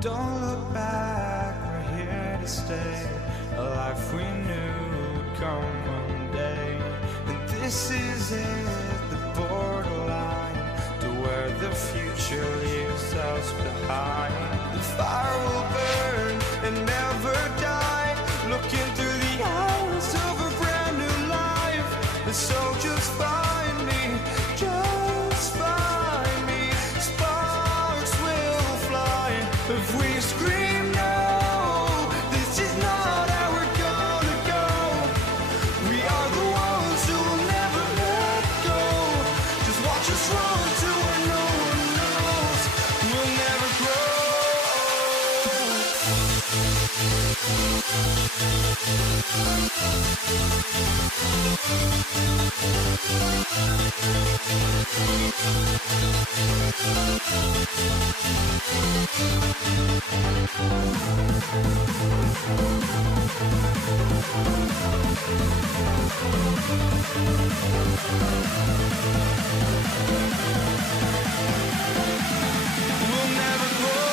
Don't look back, we're here to stay. A life we knew would come one day. And this is it, the borderline to where the future leaves us behind. The fire will burn and never die, looking through the eyes of a brand new life. And so just find me, just find me. Sparks will fly if we scream no. This is not how we're gonna go. We are the ones who will never let go. Just watch us run to where no one knows. We'll never grow. We'll never grow.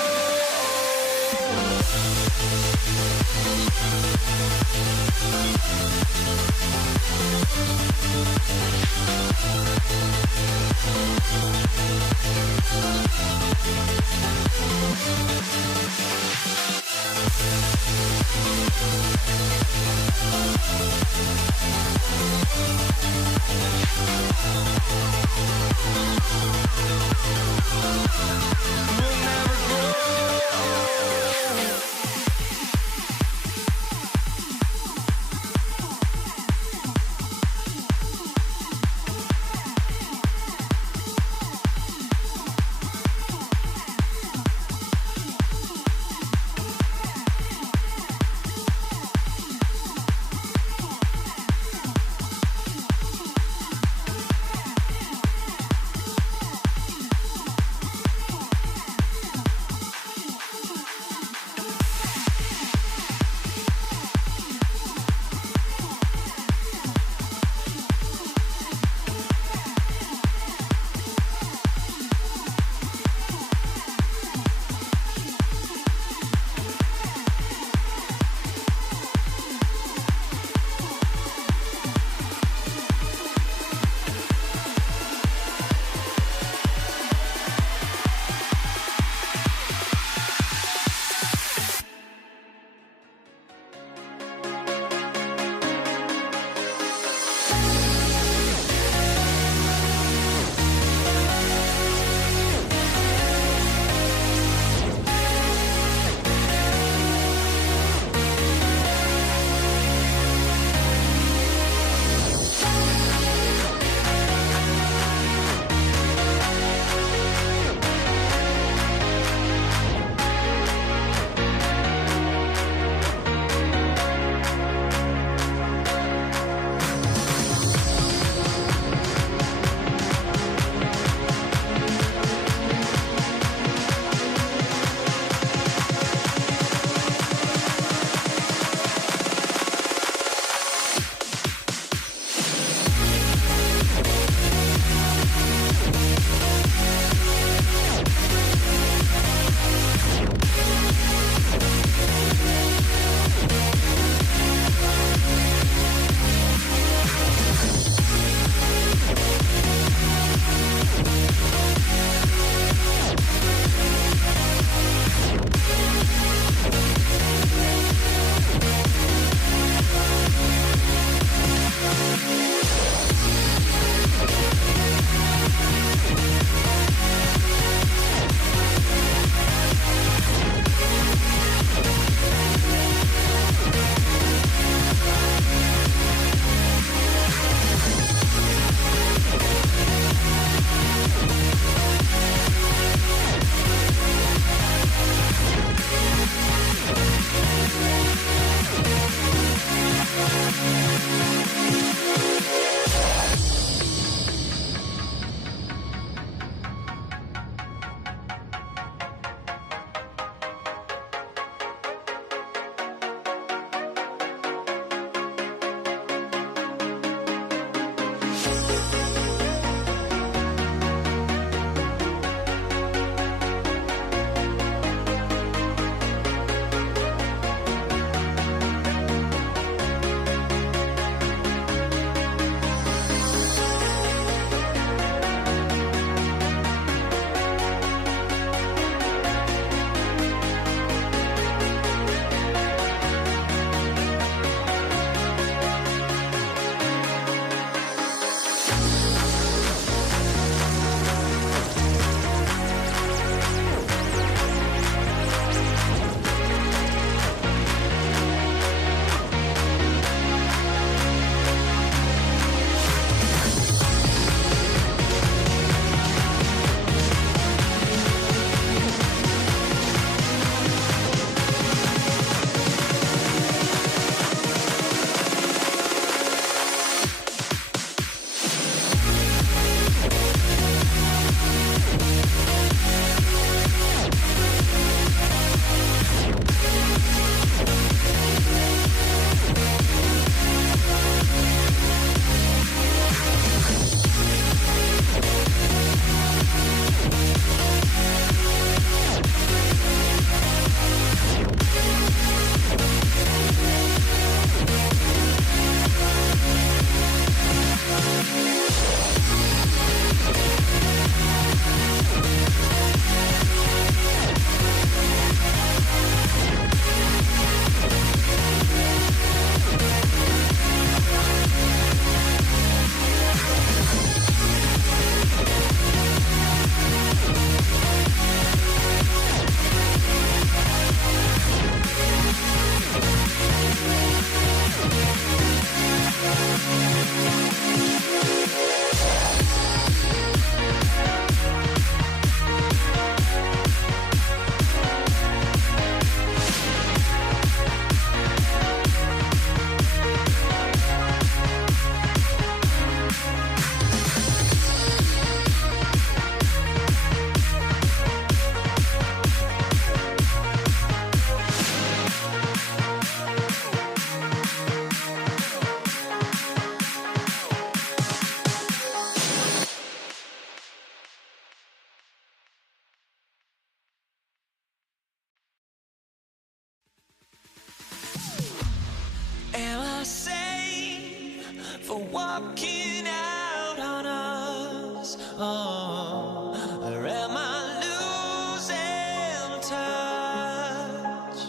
for walking out on us. Oh, or am I losing touch?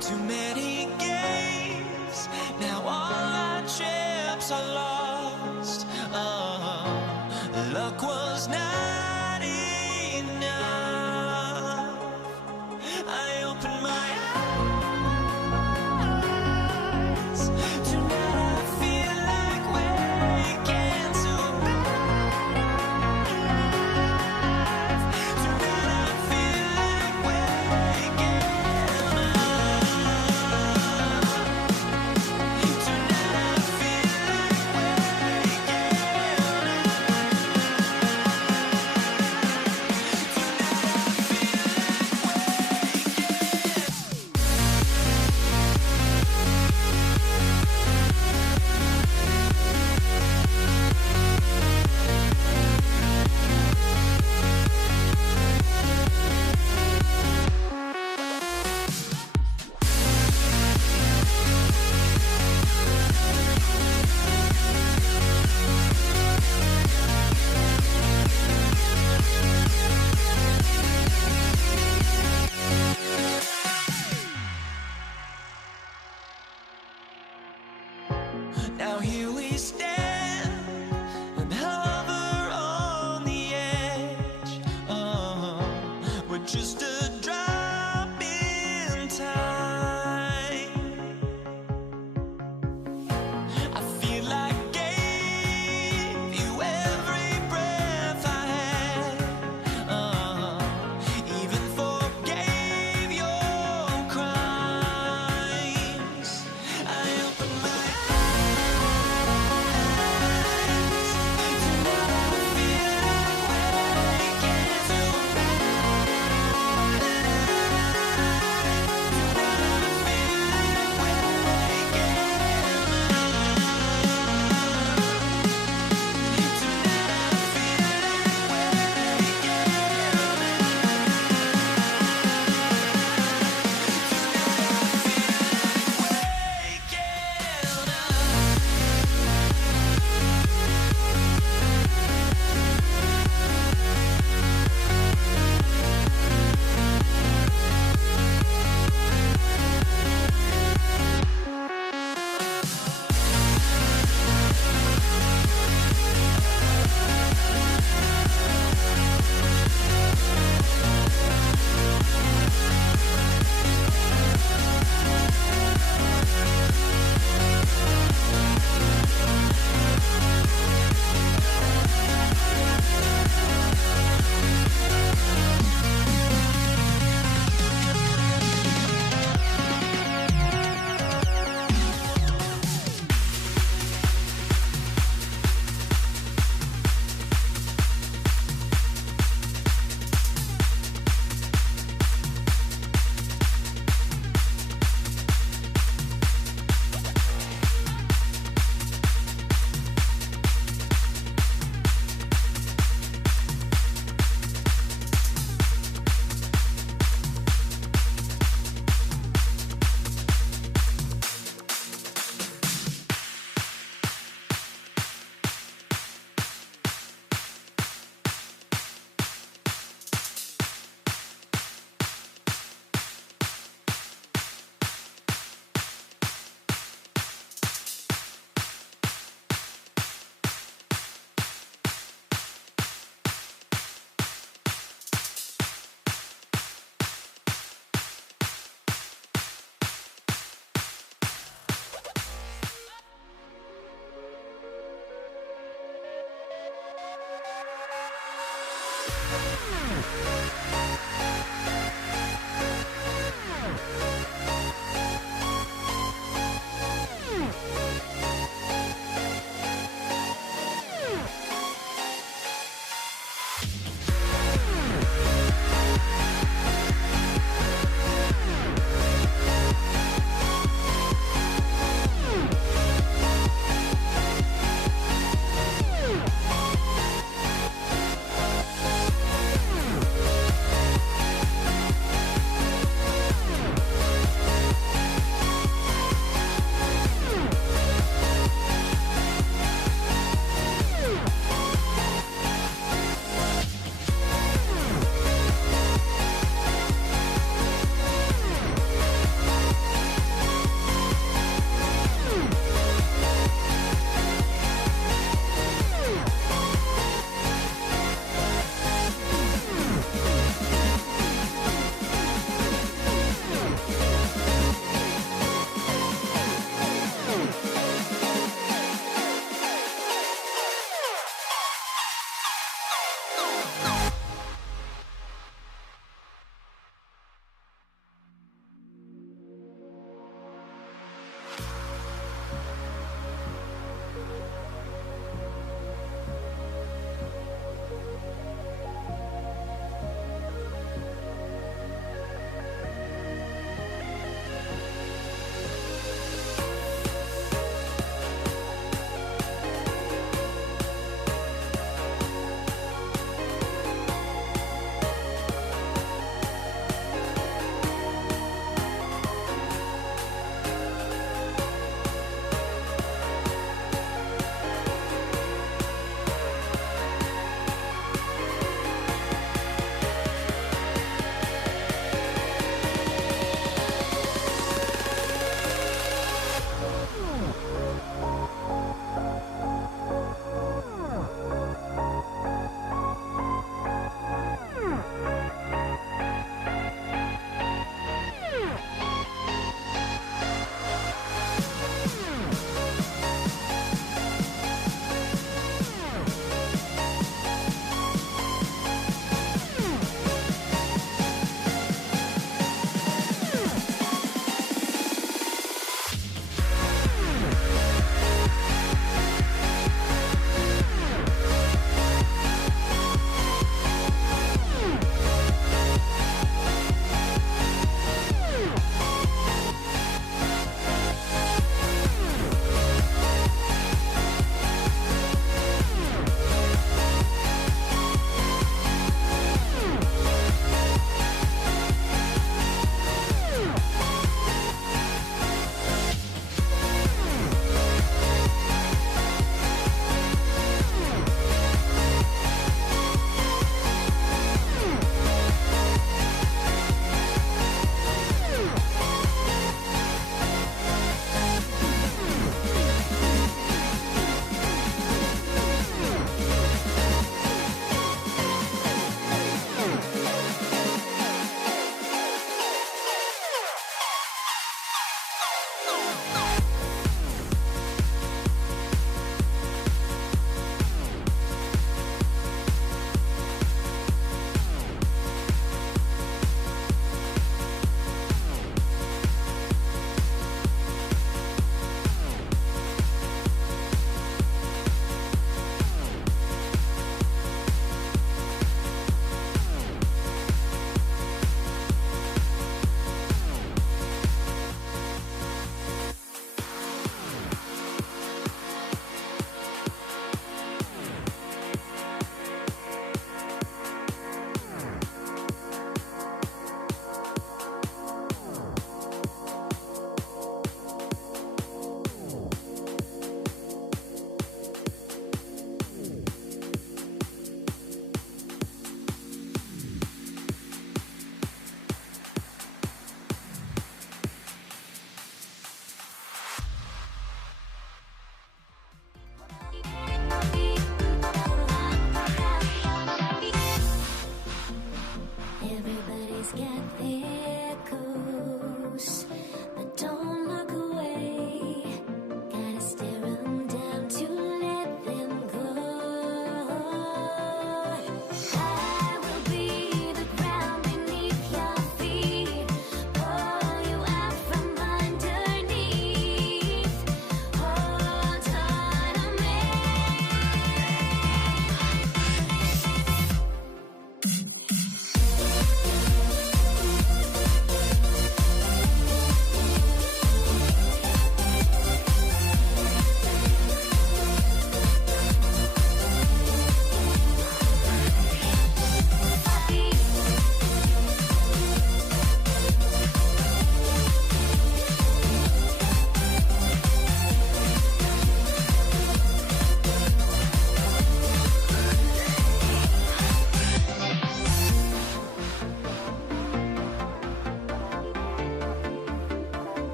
Too many games, now all our chips are lost. Oh, luck was not enough. I opened my eyes. Tonight I feel like waking to a better life. Tonight I feel like waking up. Tonight I feel like waking now here we stand and hover on the edge. Oh, we're just a drop in time. I feel like gave you every breath I had. Oh, even forgave your crimes. I opened my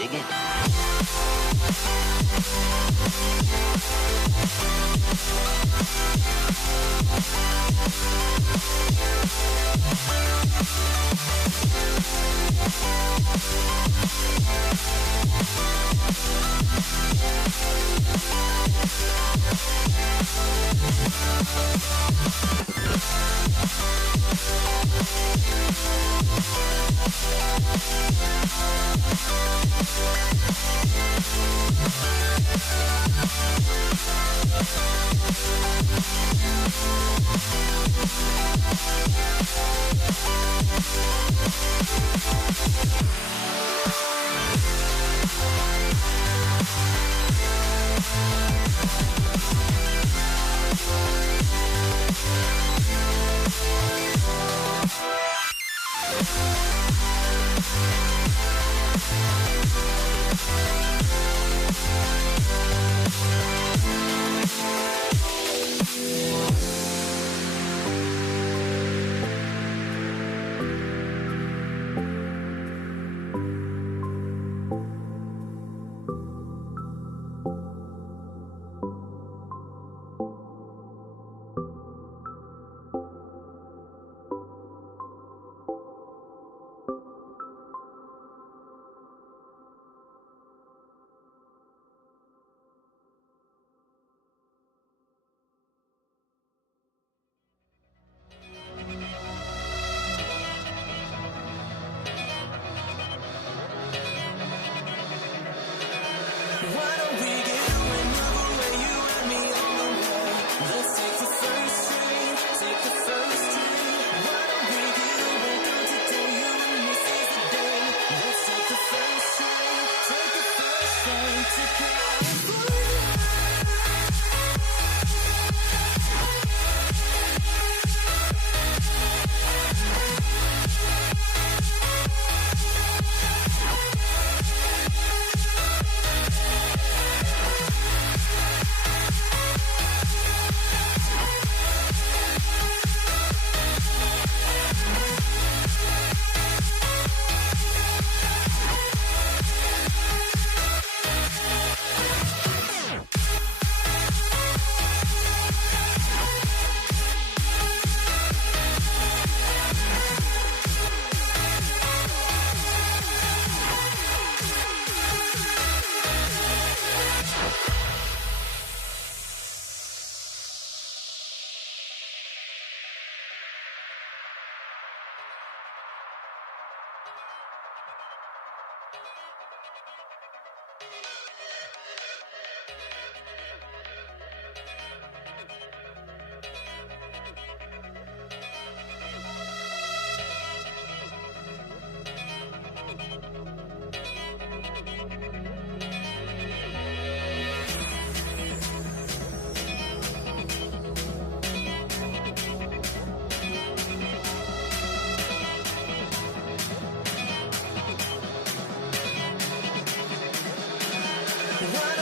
Dig it? What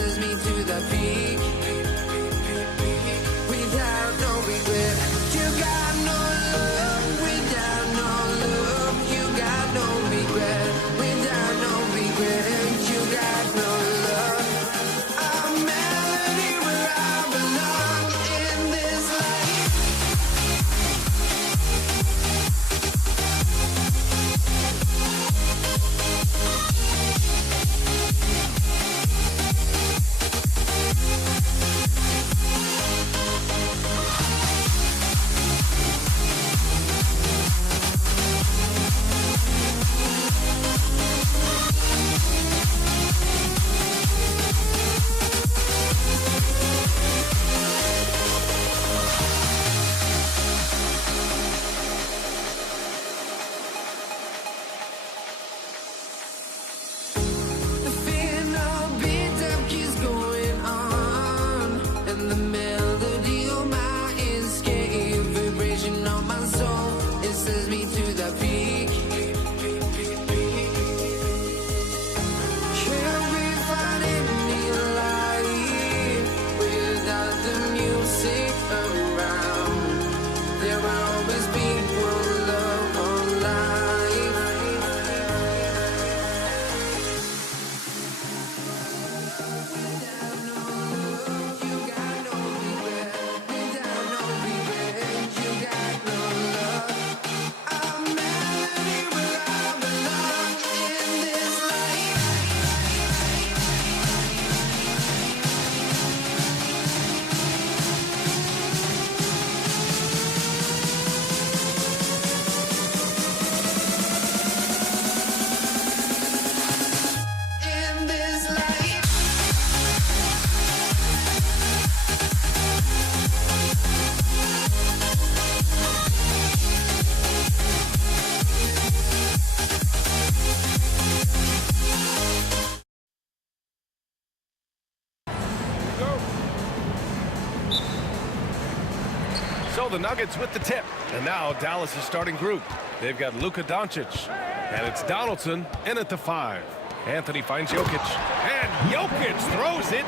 sends me to the peak. Without no regret, you got no love. Without no love, you got no regret. Without no regret, you got no love. A melody where I belong in this life. So the Nuggets with the tip. And now Dallas' starting group. They've got Luka Doncic. And it's Donaldson in at the 5. Anthony finds Jokic. And Jokic throws it.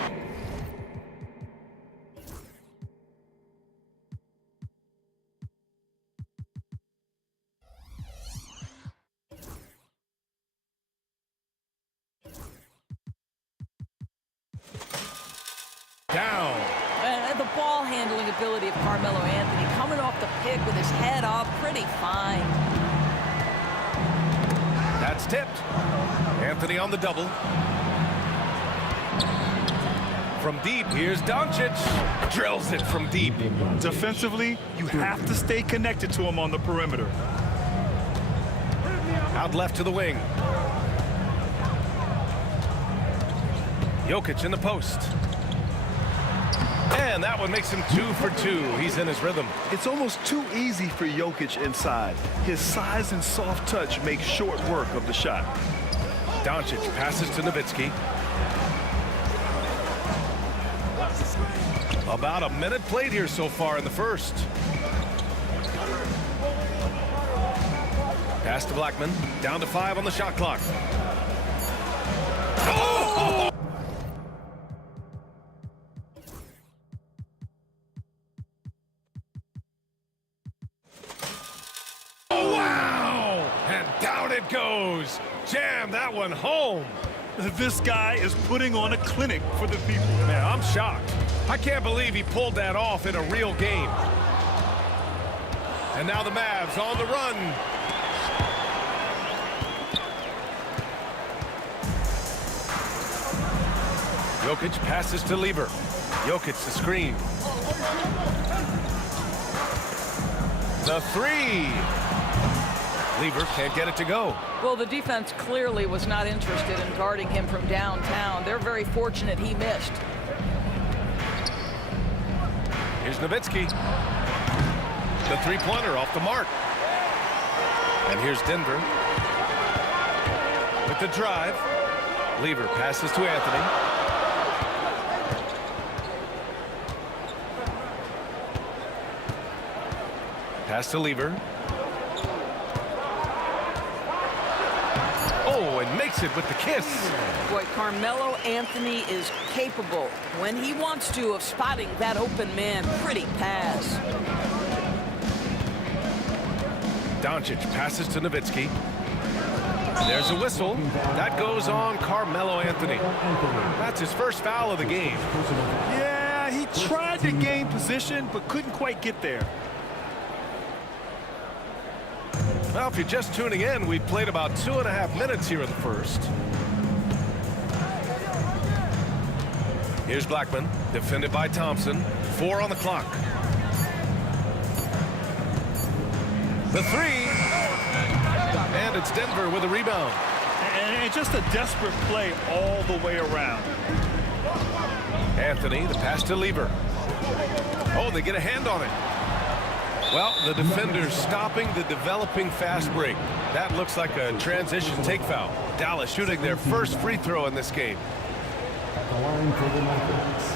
Down. The ball handling ability of Carmelo Anthony coming off the pick with his head up, pretty fine. That's tipped. Anthony on the double. From deep, here's Doncic. Drills it from deep. Defensively, you have to stay connected to him on the perimeter. Out left to the wing. Jokic in the post. And that one makes him 2 for 2. He's in his rhythm. It's almost too easy for Jokic inside. His size and soft touch make short work of the shot. Doncic passes to Nowitzki. About a minute played here so far in the first. Pass to Blackman. Down to 5 on the shot clock. Oh! Wow! And down it goes. Jam that one home. This guy is putting on a clinic for the people. Man, I'm shocked. I can't believe he pulled that off in a real game. And now the Mavs on the run. Jokic passes to Lieber. Jokic the screen. The 3. Lieber can't get it to go. Well, the defense clearly was not interested in guarding him from downtown. They're very fortunate he missed. Here's Nowitzki. The three-pointer off the mark. And here's Denver. With the drive. Lieber passes to Anthony. Pass to Lieber. Oh, and makes it with the kiss. Boy, Carmelo Anthony is capable, when he wants to, of spotting that open man. Pretty pass. Doncic passes to Nowitzki. There's a whistle. That goes on Carmelo Anthony. That's his first foul of the game. Yeah, he tried to gain position, but couldn't quite get there. Well, if you're just tuning in, we've played about 2.5 minutes here in the first. Here's Blackman, defended by Thompson. 4 on the clock. The three. And it's Denver with a rebound. And just a desperate play all the way around. Anthony, the pass to Lever. Oh, they get a hand on it. Well, the defender's stopping the developing fast break. That looks like a transition take foul. Dallas shooting their first free throw in this game.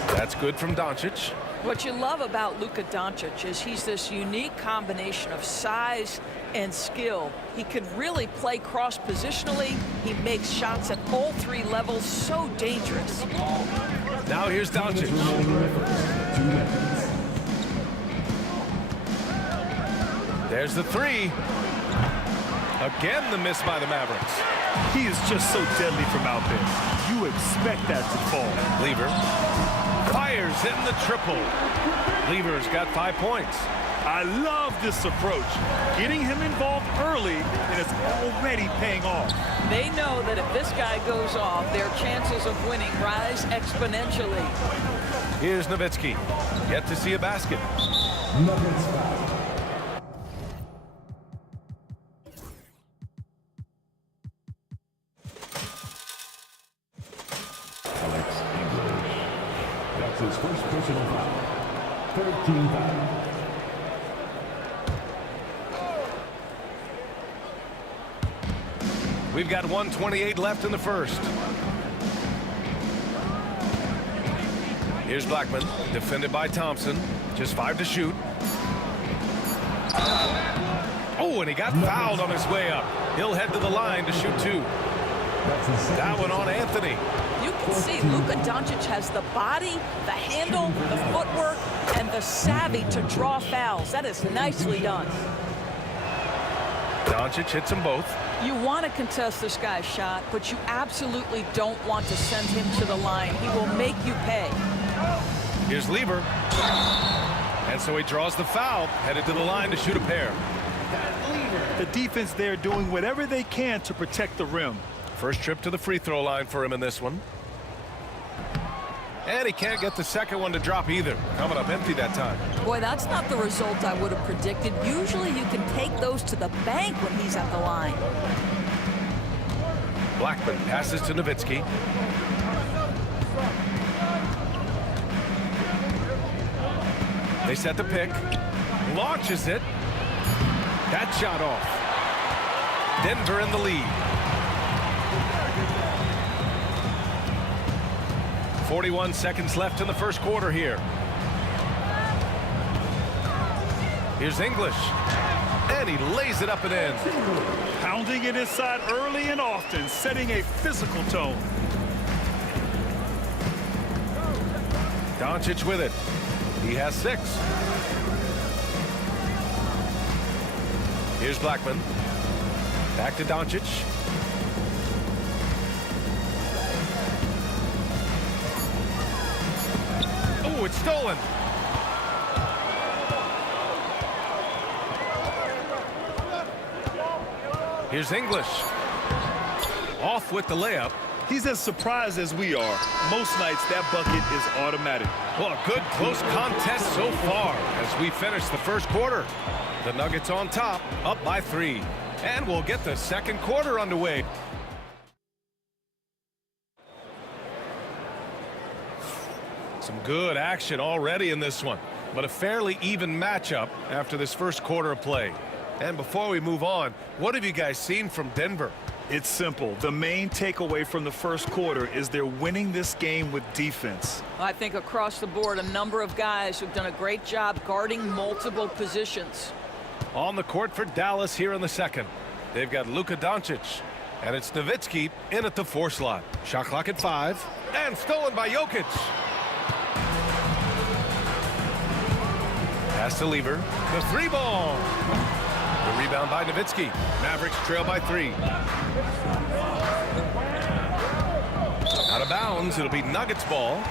That's good from Doncic. What you love about Luka Doncic is he's this unique combination of size and skill. He could really play cross-positionally. He makes shots at all 3 levels. So dangerous. Now here's Doncic. There's the three. Again, the miss by the Mavericks. He is just so deadly from out there. You expect that to fall. Lever fires in the triple. Lever's got 5 points. I love this approach. Getting him involved early, and it's already paying off. They know that if this guy goes off, their chances of winning rise exponentially. Here's Nowitzki. Yet to see a basket. That's his first personal foul. 13 fouls. We've got 1:28 left in the first. Here's Blackman, defended by Thompson. Just 5 to shoot. Oh, and he got fouled on his way up. He'll head to the line to shoot 2. That one on Anthony. You can see Luka Doncic has the body, the handle, the footwork, and the savvy to draw fouls. That is nicely done. Doncic hits them both. You want to contest this guy's shot, but you absolutely don't want to send him to the line. He will make you pay. Here's Lever. And so he draws the foul, headed to the line to shoot a pair. The defense there doing whatever they can to protect the rim. First trip to the free throw line for him in this one. And he can't get the second one to drop either. Coming up empty that time. Boy, that's not the result I would have predicted. Usually you can take those to the bank when he's at the line. Blackman passes to Nowitzki. They set the pick. Launches it. That shot off. Denver in the lead. 41 seconds left in the first quarter here. Here's English. And he lays it up and in. Pounding it inside early and often, setting a physical tone. Doncic with it. He has 6. Here's Blackman. Back to Doncic. Oh, it's stolen. Here's English. Off with the layup. He's as surprised as we are. Most nights, that bucket is automatic. Well, a good close contest so far as we finish the first quarter. The Nuggets on top, up by 3. And we'll get the second quarter underway. Some good action already in this one, but a fairly even matchup after this first quarter of play. And before we move on, what have you guys seen from Denver? It's simple. The main takeaway from the first quarter is they're winning this game with defense. I think across the board, a number of guys who've done a great job guarding multiple positions. On the court for Dallas here in the second. They've got Luka Doncic. And it's Nowitzki in at the 4 slot. Shot clock at 5. And stolen by Jokic. Pass to Lever. The 3 ball. The rebound by Nowitzki. Mavericks trail by 3. Out of bounds. It'll be Nuggets ball.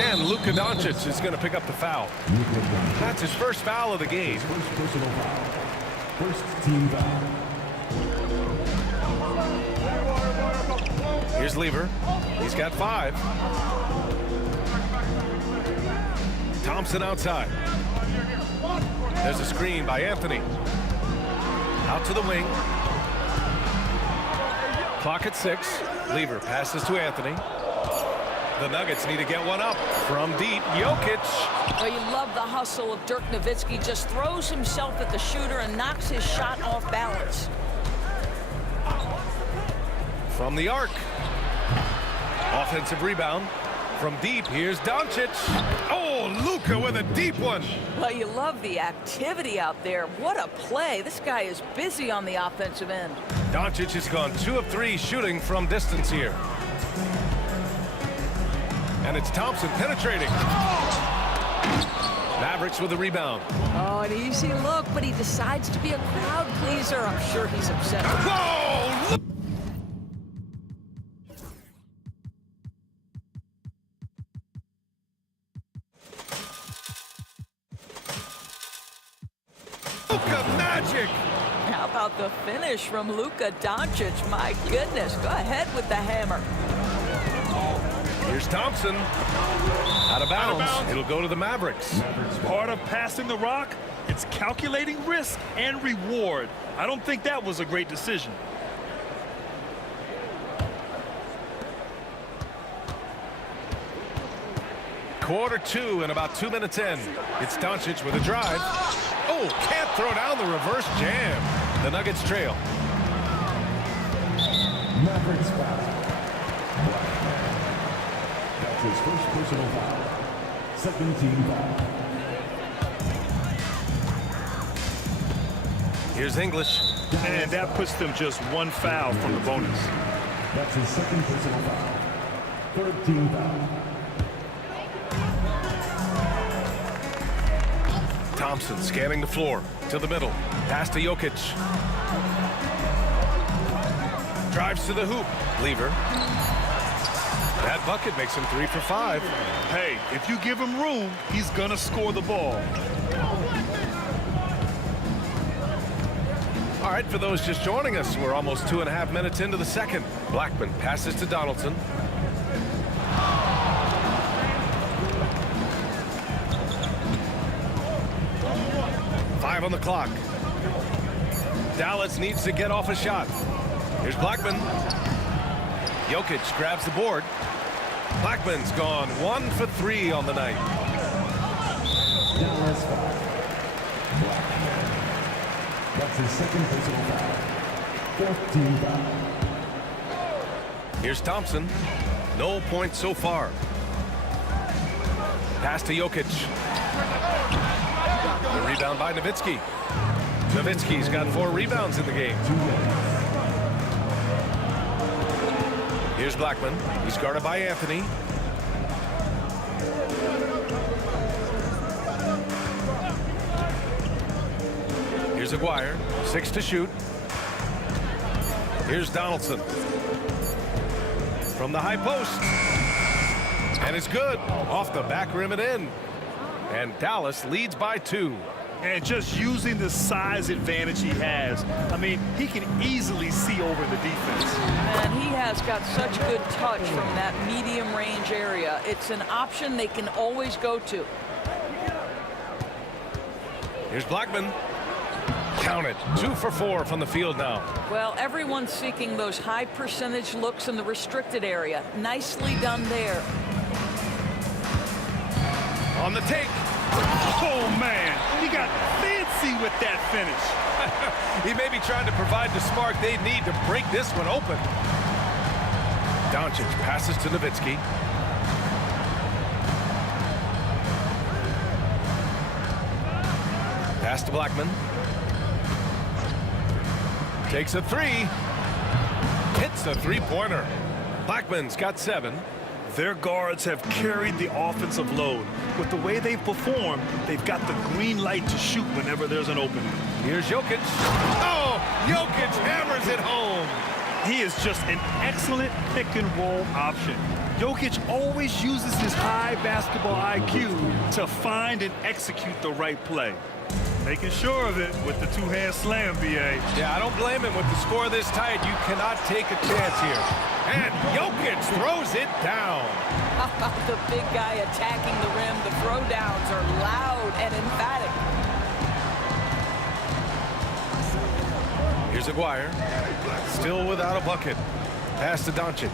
And Luka Doncic is going to pick up the foul. That's his first foul of the game. First personal foul. First team foul. Here's Lever. He's got 5. Thompson outside. There's a screen by Anthony. Out to the wing. Clock at 6. Lever passes to Anthony. The Nuggets need to get one up from deep. Jokic. Well, you love the hustle of Dirk Nowitzki. Just throws himself at the shooter and knocks his shot off balance. From the arc. Offensive rebound. From deep, here's Doncic. Oh, Luka with a deep one. Well, you love the activity out there. What a play. This guy is busy on the offensive end. Doncic has gone 2 of 3 shooting from distance here. And it's Thompson penetrating. Mavericks with the rebound. Oh, an easy look, but he decides to be a crowd pleaser. I'm sure he's upset. Whoa! Luka magic! How about the finish from Luka Doncic? My goodness, go ahead with the hammer. Here's Thompson. Out of bounds. It'll go to the Mavericks. Part of passing the rock, it's calculating risk and reward. I don't think that was a great decision. Quarter 2 and about 2 minutes in. It's Doncic with a drive. Oh, can't throw down the reverse jam. The Nuggets trail. Mavericks foul. That's his first personal foul. Second team foul. Here's English. And that puts them just 1 foul from the bonus. That's his second personal foul. Third team foul. Thompson scanning the floor to the middle. Pass to Jokic. Drives to the hoop. Lever. That bucket makes him 3 for 5. Hey, if you give him room, he's gonna score the ball. All right, for those just joining us, we're almost 2.5 minutes into the second. Blackman passes to Donaldson. Five on the clock. Dallas needs to get off a shot. Here's Blackman. Jokic grabs the board. Blackman's gone 1 for 3 on the night. Dallas foul. Blackman. That's his second personal foul. Fourth team foul. Here's Thompson. No points so far. Pass to Jokic. The rebound by Nowitzki. Nowitzki's got 4 rebounds in the game. Here's Blackman. He's guarded by Anthony. Here's Aguirre. 6 to shoot. Here's Donaldson. From the high post. And it's good. Off the back rim and in. And Dallas leads by 2. And just using the size advantage he has, I mean, he can easily see over the defense. And he has got such good touch from that medium range area. It's an option they can always go to. Here's Blackman. Count it. 2 for 4 from the field now. Well, everyone's seeking those high percentage looks in the restricted area. Nicely done there. On the take. Oh, man, he got fancy with that finish. He may be trying to provide the spark they need to break this one open. Doncic passes to Nowitzki. Pass to Blackman. Takes a three. Hits a three-pointer. Blackman's got 7. Their guards have carried the offensive load. With the way they've performed, they've got the green light to shoot whenever there's an opening. Here's Jokic. Oh, Jokic hammers it home. He is just an excellent pick-and-roll option. Jokic always uses his high basketball IQ to find and execute the right play. Making sure of it with the two-hand slam, B.A. Yeah, I don't blame him. With the score this tight, you cannot take a chance here. And Jokic throws it down. How about the big guy attacking the rim? The throwdowns are loud and emphatic. Here's Aguirre. Still without a bucket. Pass to Doncic.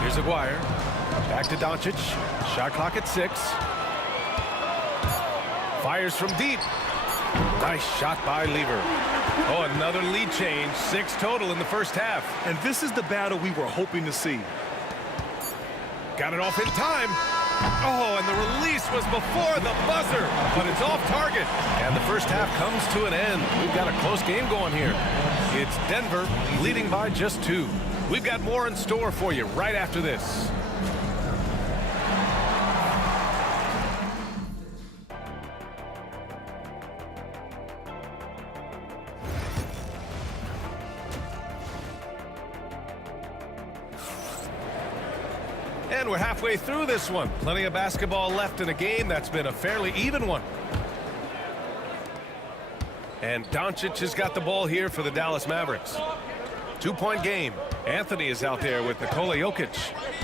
Here's Aguirre. Back to Doncic. Shot clock at 6. Fires from deep. Nice shot by Lever. Oh, another lead change. 6 total in the first half. And this is the battle we were hoping to see. Got it off in time. Oh, and the release was before the buzzer, but it's off target. And the first half comes to an end. We've got a close game going here. It's Denver leading by just 2. We've got more in store for you right after this. And we're halfway through this one. Plenty of basketball left in a game that's been a fairly even one. And Doncic has got the ball here for the Dallas Mavericks. 2-point game. Anthony is out there with Nikola Jokic.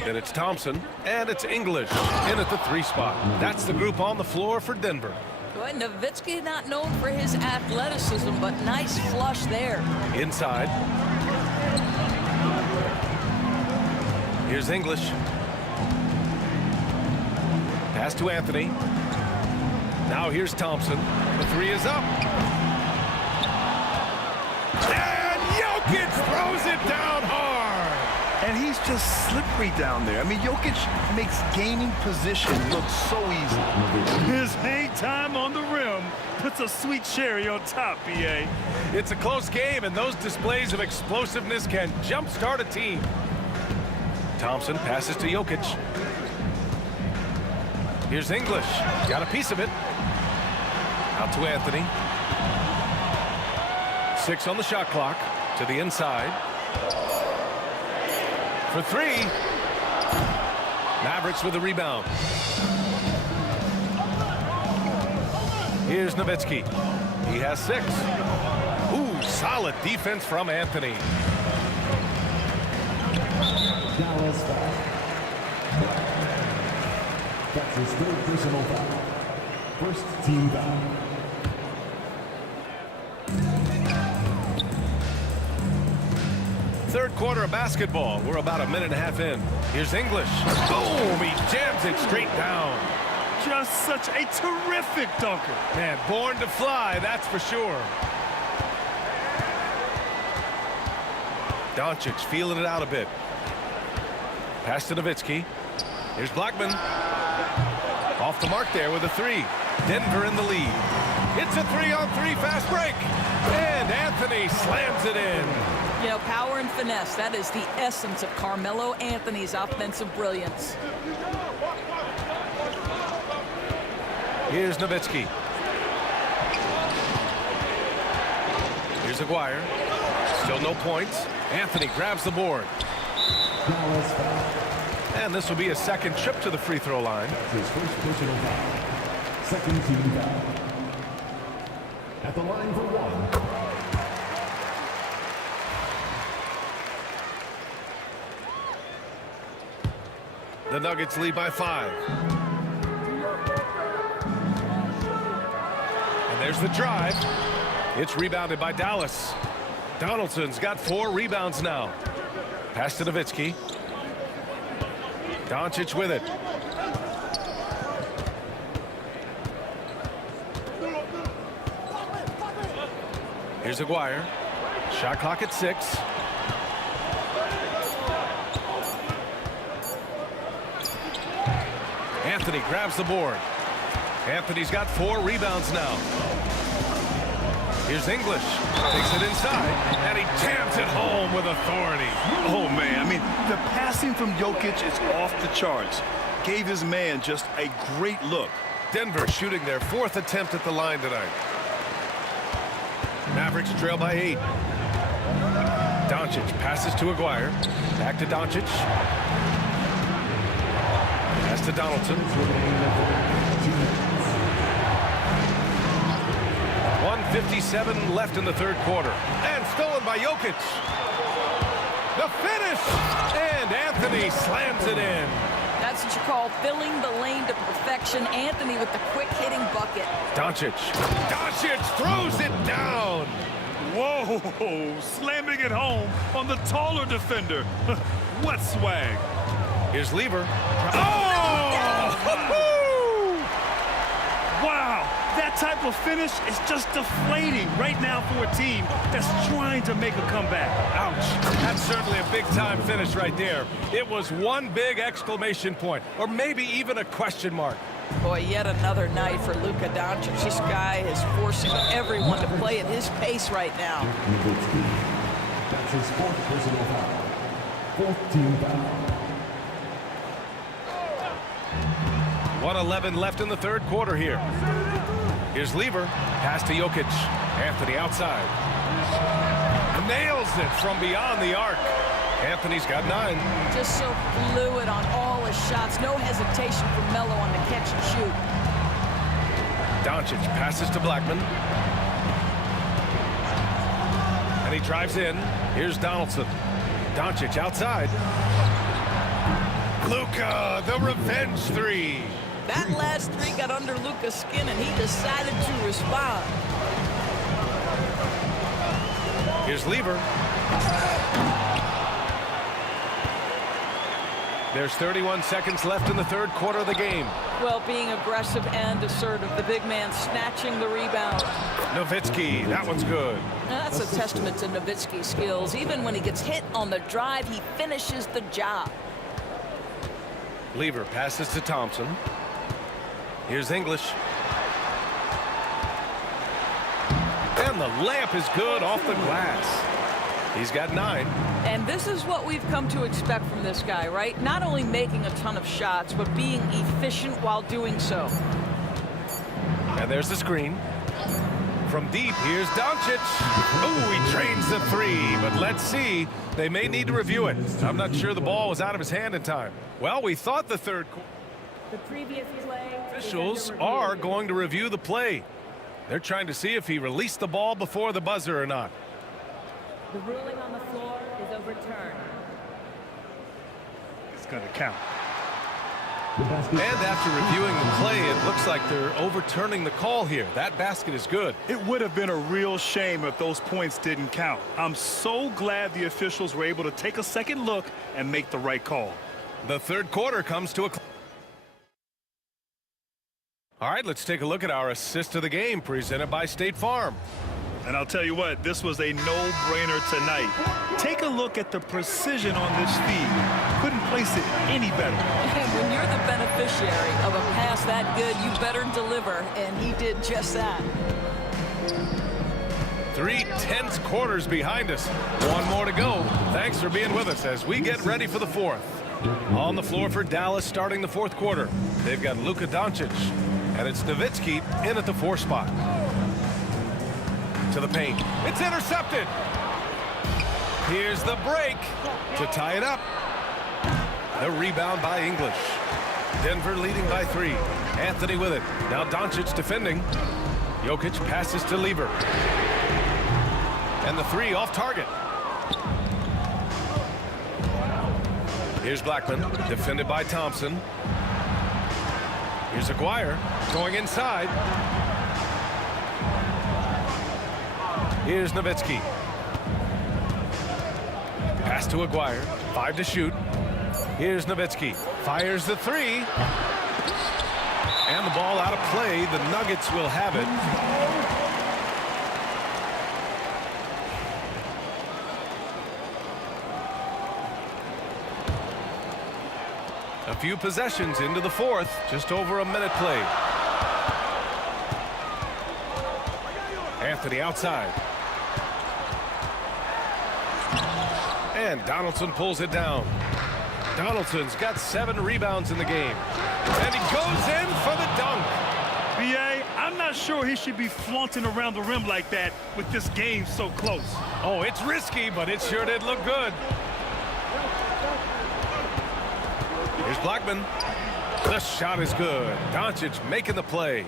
Then it's Thompson, and it's English in at the 3 spot. That's the group on the floor for Denver. Boy, Nowitzki not known for his athleticism, but nice flush there. Inside. Here's English. Pass to Anthony. Now here's Thompson. The 3 is up. And Jokic throws it down hard. And he's just slippery down there. I mean, Jokic makes gaining position look so easy. His hang time on the rim puts a sweet cherry on top, B.A. It's a close game, and those displays of explosiveness can jumpstart a team. Thompson passes to Jokic. Here's English. Got a piece of it. Out to Anthony. 6 on the shot clock. To the inside. For 3. Mavericks with the rebound. Here's Nowitzki. He has 6. Ooh, solid defense from Anthony. Dallas foul. That's his 3rd personal foul. First team foul. Third quarter of basketball. We're about a minute and a half in. Here's English. Boom! He jams it straight down. Just such a terrific dunker. Man, born to fly, that's for sure. Doncic feeling it out a bit. Pass to Nowitzki. Here's Blackman. Off the mark there with a 3. Denver in the lead. It's a 3-on-3 fast break. And Anthony slams it in. You know, power and finesse, that is the essence of Carmelo Anthony's offensive brilliance. Here's Nowitzki. Here's Aguirre. Still no points. Anthony grabs the board. Dallas foul. And this will be a second trip to the free throw line. That's his 1st personal foul. 2nd team foul. At the line for 1. The Nuggets lead by 5. And there's the drive. It's rebounded by Dallas. Donaldson's got 4 rebounds now. Pass to Nowitzki. Doncic with it. Here's Aguirre. Shot clock at 6. Anthony grabs the board. Anthony's got 4 rebounds now. Here's English. Takes it inside, and he jams it home with authority. Oh, man. I mean, the passing from Jokic is off the charts. Gave his man just a great look. Denver shooting their 4th attempt at the line tonight. Mavericks trail by 8. Doncic passes to Aguirre. Back to Doncic. Pass to Donaldson. 1:57 left in the 3rd quarter. And stolen by Jokic. The finish! And Anthony slams it in. That's what you call filling the lane to perfection. Anthony with the quick hitting bucket. Doncic throws it down. Whoa, slamming it home on the taller defender. What swag. Here's Lever. Wow, that type of finish is just deflating right now for a team that's trying to make a comeback. Ouch. That's certainly a big-time finish right there. It was one big exclamation point, or maybe even a question mark. Boy, yet another night for Luka Doncic. This guy is forcing everyone to play at his pace right now. That's his 4th personal foul. 4th team foul. 1:11 left in the 3rd quarter here. Here's Lever. Pass to Jokic. Anthony outside. Nails it from beyond the arc. Anthony's got 9. Just so fluid on all his shots. No hesitation for Melo on the catch and shoot. Doncic passes to Blackman. And he drives in. Here's Donaldson. Doncic outside. Luka, the revenge 3. That last 3 got under Luka's skin, and he decided to respond. Here's Lever. There's 31 seconds left in the 3rd quarter of the game. Well, being aggressive and assertive, the big man snatching the rebound. Nowitzki, that one's good. That's a testament to Nowitzki's skills. Even when he gets hit on the drive, he finishes the job. Lever passes to Thompson. Here's English. And the layup is good off the glass. He's got 9. And this is what we've come to expect from this guy, right? Not only making a ton of shots, but being efficient while doing so. And there's the screen. From deep, here's Doncic. Oh, he trains the 3, but let's see. They may need to review it. I'm not sure the ball was out of his hand in time. Well, we thought the 3rd quarter. The previous play. Officials are going to review the play. They're trying to see if he released the ball before the buzzer or not. The ruling on the floor is overturned. It's going to count. And after reviewing the play, it looks like they're overturning the call here. That basket is good. It would have been a real shame if those points didn't count. I'm so glad the officials were able to take a second look and make the right call. The 3rd quarter comes to a close. All right, let's take a look at our assist of the game presented by State Farm. And I'll tell you what, this was a no-brainer tonight. Take a look at the precision on this feed. Couldn't place it any better. And when you're the beneficiary of a pass that good, you better deliver, and he did just that. 3 tense quarters behind us. One more to go. Thanks for being with us as we get ready for the 4th. On the floor for Dallas starting the 4th quarter. They've got Luka Doncic, and it's Nowitzki in at the 4 spot. To the paint. It's intercepted. Here's the break to tie it up. The rebound by English. Denver leading by 3. Anthony with it. Now Doncic defending. Jokic passes to Lever. And the 3 off target. Here's Blackman, defended by Thompson. Here's Aguirre going inside. Here's Nowitzki. Pass to Aguirre. 5 to shoot. Here's Nowitzki. Fires the 3. And the ball out of play. The Nuggets will have it. A few possessions into the 4th. Just over a minute played. to the outside. And Donaldson pulls it down. Donaldson's got 7 rebounds in the game. And he goes in for the dunk. B.A., I'm not sure he should be flaunting around the rim like that with this game so close. Oh, it's risky, but it sure did look good. Here's Blackman. The shot is good. Doncic making the play.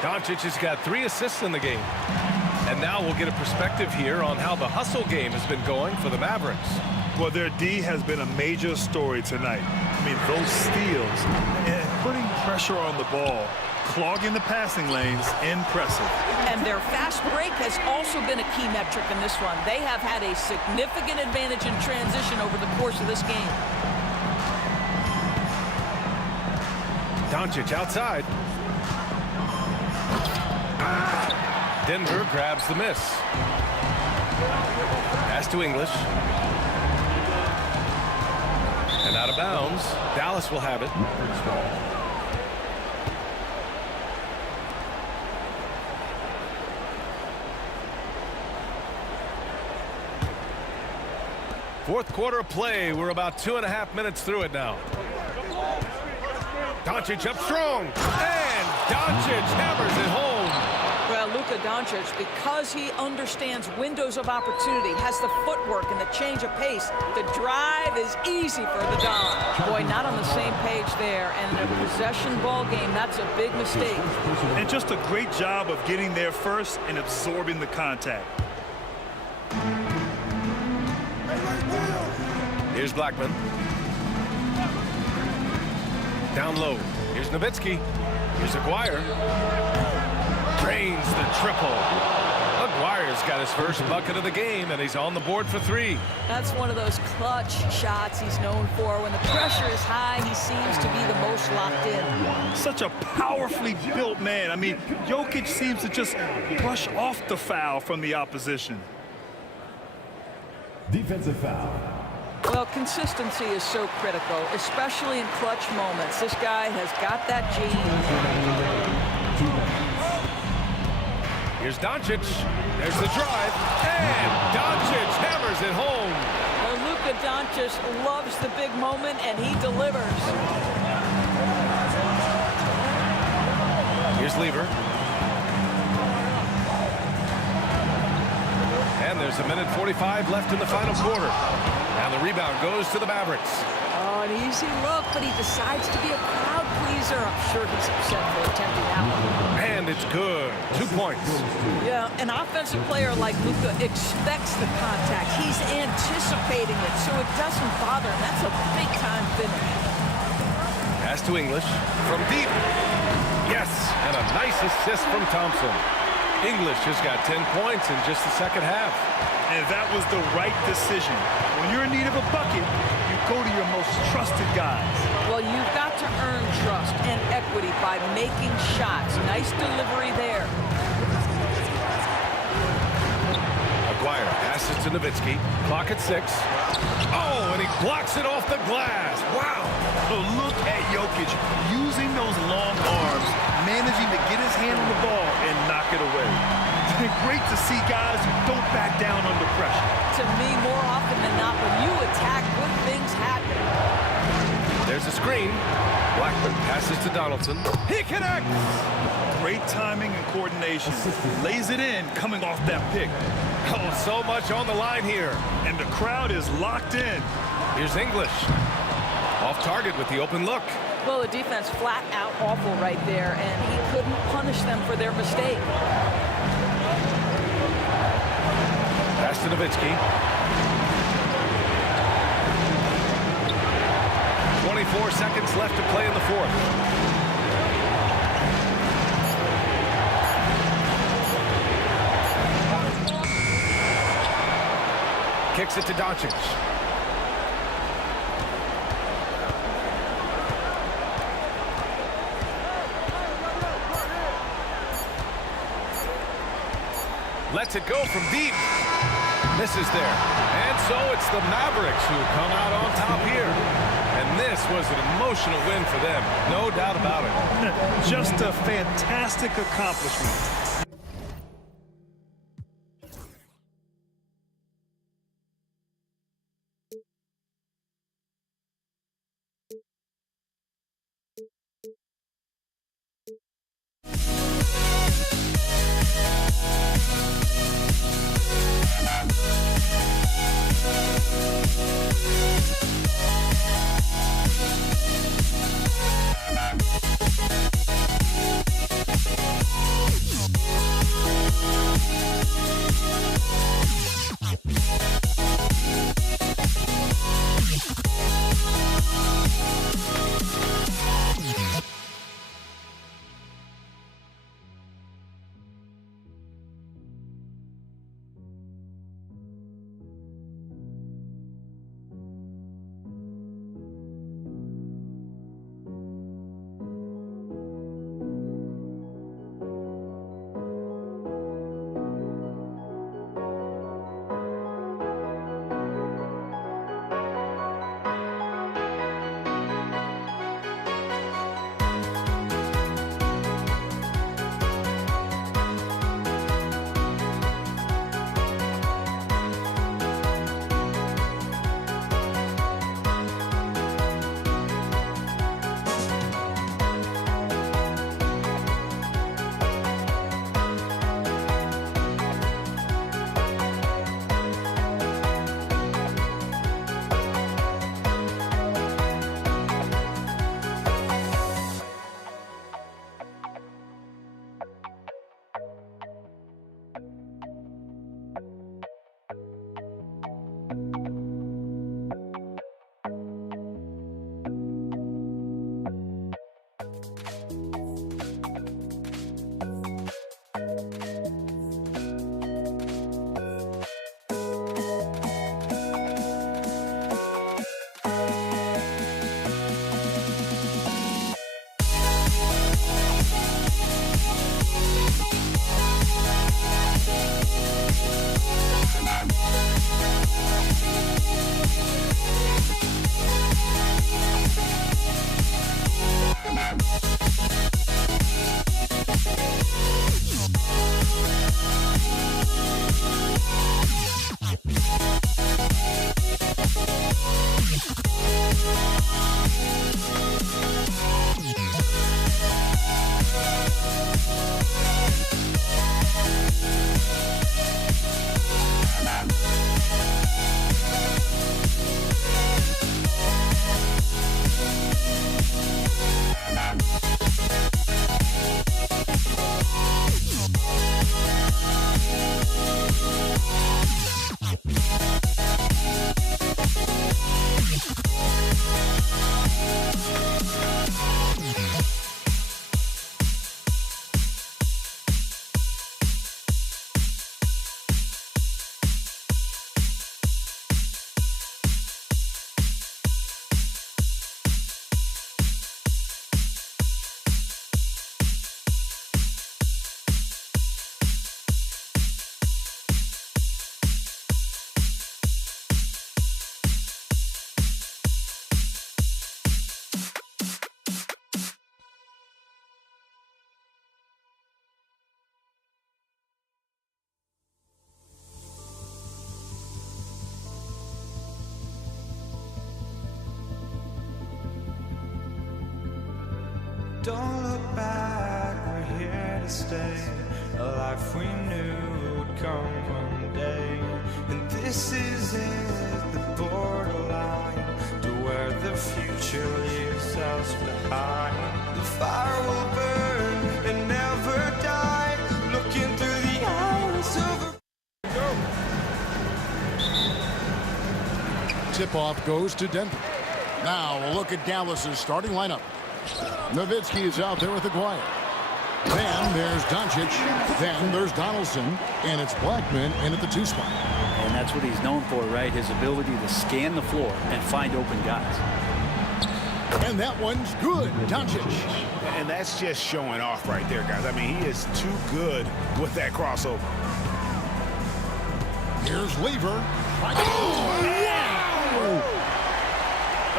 Doncic has got 3 assists in the game. And now we'll get a perspective here on how the hustle game has been going for the Mavericks. Well, their D has been a major story tonight. I mean, those steals and putting pressure on the ball, clogging the passing lanes, impressive. And their fast break has also been a key metric in this one. They have had a significant advantage in transition over the course of this game. Doncic outside. Denver grabs the miss. Pass to English. And out of bounds. Dallas will have it. Fourth quarter of play. We're about 2.5 minutes through it now. Doncic up strong. And Doncic hammers it home. Well, Luka Doncic, because he understands windows of opportunity, has the footwork and the change of pace, the drive is easy for the Don. Boy, not on the same page there. And in a possession ball game, that's a big mistake. And just a great job of getting there first and absorbing the contact. Here's Blackman. Down low. Here's Nowitzki. Here's Aguirre. Drains the triple. Aguirre's got his first bucket of the game, and he's on the board for 3. That's one of those clutch shots he's known for. When the pressure is high, he seems to be the most locked in. Such a powerfully built man. I mean, Jokic seems to just brush off the foul from the opposition. Defensive foul. Well, consistency is so critical, especially in clutch moments. This guy has got that gene. Here's Doncic. There's the drive. And Doncic hammers it home. Well, Luka Doncic loves the big moment, and he delivers. Here's Lever. And there's 1:45 left in the final quarter. And the rebound goes to the Mavericks. Oh, an easy look, but he decides to be a crowd pleaser. I'm sure he's upset for attempting that one. And it's good. 2 points. Yeah, an offensive player like Luka expects the contact. He's anticipating it, so it doesn't bother him. That's a big-time finish. Pass to English from deep. Yes, and a nice assist from Thompson. English has got 10 points in just the second half. And that was the right decision. When you're in need of a bucket, you go to your most trusted guys. Well, you've got to earn trust and equity by making shots. Nice delivery there. Aguirre passes to Nowitzki. Clock at 6. Oh, and he blocks it off the glass. Wow. But look at Jokic using those long arms, managing to get his hand on the ball and knock it away. It's great to see guys who don't back down under pressure. To me, more often than not, when you attack, good things happen. There's a screen. Blackman passes to Donaldson. He connects. Great timing and coordination. Lays it in coming off that pick. Oh, so much on the line here. And the crowd is locked in. Here's English. Off target with the open look. Well, the defense flat out awful right there, and he couldn't punish them for their mistake. Pass to Nowitzki. 24 seconds left to play in the fourth. Kicks it to Doncic. Lets it go from deep. Misses there. And so it's the Mavericks who come out on top here. And this was an emotional win for them. No doubt about it. Just a fantastic accomplishment. Don't look back, we're here to stay. A life we knew would come one day. And this is it, the borderline to where the future leaves us behind. The fire will burn and never die, looking through the eyes of a... Tip-off goes to Denver. Now a look at Dallas's starting lineup. Nowitzki is out there with Aguirre. Then there's Doncic. Then there's Donaldson. And it's Blackman in at the 2 spot. And that's what he's known for, right? His ability to scan the floor and find open guys. And that one's good. Doncic. And that's just showing off right there, guys. I mean, he is too good with that crossover. Here's Lever. Oh, wow!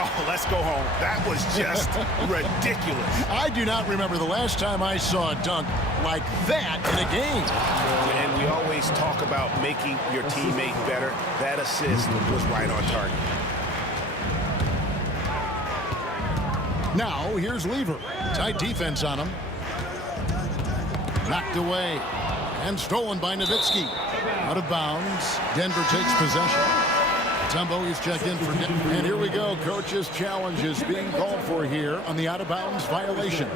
Oh, let's go home. That was just ridiculous. I do not remember the last time I saw a dunk like that in a game. And we always talk about making your teammate better. That assist was right on target. Now, here's Lever. Tight defense on him. Knocked away. And stolen by Nowitzki. Out of bounds. Denver takes possession. Tumbo is checked in for Denver. And here we go. Coach's challenge is being called for here on the out-of-bounds violation.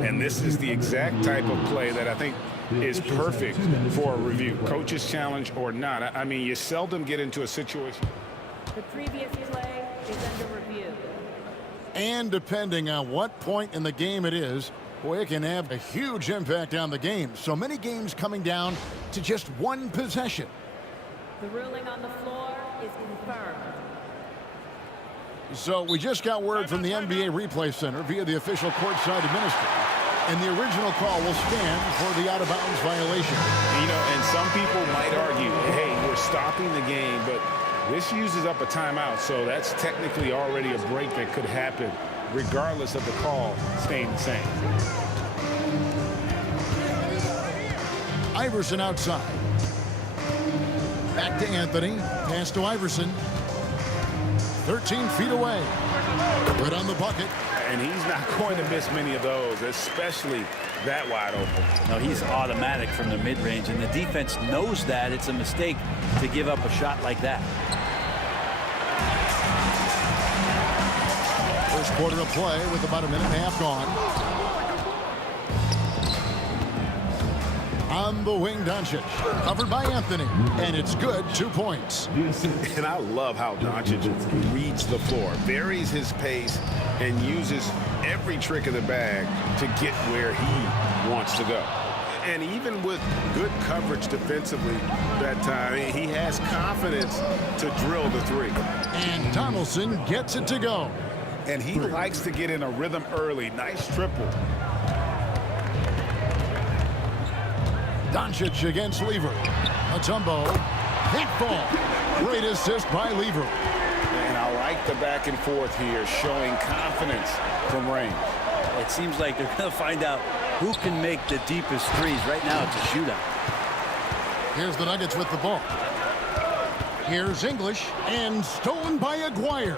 And this is the exact type of play that I think is perfect for a review. Coach's challenge or not. I mean, you seldom get into a situation. The previous play is under review. And depending on what point in the game it is, boy, it can have a huge impact on the game. So many games coming down to just one possession. The ruling on the floor is confirmed. So we just got word from the NBA Replay Center via the official courtside administrator. And the original call will stand for the out-of-bounds violation. You know, and some people might argue, hey, we're stopping the game, but this uses up a timeout, so that's technically already a break that could happen regardless of the call staying the same. Iverson outside. Back to Anthony. Pass to Iverson. 13 feet away. Good on the bucket. And he's not going to miss many of those, especially that wide open. No, he's automatic from the mid-range, and the defense knows that it's a mistake to give up a shot like that. First quarter of play with about a minute and a half gone. On the wing, Doncic. Covered by Anthony. And it's good. 2 points. And I love how Doncic reads the floor, varies his pace, and uses every trick of the bag to get where he wants to go. And even with good coverage defensively that time, he has confidence to drill the three. And Donaldson gets it to go. And he likes to get in a rhythm early. Nice triple. Doncic against Lever. Mutombo. Hit ball. Great assist by Lever. And I like the back and forth here, showing confidence from range. It seems like they're going to find out who can make the deepest threes. Right now, it's a shootout. Here's the Nuggets with the ball. Here's English. And stolen by Aguirre.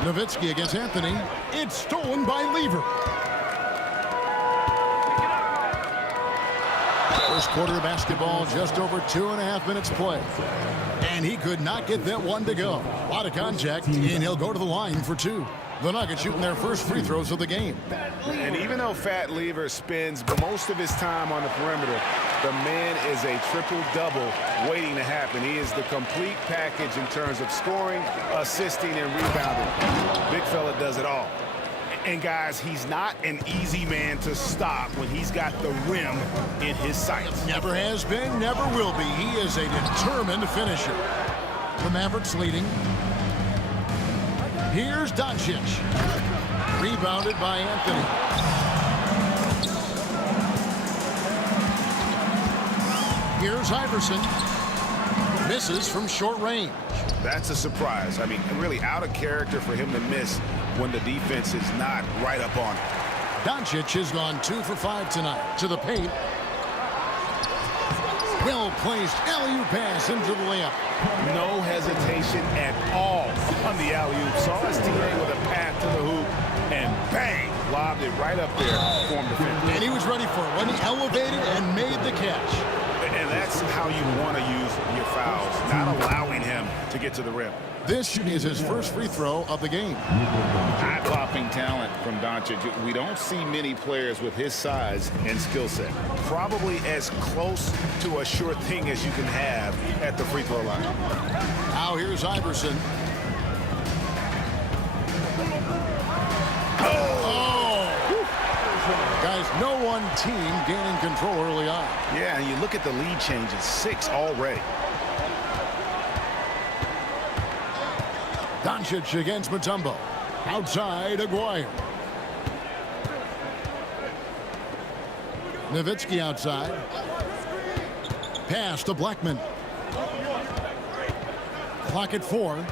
Nowitzki against Anthony. It's stolen by Lever. First quarter of basketball, just over 2.5 minutes play. And he could not get that one to go. A lot of contact, and he'll go to the line for 2. The Nuggets shooting their first free throws of the game. And even though Fat Lever spends most of his time on the perimeter, the man is a triple-double waiting to happen. He is the complete package in terms of scoring, assisting, and rebounding. Big fella does it all. And, guys, he's not an easy man to stop when he's got the rim in his sights. Never has been, never will be. He is a determined finisher. The Mavericks leading. Here's Doncic. Rebounded by Anthony. Here's Iverson. Misses from short range. That's a surprise. I mean, really out of character for him to miss when the defense is not right up on him. Doncic has gone 2 for 5 tonight. To the paint. Well-placed alley-oop pass into the layup. No hesitation at all on the alley-oop. Saw his teammate with a path to the hoop, and bang, lobbed it right up there for him to finish. And he was ready for it when he elevated and made the catch. And that's how you want to use your fouls, not allowing him to get to the rim. This is his first free throw of the game. Eye-popping talent from Doncic. We don't see many players with his size and skill set. Probably as close to a sure thing as you can have at the free throw line. Now here's Iverson. Guys, no one team gaining control early on. Yeah, and you look at the lead changes, 6 already. Doncic against Mutombo. Outside, Aguirre. Nowitzki outside. Pass to Blackman. Clock at 4.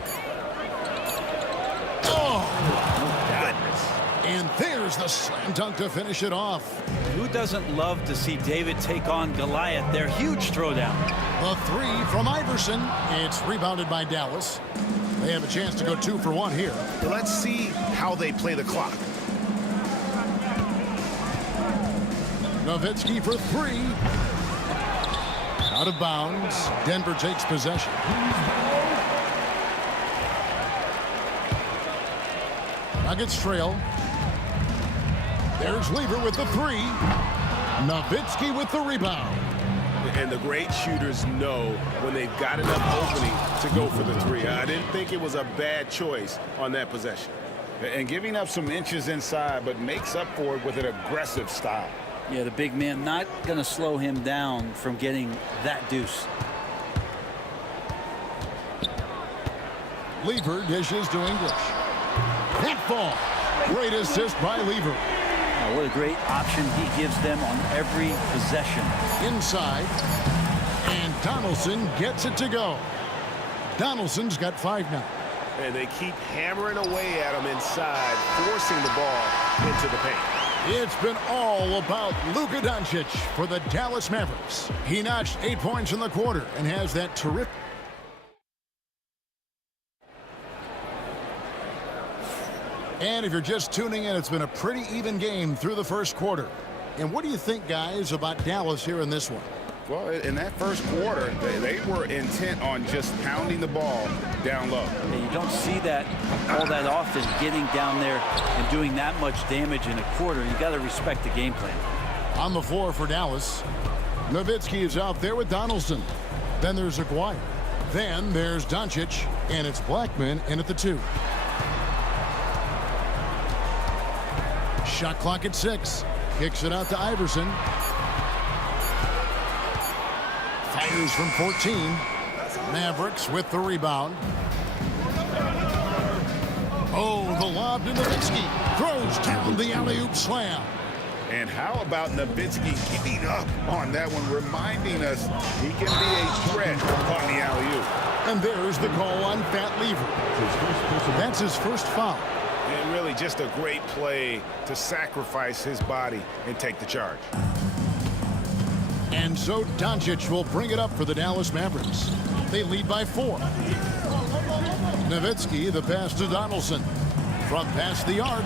And there's the slam dunk to finish it off. Who doesn't love to see David take on Goliath? Their huge throwdown. The 3 from Iverson. It's rebounded by Dallas. They have a chance to go 2 for 1 here. Let's see how they play the clock. Nowitzki for 3. Out of bounds. Denver takes possession. Nuggets trail. There's Lever with the 3. Nowitzki with the rebound. And the great shooters know when they've got enough opening to go for the 3. I didn't think it was a bad choice on that possession. And giving up some inches inside, but makes up for it with an aggressive style. Yeah, the big man not going to slow him down from getting that deuce. Lever dishes to English. That ball. Great assist by Lever. Oh, what a great option he gives them on every possession. Inside. And Donaldson gets it to go. Donaldson's got 5 now. And they keep hammering away at him inside, forcing the ball into the paint. It's been all about Luka Doncic for the Dallas Mavericks. He notched 8 points in the quarter and has that terrific. And if you're just tuning in, it's been a pretty even game through the first quarter. And what do you think, guys, about Dallas here in this one? Well, in that first quarter, they were intent on just pounding the ball down low. And you don't see that all that often, getting down there and doing that much damage in a quarter. You got to respect the game plan. On the floor for Dallas, Nowitzki is out there with Donaldson. Then there's Aguirre. Then there's Doncic, and it's Blackman in at the 2. Shot clock at 6. Kicks it out to Iverson. Fires from 14. Mavericks with the rebound. Oh, the lob to Nowitzki. Throws down the alley-oop slam. And how about Nowitzki giving up on that one, reminding us he can be a threat on the alley-oop. And there's the call on Fat Lever. That's his first foul. And really just a great play to sacrifice his body and take the charge. And so Doncic will bring it up for the Dallas Mavericks. They lead by 4. Nowitzki, the pass to Donaldson. From past the arc.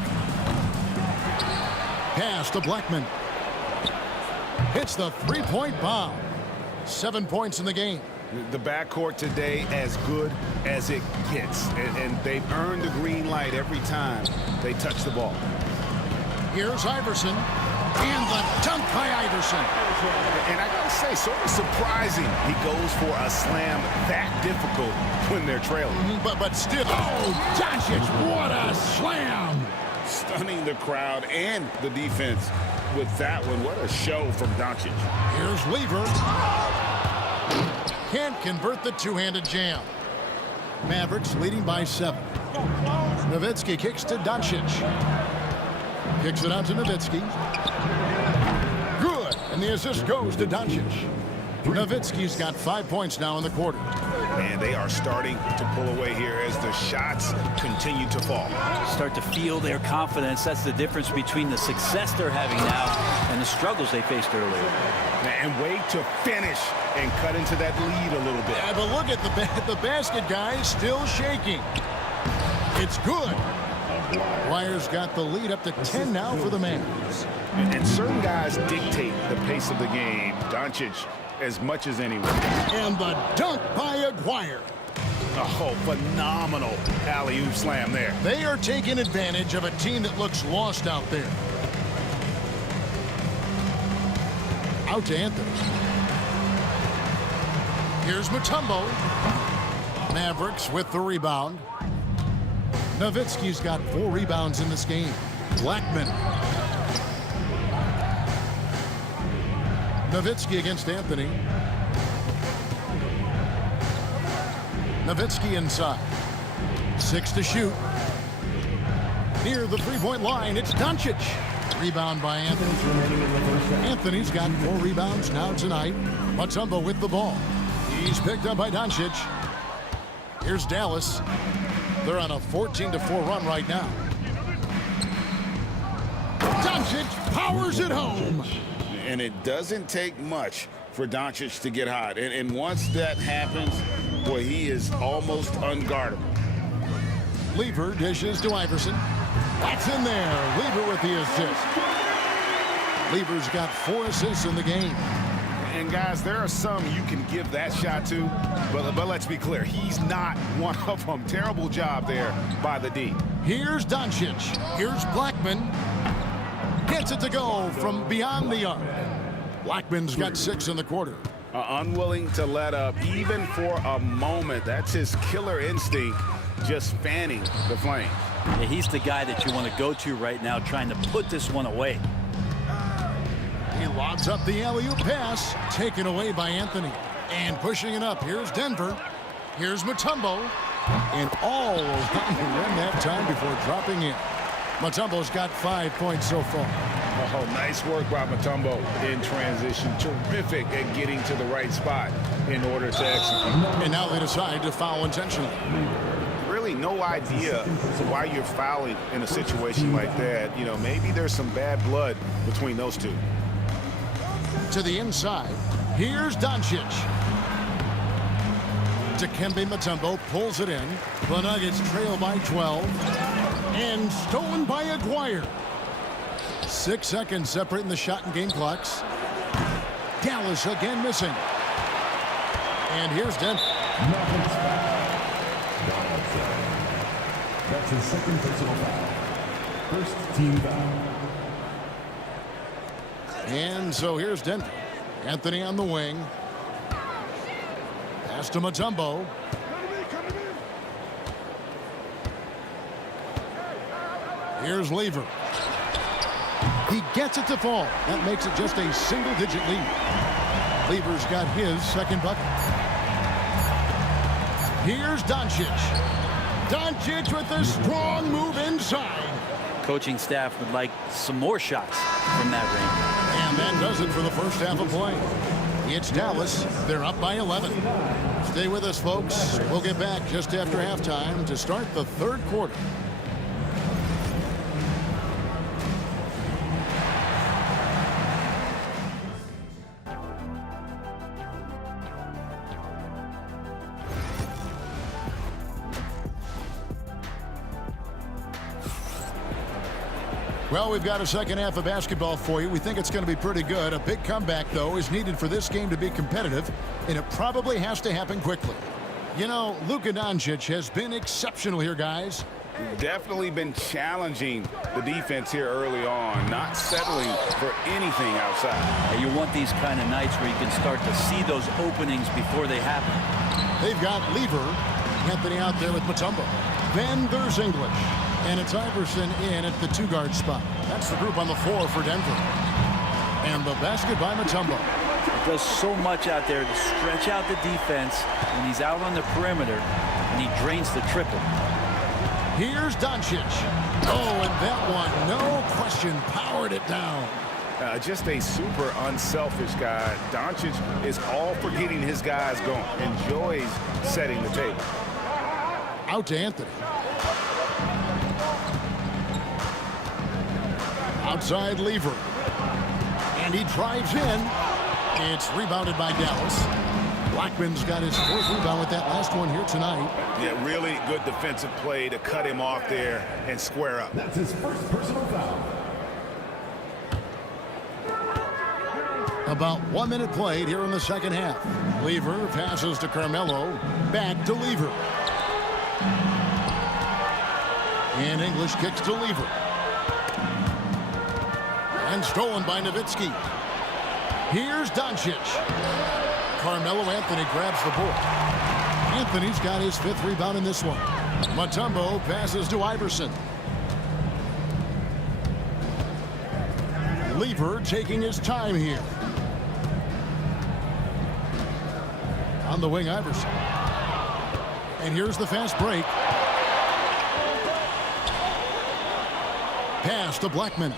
Pass to Blackman. Hits the 3-point bomb. 7 points in the game. The backcourt today as good as it gets. And they've earned the green light every time they touch the ball. Here's Iverson. And the dunk by Iverson. And I gotta say, sort of surprising he goes for a slam that difficult when they're trailing. But still, oh, Doncic, what a slam! Stunning the crowd and the defense with that one. What a show from Doncic. Here's Lever. Can't convert the two-handed jam. Mavericks leading by 7. Nowitzki kicks to Doncic. Kicks it out to Nowitzki. Good. And the assist goes to Doncic. Nowitzki's got 5 points now in the quarter. And they are starting to pull away here as the shots continue to fall. Start to feel their confidence. That's the difference between the success they're having now and the struggles they faced earlier. And wait to finish and cut into that lead a little bit. Yeah, but look at the basket, guys, still shaking. It's good. Wires got the lead up to 10 now for the Mavs. And certain guys dictate the pace of the game. Doncic as much as anyone. And the dunk by Aguirre. Oh, phenomenal alley-oop slam there. They are taking advantage of a team that looks lost out there. Out to Anthony. Here's Mutombo. Mavericks with the rebound. Nowitzki's got 4 rebounds in this game. Blackman. Nowitzki against Anthony. Nowitzki inside. 6 to shoot. Near the three-point line, it's Doncic. Rebound by Anthony. Anthony's got 4 rebounds now tonight. Mutombo with the ball. He's picked up by Doncic. Here's Dallas. They're on a 14-4 run right now. Doncic powers it home. And it doesn't take much for Doncic to get hot. And once that happens, boy, he is almost unguardable. Lever dishes to Iverson. That's in there. Lever with the assist. Lever's got 4 assists in the game. And guys, there are some you can give that shot to, but let's be clear, he's not one of them. Terrible job there by the D. Here's Doncic. Here's Blackman. Gets it to go from beyond the arc. Blackman's got 6 in the quarter. Unwilling to let up even for a moment. That's his killer instinct, just fanning the flames. Yeah, he's the guy that you want to go to right now, trying to put this one away. He lobs up the alley-oop pass, taken away by Anthony. And pushing it up, here's Denver. Here's Mutombo. And all around the rim that time before dropping in. Mutombo's got 5 points so far. Oh, nice work by Mutombo in transition. Terrific at getting to the right spot in order to execute. And now they decide to foul intentionally. Really no idea why you're fouling in a situation like that. You know, maybe there's some bad blood between those two. To the inside, here's Doncic. Dikembe Mutombo pulls it in. The Nuggets trail by 12. And stolen by Aguirre. 6 seconds separating the shot and game clocks. Dallas again missing. And here's Denver. That's his second personal foul. First team foul. And so here's Denver. Anthony on the wing. Pass to Mutombo. Here's Lever. He gets it to fall. That makes it just a single-digit lead. Lever's got his second bucket. Here's Doncic. Doncic with a strong move inside. Coaching staff would like some more shots from that range. And that does it for the first half of play. It's Dallas. They're up by 11. Stay with us, folks. We'll get back just after halftime to start the third quarter. Well, we've got a second half of basketball for you. We think it's going to be pretty good. A big comeback, though, is needed for this game to be competitive, and it probably has to happen quickly. You know, Luka Doncic has been exceptional here, guys. Definitely been challenging the defense here early on, not settling for anything outside. And you want these kind of nights where you can start to see those openings before they happen. They've got Lever, Anthony out there with Mutombo. Then there's English. And it's Iverson in at the 2-guard spot. That's the group on the floor for Denver. And the basket by Mutombo. He does so much out there to stretch out the defense when he's out on the perimeter, and he drains the triple. Here's Doncic. Oh, and that one, no question, powered it down. Just a super unselfish guy. Doncic is all for getting his guys going. Enjoys setting the table. Out to Anthony. Outside Lever. And he drives in. It's rebounded by Dallas. Blackman's got his 4th rebound with that last one here tonight. Yeah, really good defensive play to cut him off there and square up. That's his first personal foul. About 1 minute played here in the second half. Lever passes to Carmelo. Back to Lever. And English kicks to Lever. And stolen by Nowitzki. Here's Doncic. Carmelo Anthony grabs the board. Anthony's got his 5th rebound in this one. Mutombo passes to Iverson. Lever taking his time here. On the wing, Iverson. And here's the fast break. Pass to Blackman.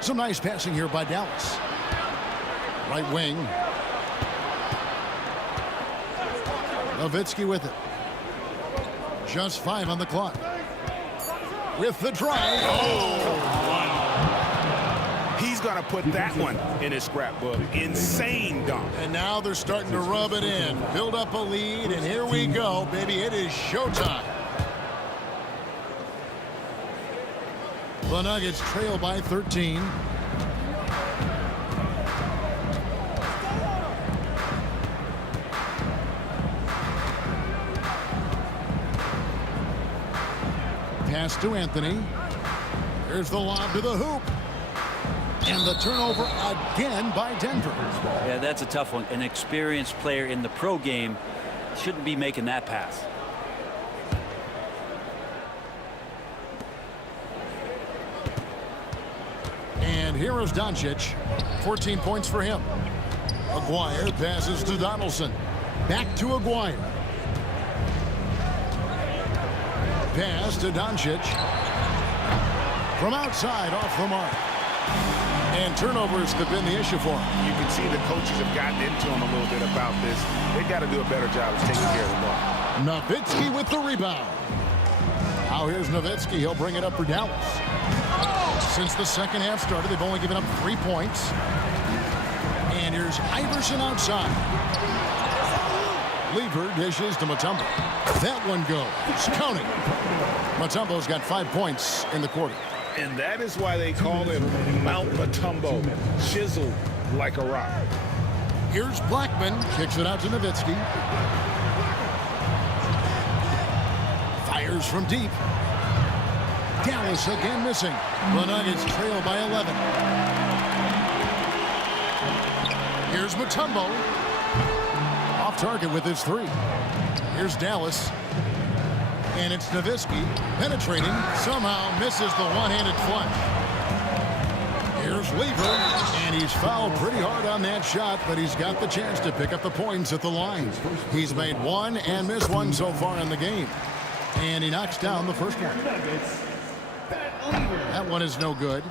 Some nice passing here by Dallas. Right wing. Nowitzki with it. Just 5 on the clock. With the drive. He's going to put that one in his scrapbook. Insane dunk. And now they're starting to rub it in. Build up a lead, and here we go, baby. It is showtime. The Nuggets trail by 13. Pass to Anthony. Here's the lob to the hoop. And the turnover again by Denver. Yeah, that's a tough one. An experienced player in the pro game shouldn't be making that pass. And here is Doncic. 14 points for him. Aguirre passes to Donaldson. Back to Aguirre. Pass to Doncic. From outside, off the mark. And turnovers have been the issue for him. You can see the coaches have gotten into him a little bit about this. They've got to do a better job of taking care of the ball. Nowitzki with the rebound. Now here's Nowitzki. He'll bring it up for Dallas. Since the second half started, they've only given up 3 points. And here's Iverson outside. Lever dishes to Mutombo. That one goes. Counting. Mutombo's got 5 points in the quarter. And that is why they call him Mount Mutombo, chiseled like a rock. Here's Blackman. Kicks it out to Nowitzki. Fires from deep. Dallas again missing. The Nuggets trail by 11. Here's Mutombo. Off target with his 3. Here's Dallas. And it's Nowitzki penetrating. Somehow misses the one-handed flush. Here's Lever. And he's fouled pretty hard on that shot, but he's got the chance to pick up the points at the line. He's made 1 and missed 1 so far in the game. And he knocks down the first one. That one is no good.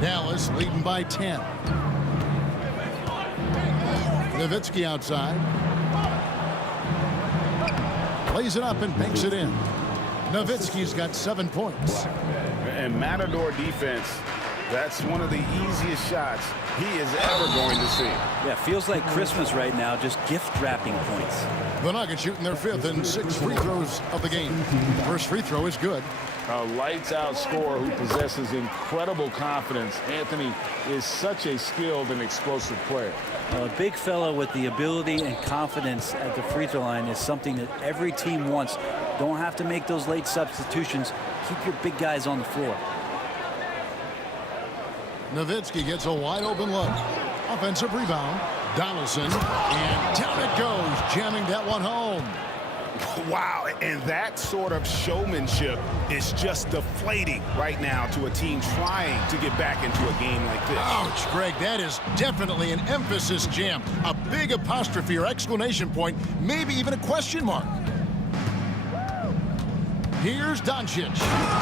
Dallas leading by 10. Nowitzki outside. Plays it up and banks it in. Nowitzki's got 7 points. And Matador defense, that's one of the easiest shots he is ever going to see. Yeah, feels like Christmas right now, just gift wrapping points. The Nuggets shooting their 5th and 6th free throws of the game. First free throw is good. A lights-out scorer who possesses incredible confidence. Anthony is such a skilled and explosive player. A big fella with the ability and confidence at the free throw line is something that every team wants. Don't have to make those late substitutions. Keep your big guys on the floor. Nowitzki gets a wide open look. Offensive rebound. Donaldson. And down it goes, jamming that one home. Wow, and that sort of showmanship is just deflating right now to a team trying to get back into a game like this. Ouch, Greg, that is definitely an emphasis jam. A big apostrophe or exclamation point, maybe even a question mark. Here's Doncic.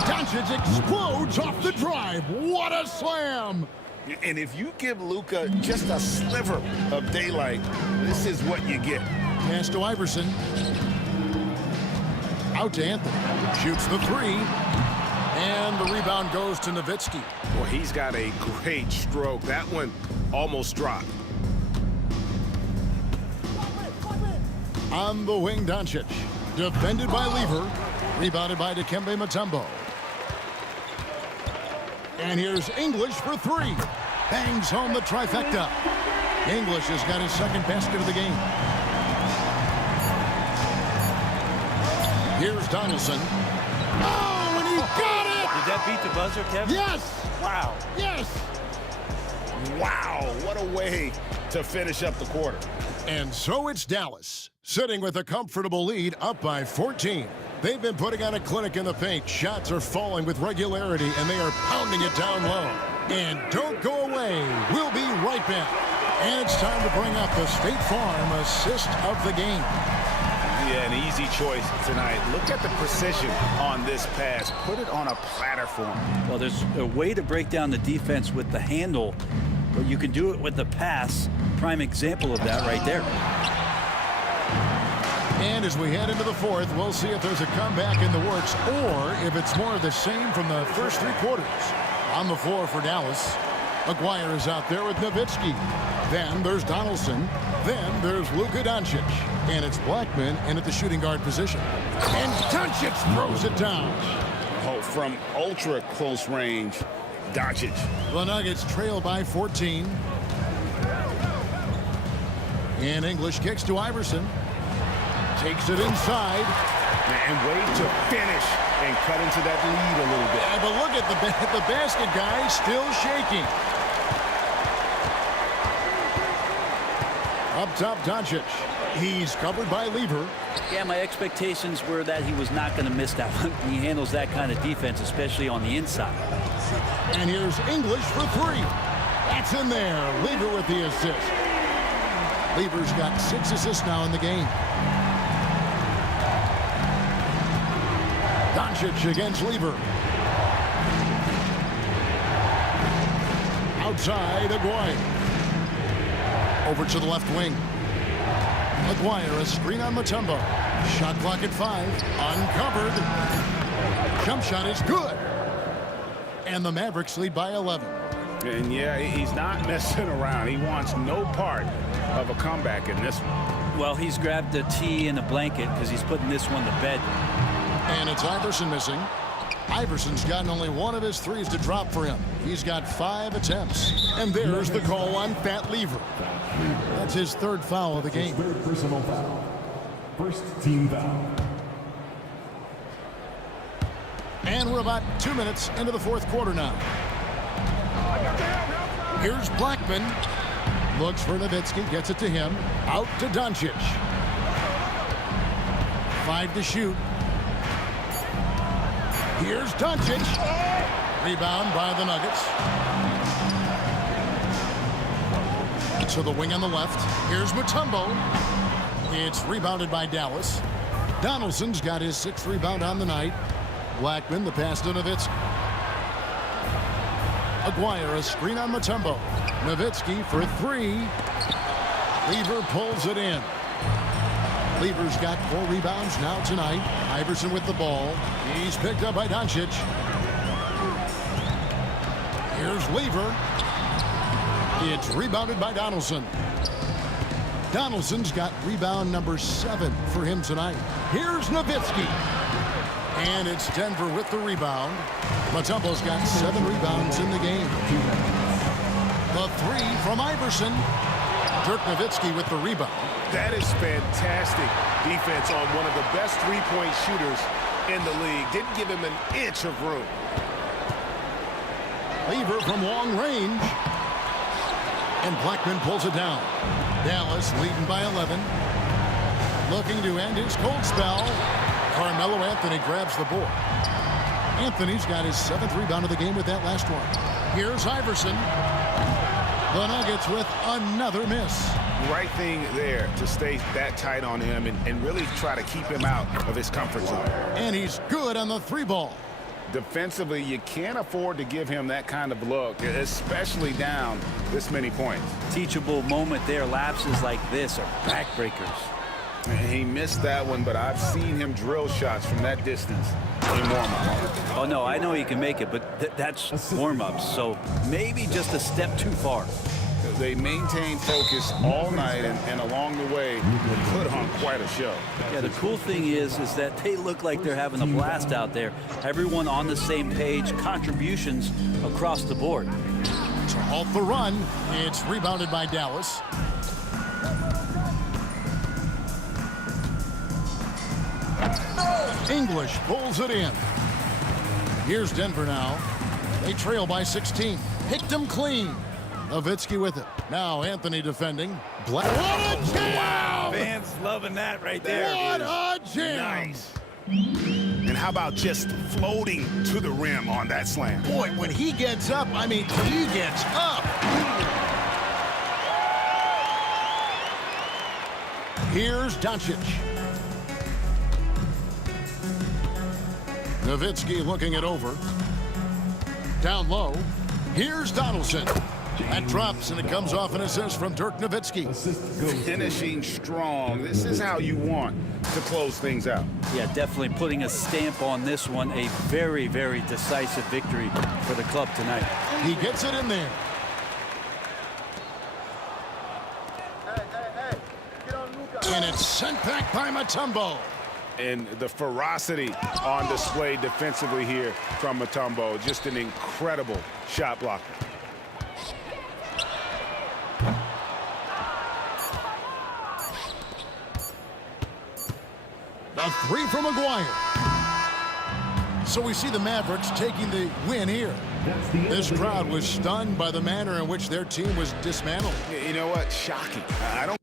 Doncic explodes off the drive. What a slam! And if you give Luka just a sliver of daylight, this is what you get. Pass to Iverson. Out to Anthony. Shoots the 3. And the rebound goes to Nowitzki. Well, he's got a great stroke. That one almost dropped. On the wing, Doncic. Defended by Lever. Rebounded by Dikembe Mutombo. And here's English for three. Bangs home the trifecta. English has got his second basket of the game. Here's Donaldson. Oh, and he got it! Did that beat the buzzer, Kevin? Yes! Wow. Yes! Wow, what a way to finish up the quarter. And so it's Dallas, sitting with a comfortable lead up by 14. They've been putting on a clinic in the paint. Shots are falling with regularity, and they are pounding it down low. And don't go away. We'll be right back. And it's time to bring up the State Farm assist of the game. Yeah, an easy choice tonight. Look at the precision on this pass. Put it on a platter for him. Well, there's a way to break down the defense with the handle, but you can do it with the pass. Prime example of that right there. And as we head into the fourth, we'll see if there's a comeback in the works or if it's more of the same from the first three quarters. On the floor for Dallas, Aguirre is out there with Nowitzki. Then there's Donaldson. Then there's Luka Doncic. And it's Blackman in at the shooting guard position. And Doncic throws it down. Oh, from ultra close range, Doncic. The Nuggets trail by 14. And English kicks to Iverson. Takes it inside. And way to finish and cut into that lead a little bit. But look at the basket guy still shaking. Up top, Doncic. He's covered by Lever. Yeah, my expectations were that he was not going to miss that one. He handles that kind of defense, especially on the inside. And here's English for three. That's in there. Lever with the assist. Lever's got 6 assists now in the game. Doncic against Lever. Outside, Aguirre. Over to the left wing. Aguirre, a screen on Mutombo. Shot clock at 5. Uncovered. Jump shot is good. And the Mavericks lead by 11. And yeah, he's not messing around. He wants no part of a comeback in this one. Well, he's grabbed the tee and a blanket because he's putting this one to bed. And it's Iverson missing. Iverson's gotten only one of his threes to drop for him. He's got 5 attempts. And there's the call on Pat Lever. That's his third foul of the game. Third personal foul. First team foul. And we're about 2 minutes into the fourth quarter now. Here's Blackman. Looks for Nowitzki, gets it to him. Out to Doncic. 5 to shoot. Here's Doncic. Rebound by the Nuggets. To the wing on the left. Here's Mutombo. It's rebounded by Dallas. Donaldson's got his 6th rebound on the night. Blackman, the pass to Nowitzki. Aguirre, a screen on Mutombo. Nowitzki for 3. Lever pulls it in. Lever's got 4 rebounds now tonight. Iverson with the ball. He's picked up by Doncic. Here's Lever. It's rebounded by Donaldson. Donaldson's got rebound number 7 for him tonight. Here's Nowitzki. And it's Denver with the rebound. Mutombo's got 7 rebounds in the game. The 3 from Iverson. Dirk Nowitzki with the rebound. That is fantastic defense on one of the best three-point shooters in the league. Didn't give him an inch of room. Lever from long range. And Blackman pulls it down. Dallas leading by 11. Looking to end his cold spell. Carmelo Anthony grabs the board. Anthony's got his 7th rebound of the game with that last one. Here's Iverson. The Nuggets with another miss. Right thing there to stay that tight on him and really try to keep him out of his comfort zone. And he's good on the 3 ball. Defensively, you can't afford to give him that kind of look, especially down this many points. Teachable moment there. Lapses like this are backbreakers. He missed that one, but I've seen him drill shots from that distance in warm-up. Oh, no, I know he can make it, but that's warm-ups, so maybe just a step too far. They maintain focus all night, and along the way, put on quite a show. Yeah, the cool thing is that they look like they're having a blast out there. Everyone on the same page, contributions across the board. To halt the run, it's rebounded by Dallas. English pulls it in. Here's Denver now. They trail by 16. Picked them clean. Nowitzki with it. Now Anthony defending. What a jam! Wow. Fans loving that right there. What a jam! Nice. And how about just floating to the rim on that slam? Boy, when he gets up, I mean, he gets up. Here's Doncic. Nowitzki looking it over. Down low. Here's Donaldson. That drops, and it comes off an assist from Dirk Nowitzki. Finishing strong. This is how you want to close things out. Yeah, definitely putting a stamp on this one. A very, very decisive victory for the club tonight. He gets it in there. And it's sent back by Mutombo. And the ferocity on display defensively here from Mutombo. Just an incredible shot blocker. A three from Maguire. So we see the Mavericks taking the win here. This crowd was stunned by the manner in which their team was dismantled. You know what? Shocking. I don't.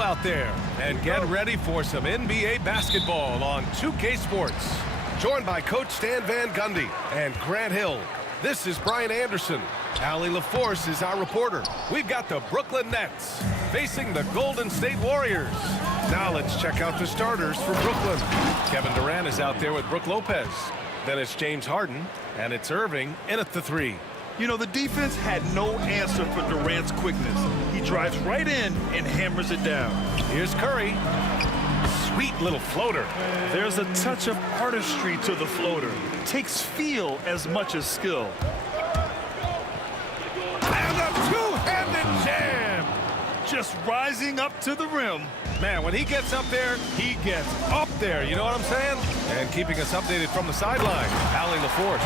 Out there, and get ready for some NBA basketball on 2K Sports. Joined by Coach Stan Van Gundy and Grant Hill. This is Brian Anderson. Allie LaForce is our reporter. We've got the Brooklyn Nets facing the Golden State Warriors. Now let's check out the starters for Brooklyn. Kevin Durant is out there with Brook Lopez. Then it's James Harden, and it's Irving in at the 3. You know, the defense had no answer for Durant's quickness. He drives right in and hammers it down. Here's Curry. Sweet little floater. There's a touch of artistry to the floater. Takes feel as much as skill. And a two-handed jam. Just rising up to the rim. Man, when he gets up there, he gets up there. You know what I'm saying? And keeping us updated from the sideline, Allie LaForce.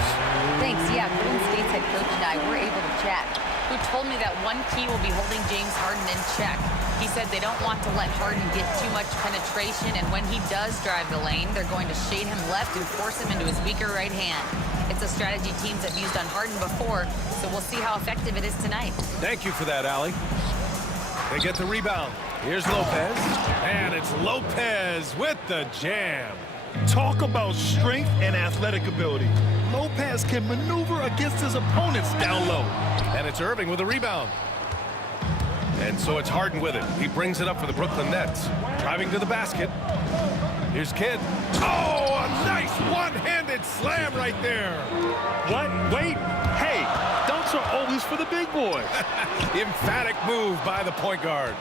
Thanks. Yeah, Golden State's head coach and I were able to chat. Who told me that one key will be holding James Harden in check. He said they don't want to let Harden get too much penetration, and when he does drive the lane, they're going to shade him left and force him into his weaker right hand. It's a strategy teams have used on Harden before, so we'll see how effective it is tonight. Thank you for that, Allie. They get the rebound. Here's Lopez, and it's Lopez with the jam. Talk about strength and athletic ability. Lopez can maneuver against his opponents down low. And it's Irving with a rebound. And so it's Harden with it. He brings it up for the Brooklyn Nets. Driving to the basket. Here's Kidd. Oh, a nice one-handed slam right there. What? Wait. Hey, dunks are always for the big boys. Emphatic move by the point guard.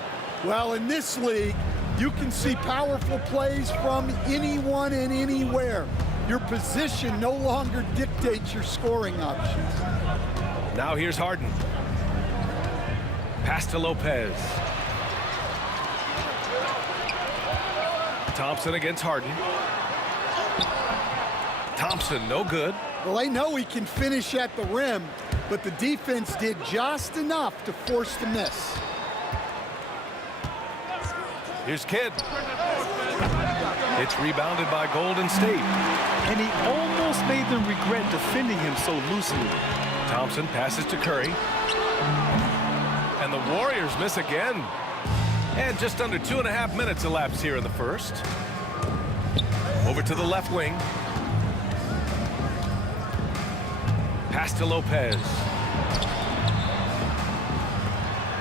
Well, in this league, you can see powerful plays from anyone and anywhere. Your position no longer dictates your scoring options. Now here's Harden. Pass to Lopez. Thompson against Harden. Thompson, no good. Well, they know he can finish at the rim, but the defense did just enough to force the miss. Here's Kidd. It's rebounded by Golden State. And he almost made them regret defending him so loosely. Thompson passes to Curry. And the Warriors miss again. And just under 2.5 minutes elapsed here in the first. Over to the left wing. Pass to Lopez.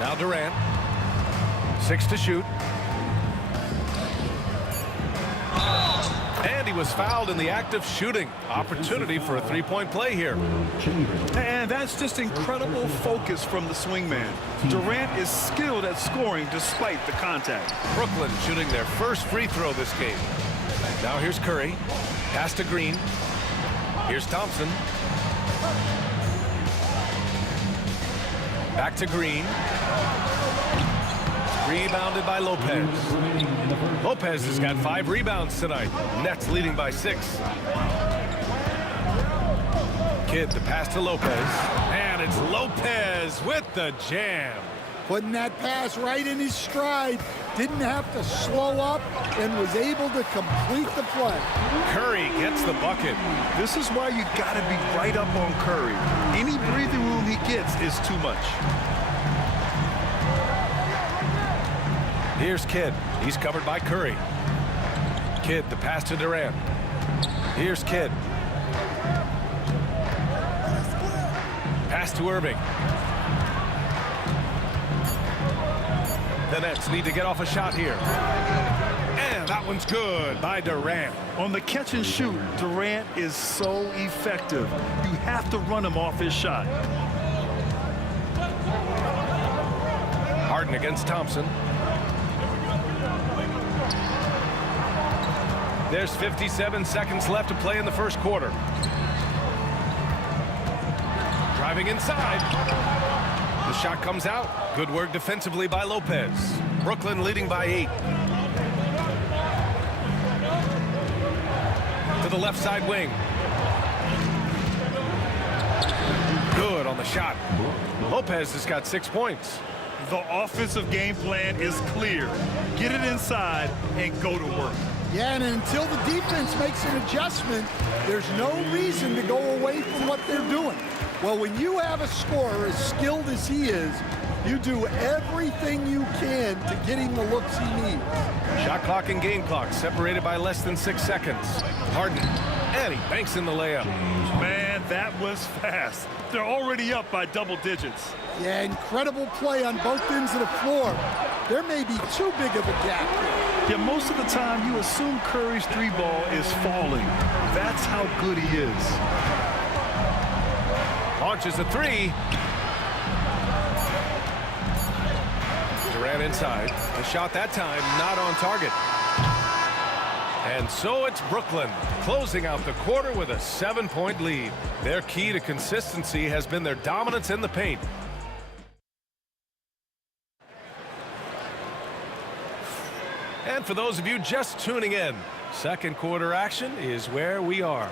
Now Durant. 6 to shoot. And he was fouled in the act of shooting. Opportunity for a three-point play here. And that's just incredible focus from the swingman. Durant is skilled at scoring despite the contact. Brooklyn shooting their first free throw this game. Now here's Curry. Pass to Green. Here's Thompson. Back to Green. Rebounded by Lopez. Lopez has got 5 rebounds tonight. Nets leading by 6. Kidd, the pass to Lopez. And it's Lopez with the jam. Putting that pass right in his stride. Didn't have to slow up and was able to complete the play. Curry gets the bucket. This is why you got to be right up on Curry. Any breathing room he gets is too much. Here's Kidd. He's covered by Curry. Kidd, the pass to Durant. Here's Kidd. Pass to Irving. The Nets need to get off a shot here. And that one's good by Durant. On the catch and shoot, Durant is so effective. You have to run him off his shot. Harden against Thompson. There's 57 seconds left to play in the first quarter. Driving inside. The shot comes out. Good work defensively by Lopez. Brooklyn leading by 8. To the left side wing. Good on the shot. Lopez has got 6 points. The offensive game plan is clear. Get it inside and go to work. Yeah, and until the defense makes an adjustment, there's no reason to go away from what they're doing. Well, when you have a scorer as skilled as he is, you do everything you can to get him the looks he needs. Shot clock and game clock separated by less than 6 seconds. Harden, and he banks in the layup. Man, that was fast. They're already up by double digits. Yeah, incredible play on both ends of the floor. There may be too big of a gap. Yeah, most of the time you assume Curry's 3-ball is falling. That's how good he is. Launches a 3. Durant inside. The shot that time not on target. And so it's Brooklyn closing out the quarter with a 7-point lead. Their key to consistency has been their dominance in the paint. And for those of you just tuning in, second quarter action is where we are.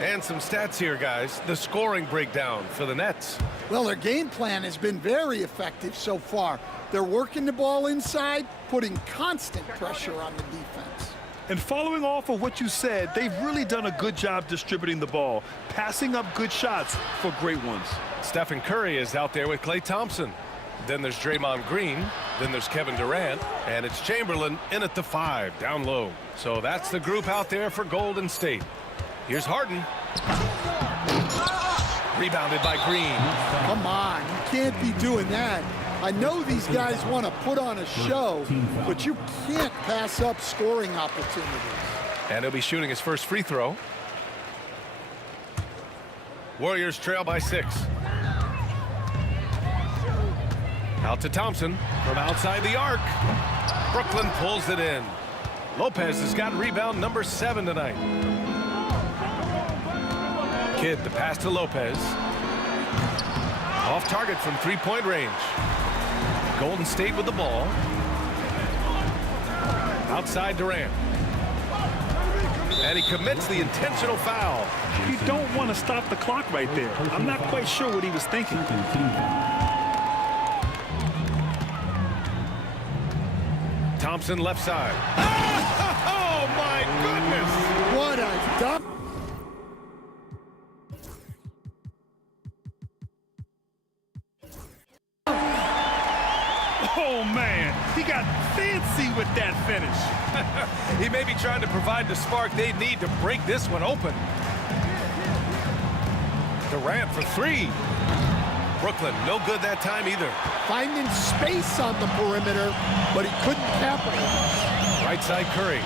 And some stats here, guys. The scoring breakdown for the Nets. Well, their game plan has been very effective so far. They're working the ball inside, putting constant pressure on the defense. And following off of what you said, they've really done a good job distributing the ball, passing up good shots for great ones. Stephen Curry is out there with Klay Thompson. Then there's Draymond Green. Then there's Kevin Durant. And it's Chamberlain in at the 5, down low. So that's the group out there for Golden State. Here's Harden. Rebounded by Green. Come on, you can't be doing that. I know these guys want to put on a show, but you can't pass up scoring opportunities. And he'll be shooting his first free throw. Warriors trail by 6. Out to Thompson from outside the arc. Brooklyn pulls it in. Lopez has got rebound number 7 tonight. Kidd, the pass to Lopez. Off target from 3-point range. Golden State with the ball. Outside Durant. And he commits the intentional foul. You don't want to stop the clock right there. I'm not quite sure what he was thinking. Thompson left side. Oh, my goodness. What a dump. Oh, man, he got fancy with that finish. He may be trying to provide the spark they need to break this one open. Durant for three. Brooklyn, no good that time either. Finding space on the perimeter, but he couldn't capitalize. Right side Curry.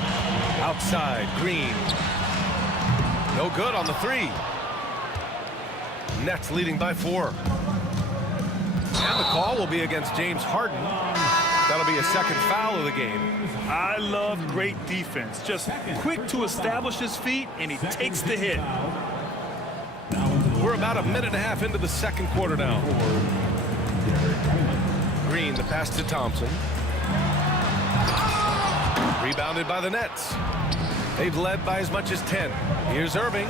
Outside Green. No good on the three. Nets leading by 4. And the call will be against James Harden. That'll be a second foul of the game. I love great defense. Just quick to establish his feet, and he takes the hit. We're about a minute and a half into the second quarter now. Green, the pass to Thompson. Rebounded by the Nets. They've led by as much as 10. Here's Irving.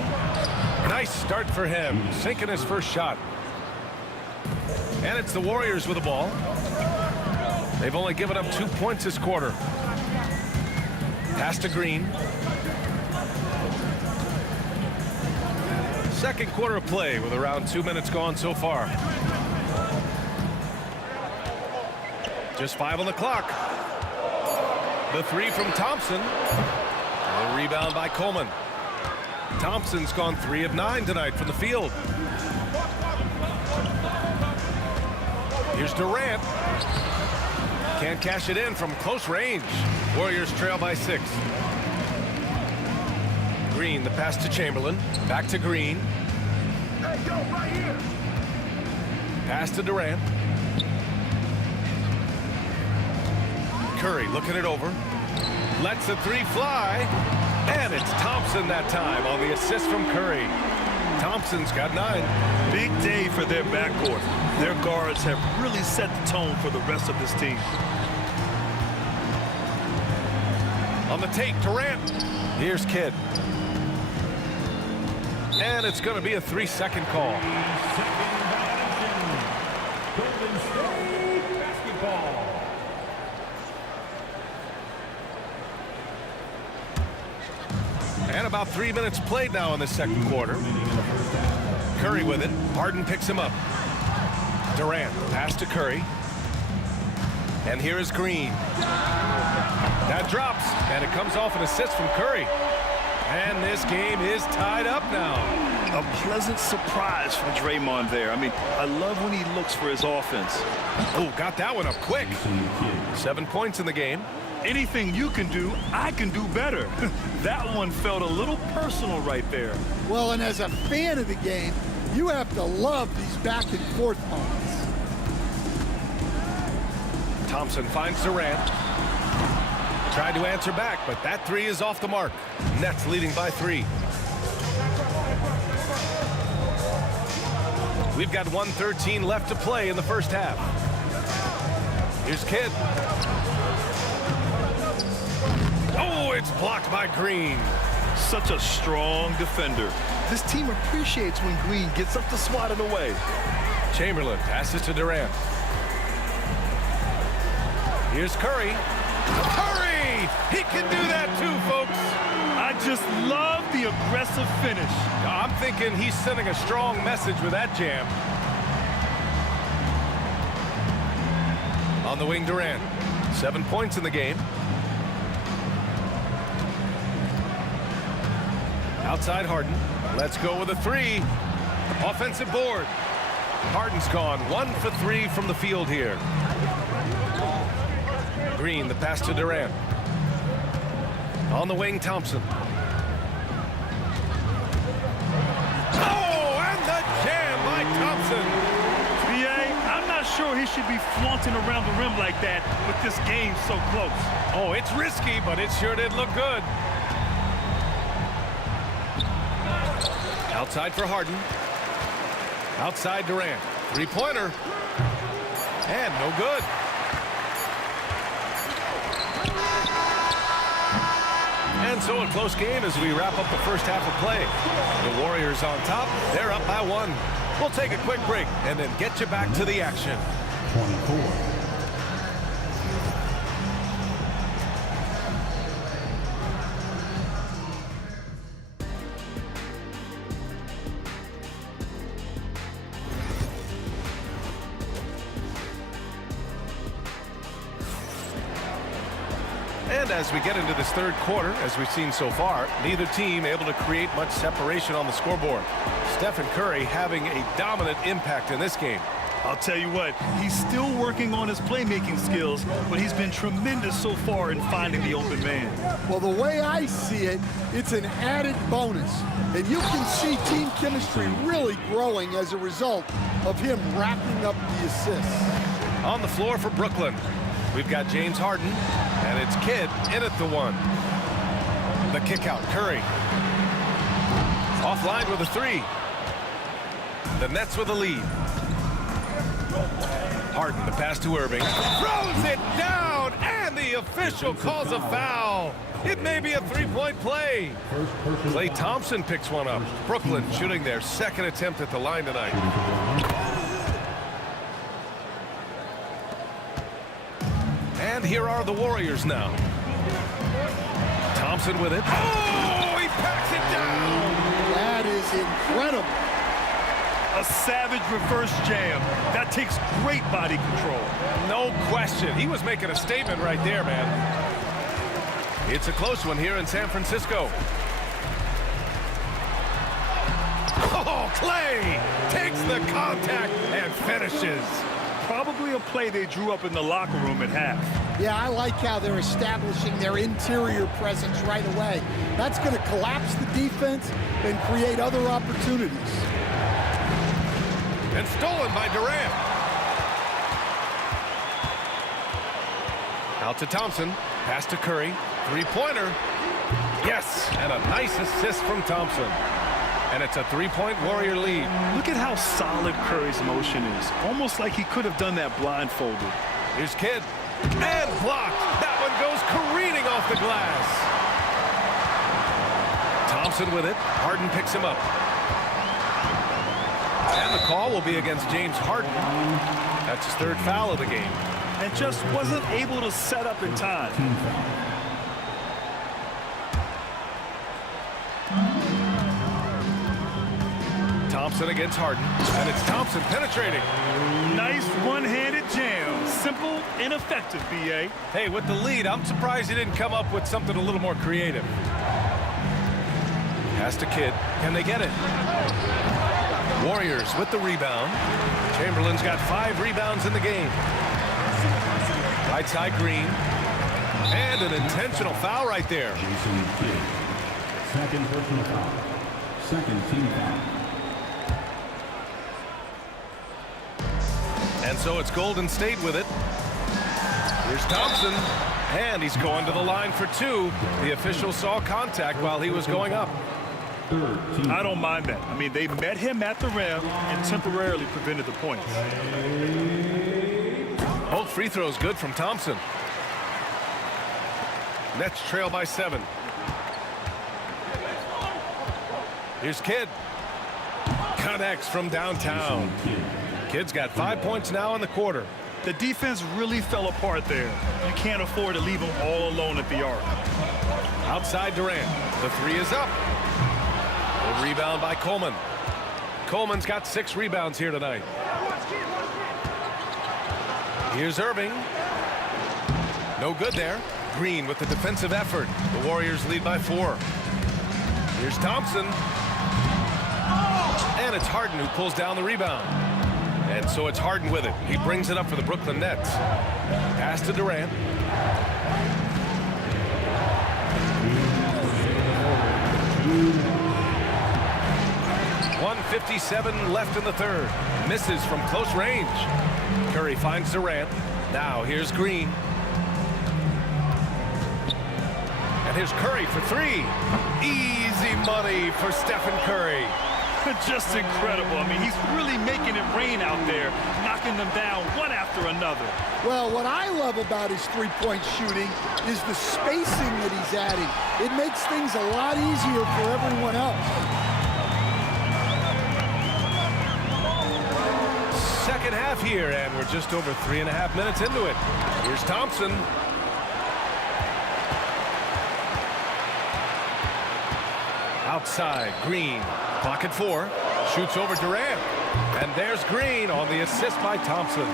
Nice start for him, sinking his first shot. And it's the Warriors with the ball. They've only given up 2 points this quarter. Pass to Green. Second quarter of play with around 2 minutes gone so far. Just 5 on the clock. The three from Thompson. A rebound by Coleman. Thompson's gone 3 of 9 tonight from the field. Here's Durant. Can't cash it in from close range. Warriors trail by 6. Green, the pass to Chamberlain. Back to Green. Hey, go right here. Pass to Durant. Curry looking it over. Lets the three fly. And it's Thompson that time on the assist from Curry. Thompson's got 9. Big day for their backcourt. Their guards have really set the tone for the rest of this team. On the take, Durant. Here's Kidd. And it's going to be a 3-second call. Golden State basketball. And about 3 minutes played now in the second quarter. Curry with it. Harden picks him up. Durant, pass to Curry. And here is Green. That drops, and it comes off an assist from Curry. And this game is tied up now. A pleasant surprise from Draymond there. I mean, I love when he looks for his offense. Oh, got that one up quick. 7 points in the game. Anything you can do, I can do better. That one felt a little personal right there. Well, and as a fan of the game, you have to love these back and forth moments. Thompson finds Durant. Tried to answer back, but that three is off the mark. Nets leading by 3. We've got 1:13 left to play in the first half. Here's Kidd. Oh, it's blocked by Green. Such a strong defender. This team appreciates when Green gets up to swat it away. Chamberlain passes to Durant. Here's Curry. Curry! He can do that too, folks. I just love the aggressive finish. I'm thinking he's sending a strong message with that jam. On the wing, Durant. 7 points in the game. Outside Harden. Let's go with a 3. Offensive board. Harden's gone 1 for 3 from the field here. Green, the pass to Durant. On the wing, Thompson. Oh, and the jam by Thompson. B.A., I'm not sure he should be flaunting around the rim like that with this game so close. Oh, it's risky, but it sure did look good. Outside for Harden. Outside Durant. 3-pointer. And no good. And so a close game as we wrap up the first half of play. The Warriors on top. They're up by 1. We'll take a quick break and then get you back to the action. 24. And as we get into this third quarter, as we've seen so far, neither team able to create much separation on the scoreboard. Stephen Curry having a dominant impact in this game. I'll tell you what, he's still working on his playmaking skills, but he's been tremendous so far in finding the open man. Well, the way I see it, it's an added bonus. And you can see team chemistry really growing as a result of him racking up the assists. On the floor for Brooklyn, we've got James Harden, and it's Kidd in at the one. The kick out, Curry. Offline with a three. The Nets with a lead. Harden, the pass to Irving. Throws it down, and the official calls a foul. It may be a three-point play. Klay Thompson picks one up. Brooklyn shooting their second attempt at the line tonight. And here are the Warriors now. Thompson with it. Oh, he packs it down. That is incredible. A savage reverse jam. That takes great body control. No question. He was making a statement right there, man. It's a close one here in San Francisco. Oh, Klay takes the contact and finishes. Probably a play they drew up in the locker room at half. Yeah, I like how they're establishing their interior presence right away. That's going to collapse the defense and create other opportunities. And stolen by Durant. Out to Thompson. Pass to Curry. Three-pointer. Yes, and a nice assist from Thompson. And it's a three-point Warrior lead. Look at how solid Curry's motion is. Almost like he could have done that blindfolded. Here's Kidd. And blocked. That one goes careening off the glass. Thompson with it. Harden picks him up. And the call will be against James Harden. That's his third foul of the game. And just wasn't able to set up in time. Thompson against Harden. And it's Thompson penetrating. Nice one-handed jam. Simple and effective, B.A. Hey, with the lead, I'm surprised he didn't come up with something a little more creative. Pass to Kidd. Can they get it? Warriors with the rebound. Chamberlain's got 5 rebounds in the game. Right side Green. And an intentional foul right there. Second personal foul. Second team foul. And so it's Golden State with it. Here's Thompson. And he's going to the line for 2. The official saw contact while he was going up. I don't mind that. I mean, they met him at the rim and temporarily prevented the points. Both free throws good from Thompson. Nets trail by 7. Here's Kidd. Connects from downtown. Kidd's got 5 points now in the quarter. The defense really fell apart there. You can't afford to leave them all alone at the arc. Outside Durant. The 3 is up. The rebound by Coleman. Coleman's got 6 rebounds here tonight. Here's Irving. No good there. Green with the defensive effort. The Warriors lead by 4. Here's Thompson. And it's Harden who pulls down the rebound. And so it's Harden with it. He brings it up for the Brooklyn Nets. Pass to Durant. .157 left in the third. Misses from close range. Curry finds Durant. Now here's Green. And here's Curry for 3. Easy money for Stephen Curry. Just incredible. I mean, he's really making it rain out there, knocking them down one after another. Well, what I love about his three-point shooting is the spacing that he's adding. It makes things a lot easier for everyone else. Second half here, and we're just over 3.5 minutes into it. Here's Thompson. Outside, Green. Clock at 4. Shoots over Durant. And there's Green on the assist by Thompson.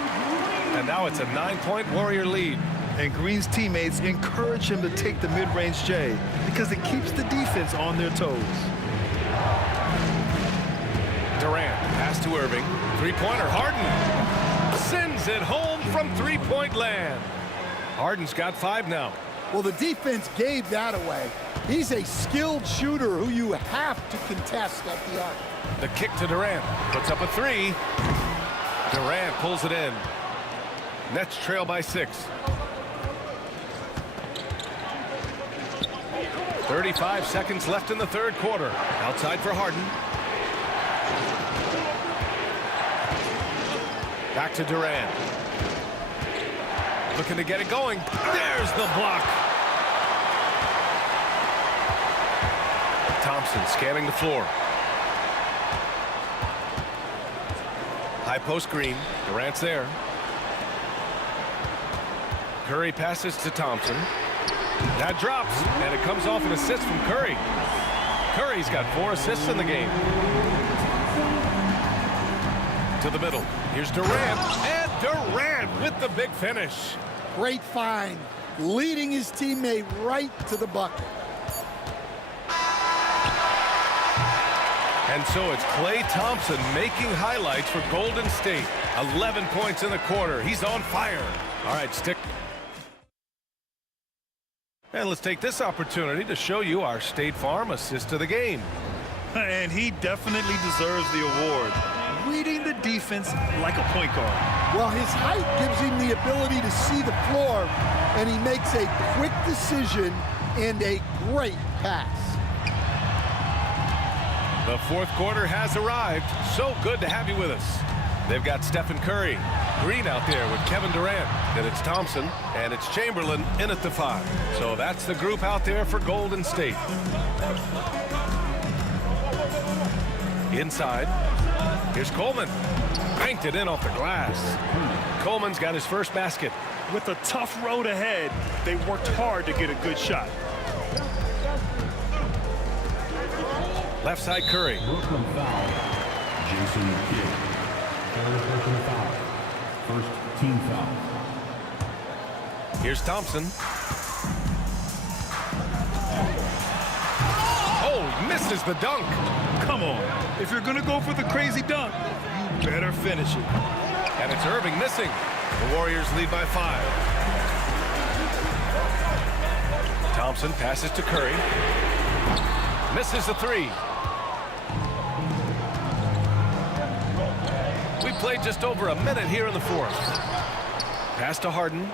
And now it's a 9-point Warrior lead. And Green's teammates encourage him to take the mid-range J because it keeps the defense on their toes. Durant, pass to Irving. Three-pointer, Harden sends it home from three-point land. Harden's got 5 now. Well, the defense gave that away. He's a skilled shooter who you have to contest at the arc. The kick to Durant, puts up a 3. Durant pulls it in. Nets trail by 6. 35 seconds left in the third quarter. Outside for Harden. Back to Durant. Looking to get it going. There's the block. Thompson scanning the floor. High post Green. Durant's there. Curry passes to Thompson. That drops, and it comes off an assist from Curry. Curry's got 4 assists in the game. To the middle. Here's Durant, and Durant with the big finish. Great find, leading his teammate right to the bucket. And so it's Klay Thompson making highlights for Golden State. 11 points in the quarter. He's on fire. All right, stick. And let's take this opportunity to show you our State Farm assist of the game. And he definitely deserves the award. Reading the defense like a point guard. Well, his height gives him the ability to see the floor, and he makes a quick decision and a great pass. The fourth quarter has arrived. So good to have you with us. They've got Stephen Curry, Green out there with Kevin Durant. Then it's Thompson, and it's Chamberlain in at the 5. So that's the group out there for Golden State. Inside, here's Coleman. Banked it in off the glass. Coleman's got his first basket. With a tough road ahead, they worked hard to get a good shot. Left side Curry. Brooklyn foul. Jason Kidd. Third personal foul. First team foul. Here's Thompson. Oh, misses the dunk. Come on. If you're going to go for the crazy dunk, you better finish it. And it's Irving missing. The Warriors lead by 5. Thompson passes to Curry. Misses the 3. We played just over a minute here in the fourth. Pass to Harden.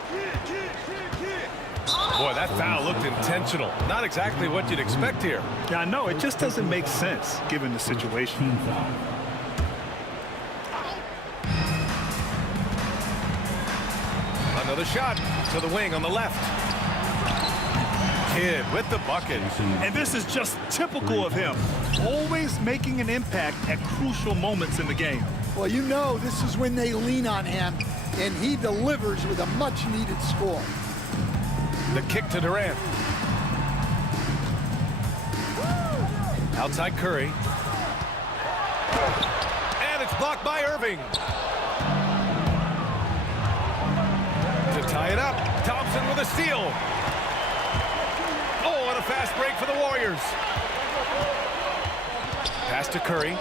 Boy, that foul looked intentional. Not exactly what you'd expect here. Yeah, I know. It just doesn't make sense given the situation. Another shot to the wing on the left. Kidd with the bucket. And this is just typical of him. Always making an impact at crucial moments in the game. Well, you know this is when they lean on him, and he delivers with a much-needed score. The kick to Durant. Outside Curry. And it's blocked by Irving. To tie it up, Thompson with a steal. Oh, and a fast break for the Warriors. Pass to Curry.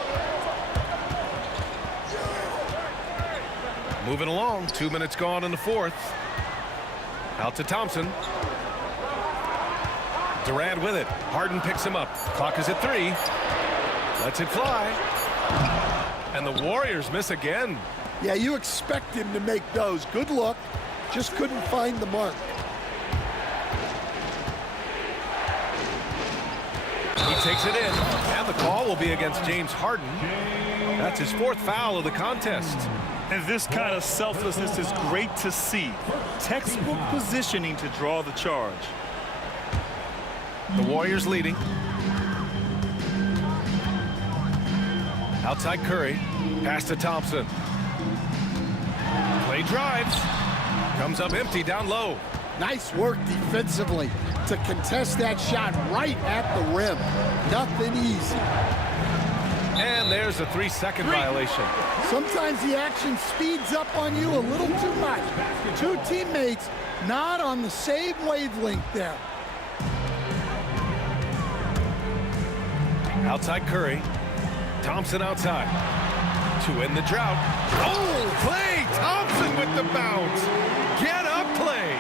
Moving along, 2 minutes gone in the fourth. Out to Thompson. Durant with it. Harden picks him up. Clock is at 3. Lets it fly. And the Warriors miss again. Yeah, you expect him to make those. Good look. Just couldn't find the mark. He takes it in. And the call will be against James Harden. That's his 4th foul of the contest. And this kind of selflessness is great to see. Textbook positioning to draw the charge. The Warriors leading. Outside Curry. Pass to Thompson. Play drives. Comes up empty down low. Nice work defensively to contest that shot right at the rim. Nothing easy. And there's a 3-second violation. Sometimes the action speeds up on you a little too much. two teammates not on the same wavelength there. Outside Curry. Thompson outside. To end the drought. Oh, Klay Thompson with the bounce. Get up, Klay.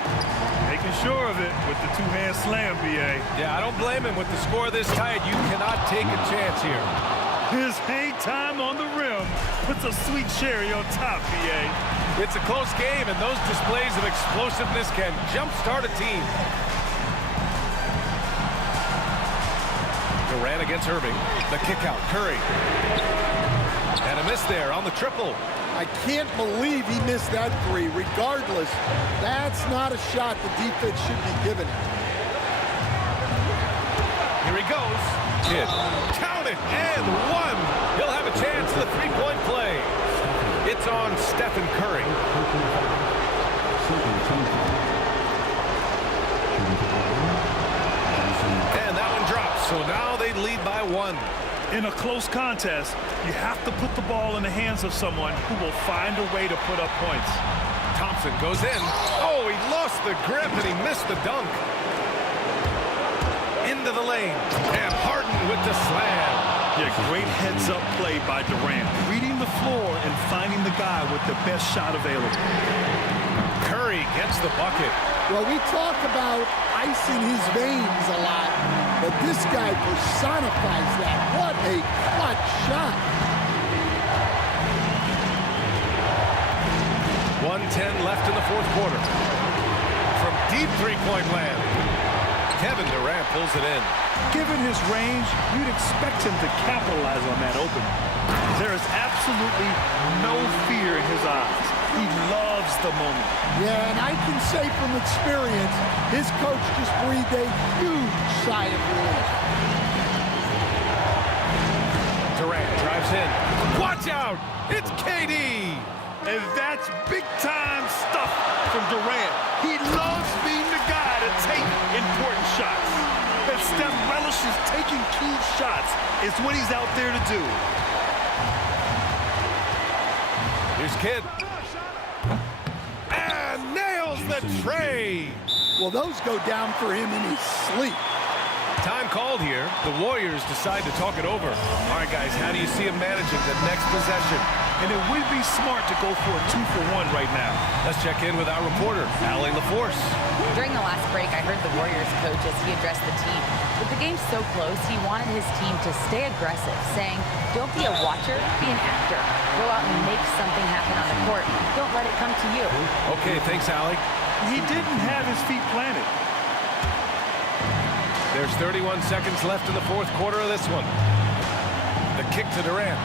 Making sure of it with the two-hand slam, B.A. Yeah, I don't blame him. With the score this tight, you cannot take a chance here. His hang time on the rim puts a sweet cherry on top, B.A. It's a close game, and those displays of explosiveness can jumpstart a team. Durant against Irving. The kick out. Curry. And a miss there on the triple. I can't believe he missed that three. Regardless, that's not a shot the defense should be giving him. Here he goes. Kidd. Count it. And one. He'll have a chance at the three-point play. It's on Stephen Curry. And that one drops. So now they lead by one. In a close contest, you have to put the ball in the hands of someone who will find a way to put up points. Thompson goes in. Oh, he lost the grip and he missed the dunk. Into the lane. And Harden with the slam. Yeah, great heads-up play by Durant. Reading the floor and finding the guy with the best shot available. Curry gets the bucket. Well, we talk about icing his veins a lot, but this guy personifies that. What a clutch shot. 1:10 left in the fourth quarter. From deep three-point land, Kevin Durant pulls it in. Given his range, you'd expect him to capitalize on that opening. There is absolutely no fear in his eyes. He loves the moment. Yeah, and I can say from experience, his coach just breathed a huge sigh of relief. Durant drives in. Watch out! It's KD! And that's big-time stuff from Durant. He loves being the guy to take important shots. And Steph relishes taking key shots. It's what he's out there to do. Here's Kidd. And nails the tray. Well, those go down for him in his sleep. Time called here. The Warriors decide to talk it over. All right, guys, how do you see him managing the next possession? And it would be smart to go for a 2-for-1 right now. Let's check in with our reporter, Allie LaForce. During the last break, I heard the Warriors coach as he addressed the team. With the game so close, he wanted his team to stay aggressive, saying, don't be a watcher, be an actor. Go out and make something happen on the court. Don't let it come to you. Okay, thanks, Allie. He didn't have his feet planted. There's 31 seconds left in the fourth quarter of this one. The kick to Durant.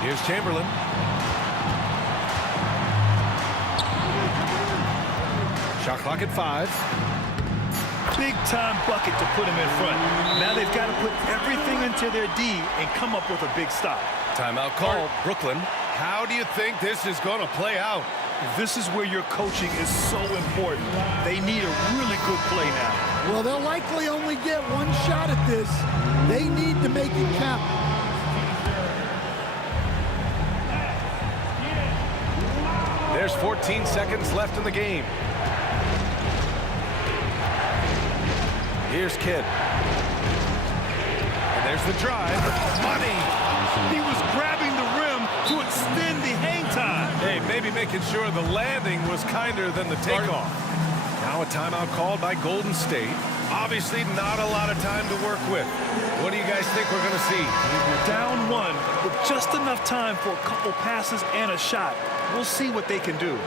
Here's Chamberlain. Shot clock at 5. Big-time bucket to put him in front. Now they've got to put everything into their D and come up with a big stop. Timeout called. Brooklyn, how do you think this is going to play out? This is where your coaching is so important. They need a really good play now. Well, they'll likely only get one shot at this. They need to make it count. There's 14 seconds left in the game. Here's Kidd. And there's the drive. Money! He was grabbing the rim to extend the hang time. Hey, maybe making sure the landing was kinder than the takeoff. Now a timeout called by Golden State. Obviously not a lot of time to work with. What do you guys think we're going to see? Down one with just enough time for a couple passes and a shot. We'll see what they can do.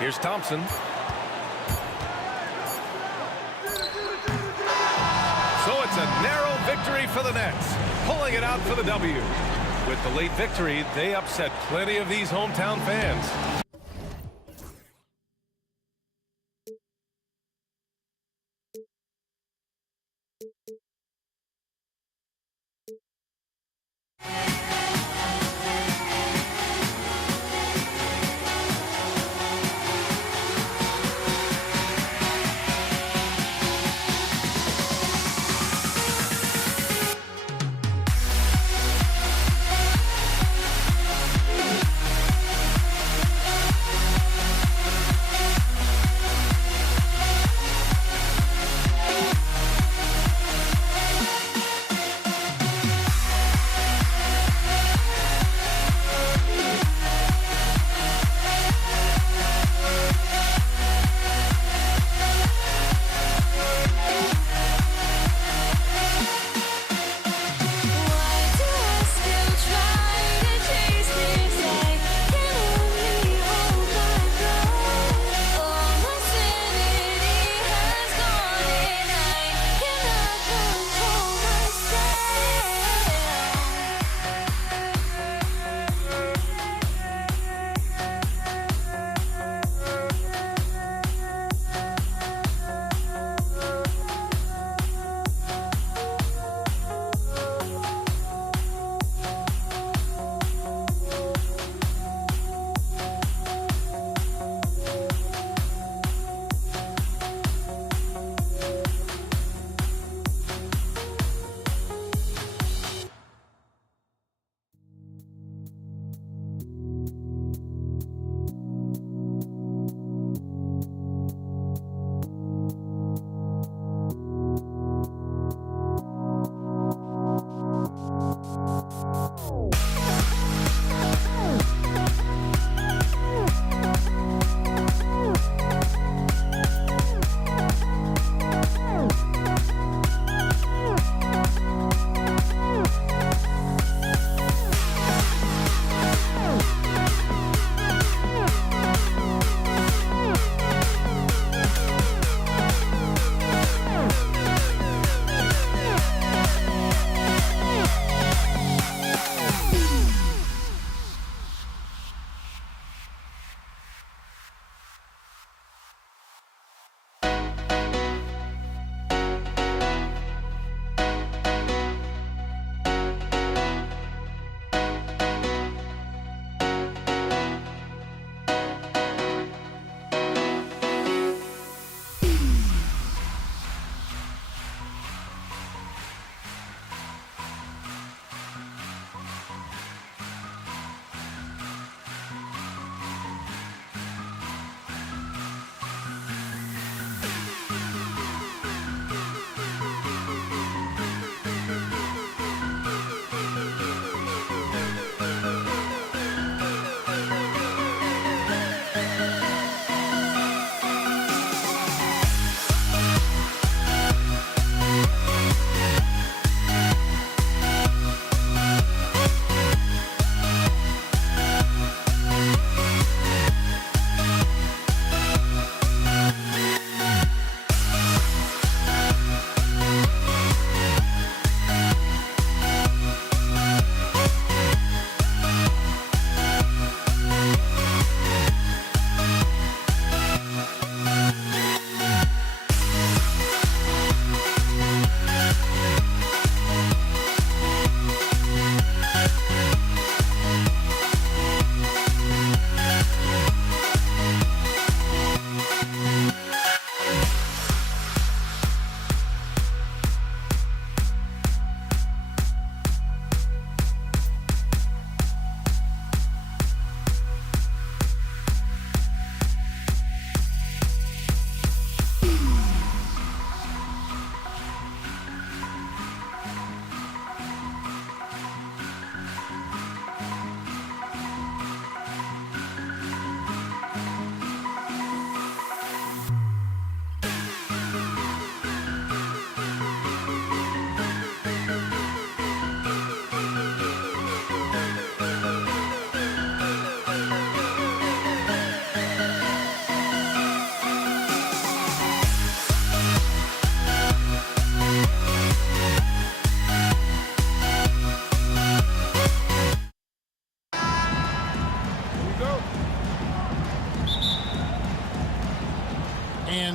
Here's Thompson. So it's a narrow victory for the Nets, pulling it out for the W. With the late victory, they upset plenty of these hometown fans.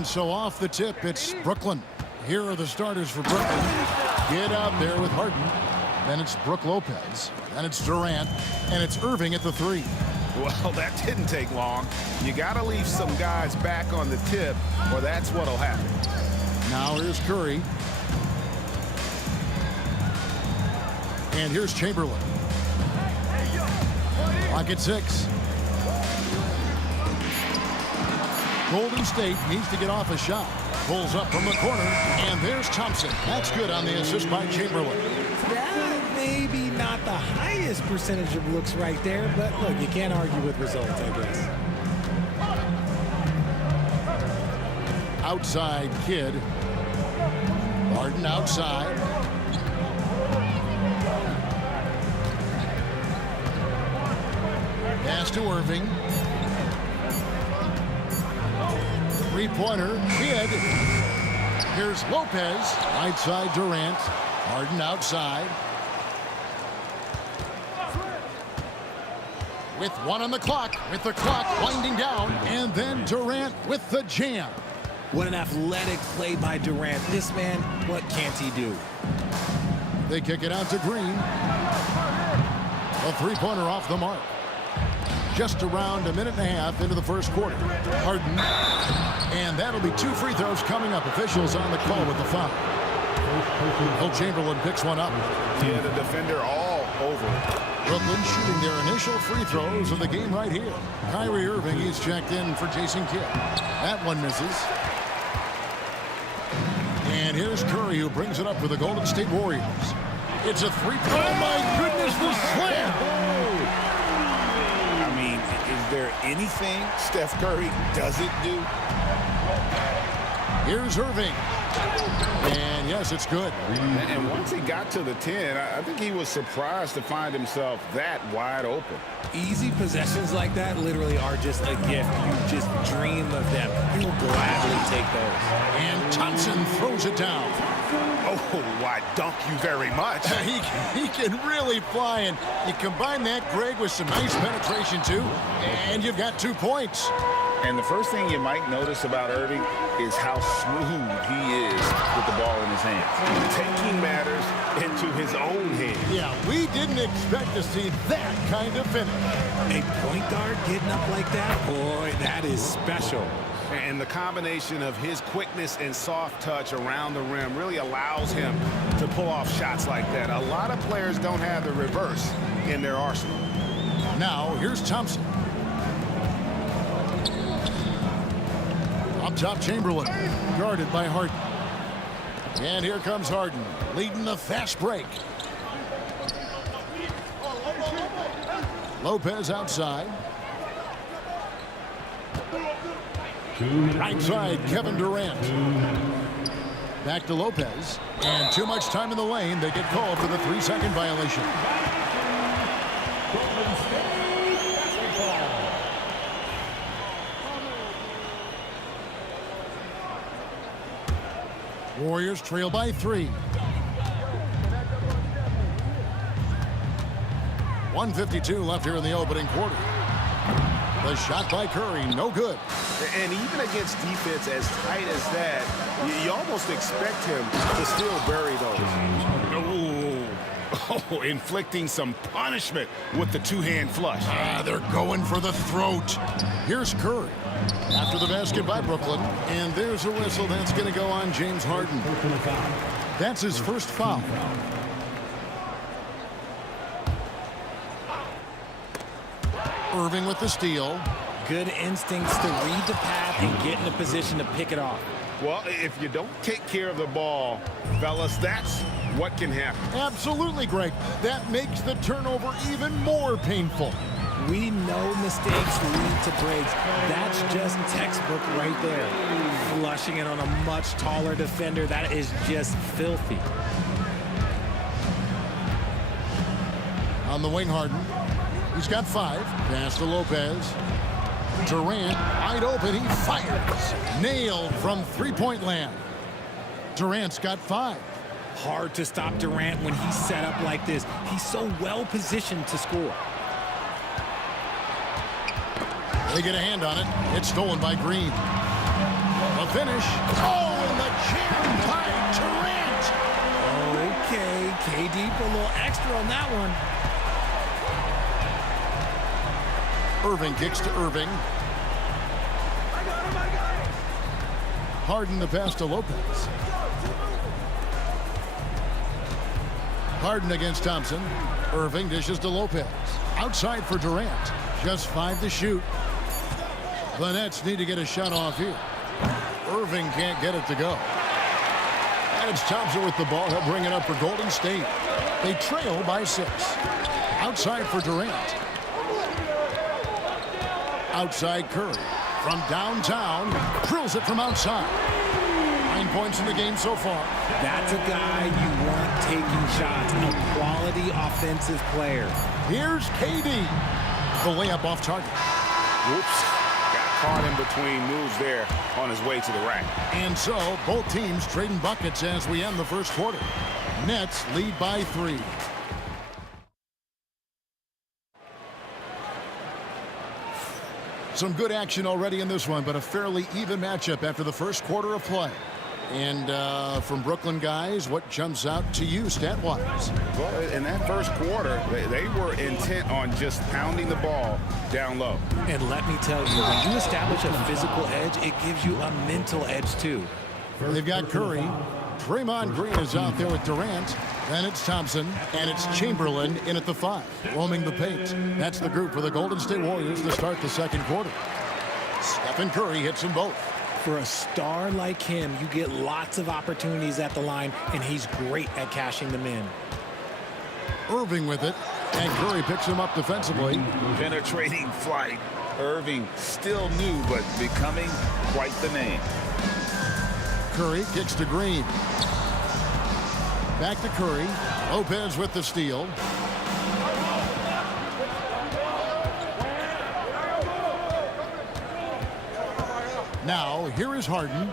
And so off the tip, it's Brooklyn. Here are the starters for Brooklyn. Get out there with Harden. Then it's Brook Lopez. Then it's Durant. And it's Irving at the 3. Well, that didn't take long. You got to leave some guys back on the tip, or that's what'll happen. Now here's Curry. And here's Chamberlain. Clock at 6. Golden State needs to get off a shot. Pulls up from the corner, and there's Thompson. That's good on the assist by Chamberlain. That may be not the highest percentage of looks right there, but look, you can't argue with results, I guess. Outside Kid. Harden outside. Pass to Irving. Three-pointer, Kid. Here's Lopez. Right side, Durant. Harden outside. With 1 on the clock. With the clock winding down. And then Durant with the jam. What an athletic play by Durant. This man, what can't he do? They kick it out to Green. A three-pointer off the mark. Just around a minute and a half into the first quarter. Harden. And that'll be 2 free throws coming up. Officials on the call with the foul. Chamberlain picks one up. Yeah, the defender all over it. Brooklyn shooting their initial free throws of the game right here. Kyrie Irving, he's checked in for Jason Kidd. That one misses. And here's Curry, who brings it up for the Golden State Warriors. It's a three-point. Oh, my goodness, the slam! I mean, is there anything Steph Curry doesn't do? Here's Irving. And yes, it's good. And once he got to the 10, I think he was surprised to find himself that wide open. Easy possessions like that literally are just a gift. You just dream of them. You'll gladly take those. And Thompson throws it down. Oh, why, dunk you very much. He can really fly, and you combine that, Greg, with some nice penetration, too, and you've got 2 points. And the first thing you might notice about Irving is how smooth he is with the ball in his hands. Taking matters into his own hands. Yeah, we didn't expect to see that kind of finish. A point guard getting up like that? Boy, that is special. And the combination of his quickness and soft touch around the rim really allows him to pull off shots like that. A lot of players don't have the reverse in their arsenal. Now, here's Thompson. Up top, Chamberlain, guarded by Harden. And here comes Harden, leading the fast break. Lopez outside. Right side, Kevin Durant. Back to Lopez. And too much time in the lane. They get called for the 3-second violation. Warriors trail by 3. 1:52 left here in the opening quarter. The shot by Curry, no good. And even against defense as tight as that, you almost expect him to still bury those. Oh, inflicting some punishment with the two-hand flush. They're going for the throat. Here's Curry. After the basket by Brooklyn. And there's a whistle that's going to go on James Harden. That's his first foul. Irving with the steal. Good instincts to read the path and get in a position to pick it off. Well, if you don't take care of the ball, fellas, that's what can happen. Absolutely, Greg. That makes the turnover even more painful. We know mistakes lead to breaks. That's just textbook right there. Flushing it on a much taller defender, that is just filthy. On the wing, Harden. He's got 5. Pass to Lopez. Durant, wide open, he fires. Nailed from three-point land. Durant's got 5. Hard to stop Durant when he's set up like this. He's so well positioned to score. They get a hand on it. It's stolen by Green. The finish. Oh, and the jam by Durant. Okay, KD put a little extra on that one. Irving kicks to Irving. Harden the pass to Lopez. Harden against Thompson. Irving dishes to Lopez. Outside for Durant. Just 5 to shoot. The Nets need to get a shot off here. Irving can't get it to go. And it's Thompson with the ball. He'll bring it up for Golden State. They trail by 6. Outside for Durant. Outside Curry. From downtown. Drills it from outside. 9 points in the game so far. That's a guy you want taking shots. A quality offensive player. Here's KD. The layup off target. Whoops. Got caught in between moves there on his way to the rack. And so both teams trading buckets as we end the first quarter. Nets lead by 3. Some good action already in this one, but a fairly even matchup after the first quarter of play. And from Brooklyn guys, what jumps out to you stat-wise? Well, in that first quarter, they were intent on just pounding the ball down low. And let me tell you, when you establish a physical edge, it gives you a mental edge too. They've got Curry. Draymond Green is out there with Durant. Then it's Thompson, and it's Chamberlain in at the 5, roaming the paint. That's the group for the Golden State Warriors to start the second quarter. Stephen Curry hits them both. For a star like him, you get lots of opportunities at the line, and he's great at cashing them in. Irving with it, and Curry picks him up defensively. Penetrating flight. Irving still new, but becoming quite the name. Curry kicks to Green. Back to Curry. Lopez with the steal. Now, here is Harden.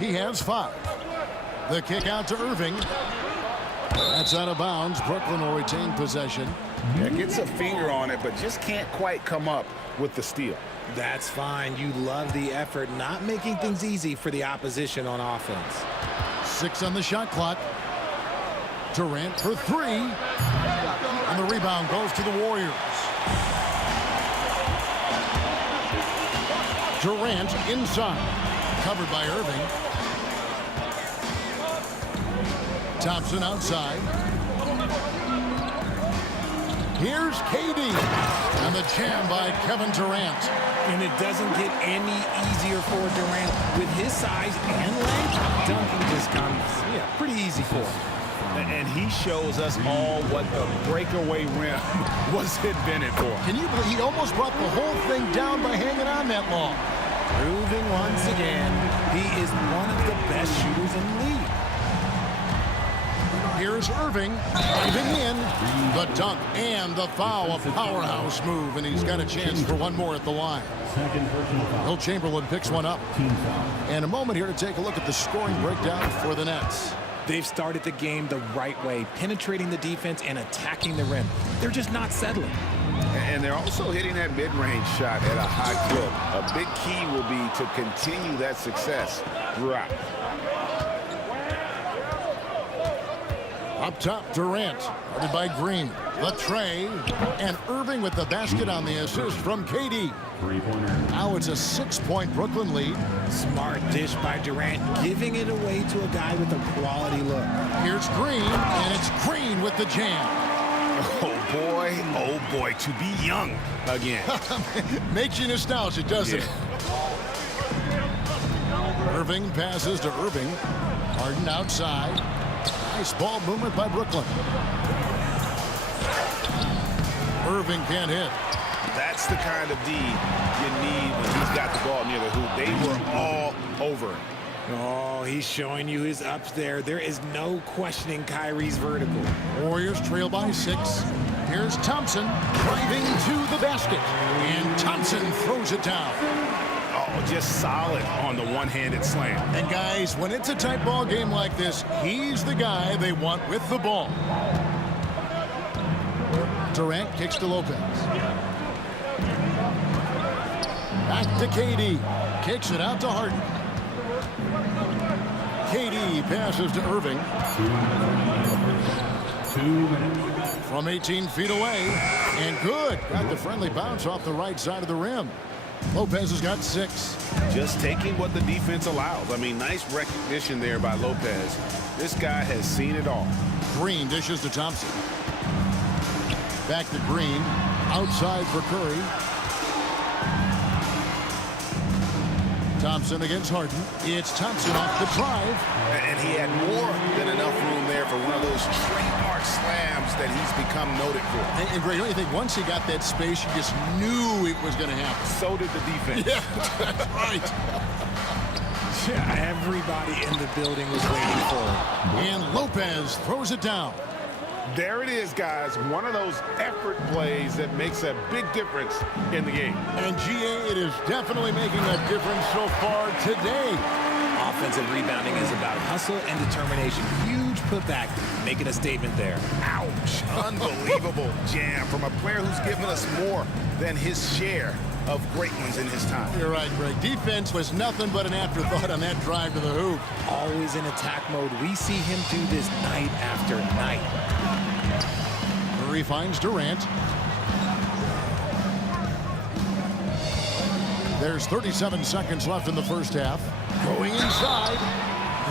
He has 5. The kick out to Irving. That's out of bounds. Brooklyn will retain possession. Yeah, gets a finger on it, but just can't quite come up with the steal. That's fine. You love the effort, not making things easy for the opposition on offense. 6 on the shot clock. Durant for 3. And the rebound goes to the Warriors. Durant inside. Covered by Irving. Thompson outside. Here's KD. And the jam by Kevin Durant. And it doesn't get any easier for Durant. With his size and length, dunking just comes pretty easy for him. And he shows us all what the breakaway rim was invented for. Can you believe he almost brought the whole thing down by hanging on that long? Proving once again, he is one of the best shooters in the league. Here's Irving driving in. The dunk and the foul. A powerhouse move, and he's got a chance for one more at the line. Will Chamberlain picks one up. And a moment here to take a look at the scoring breakdown for the Nets. They've started the game the right way, penetrating the defense and attacking the rim. They're just not settling. And they're also hitting that mid-range shot at a high clip. A big key will be to continue that success throughout. Up top, Durant, guarded by Green. The tray, and Irving with the basket on the assist from KD. Now it's a 6-point Brooklyn lead. Smart dish by Durant, giving it away to a guy with a quality look. Here's Green, and it's Green with the jam. Oh boy, to be young again. Makes you nostalgic, doesn't it? Irving passes to Irving. Harden outside. Nice ball movement by Brooklyn. Irving can't hit. That's the kind of D you need when he's got the ball near the hoop. They were all over him. Oh, he's showing you his ups there. There is no questioning Kyrie's vertical. Warriors trail by 6. Here's Thompson driving to the basket. And Thompson throws it down. Oh, just solid on the one-handed slam. And guys, when it's a tight ball game like this, he's the guy they want with the ball. Durant kicks to Lopez. Back to KD. Kicks it out to Harden. KD passes to Irving. 2 minutes. From 18 feet away. And good. Got the friendly bounce off the right side of the rim. Lopez has got 6. Just taking what the defense allows. I mean, nice recognition there by Lopez. This guy has seen it all. Green dishes to Thompson. Back to Green. Outside for Curry. Thompson against Harden. It's Thompson off the drive. And he had more than enough room there for one of those trademark slams that he's become noted for. And Greg, don't you think once he got that space, you just knew it was going to happen? So did the defense. Yeah, that's right. Yeah, everybody in the building was waiting for it. And Lopez throws it down. There it is, guys. One of those effort plays that makes a big difference in the game. And GA, it is definitely making a difference so far today. Offensive rebounding is about hustle and determination. Huge putback, making a statement there. Ouch. Unbelievable jam from a player who's given us more than his share of great ones in his time. You're right, Greg. Defense was nothing but an afterthought on that drive to the hoop. Always in attack mode. We see him do this night after night. Curry finds Durant. There's 37 seconds left in the first half. Going inside.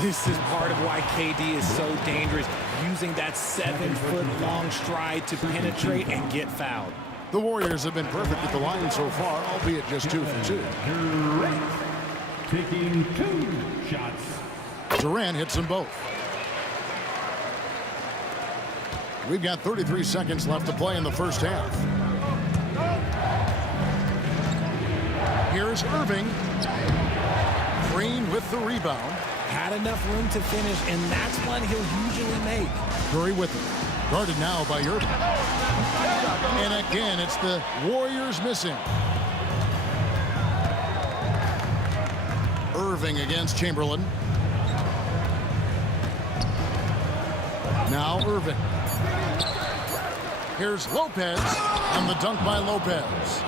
This is part of why KD is so dangerous, using that 7-foot-long stride to penetrate and get fouled. The Warriors have been perfect at the line so far, albeit just 2 for 2. Durant taking 2 shots. Durant hits them both. We've got 33 seconds left to play in the first half. Here's Irving. Green with the rebound. Had enough room to finish, and that's one he'll usually make. Curry with it. Guarded now by Irving. And again, it's the Warriors missing. Irving against Chamberlain. Now Irving. Here's Lopez on the dunk by Lopez.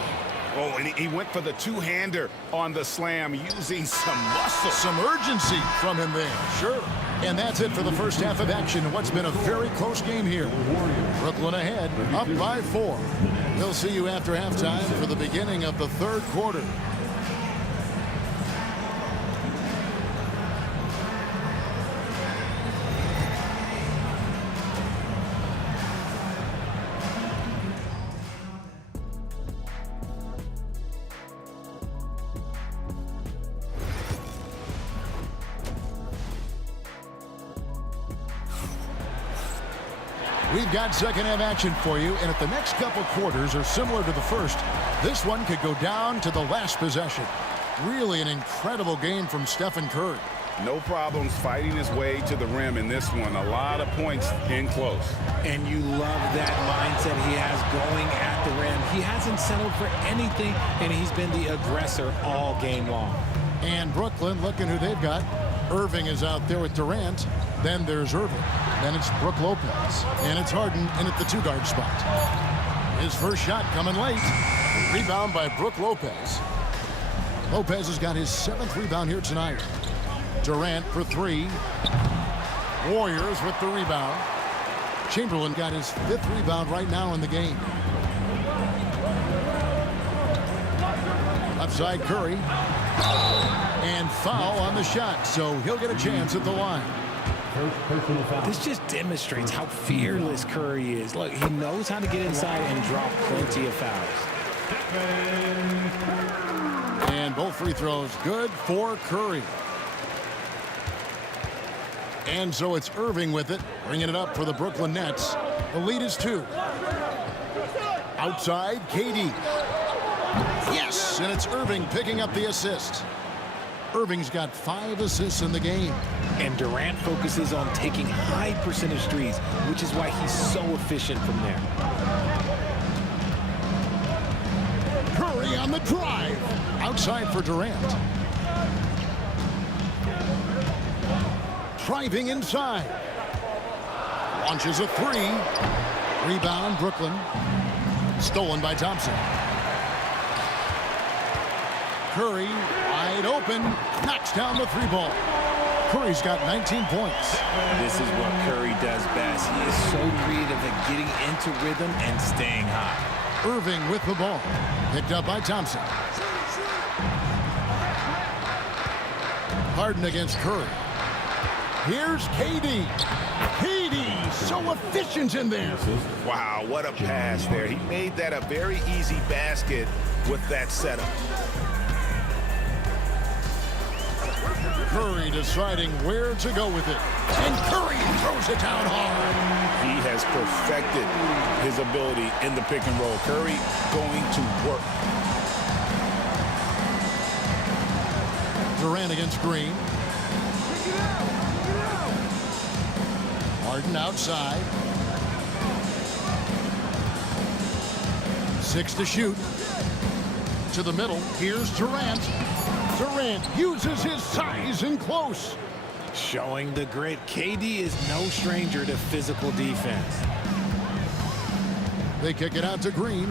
Oh, and he went for the two-hander on the slam, using some muscle. Some urgency from him there, sure. And that's it for the first half of action. What's been a very close game here. Brooklyn ahead, up by 4. We'll see you after halftime for the beginning of the third quarter. We've got second half action for you, and if the next couple quarters are similar to the first, this one could go down to the last possession. Really an incredible game from Stephen Curry. No problems fighting his way to the rim in this one. A lot of points in close. And you love that mindset he has going at the rim. He hasn't settled for anything, and he's been the aggressor all game long. And Brooklyn, looking who they've got. Irving is out there with Durant. Then there's Irving. Then it's Brook Lopez. And it's Harden in at the 2-guard spot. His first shot coming late. Rebound by Brook Lopez. Lopez has got his 7th rebound here tonight. Durant for 3. Warriors with the rebound. Chamberlain got his 5th rebound right now in the game. Upside Curry. And foul on the shot, so he'll get a chance at the line. This just demonstrates how fearless Curry is. Look, he knows how to get inside and drop plenty of fouls. And both free throws good for Curry. And so it's Irving with it, bringing it up for the Brooklyn Nets. The lead is 2. Outside, KD. Yes, and it's Irving picking up the assist. Irving's got 5 assists in the game. And Durant focuses on taking high percentage threes, which is why he's so efficient from there. Curry on the drive. Outside for Durant. Driving inside. Launches a 3. Rebound, Brooklyn. Stolen by Thompson. Curry, wide open, knocks down the three ball. Curry's got 19 points. This is what Curry does best. He is so creative at getting into rhythm and staying hot. Irving with the ball. Picked up by Thompson. Harden against Curry. Here's KD. KD, so efficient in there. Wow, what a pass there. He made that a very easy basket with that setup. Curry deciding where to go with it. And Curry throws it down hard. He has perfected his ability in the pick and roll. Curry going to work. Durant against Green. Harden outside. 6 to shoot. To the middle. Here's Durant. Durant uses his size in close. Showing the grit. KD is no stranger to physical defense. They kick it out to Green.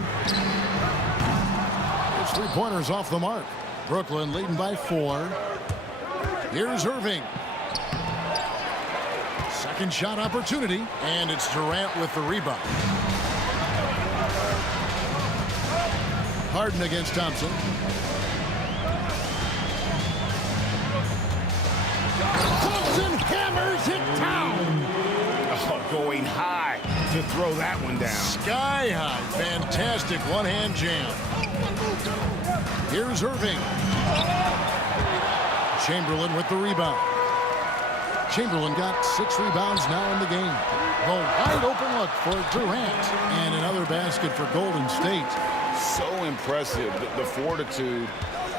His three-pointers off the mark. Brooklyn leading by 4. Here's Irving. Second shot opportunity, and it's Durant with the rebound. Harden against Thompson. Thompson hammers it down. Oh, going high to throw that one down. Sky high. Fantastic one-hand jam. Here's Irving. Chamberlain with the rebound. Chamberlain got 6 rebounds now in the game. The wide open look for Durant. And another basket for Golden State. So impressive, the fortitude,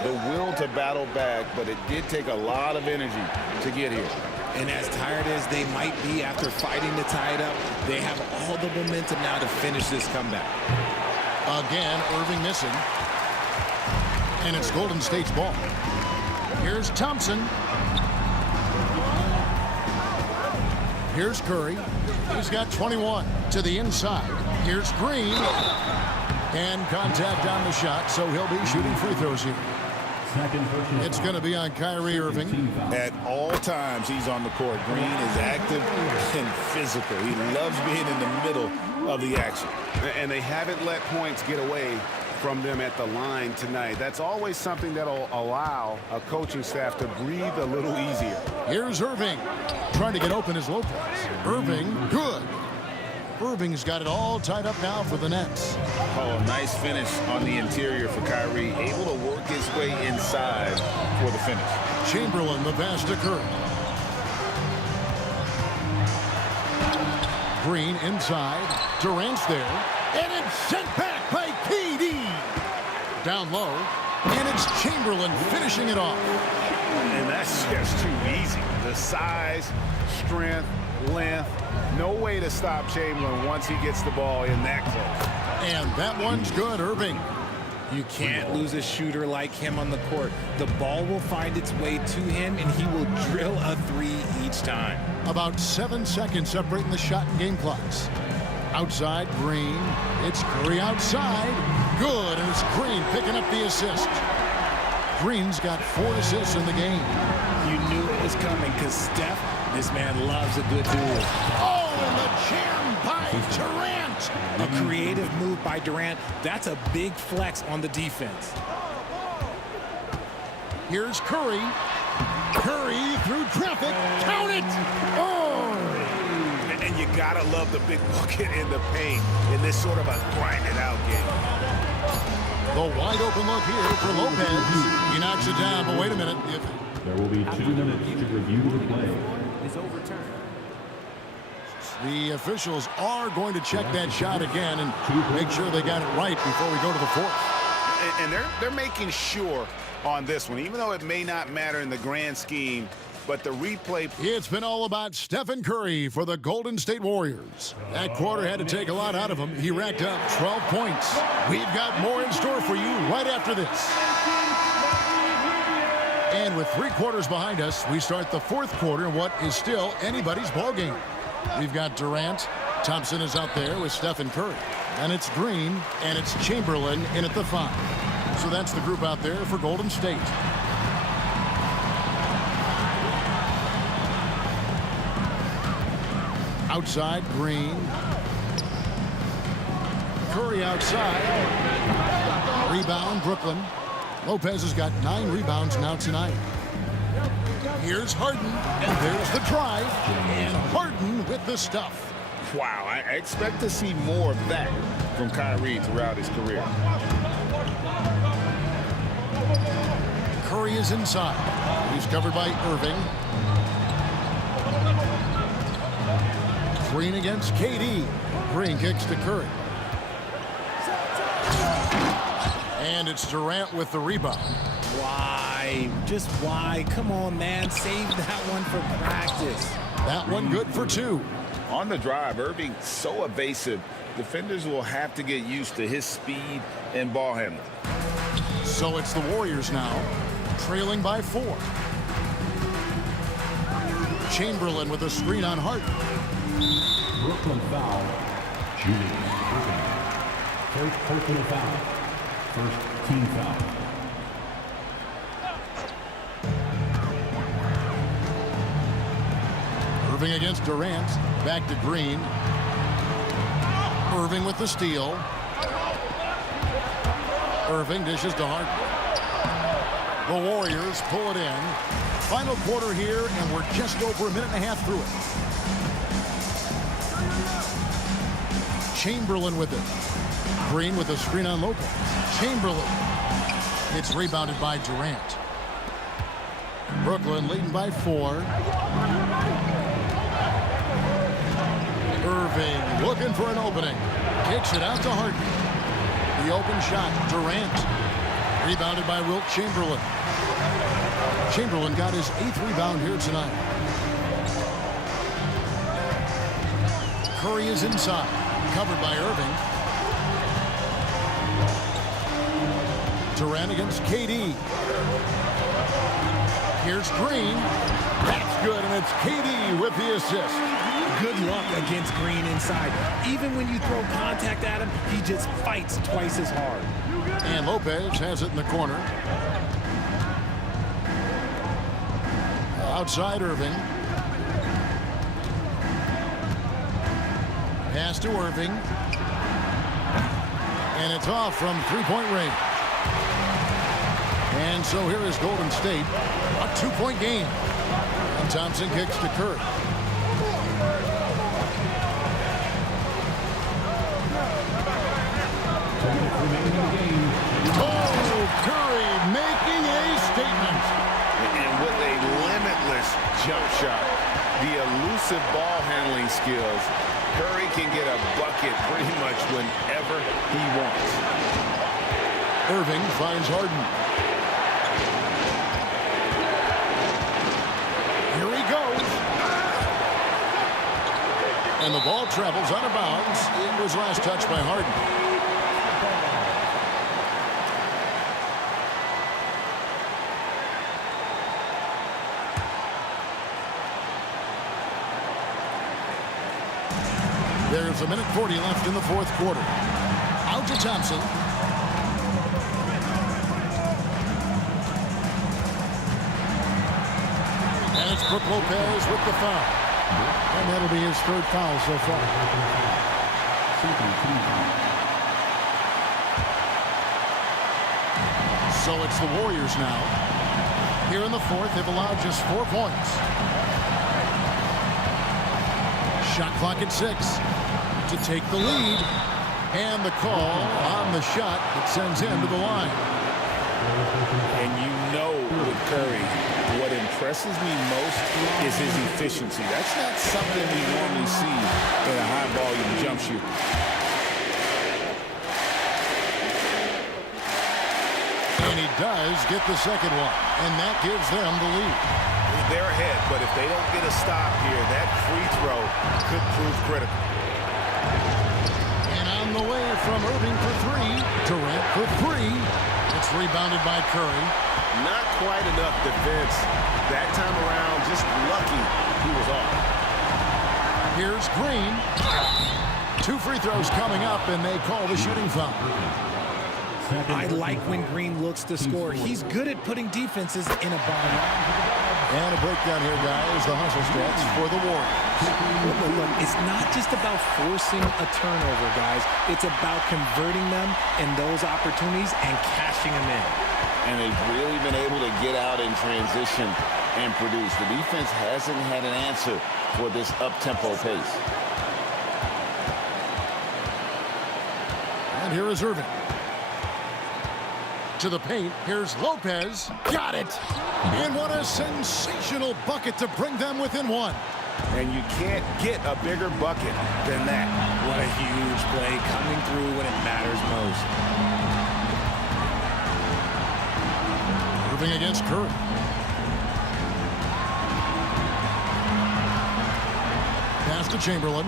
the will to battle back, but it did take a lot of energy to get here. And as tired as they might be after fighting to tie it up, they have all the momentum now to finish this comeback. Again, Irving missing. And it's Golden State's ball. Here's Thompson. Here's Curry. He's got 21 to the inside. Here's Green. And contact on the shot, so he'll be shooting free throws here. It's going to be on Kyrie Irving. At all times, he's on the court. Green is active and physical. He loves being in the middle of the action. And they haven't let points get away from them at the line tonight. That's always something that'll allow a coaching staff to breathe a little easier. Here's Irving. Trying to get open his Lopez. Irving, good. Irving's got it all tied up now for the Nets. Oh, nice finish on the interior for Kyrie. Able to work his way inside for the finish. Chamberlain, the pass to Curry. Green inside. Durant's there. And it's sent back by KD. Down low. And it's Chamberlain finishing it off. And that's just too easy. The size, strength, length. No way to stop Chamberlain once he gets the ball in that close. And that one's good, Irving. You can't lose a shooter like him on the court. The ball will find its way to him, and he will drill a 3 each time. About 7 seconds separating the shot and game clocks. Outside, Green. It's Curry outside. Good, and it's Green picking up the assist. Green's got 4 assists in the game. You knew it was coming because Steph, this man loves a good duel. Oh, and the jam by Durant. A creative move by Durant. That's a big flex on the defense. Here's Curry. Curry through traffic. Count it. Oh. And you gotta love the big bucket in the paint in this sort of a grinded-out game. The wide open look here for Lopez. He knocks it down, but wait a minute. There will be 2 minutes to review the play. Is overturned. The officials are going to check that shot again and make sure they got it right before we go to the 4th. And they're making sure on this one, even though it may not matter in the grand scheme, but the replay. It's been all about Stephen Curry for the Golden State Warriors. That quarter had to take a lot out of him. He racked up 12 points. We've got more in store for you right after this. And with 3 quarters behind us, we start the 4th quarter in what is still anybody's ball game. We've got Durant. Thompson is out there with Stephen Curry. And it's Green, and it's Chamberlain in at the 5. So that's the group out there for Golden State. Outside, Green. Curry outside. Rebound, Brooklyn. Lopez has got 9 rebounds now tonight. Here's Harden, and there's the drive. And Harden with the stuff. Wow, I expect to see more of that from Kyrie throughout his career. Curry is inside. He's covered by Irving. Green against KD. Green kicks to Curry. And it's Durant with the rebound. Why? Just why? Come on, man. Save that one for practice. That one good for 2. On the drive, Irving so evasive. Defenders will have to get used to his speed and ball handling. So it's the Warriors now, trailing by 4. Chamberlain with a screen on Harden. Brooklyn foul. Julius Irving. First personal foul. First team foul. Irving against Durant. Back to Green. Irving with the steal. Irving dishes to Harden. The Warriors pull it in. Final quarter here, and we're just over a minute and a half through it. Chamberlain with it. Green with a screen on Lopez. Chamberlain. It's rebounded by Durant. Brooklyn leading by 4. Irving looking for an opening. Kicks it out to Harden. The open shot, Durant. Rebounded by Wilt Chamberlain. Chamberlain got his 8th rebound here tonight. Curry is inside. Covered by Irving. Durant against KD. Here's Green. That's good, and it's KD with the assist. Good luck against Green inside. Even when you throw contact at him, he just fights twice as hard. And Lopez has it in the corner. Outside Irving. Pass to Irving. And it's off from 3-point range. And so here is Golden State. A 2-point game. And Thompson kicks to Curry. Oh, Curry making a statement. And with a limitless jump shot, the elusive ball handling skills, Curry can get a bucket pretty much whenever he wants. Irving finds Harden. Here he goes. And the ball travels out of bounds. It was last touched by Harden. There's a minute 40 left in the 4th quarter. Out to Thompson. And it's Brook Lopez with the foul. And that'll be his 3rd foul so far. So it's the Warriors now. Here in the 4th, they've allowed just 4 points. Shot clock at 6 to take the lead. And the call on the shot that sends him to the line. And you know with Curry, what impresses me most is his efficiency. That's not something we normally see in a high-volume jump shooter. And he does get the second one, and that gives them the lead. They're ahead, but if they don't get a stop here, that free throw could prove critical. And on the way from Irving for 3, Durant for 3. It's rebounded by Curry. Not quite enough defense that time around. Just lucky he was off. Here's Green. 2 free throws coming up, and they call the shooting foul. I like when Green looks to score. He's good at putting defenses in a bind. And a breakdown here, guys. The hustle stats for the Warriors. Look, it's not just about forcing a turnover, guys. It's about converting them in those opportunities and cashing them in. And they've really been able to get out in transition and produce. The defense hasn't had an answer for this up-tempo pace. And here is Irving. To the paint, here's Lopez. Got it! And what a sensational bucket to bring them within one. And you can't get a bigger bucket than that. What a huge play coming through when it matters most. Irving against Curry. Pass to Chamberlain.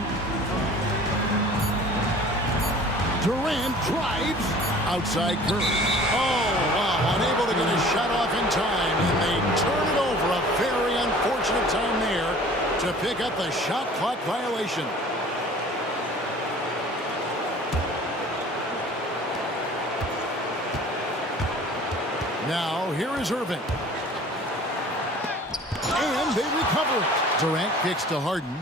Durant drives. Outside Curry. Oh, wow. Unable to get a shot off in time. And they turn it over. A very unfortunate time there to pick up the shot clock violation. Now, here is Irving. And they recover it. Durant kicks to Harden.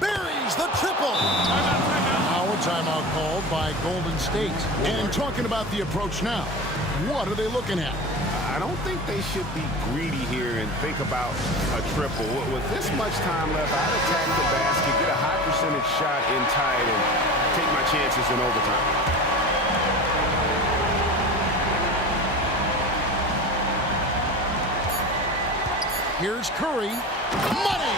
Buries the triple. Now a timeout called by Golden State. And talking about the approach now, what are they looking at? I don't think they should be greedy here and think about a triple. With this much time left, I'd attack the basket, get a high percentage shot in tight, and take my chances in overtime. Here's Curry. Money!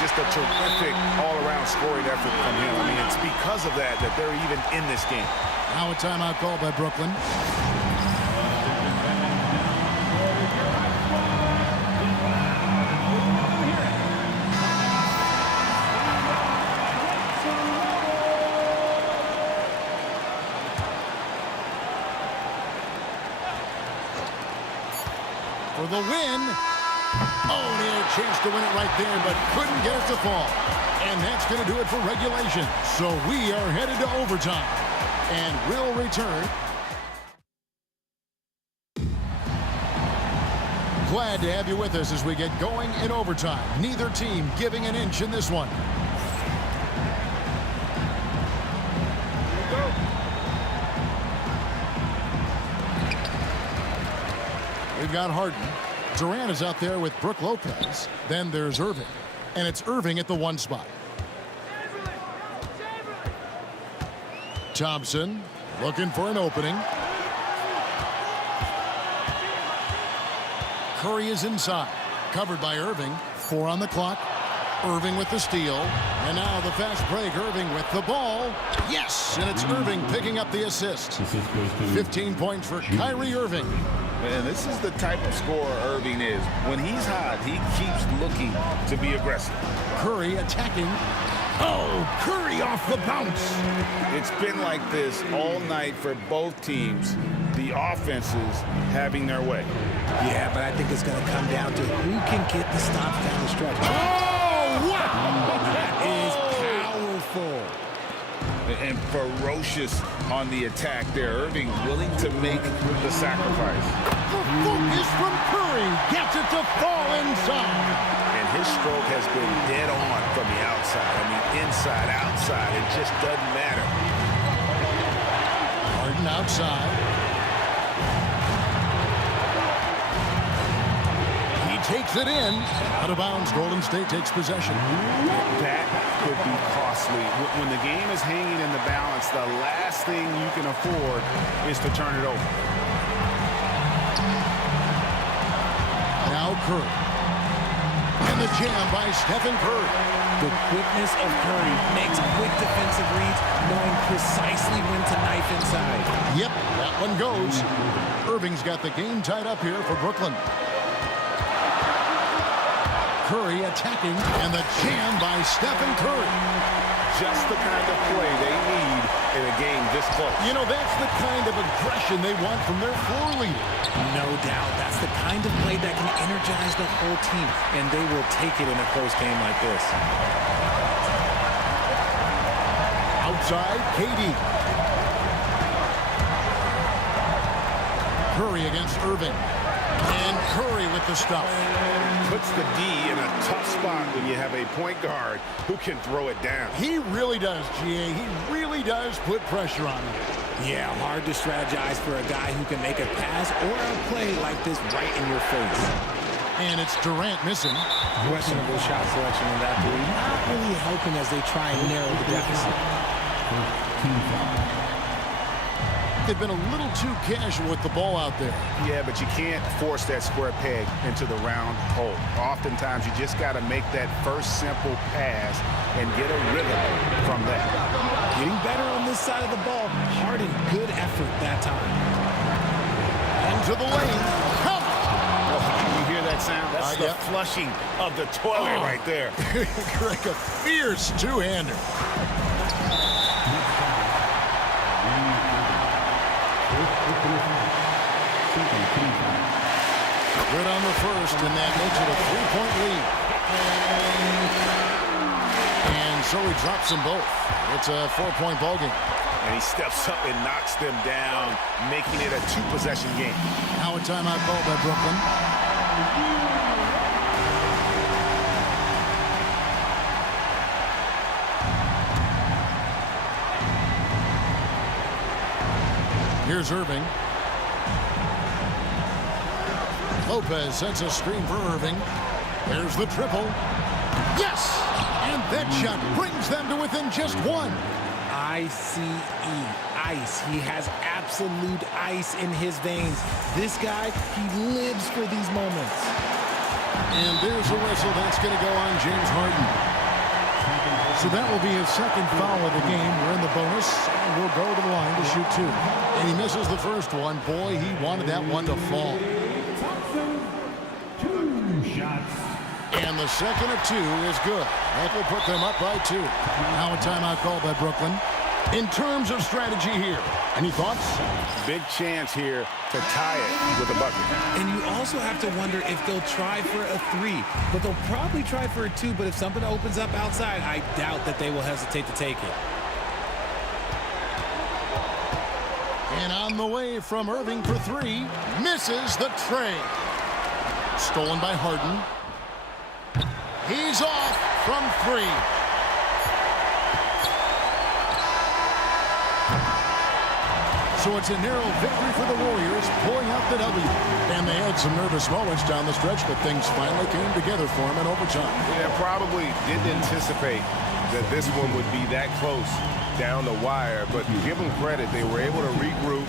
Just a terrific all-around scoring effort from him. I mean, it's because of that that they're even in this game. Now a timeout call by Brooklyn. For the win. Oh, and he had a chance to win it right there, but couldn't get it to fall. And that's going to do it for regulation. So we are headed to overtime. And we'll return. Glad to have you with us as we get going in overtime. Neither team giving an inch in this one. We've got Harden. Durant is out there with Brook Lopez. Then there's Irving. And it's Irving at the one spot. Thompson looking for an opening. Curry is inside. Covered by Irving. 4 on the clock. Irving with the steal. And now the fast break. Irving with the ball. Yes! And it's Irving picking up the assist. 15 points for Kyrie Irving. Man, this is the type of scorer Irving is. When he's hot, he keeps looking to be aggressive. Curry attacking. Oh, Curry off the bounce. It's been like this all night for both teams. The offenses having their way. Yeah, but I think it's going to come down to who can get the stops down the stretch. Oh, wow! That is powerful. And ferocious on the attack there. Irving willing to make the sacrifice. The focus from Curry gets it to fall inside. And his stroke has been dead on from the outside. I mean, inside, outside, it just doesn't matter. Harden outside. He takes it in. Out of bounds, Golden State takes possession. That could be costly. When the game is hanging in the balance, the last thing you can afford is to turn it over. Now Curry. And the jam by Stephen Curry. The quickness of Curry makes quick defensive reads, knowing precisely when to knife inside. Yep, that one goes. Irving's got the game tied up here for Brooklyn. Curry attacking, and the jam by Stephen Curry. Just the kind of play they need in a game this close. You know, that's the kind of aggression they want from their floor leader. No doubt. That's the kind of play that can energize the whole team, and they will take it in a close game like this. Outside, KD. Curry against Irving. And Curry with the stuff. Puts the D in a tough spot when you have a point guard who can throw it down. He really does, GA. He really does put pressure on him. Yeah, hard to strategize for a guy who can make a pass or a play like this right in your face. And it's Durant missing. Questionable shot selection in that three. Not really helping as they try and narrow the deficit. They've been a little too casual with the ball out there. Yeah, but you can't force that square peg into the round hole. Oftentimes, you just got to make that first simple pass and get a rhythm from that. Getting better on this side of the ball. Harden, good effort that time. Into the lane. Come on. You hear that sound? That's the flushing of the toilet right there. Like a fierce two-hander. Good on the first, and that makes it a 3-point lead. And so he drops them both. It's a 4-point ball game. And he steps up and knocks them down, making it a 2-possession game. Now a timeout called by Brooklyn. Here's Irving. Lopez sets a screen for Irving. There's the triple. Yes! And that shot brings them to within just one. ICE, ice. He has absolute ice in his veins. This guy, he lives for these moments. And there's a whistle that's going to go on James Harden. So that will be his second foul of the game. We're in the bonus. We'll go to the line to shoot two. And he misses the first one. Boy, he wanted that one to fall. And the second of two is good. That will put them up by 2. Now a timeout called by Brooklyn. In terms of strategy here, any thoughts? Big chance here to tie it with a bucket. And you also have to wonder if they'll try for a 3. But they'll probably try for a 2. But if something opens up outside, I doubt that they will hesitate to take it. And on the way from Irving for 3. Misses the tray. Stolen by Harden. He's off from 3. So it's a narrow victory for the Warriors, pulling out the W. And they had some nervous moments down the stretch, but things finally came together for them in overtime. Yeah, probably didn't anticipate that this one would be that close down the wire, but give them credit. They were able to regroup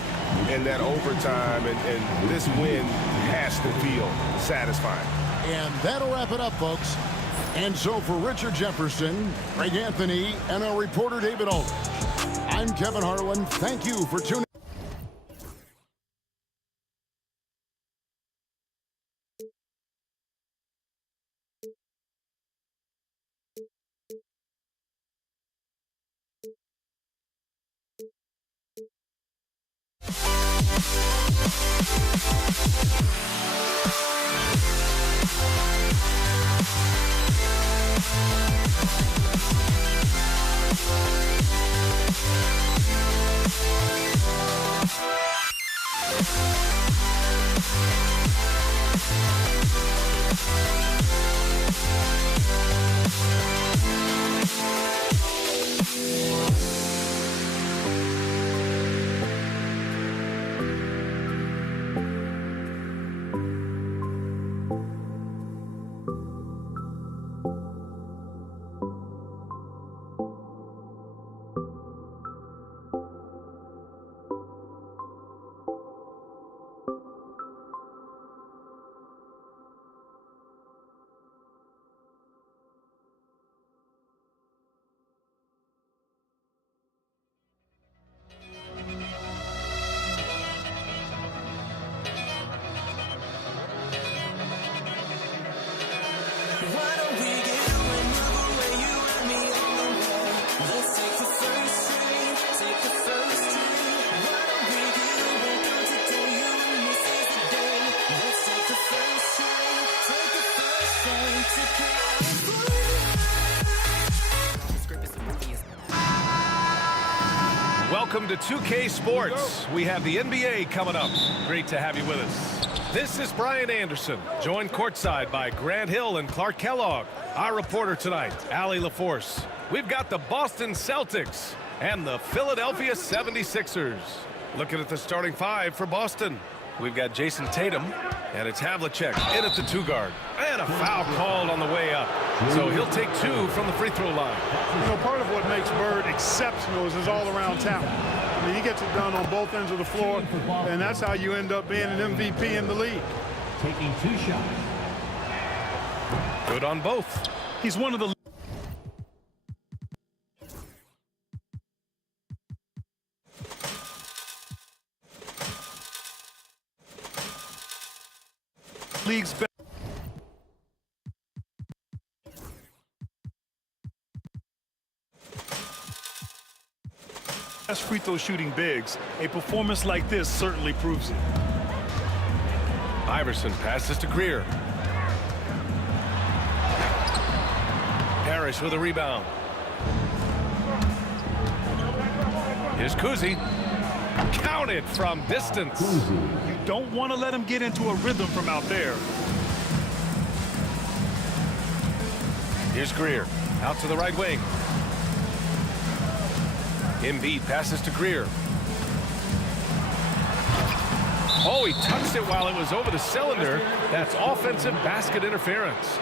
in that overtime, and this win has to feel satisfying. And that'll wrap it up, folks. And so for Richard Jefferson, Greg Anthony, and our reporter David Aldridge, I'm Kevin Harlan. Thank you for tuning in. Welcome to 2K Sports. We have the NBA coming up. Great to have you with us. This is Brian Anderson, joined courtside by Grant Hill and Clark Kellogg. Our reporter tonight, Allie LaForce. We've got the Boston Celtics and the Philadelphia 76ers. Looking at the starting five for Boston. We've got Jason Tatum, and it's Havlicek in at the 2 guard. And a foul called on the way up. So he'll take 2 from the free throw line. You know, part of what makes Bird exceptional is his all-around talent. I mean, he gets it done on both ends of the floor, and that's how you end up being an MVP in the league. Taking 2 shots. Good on both. He's one of the league's best free throw shooting bigs. A performance like this certainly proves it. Iverson passes to Greer. Parrish with a rebound. Here's Kuzi. Counted from distance. You don't want to let him get into a rhythm from out there. Here's Greer. Out to the right wing. Embiid passes to Greer. Oh, he touched it while it was over the cylinder. That's offensive basket interference.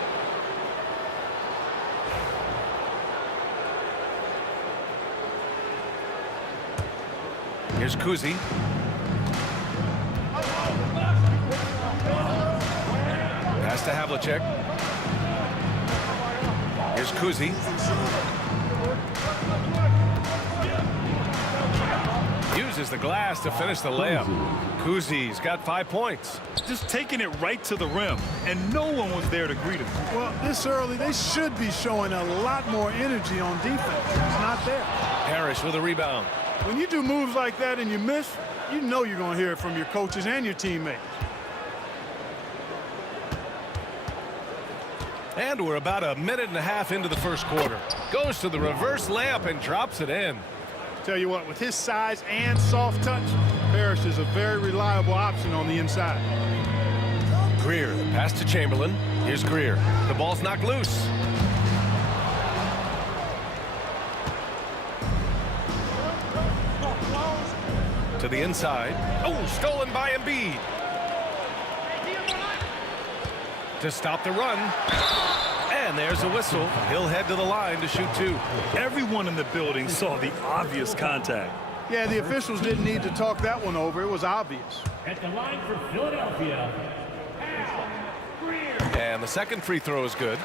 Here's Kuzi. Pass to Havlicek. Here's Kuzi. Uses the glass to finish the layup. Kuzi's got 5 points. Just taking it right to the rim, and no one was there to greet him. Well, this early, they should be showing a lot more energy on defense. It's not there. Parrish with a rebound. When you do moves like that and you miss, you know you're going to hear it from your coaches and your teammates. And we're about a minute and a half into the first quarter. Goes to the reverse layup and drops it in. Tell you what, with his size and soft touch, Parrish is a very reliable option on the inside. Greer, pass to Chamberlain. Here's Greer. The ball's knocked loose. To the inside. Oh, stolen by Embiid. To stop the run. And there's a whistle. He'll head to the line to shoot 2. Everyone in the building saw the obvious contact. Yeah, the officials didn't need to talk that one over. It was obvious. At the line for Philadelphia. And the second free throw is good.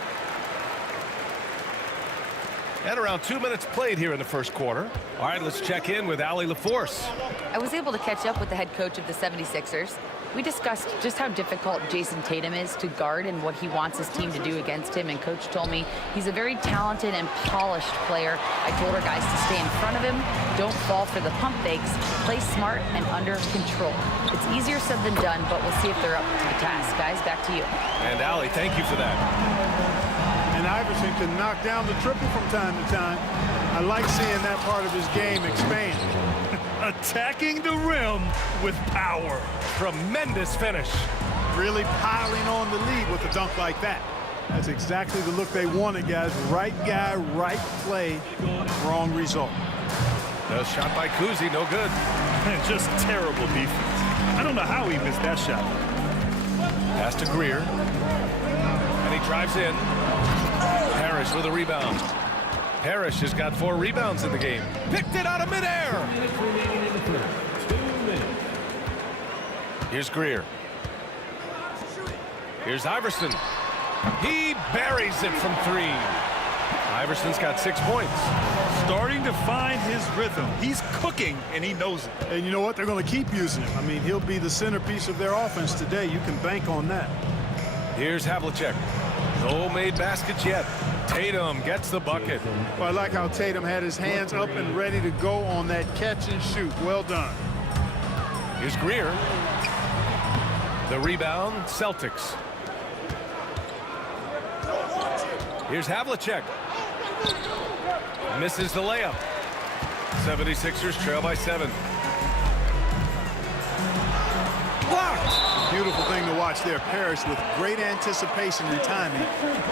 And around 2 minutes played here in the first quarter. All right, let's check in with Allie LaForce. I was able to catch up with the head coach of the 76ers. We discussed just how difficult Jason Tatum is to guard and what he wants his team to do against him. And coach told me he's a very talented and polished player. I told our guys to stay in front of him, don't fall for the pump fakes, play smart and under control. It's easier said than done, but we'll see if they're up to the task. Guys, back to you. And Allie, thank you for that. And Iverson can knock down the triple from time to time. I like seeing that part of his game expand. Attacking the rim with power. Tremendous finish. Really piling on the lead with a dunk like that. That's exactly the look they wanted, guys. Right guy, right play, wrong result. No shot by Kuzi, no good. Just terrible defense. I don't know how he missed that shot. Pass to Greer. And he drives in. Parrish with a rebound. Parrish has got 4 rebounds in the game. Picked it out of midair. Here's Greer. Here's Iverson. He buries it from 3. Iverson's got 6 points. Starting to find his rhythm. He's cooking, and he knows it. And you know what? They're going to keep using him. I mean, he'll be the centerpiece of their offense today. You can bank on that. Here's Havlicek. No made baskets yet. Tatum gets the bucket. Well, I like how Tatum had his hands up and ready to go on that catch and shoot. Well done. Here's Greer. The rebound, Celtics. Here's Havlicek. Misses the layup. 76ers trail by 7. Blocked. Beautiful thing to watch there. Parrish with great anticipation and timing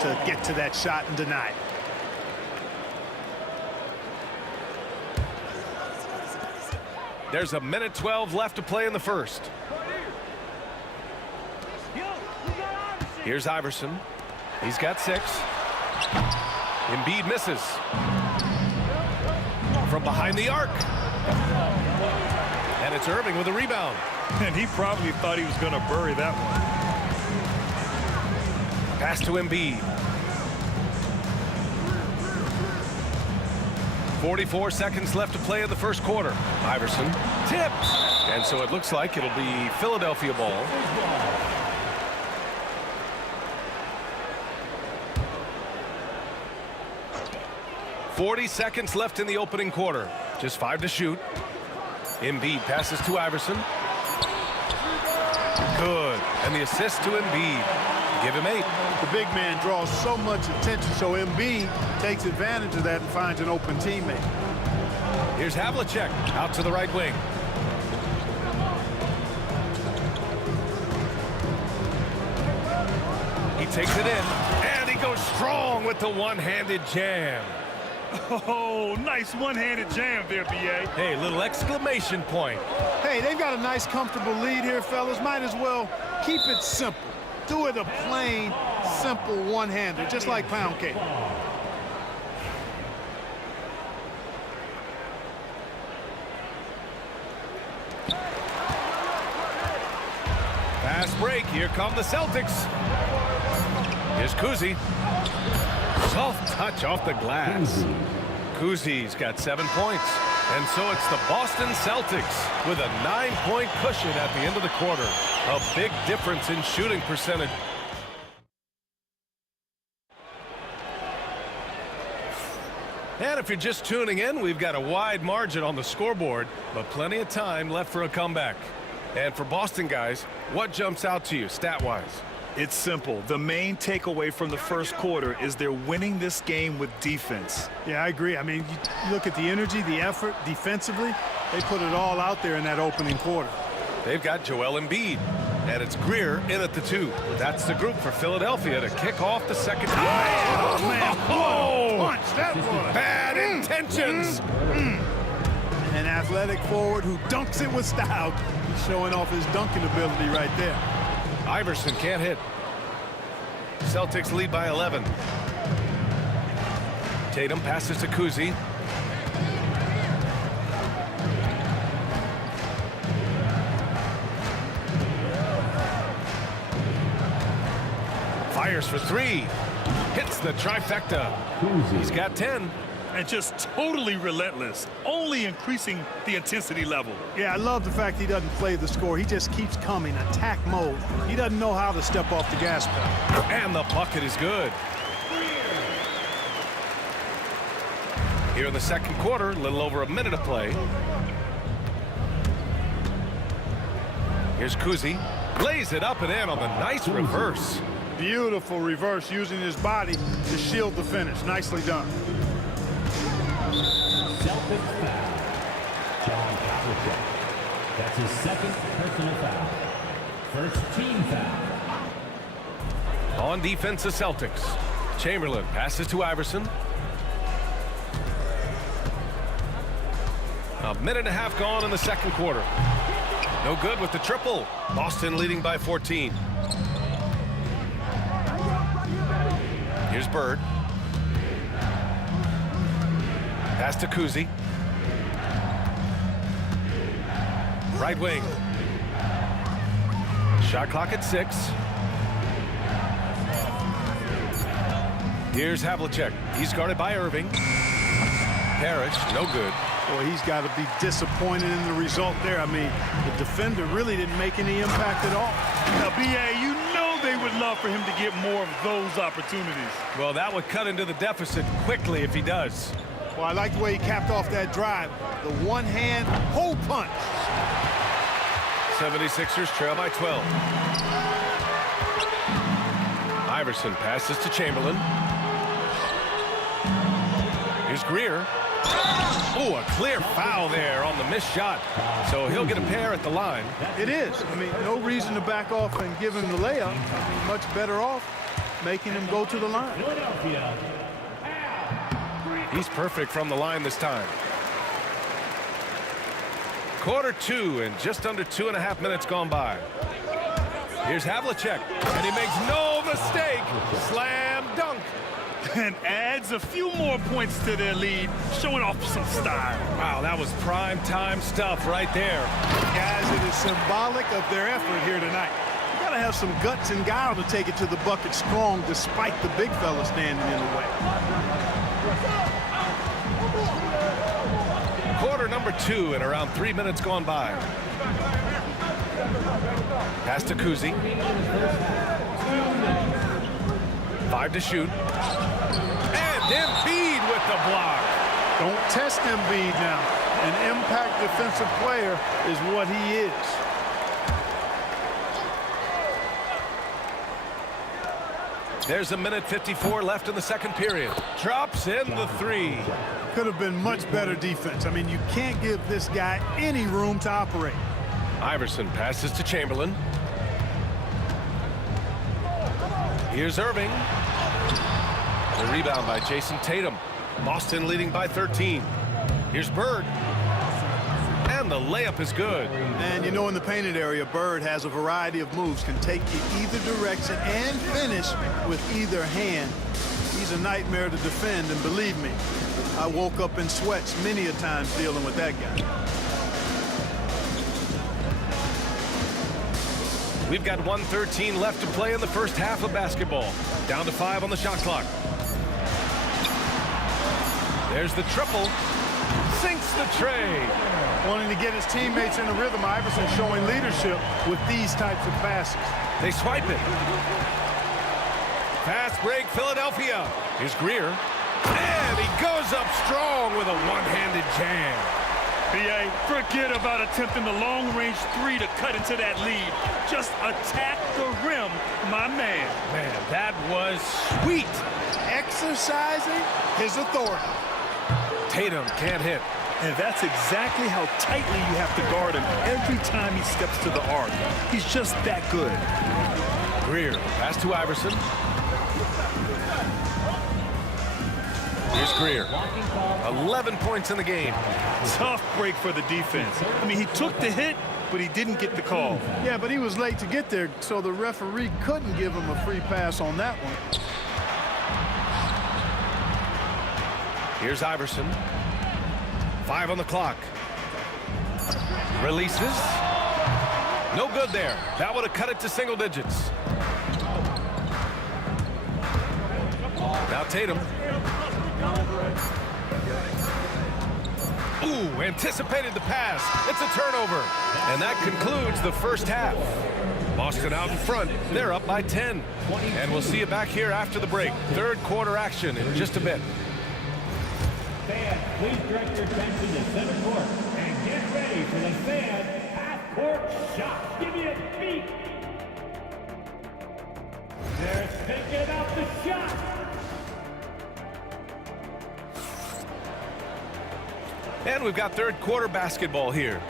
to get to that shot and deny it. There's a minute 12 left to play in the first. Here's Iverson. He's got 6. Embiid misses. From behind the arc. And it's Irving with a rebound. And he probably thought he was going to bury that one. Pass to Embiid. 44 seconds left to play in the first quarter. Iverson tips. And so it looks like it'll be Philadelphia ball. .40 seconds left in the opening quarter. Just 5 to shoot. Embiid passes to Iverson. Good. And the assist to Embiid. Give him 8. The big man draws so much attention, so Embiid takes advantage of that and finds an open teammate. Here's Havlicek out to the right wing. He takes it in, and he goes strong with the one-handed jam. Oh, nice one-handed jam there, B.A. Hey, little exclamation point. Hey, they've got a nice, comfortable lead here, fellas. Might as well keep it simple. Do it a plain, simple one-hander, just like pound cake. Fast break. Here come the Celtics. Here's Kuzi. Soft touch off the glass. Kuzi's got 7 points. And so it's the Boston Celtics with a 9-point cushion at the end of the quarter. A big difference in shooting percentage. And if you're just tuning in, we've got a wide margin on the scoreboard, but plenty of time left for a comeback. And for Boston guys, what jumps out to you stat-wise? It's simple. The main takeaway from the first quarter is they're winning this game with defense. Yeah, I agree. I mean, you look at the energy, the effort defensively, they put it all out there in that opening quarter. They've got Joel Embiid, and it's Greer in at the 2. That's the group for Philadelphia to kick off the second. Oh, man, oh, what a punch that was. Bad intentions. An athletic forward who dunks it with style. He's showing off his dunking ability right there. Iverson can't hit. Celtics lead by 11. Tatum passes to Kuzi. Fires for 3. Hits the trifecta. He's got 10. And just totally relentless, only increasing the intensity level. Yeah, I love the fact he doesn't play the score. He just keeps coming, attack mode. He doesn't know how to step off the gas pedal. And the bucket is good. Here in the second quarter, a little over a minute to play. Here's Kuzi. Lays it up and in on the nice reverse. Beautiful reverse using his body to shield the finish. Nicely done. Celtics foul. John Havlicek. That's his second personal foul. First team foul. On defense, the Celtics. Chamberlain passes to Iverson. A minute and a half gone in the second quarter. No good with the triple. Boston leading by 14. Here's Bird. Pass to Kuzi. Right wing. Shot clock at 6. Here's Havlicek. He's guarded by Irving. Parrish, no good. Boy, he's got to be disappointed in the result there. I mean, the defender really didn't make any impact at all. Now, B.A., you know they would love for him to get more of those opportunities. Well, that would cut into the deficit quickly if he does. Well, I like the way he capped off that drive. The one-hand hole punch. 76ers trail by 12. Iverson passes to Chamberlain. Here's Greer. Oh, a clear foul there on the missed shot. So he'll get a pair at the line. It is. I mean, no reason to back off and give him the layup. I mean, much better off making him go to the line. He's perfect from the line this time. Quarter 2 and just under 2.5 minutes gone by. Here's Havlicek, and he makes no mistake. Slam dunk. And adds a few more points to their lead, showing off some style. Wow, that was prime time stuff right there. Guys, it is symbolic of their effort here tonight. You got to have some guts and guile to take it to the bucket strong despite the big fella standing in the way. Quarter number 2 and around 3 minutes gone by. Pass to Kuzi. 5 to shoot. And Embiid with the block. Don't test Embiid now. An impact defensive player is what he is. There's a minute 54 left in the second period. Drops in the 3. Could have been much better defense. I mean, you can't give this guy any room to operate. Iverson passes to Chamberlain. Here's Irving. The rebound by Jason Tatum. Boston leading by 13. Here's Bird. And the layup is good. And you know, in the painted area, Bird has a variety of moves, can take you either direction and finish with either hand. He's a nightmare to defend, and believe me, I woke up in sweats many a time dealing with that guy. We've got 1:13 left to play in the first half of basketball. Down to 5 on the shot clock. There's the triple. Sinks the tray. Wanting to get his teammates in the rhythm, Iverson showing leadership with these types of passes. They swipe it. Fast break, Philadelphia. Here's Greer. And he goes up strong with a one-handed jam. B.A., forget about attempting the long-range 3 to cut into that lead. Just attack the rim, my man. Man, that was sweet. Exercising his authority. Tatum can't hit. And that's exactly how tightly you have to guard him every time he steps to the arc. He's just that good. Greer, pass to Iverson. Here's Greer. 11 points in the game. Tough break for the defense. I mean, he took the hit, but he didn't get the call. Yeah, but he was late to get there, so the referee couldn't give him a free pass on that one. Here's Iverson. 5 on the clock. Releases. No good there. That would have cut it to single digits. Now Tatum. Ooh, anticipated the pass. It's a turnover. And that concludes the first half. Boston out in front. They're up by 10. And we'll see you back here after the break. Third quarter action in just a bit. Fans, please direct your attention to center court and get ready for the fan half-court shot. Give me a beat. They're thinking about the shot. And we've got third quarter basketball here.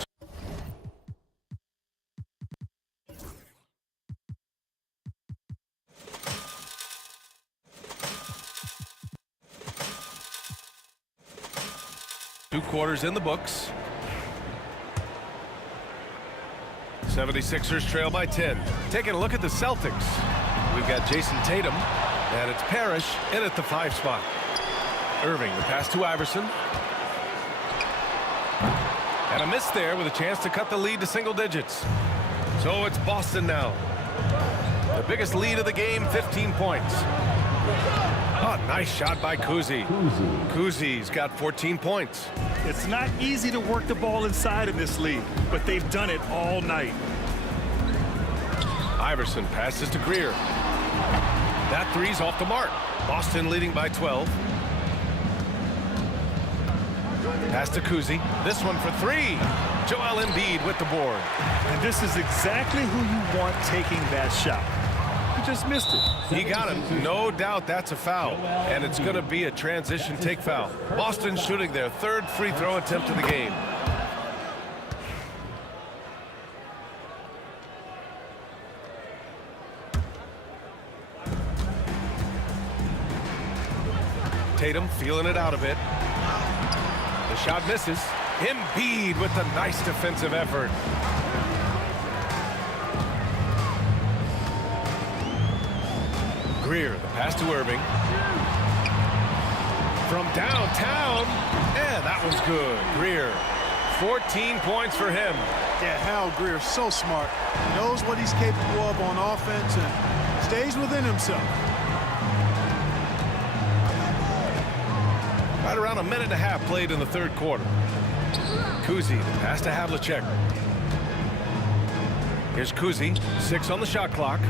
Two quarters in the books. 76ers trail by 10. Taking a look at the Celtics. We've got Jason Tatum, and it's Parrish in at the 5 spot. Irving, the pass to Iverson. And a miss there with a chance to cut the lead to single digits. So it's Boston now. The biggest lead of the game, 15 points. Oh, nice shot by Kuzi. Kuzi's got 14 points. It's not easy to work the ball inside of this league, but they've done it all night. Iverson passes to Greer. That three's off the mark. Boston leading by 12. Pass to Kuzi. This one for 3. Joel Embiid with the board. And this is exactly who you want taking that shot. just missed it. He got him. No doubt that's a foul. And it's going to be a transition take foul. Boston shooting their third free throw attempt of the game. Tatum feeling it out a bit. The shot misses. Embiid with the nice defensive effort. Greer, the pass to Irving. From downtown, and that was good. Greer, 14 points for him. Yeah, Hal Greer, so smart. He knows what he's capable of on offense and stays within himself. Right around a minute and a half played in the third quarter. Kuzi, the pass to Havlicek. Here's Kuzi, 6 on the shot clock.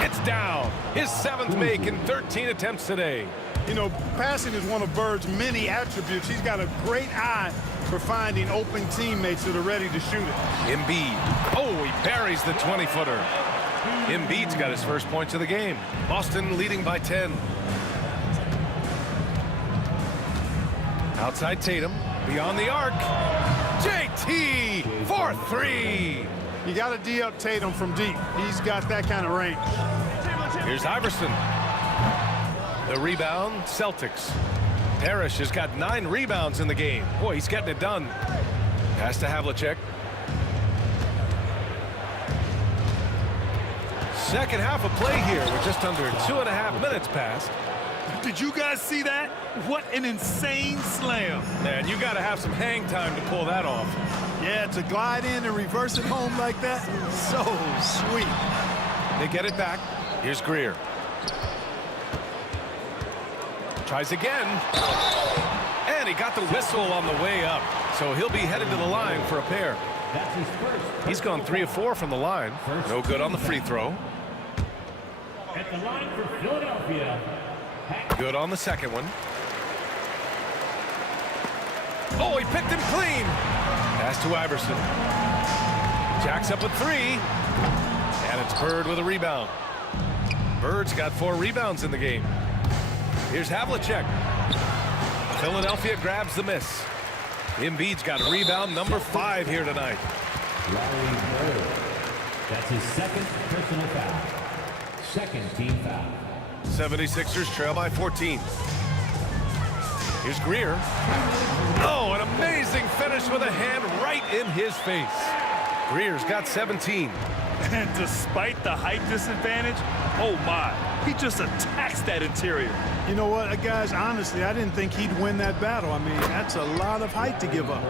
It's down. His 7th make in 13 attempts today. You know, passing is one of Bird's many attributes. He's got a great eye for finding open teammates that are ready to shoot it. Embiid. Oh, he buries the 20-footer. Embiid's got his first points of the game. Boston leading by 10. Outside Tatum, beyond the arc. JT for 3. You got to D up Tatum from deep. He's got that kind of range. Here's Iverson. The rebound, Celtics. Parrish has got 9 rebounds in the game. Boy, he's getting it done. Pass to Havlicek. Second half of play here with just under 2.5 minutes passed. Did you guys see that? What an insane slam. Man, you got to have some hang time to pull that off. Yeah, to glide in and reverse it home like that, so sweet. They get it back. Here's Greer. Tries again. And he got the whistle on the way up. So he'll be headed to the line for a pair. He's gone 3 of 4 from the line. No good on the free throw. At the line for Philadelphia. Good on the second one. Oh, he picked him clean. Pass to Iverson. Jacks up with 3. And it's Bird with a rebound. Bird's got 4 rebounds in the game. Here's Havlicek. Philadelphia grabs the miss. Embiid's got rebound number 5 here tonight. That's his second personal foul. Second team foul. 76ers trail by 14. Here's Greer. Oh, an amazing finish with a hand right in his face. Greer's got 17. And despite the height disadvantage, oh my, he just attacks that interior. You know what, guys, honestly, I didn't think he'd win that battle. I mean, that's a lot of height to give up.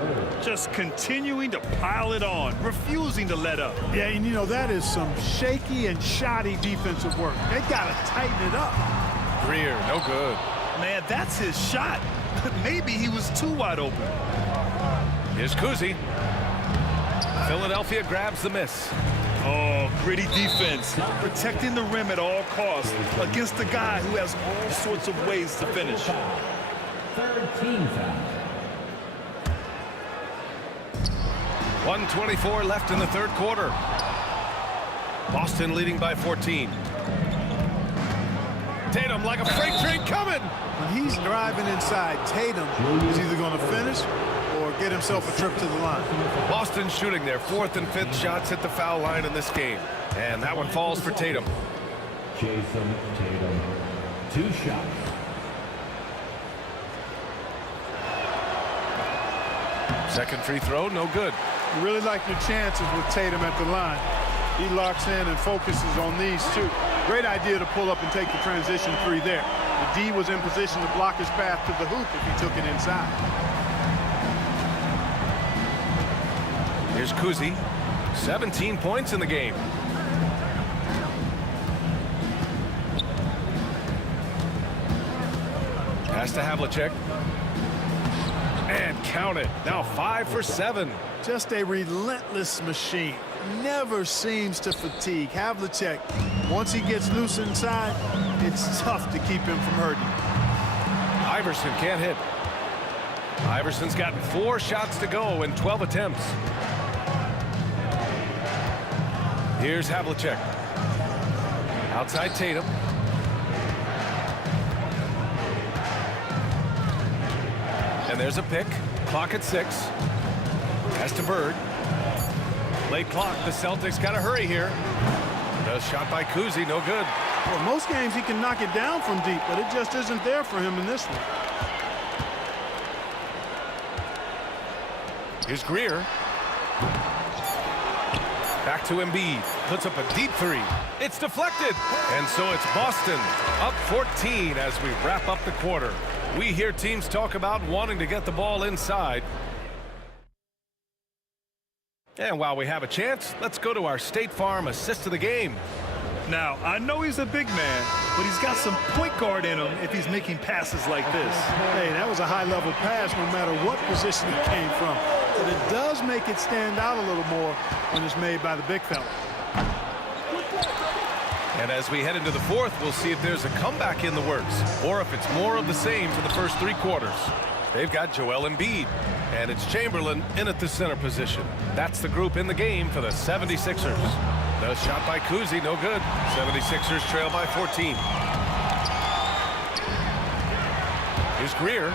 Just continuing to pile it on, refusing to let up. Yeah, and you know, that is some shaky and shoddy defensive work. They got to tighten it up. Greer, no good. Man, that's his shot. Maybe he was too wide open. Here's Kuzi. Philadelphia grabs the miss. Oh, gritty defense, protecting the rim at all costs against a guy who has all sorts of ways to finish. Third team foul. 1:24 left in the third quarter. Boston leading by 14. Tatum like a freight train coming. When he's driving inside, Tatum is either going to finish or get himself a trip to the line. Boston shooting their 4th and 5th shots at the foul line in this game. And that one falls for Tatum. Jason Tatum. 2 shots. Second free throw, no good. You really like your chances with Tatum at the line. He locks in and focuses on these 2. Great idea to pull up and take the transition 3 there. The D was in position to block his path to the hoop if he took it inside. Here's Kuzi. 17 points in the game. Pass to Havlicek. And count it. Now 5 for 7. Just a relentless machine. Never seems to fatigue. Havlicek, once he gets loose inside, it's tough to keep him from hurting. Iverson can't hit. Iverson's gotten 4 shots to go in 12 attempts. Here's Havlicek. Outside Tatum. And there's a pick. Clock at 6. Pass to Bird. Late clock. The Celtics got to hurry here. The shot by Kuzi, no good. Well, most games he can knock it down from deep, but it just isn't there for him in this one. Here's Greer. Back to Embiid. Puts up a deep 3. It's deflected. And so it's Boston up 14 as we wrap up the quarter. We hear teams talk about wanting to get the ball inside. And while we have a chance, let's go to our State Farm assist of the game. Now, I know he's a big man, but he's got some point guard in him if he's making passes like this. Hey, that was a high-level pass no matter what position it came from. But it does make it stand out a little more when it's made by the big fella. And as we head into the fourth, we'll see if there's a comeback in the works or if it's more of the same for the first 3 quarters. They've got Joel Embiid, and it's Chamberlain in at the center position. That's the group in the game for the 76ers. The shot by Kuzi, no good. 76ers trail by 14. Here's Greer,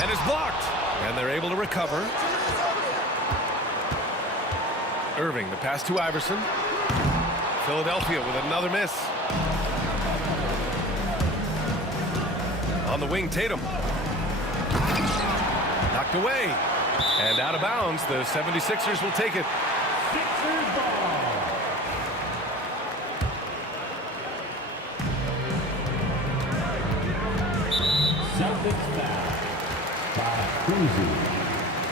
and it's blocked. And they're able to recover. Irving, the pass to Iverson. Philadelphia with another miss. On the wing, Tatum. Knocked away. And out of bounds, the 76ers will take it. Sixers ball. Celtics foul by Kuzi.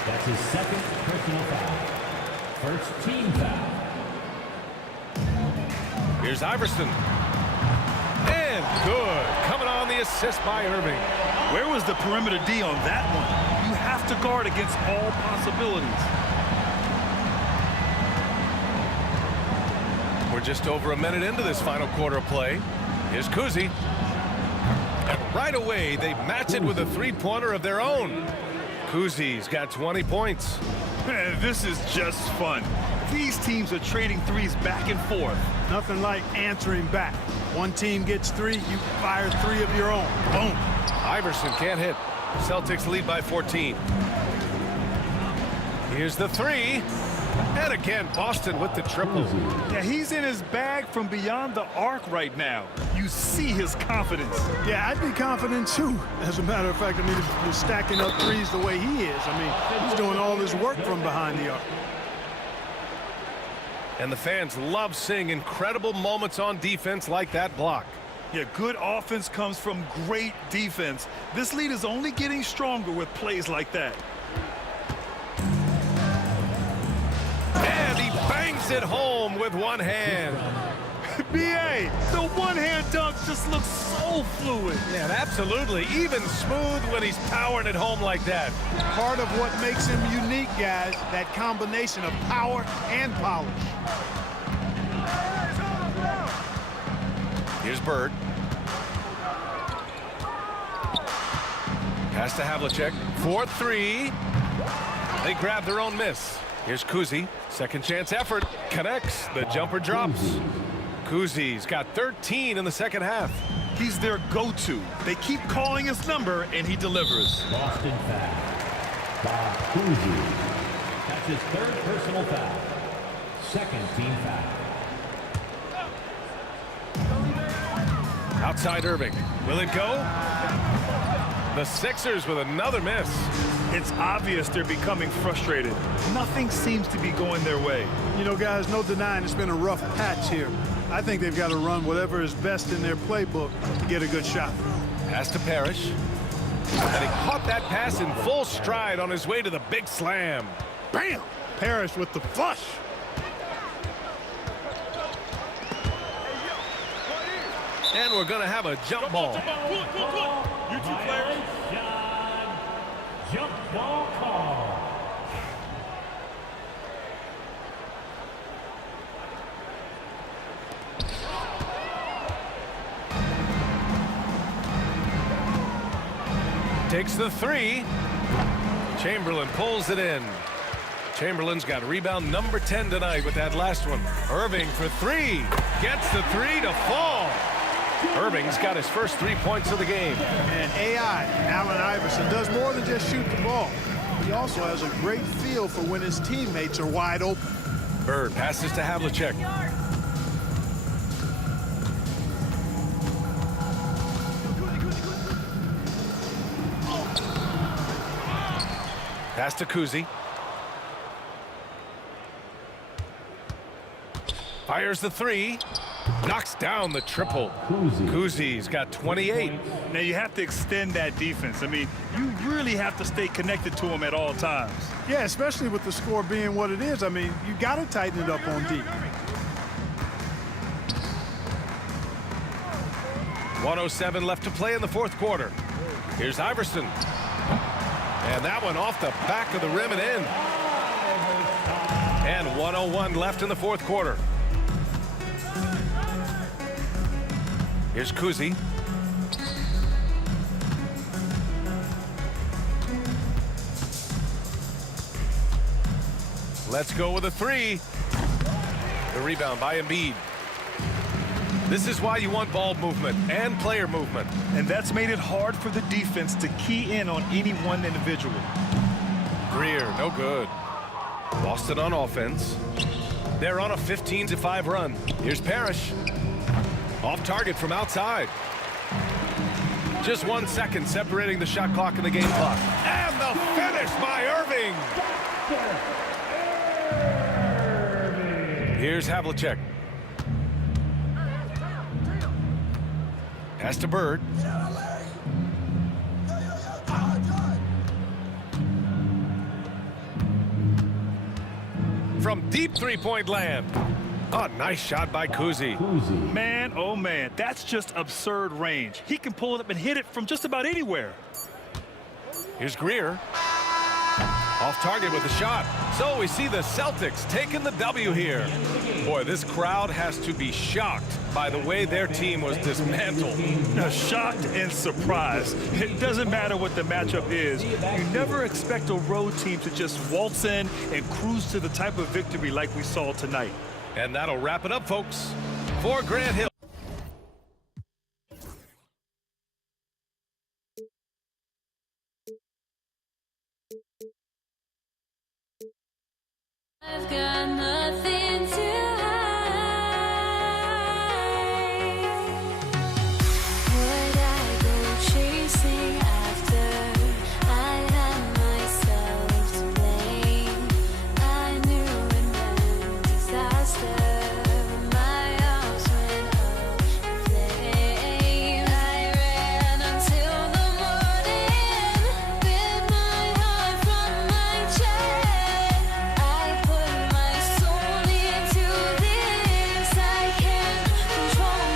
That's his second personal foul. First team foul. Here's Iverson. And good. Coming on the assist by Irving. Where was the perimeter D on that one? You have to guard against all possibilities. We're just over a minute into this final quarter of play. Here's Kuzi. And right away, they match it with a 3-pointer of their own. Kuzi's got 20 points. Man, this is just fun. These teams are trading threes back and forth. Nothing like answering back. One team gets 3, you fire 3 of your own. Boom. Iverson can't hit. Celtics lead by 14. Here's the 3. And again, Boston with the triple. Yeah, he's in his bag from beyond the arc right now. You see his confidence. Yeah, I'd be confident too. As a matter of fact, I mean, he's stacking up threes the way he is. I mean, he's doing all his work from behind the arc. And the fans love seeing incredible moments on defense like that block. Yeah, good offense comes from great defense. This lead is only getting stronger with plays like that. And he bangs it home with one hand. B.A., the one-hand dunk just looks so fluid. Yeah, absolutely. Even smooth when he's powering it home like that. Part of what makes him unique, guys, that combination of power and polish. Here's Bird. Pass to Havlicek. 4-3. They grab their own miss. Here's Kuzi. Second chance effort. Connects. The jumper drops. Kuzi's got 13 in the second half. He's their go-to. They keep calling his number, and he delivers. Boston foul by Kuzi. That's his third personal foul. Second team foul. Outside Irving. Will it go? The Sixers with another miss. It's obvious they're becoming frustrated. Nothing seems to be going their way. You know, guys, no denying it's been a rough patch here. I think they've got to run whatever is best in their playbook to get a good shot. Pass to Parrish. And he caught that pass in full stride on his way to the big slam. Bam! Parrish with the flush. And we're going to have a jump ball. You two players. Jump ball call. Takes the 3. Chamberlain pulls it in. Chamberlain's got rebound number 10 tonight with that last one. Irving for three. Gets the three to fall. Irving's got his first 3 points of the game. And AI, Allen Iverson, does more than just shoot the ball. He also has a great feel for when his teammates are wide open. Bird passes to Havlicek. Pass to Kuzi. Fires the three. Knocks down the triple. Kuzi's got 28. Now you have to extend that defense. I mean, you really have to stay connected to him at all times. Yeah, especially with the score being what it is. I mean, you got to tighten it up on D. 1:07 left to play in the fourth quarter. Here's Iverson. And that one off the back of the rim and in. And 1:01 left in the fourth quarter. Here's Kuzi. Let's go with a three. The rebound by Embiid. This is why you want ball movement and player movement. And that's made it hard for the defense to key in on any one individual. Greer, no good. Boston on offense. They're on a 15-5 run. Here's Parrish. Off target from outside. Just 1 second separating the shot clock and the game clock. And the finish by Irving. Here's Havlicek. Pass to Bird. From deep three-point land. Oh, nice shot by Kuzi. Man, oh man, that's just absurd range. He can pull it up and hit it from just about anywhere. Here's Greer. Off target with a shot. So we see the Celtics taking the W here. Boy, this crowd has to be shocked by the way their team was dismantled. Shocked and surprised. It doesn't matter what the matchup is. You never expect a road team to just waltz in and cruise to the type of victory like we saw tonight. And that'll wrap it up, folks, for Grant Hill. I've got nothing to hide. Would I go chasing after? I had myself to blame. I knew it meant disaster. My arms went up in flames. I ran until the morning. Bit my heart from my chest. I put my soul into this. I can't control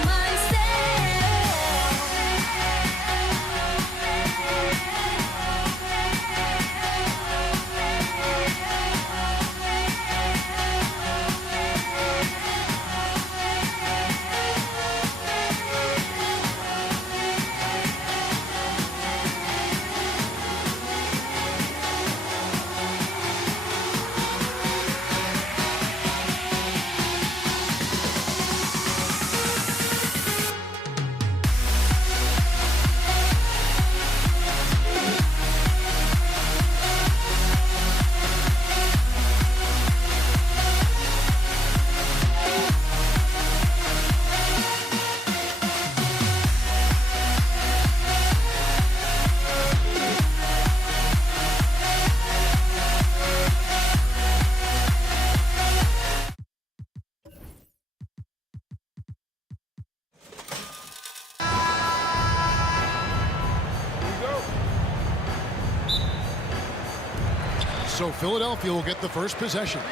So Philadelphia will get the first possession.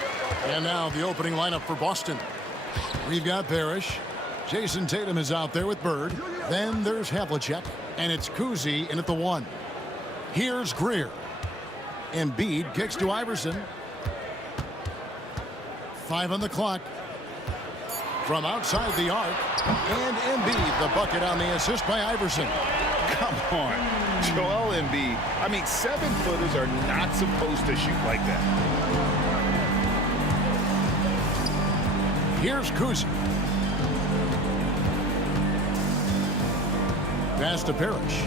And now the opening lineup for Boston. We've got Parrish. Jason Tatum is out there with Bird. Then there's Havlicek. And it's Kuzi in at the 1. Here's Greer. Embiid kicks to Iverson. 5 on the clock. From outside the arc. And Embiid, the bucket on the assist by Iverson. Come on. Joel Embiid. I mean, 7-footers are not supposed to shoot like that. Here's Kuzi. Pass to Parrish.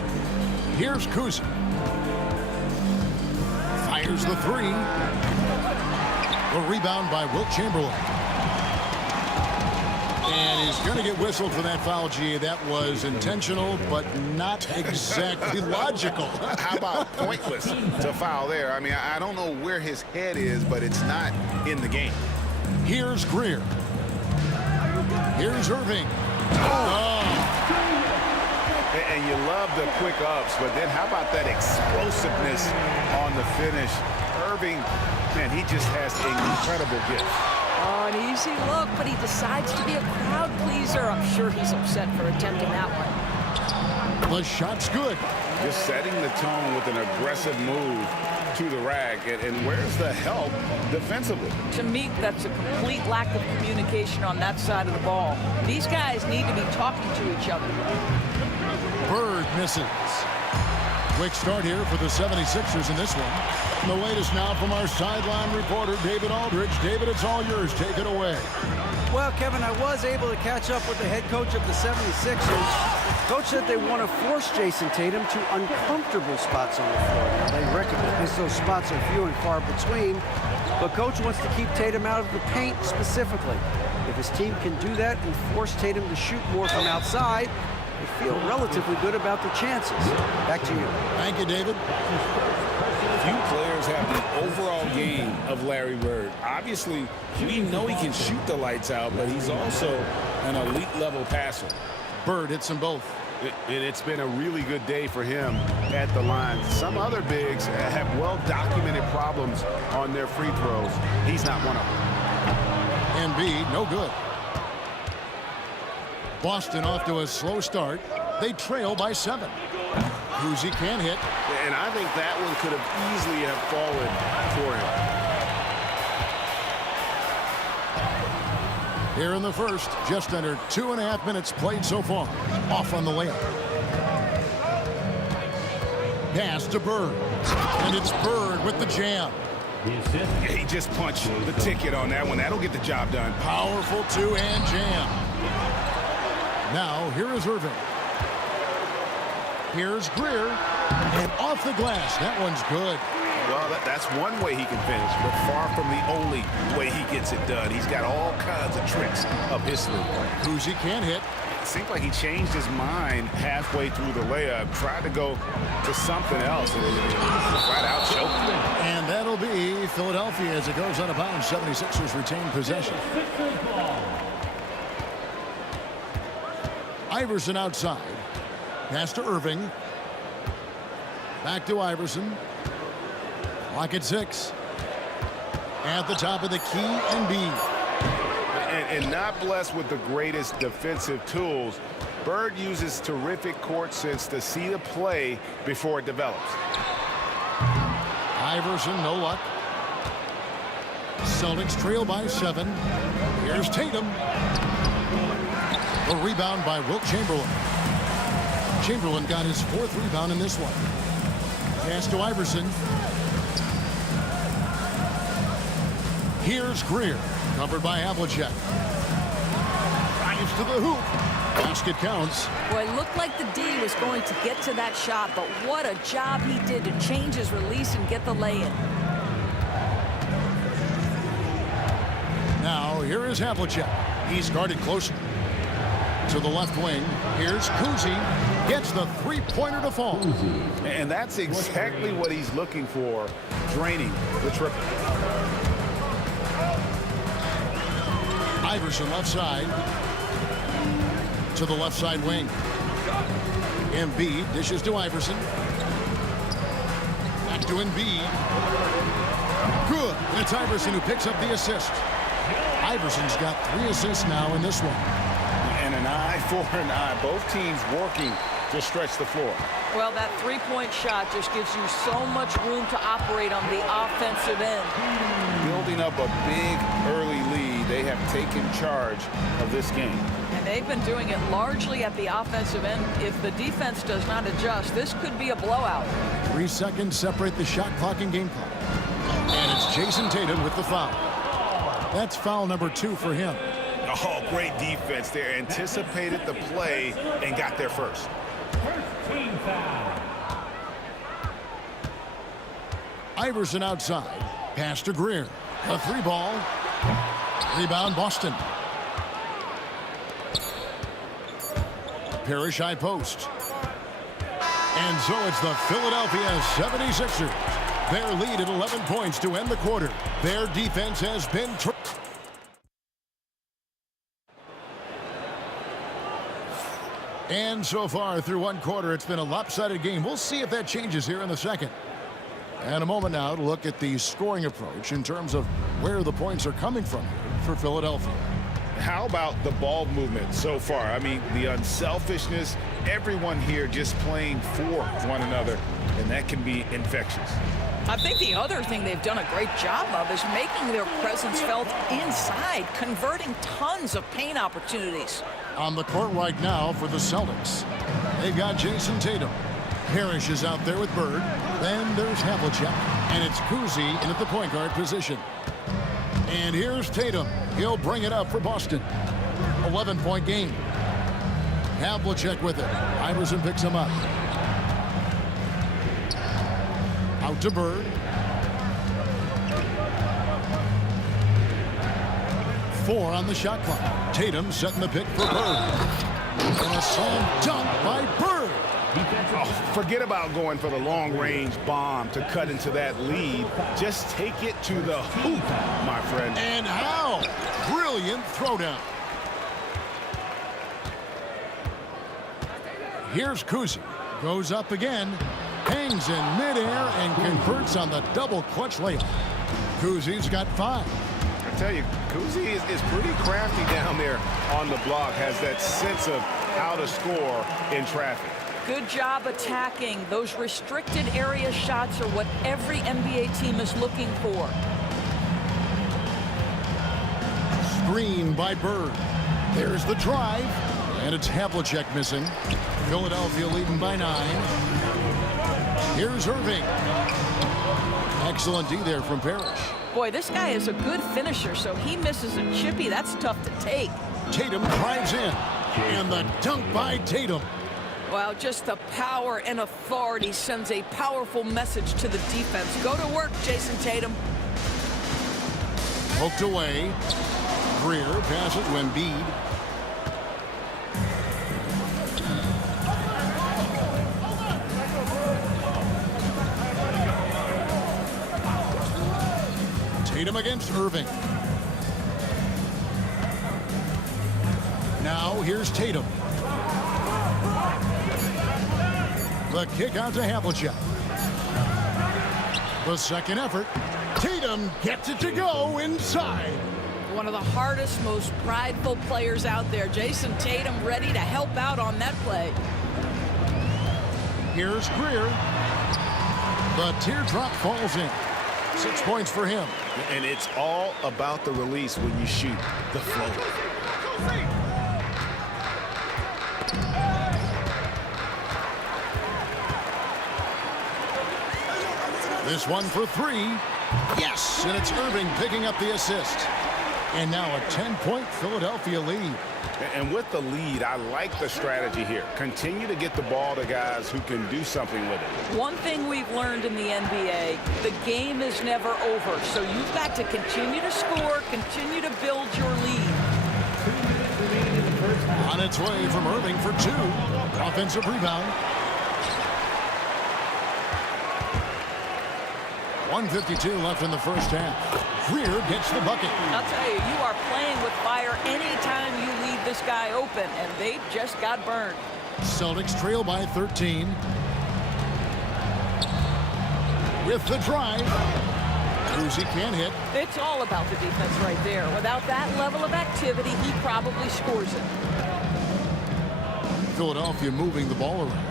Here's Kuzi. Fires the three. The rebound by Wilt Chamberlain. And he's going to get whistled for that foul, G. That was intentional, but not exactly logical. How about pointless to foul there? I mean, I don't know where his head is, but it's not in the game. Here's Greer. Here's Irving. Oh. And you love the quick ups, but then how about that explosiveness on the finish? Irving, man, he just has an incredible gift. Oh, an easy look, but he decides to be a crowd pleaser. I'm sure he's upset for attempting that one. The shot's good. Just setting the tone with an aggressive move to the rack. And where's the help defensively? To me, that's a complete lack of communication on that side of the ball. These guys need to be talking to each other. Bird misses. Quick start here for the 76ers in this one. The latest now from our sideline reporter, David Aldridge. David, it's all yours. Take it away. Well, Kevin, I was able to catch up with the head coach of the 76ers. Coach said they want to force Jason Tatum to uncomfortable spots on the floor. Now, they recognize those spots are few and far between, but Coach wants to keep Tatum out of the paint specifically. If his team can do that and force Tatum to shoot more from outside, they feel relatively good about their chances. Back to you. Thank you, David. Few players have the overall game of Larry Bird. Obviously, we know he can shoot the lights out, but he's also an elite-level passer. Bird hits them both. It's been a really good day for him at the line. Some other bigs have well-documented problems on their free throws. He's not one of them. Embiid, no good. Boston off to a slow start. They trail by 7. Kuzi can't hit. And I think that one could have easily have fallen for him. Here in the first, just under 2.5 minutes played so far. Off on the layup. Pass to Bird. And it's Bird with the jam. Yeah, he just punched the ticket on that one. That'll get the job done. Powerful two-hand jam. Now, here is Irving. Here's Greer. And off the glass. That one's good. Well, that's one way he can finish, but far from the only way he gets it done. He's got all kinds of tricks up his sleeve. Kuzi can't hit. It seemed like he changed his mind halfway through the layup, tried to go to something else, and flat out choked him. And that'll be Philadelphia as it goes out of bounds. 76ers retain possession. Iverson outside. Pass to Irving. Back to Iverson. Clock at 6. At the top of the key, Embiid. And not blessed with the greatest defensive tools. Bird uses terrific court sense to see the play before it develops. Iverson, no luck. Celtics trail by 7. Here's Tatum. A rebound by Wilt Chamberlain. Chamberlain got his 4th rebound in this one. Pass to Iverson. Here's Greer. Covered by Havlicek. Drives to the hoop. Basket counts. Well, it looked like the D was going to get to that shot, but what a job he did to change his release and get the lay-in. Now, here is Havlicek. He's guarded closer. To the left wing. Here's Kuzi. Gets the three-pointer to fall. And that's exactly what he's looking for, draining the triple. Iverson left side. To the left side wing. Embiid dishes to Iverson. Back to Embiid. Good. It's Iverson who picks up the assist. Iverson's got 3 assists now in this one. And an eye for an eye. Both teams working to stretch the floor. Well, that three-point shot just gives you so much room to operate on the offensive end. Building up a big early lead, they have taken charge of this game. And they've been doing it largely at the offensive end. If the defense does not adjust, this could be a blowout. 3 seconds separate the shot clock and game clock. And it's Jason Tatum with the foul. That's foul number 2 for him. Oh, great defense there. Anticipated the play and got there first. First team foul. Iverson outside. Pass to Greer. A 3-ball. Rebound, Boston. Parrish high post. And so it's the Philadelphia 76ers. Their lead at 11 points to end the quarter. Their defense has been... And so far through one quarter, it's been a lopsided game. We'll see if that changes here in the second. And a moment now to look at the scoring approach in terms of where the points are coming from here for Philadelphia. How about the ball movement so far? I mean, the unselfishness, everyone here just playing for one another, and that can be infectious. I think the other thing they've done a great job of is making their presence felt inside, converting tons of paint opportunities. On the court right now for the Celtics, they've got Jason Tatum. Parrish is out there with Bird. Then there's Havlicek, and it's Kuzi in at the point guard position. And here's Tatum. He'll bring it up for Boston. 11-point game. Havlicek with it. Iverson picks him up. Out to Bird. 4 on the shot clock. Tatum setting the pick for Bird. And a slam dunk by Bird. Oh, forget about going for the long-range bomb to cut into that lead. Just take it to the hoop, my friend. And how? Brilliant throwdown. Here's Kuzi. Goes up again. Hangs in midair and converts on the double clutch layup. Kuzi's got 5. I tell you, Kuzi is pretty crafty down there on the block. Has that sense of how to score in traffic. Good job attacking. Those restricted area shots are what every NBA team is looking for. Screen by Bird. There's the drive. And it's Havlicek missing. Philadelphia leading by 9. Here's Irving. Excellent D there from Parrish. Boy, this guy is a good finisher, so he misses a chippy. That's tough to take. Tatum drives in. And the dunk by Tatum. Well, just the power and authority sends a powerful message to the defense. Go to work, Jason Tatum. Poked away. Greer passes to Embiid. Tatum against Irving. Now here's Tatum. The kick out to Havlicek. The second effort. Tatum gets it to go inside. One of the hardest, most prideful players out there. Jason Tatum ready to help out on that play. Here's Greer. The teardrop falls in. 6 points for him. And it's all about the release when you shoot the floater. This one for 3. Yes, and it's Irving picking up the assist. And now a 10-point Philadelphia lead. And with the lead, I like the strategy here. Continue to get the ball to guys who can do something with it. One thing we've learned in the NBA, the game is never over. So you've got to continue to score, continue to build your lead. On its way from Irving for 2. Offensive rebound. 1:52 left in the first half. Greer gets the bucket. I'll tell you, you are playing with fire anytime you leave this guy open, and they just got burned. Celtics trail by 13. With the drive. Kuzi can't hit. It's all about the defense right there. Without that level of activity, he probably scores it. Philadelphia moving the ball around.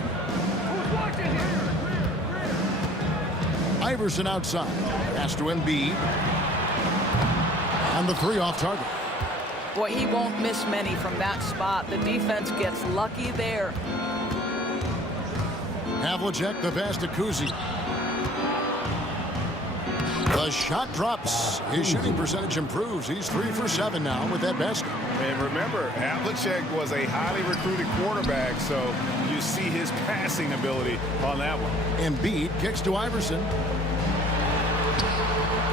Iverson outside. Pass to Embiid. And the 3 off target. Boy, he won't miss many from that spot. The defense gets lucky there. Havlicek, the pass to Kuzi. The shot drops. His shooting percentage improves. He's 3 for 7 now with that basket. And remember, Havlicek was a highly recruited quarterback, so you see his passing ability on that one. Embiid kicks to Iverson.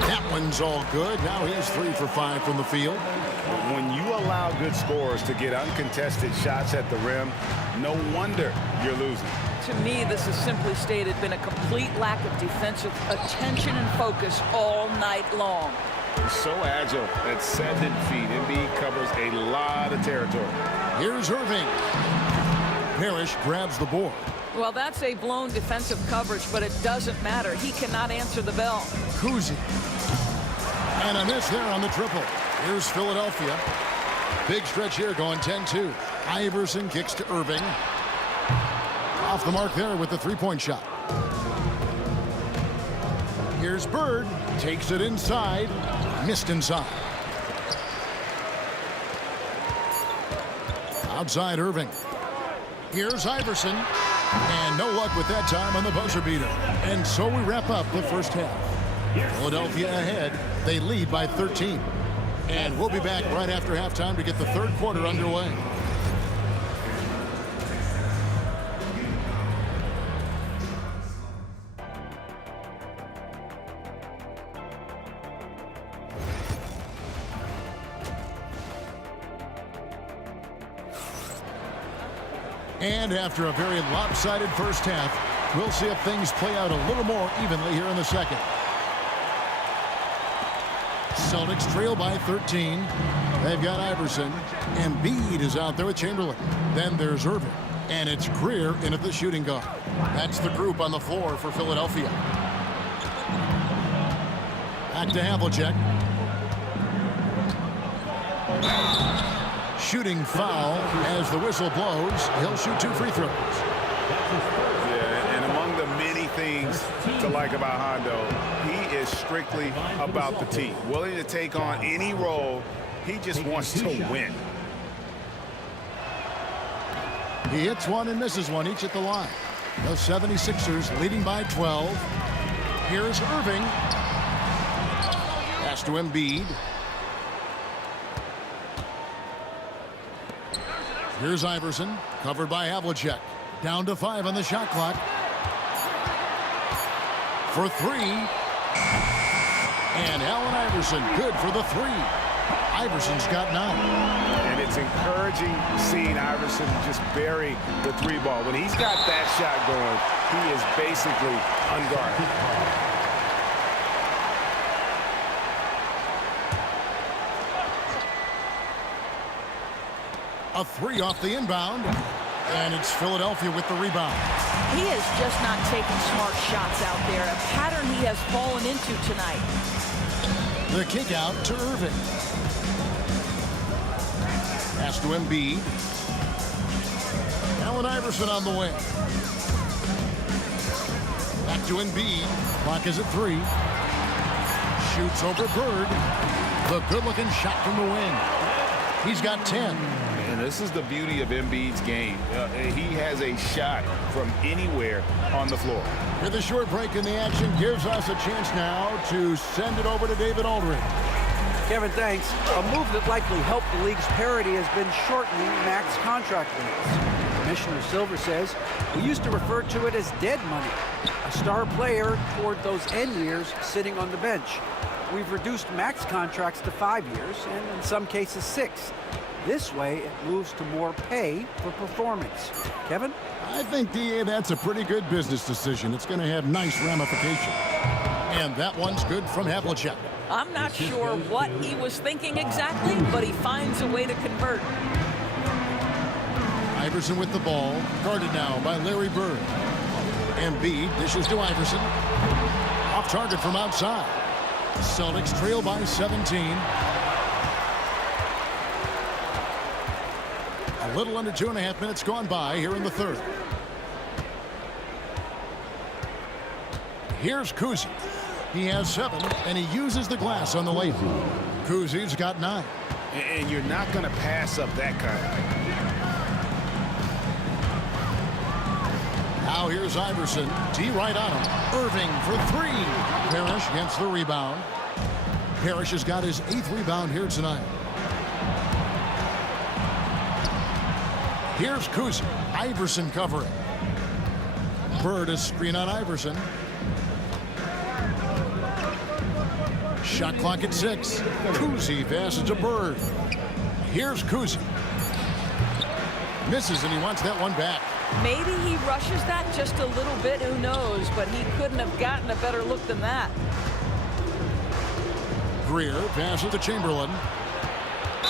That one's all good. Now he's 3 for 5 from the field. When you allow good scorers to get uncontested shots at the rim, no wonder you're losing. To me, this has simply stated been a complete lack of defensive attention and focus all night long. He's so agile at 7 feet. Embiid covers a lot of territory. Here's Irving. Parrish grabs the board. Well, that's a blown defensive coverage, but it doesn't matter. He cannot answer the bell. Kuzi. And a miss there on the triple. Here's Philadelphia. Big stretch here going 10-2. Iverson kicks to Irving. Off the mark there with the three-point shot. Here's Bird. Takes it inside. Missed inside. Outside Irving. Here's Iverson. And no luck with that time on the buzzer beater. And so we wrap up the first half. Philadelphia ahead. They lead by 13. And we'll be back right after halftime to get the third quarter underway. And after a very lopsided first half, we'll see if things play out a little more evenly here in the second. Celtics trail by 13. They've got Iverson. Embiid is out there with Chamberlain. Then there's Irving. And it's Greer in at the shooting guard. That's the group on the floor for Philadelphia. Back to Havlicek. Shooting foul as the whistle blows. He'll shoot 2 free throws. Yeah, and among the many things to like about Hondo, he is strictly about the team. Willing to take on any role. He just wants to win. He hits one and misses one, each at the line. The 76ers leading by 12. Here's Irving. Pass to Embiid. Here's Iverson, covered by Havlicek. Down to 5 on the shot clock. For 3. And Allen Iverson, good for the 3. Iverson's got 9. And it's encouraging seeing Iverson just bury the 3 ball. When he's got that shot going, he is basically unguarded. A 3 off the inbound. And it's Philadelphia with the rebound. He is just not taking smart shots out there. A pattern he has fallen into tonight. The kick out to Irving. Pass to Embiid. Allen Iverson on the way. Back to Embiid. Clock is at 3. Shoots over Bird. The good-looking shot from the wing. He's got 10. And this is the beauty of Embiid's game. He has a shot from anywhere on the floor. With a short break in the action, gives us a chance now to send it over to David Aldridge. Kevin, thanks. A move that likely helped the league's parity has been shortening max contract limits. Commissioner Silver says, we used to refer to it as dead money, a star player toward those end years sitting on the bench. We've reduced max contracts to 5 years, and in some cases 6. This way, it moves to more pay for performance. Kevin? I think, DA, that's a pretty good business decision. It's going to have nice ramifications. And that one's good from Havlicek. I'm not sure what he was thinking exactly, but he finds a way to convert. Iverson with the ball, guarded now by Larry Bird. Embiid dishes to Iverson. Off target from outside. Celtics trail by 17. A little under 2.5 minutes gone by here in the third. Here's Kuzi. He has 7, and he uses the glass on the layup. Kuzi's got 9. And you're not going to pass up that kind of thing. Now here's Iverson. D right on him. Irving for three. Parrish gets the rebound. Parrish has got his 8th rebound here tonight. Here's Kuzi. Iverson covering. Bird is screen on Iverson. Shot clock at 6. Kuzi passes to Bird. Here's Kuzi. Misses, and he wants that one back. Maybe he rushes that just a little bit, who knows, but he couldn't have gotten a better look than that. Greer passes to Chamberlain.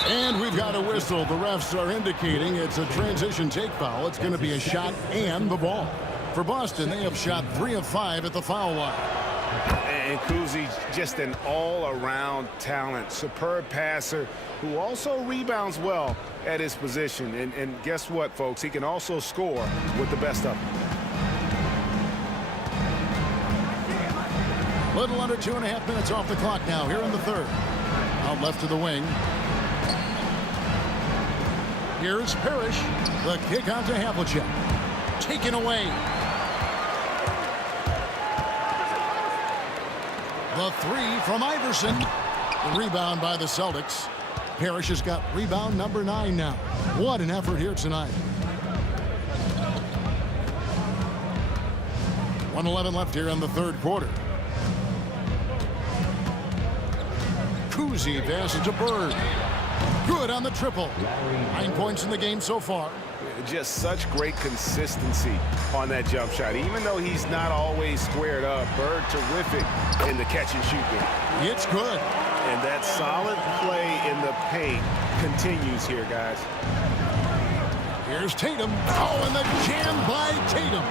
And we've got a whistle. The refs are indicating it's a transition take foul. It's going to be a shot and the ball. For Boston, they have shot 3 of 5 at the foul line. And Kuzi, just an all-around talent, superb passer who also rebounds well at his position. And guess what, folks? He can also score with the best of them. Little under 2.5 minutes off the clock now here in the third. Out left to the wing. Here's Parrish. The kick out to Havlicek. Taken away. The three from Iverson. The rebound by the Celtics. Parrish has got rebound number 9 now. What an effort here tonight. 1:11 left here in the third quarter. Kuzi passes to Bird. Good on the triple. 9 points in the game so far. Just such great consistency on that jump shot. Even though he's not always squared up, Bird terrific in the catch and shoot game. It's good. And that solid play in the paint continues here, guys. Here's Tatum. Oh, and the jam by Tatum.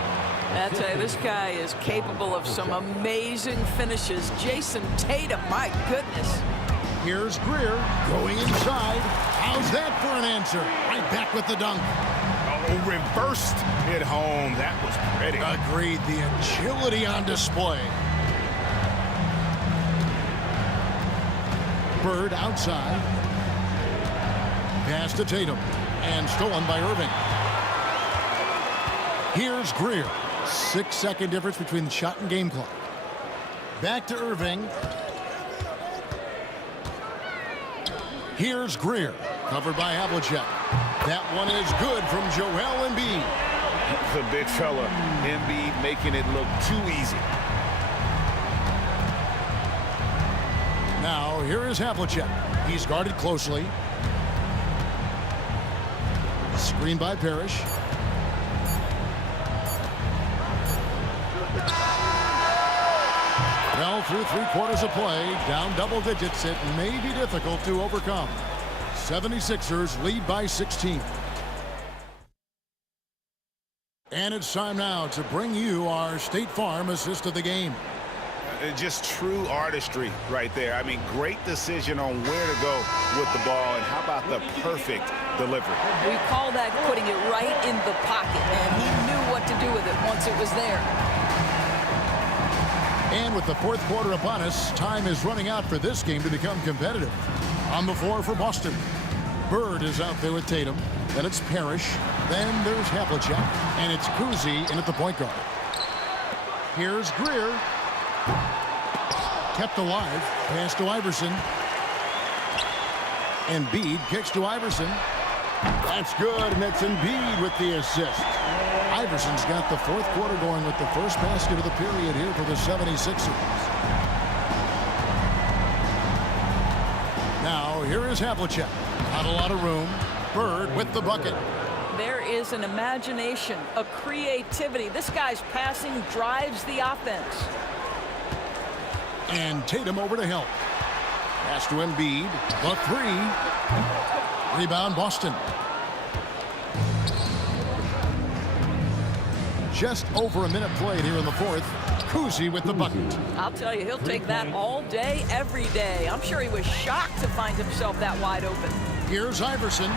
I tell you, this guy is capable of some amazing finishes. Jason Tatum, my goodness. Here's Greer going inside. How's that for an answer? Right back with the dunk. Oh, reversed it home. That was pretty. Agreed. The agility on display. Bird outside. Pass to Tatum. And stolen by Irving. Here's Greer. 6-second difference between the shot and game clock. Back to Irving. Here's Greer. Covered by Havlicek. That one is good from Joel Embiid. The big fella, Embiid, making it look too easy. Now, here is Havlicek. He's guarded closely. Screen by Parrish. Well, through 3/4 of play, down double digits, it may be difficult to overcome. 76ers lead by 16. And it's time now to bring you our State Farm assist of the game. Just true artistry right there. I mean, great decision on where to go with the ball, and how about the perfect delivery? We call that putting it right in the pocket, and he knew what to do with it once it was there. And with the fourth quarter upon us, time is running out for this game to become competitive. On the floor for Boston, Bird is out there with Tatum. Then it's Parrish. Then there's Havlicek. And it's Kuzi in at the point guard. Here's Greer. Kept alive. Pass to Iverson. Embiid kicks to Iverson. That's good, and it's Embiid with the assist. Iverson's got the fourth quarter going with the first basket of the period here for the 76ers. Now, here is Havlicek. Not a lot of room. Bird with the bucket. There is an imagination, a creativity. This guy's passing drives the offense. And Tatum over to help. Pass to Embiid. The three. Rebound Boston. Just over a minute played here in the fourth. Kuzi with the bucket. I'll tell you, he'll take that all day, every day. I'm sure he was shocked to find himself that wide open. Here's Iverson.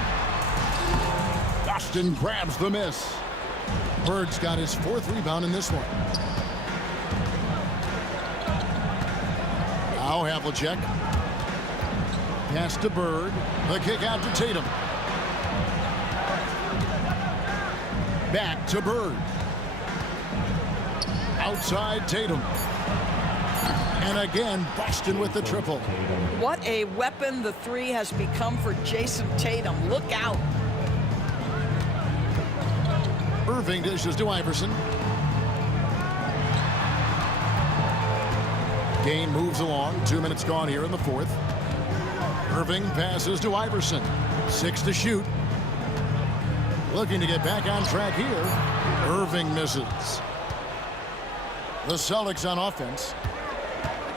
Boston grabs the miss. Bird's got his fourth rebound in this one. Now Havlicek. Pass to Bird. The kick out to Tatum. Back to Bird. Outside Tatum. And again, Boston with the triple. What a weapon the three has become for Jason Tatum. Look out. Irving dishes to Iverson. Game moves along. 2 minutes gone here in the fourth. Irving passes to Iverson. 6 to shoot. Looking to get back on track here. Irving misses. The Celtics on offense.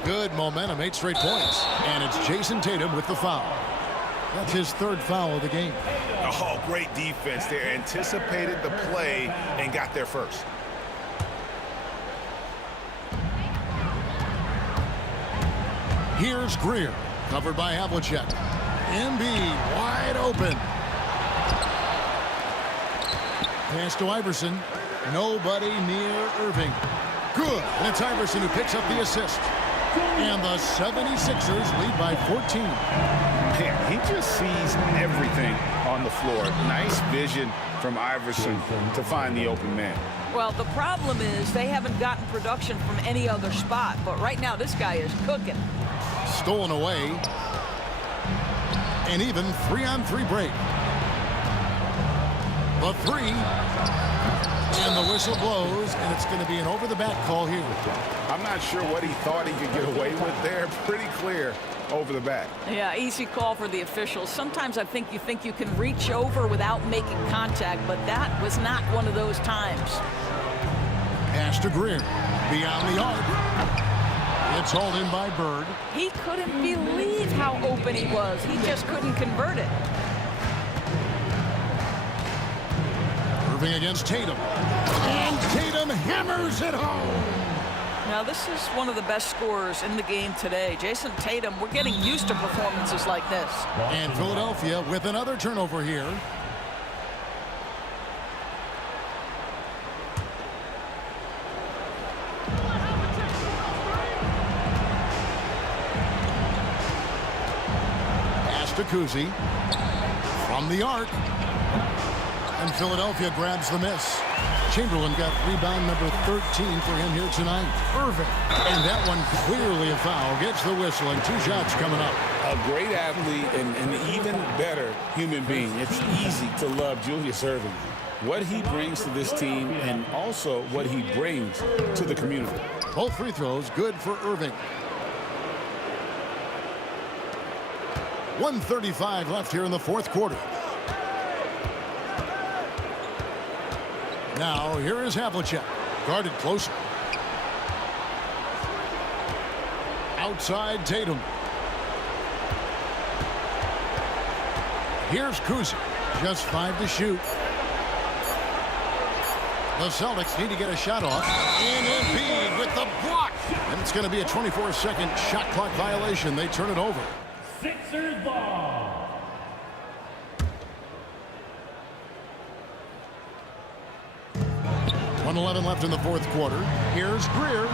Good momentum, 8 straight points. And it's Jason Tatum with the foul. That's his 3rd foul of the game. Oh, great defense there. Anticipated the play and got there first. Here's Greer, covered by Havlicek. Embiid wide open. Pass to Iverson. Nobody near Irving. Good. And it's Iverson who picks up the assist. And the 76ers lead by 14. Man, he just sees everything on the floor. Nice vision from Iverson to find the open man. Well, the problem is they haven't gotten production from any other spot. But right now, this guy is cooking. Stolen away. And even 3-on-3 break. The 3. And the whistle blows, and it's going to be an over-the-back call here. I'm not sure what he thought he could get away with there. Pretty clear over the back. Yeah, easy call for the officials. Sometimes I think you can reach over without making contact, but that was not one of those times. Pass to Greer. Beyond the arc. It's hauled in by Bird. He couldn't believe how open he was. He just couldn't convert it. Irving against Tatum. And Tatum hammers it home. Now, this is one of the best scorers in the game today. Jason Tatum, we're getting used to performances like this. And Philadelphia with another turnover here. Pass to Kuzi. From the arc. And Philadelphia grabs the miss. Chamberlain got rebound number 13 for him here tonight. Irving. And that one clearly a foul. Gets the whistle, and 2 shots coming up. A great athlete and an even better human being. It's easy to love Julius Irving. What he brings to this team and also what he brings to the community. Both free throws good for Irving. 1:35 left here in the fourth quarter. Now, here is Havlicek, guarded closer. Outside Tatum. Here's Kuzi, just 5 to shoot. The Celtics need to get a shot off. And Embiid with the block. And it's going to be a 24-second shot clock violation. They turn it over. Sixers ball. 1:11 left in the fourth quarter. Here's Greer.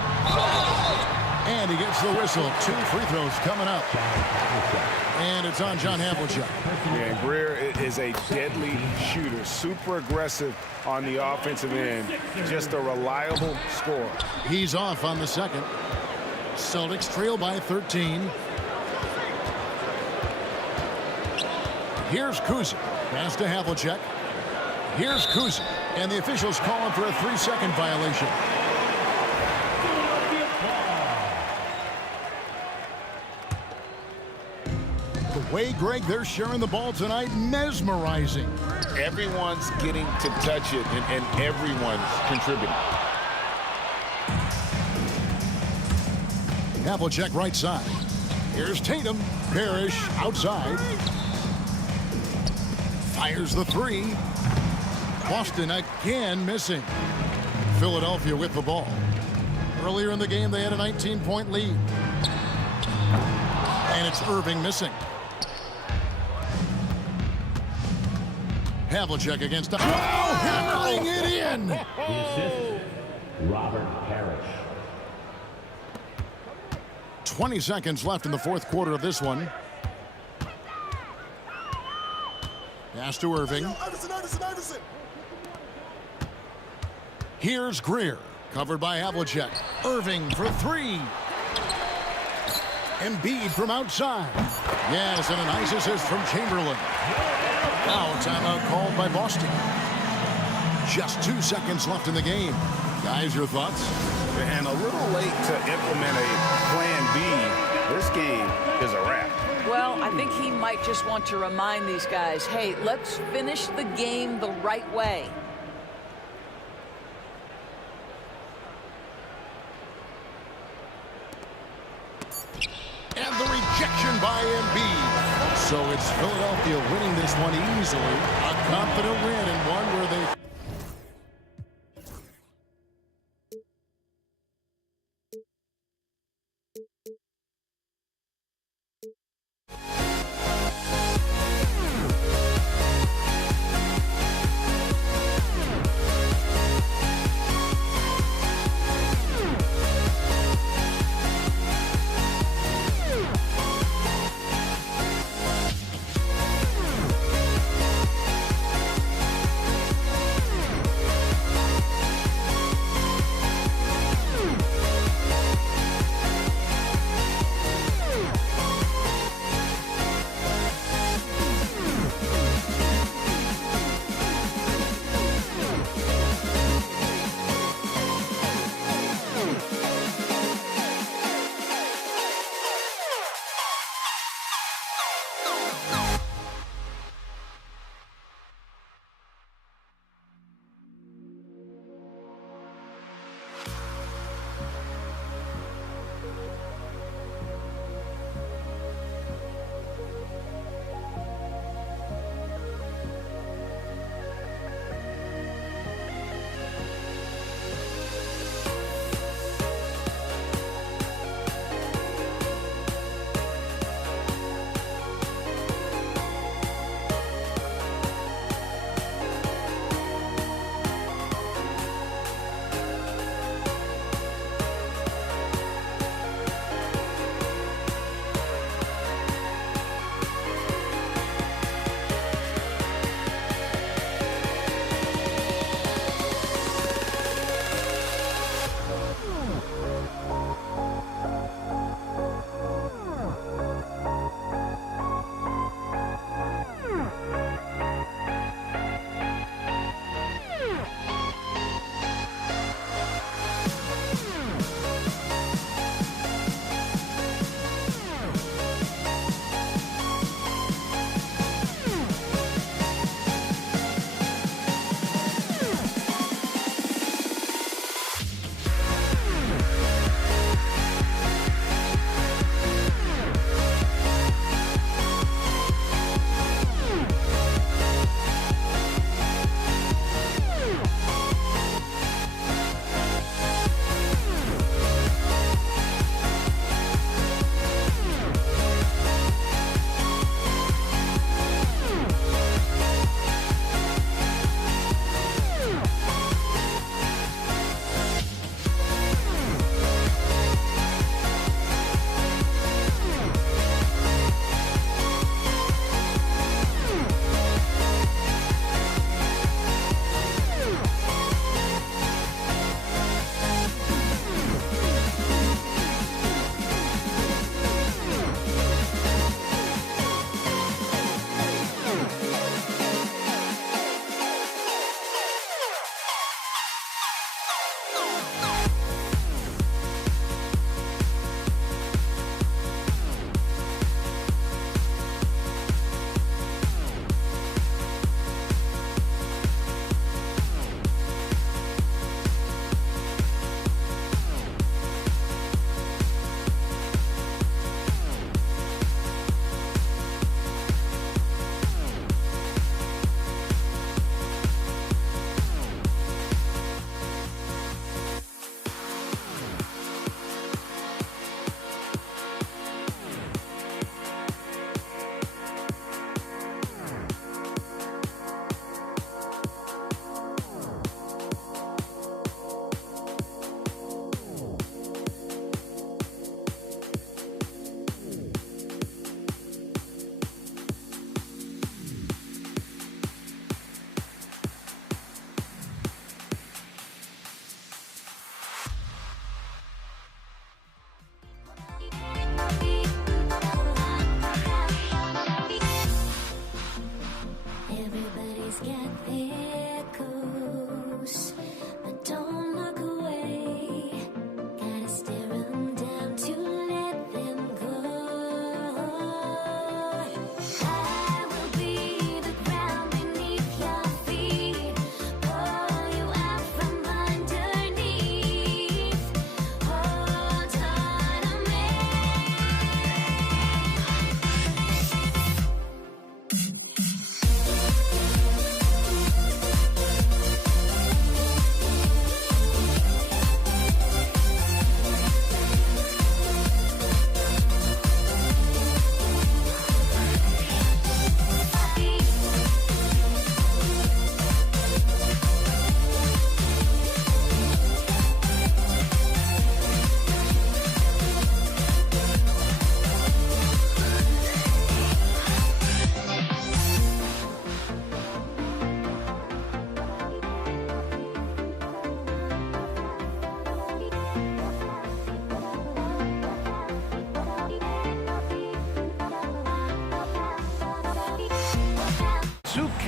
And he gets the whistle. 2 free throws coming up. And it's on John Havlicek. Yeah, Greer is a deadly shooter. Super aggressive on the offensive end. Just a reliable scorer. He's off on the second. Celtics trail by 13. Here's Kuzi. Pass to Havlicek. Here's Kuzi. And the officials calling for a 3-second violation. The way, Greg, they're sharing the ball tonight, mesmerizing. Everyone's getting to touch it, and everyone's contributing. Havlicek right side. Here's Tatum. Parrish outside. Fires the 3. Boston again missing. Philadelphia with the ball. Earlier in the game, they had a 19-point lead. And it's Irving missing. Havlicek against... hammering it in! The assist, Robert Parrish. 20 seconds left in the fourth quarter of this one. Pass to Irving. Iverson. Here's Greer. Covered by Havlicek. Irving for three. Embiid from outside. Yes, and a nice assist from Chamberlain. Now timeout called by Boston. Just 2 seconds left in the game. Guys, your thoughts? And a little late to implement a plan B. This game is a wrap. Well, I think he might just want to remind these guys, hey, let's finish the game the right way. And the rejection by Embiid. So it's Philadelphia winning this one easily. A confident win and one where they...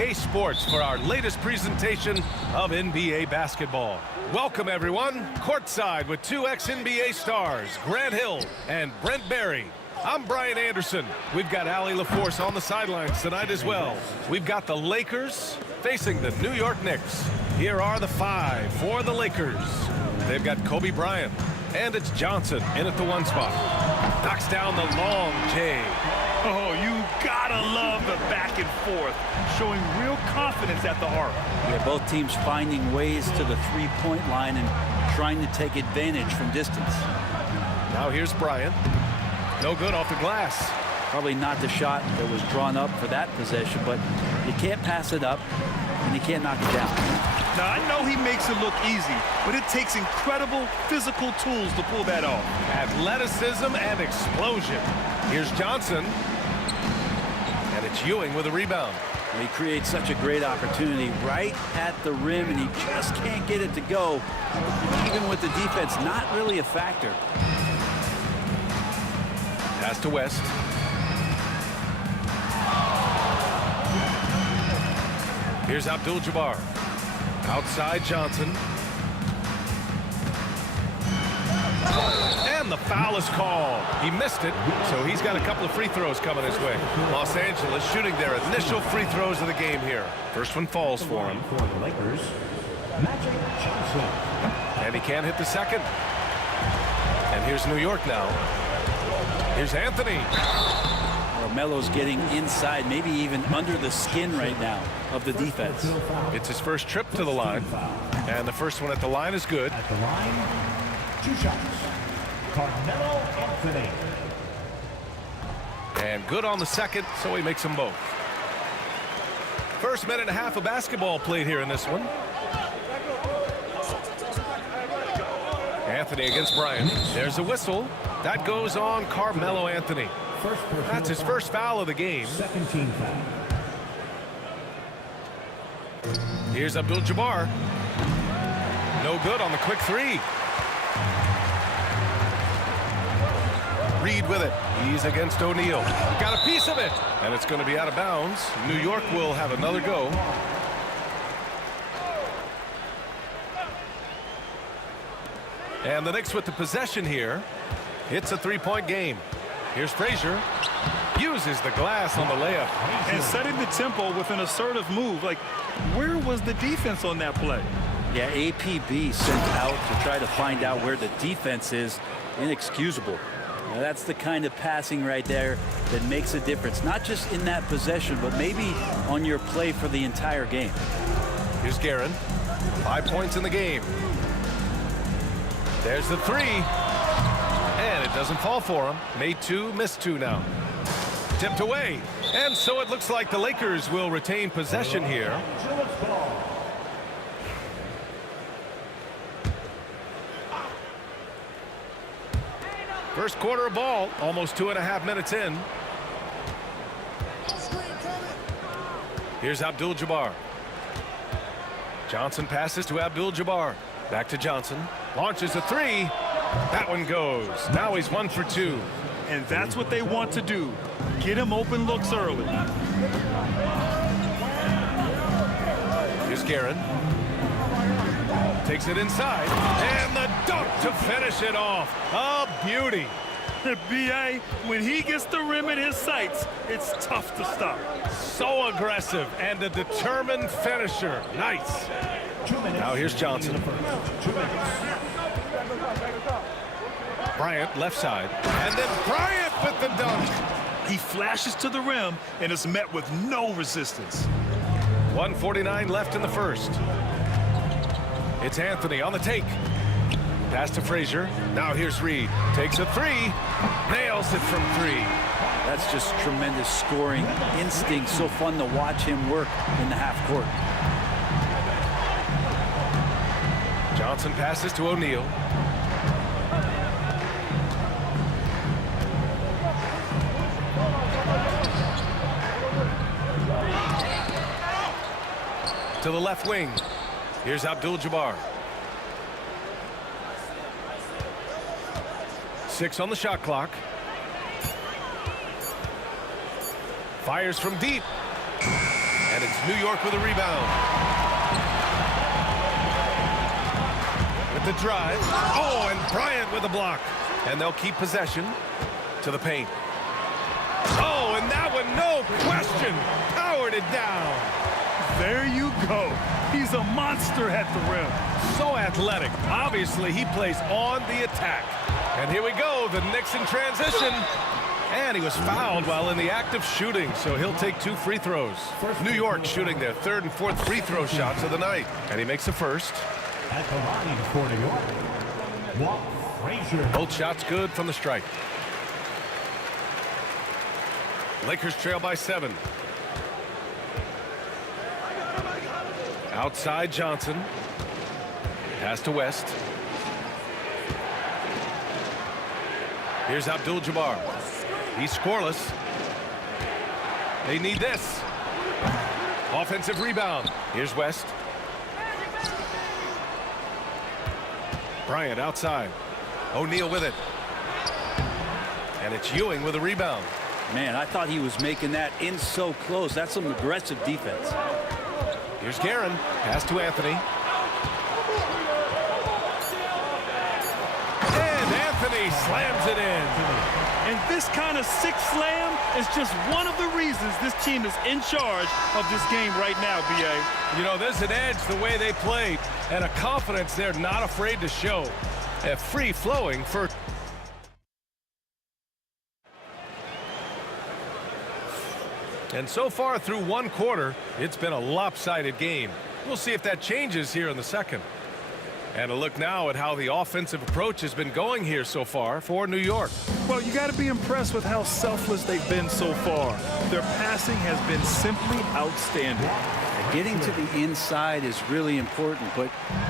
2K Sports for our latest presentation of NBA basketball. Welcome, everyone. Courtside with two ex-NBA stars, Grant Hill and Brent Barry. I'm Brian Anderson. We've got Allie LaForce on the sidelines tonight as well. We've got the Lakers facing the New York Knicks. Here are the five for the Lakers. They've got Kobe Bryant, and it's Johnson in at the 1 spot. Knocks down the long J. Oh, you gotta love the back and forth, showing real confidence at the arc. Yeah, both teams finding ways to the three-point line and trying to take advantage from distance. Now here's Bryant. No good off the glass. Probably not the shot that was drawn up for that possession, but you can't pass it up and you can't knock it down. Now, I know he makes it look easy, but it takes incredible physical tools to pull that off. Athleticism and explosion. Here's Johnson. And it's Ewing with a rebound. He creates such a great opportunity right at the rim, and he just can't get it to go. Even with the defense, not really a factor. Pass to West. Here's Abdul-Jabbar. Outside Johnson. And the foul is called. He missed it, so he's got a couple of free throws coming his way. Los Angeles shooting their initial free throws of the game here. First one falls for him. For the Lakers, Magic Johnson. And he can't hit the second. And here's New York now. Here's Anthony. Melo's getting inside, maybe even under the skin right now of the defense. It's his first trip to the line. And the first one at the line is good. At the line, 2 shots. Carmelo Anthony. And good on the second, so he makes them both. First minute and a half of basketball played here in this one. Anthony against Bryant. There's a whistle. That goes on Carmelo Anthony. That's his first foul of the game. Second team foul. Here's Abdul-Jabbar. No good on the quick three. Reed with it. He's against O'Neal. Got a piece of it. And it's going to be out of bounds. New York will have another go. And the Knicks with the possession here. It's a three-point game. Here's Frazier. Uses the glass on the layup. And setting the tempo with an assertive move. Like, where was the defense on that play? Yeah, APB sent out to try to find out where the defense is. Inexcusable. Now, that's the kind of passing right there that makes a difference. Not just in that possession, but maybe on your play for the entire game. Here's Guerin. 5 points in the game. There's the three. And it doesn't fall for him. Made 2, missed 2 now. Tipped away. And so it looks like the Lakers will retain possession here. First quarter of ball, almost 2.5 minutes in. Here's Abdul-Jabbar. Johnson passes to Abdul-Jabbar. Back to Johnson. Launches a three. That one goes. Now he's 1 for 2. And that's what they want to do. Get him open looks early. Here's Guerin. Takes it inside. And the dunk to finish it off. A beauty. B.A., when he gets the rim in his sights, it's tough to stop. So aggressive and a determined finisher. Nice. Now here's Johnson. Bryant left side. And then Bryant with the dunk. He flashes to the rim and is met with no resistance. 1:49 left in the first. It's Anthony on the take. Pass to Frazier. Now here's Reed. Takes a three. Nails it from 3. That's just tremendous scoring instinct. So fun to watch him work in the half court. Johnson passes to O'Neal. To the left wing. Here's Abdul-Jabbar. 6 on the shot clock. Fires from deep. And And it's New York with a rebound. With the drive. Oh, and Bryant with a block. And they'll keep possession to the paint. Oh, and that one, no question, powered it down. There you go. He's a monster at the rim. So athletic. Obviously, he plays on the attack. And here we go, the Knicks in transition. And he was fouled while in the act of shooting, so he'll take 2 free throws. New York shooting their 3rd and 4th free throw shots of the night. And he makes the first. At the line for New York, Walt Frazier. Both shots good from the stripe. Lakers trail by 7. Outside Johnson. Pass to West. Here's Abdul-Jabbar. He's scoreless. They need this. Offensive rebound. Here's West. Bryant outside. O'Neal with it. And it's Ewing with a rebound. Man, I thought he was making that in so close. That's some aggressive defense. Here's Guerin. Pass to Anthony. And Anthony slams it in. And this kind of sick slam is just one of the reasons this team is in charge of this game right now, B.A. You know, there's an edge the way they played and a confidence they're not afraid to show. A free-flowing for... And so far through 1 quarter, it's been a lopsided game. We'll see if that changes here in the second. And a look now at how the offensive approach has been going here so far for New York. Well, you got to be impressed with how selfless they've been so far. Their passing has been simply outstanding. Getting to the inside is really important, but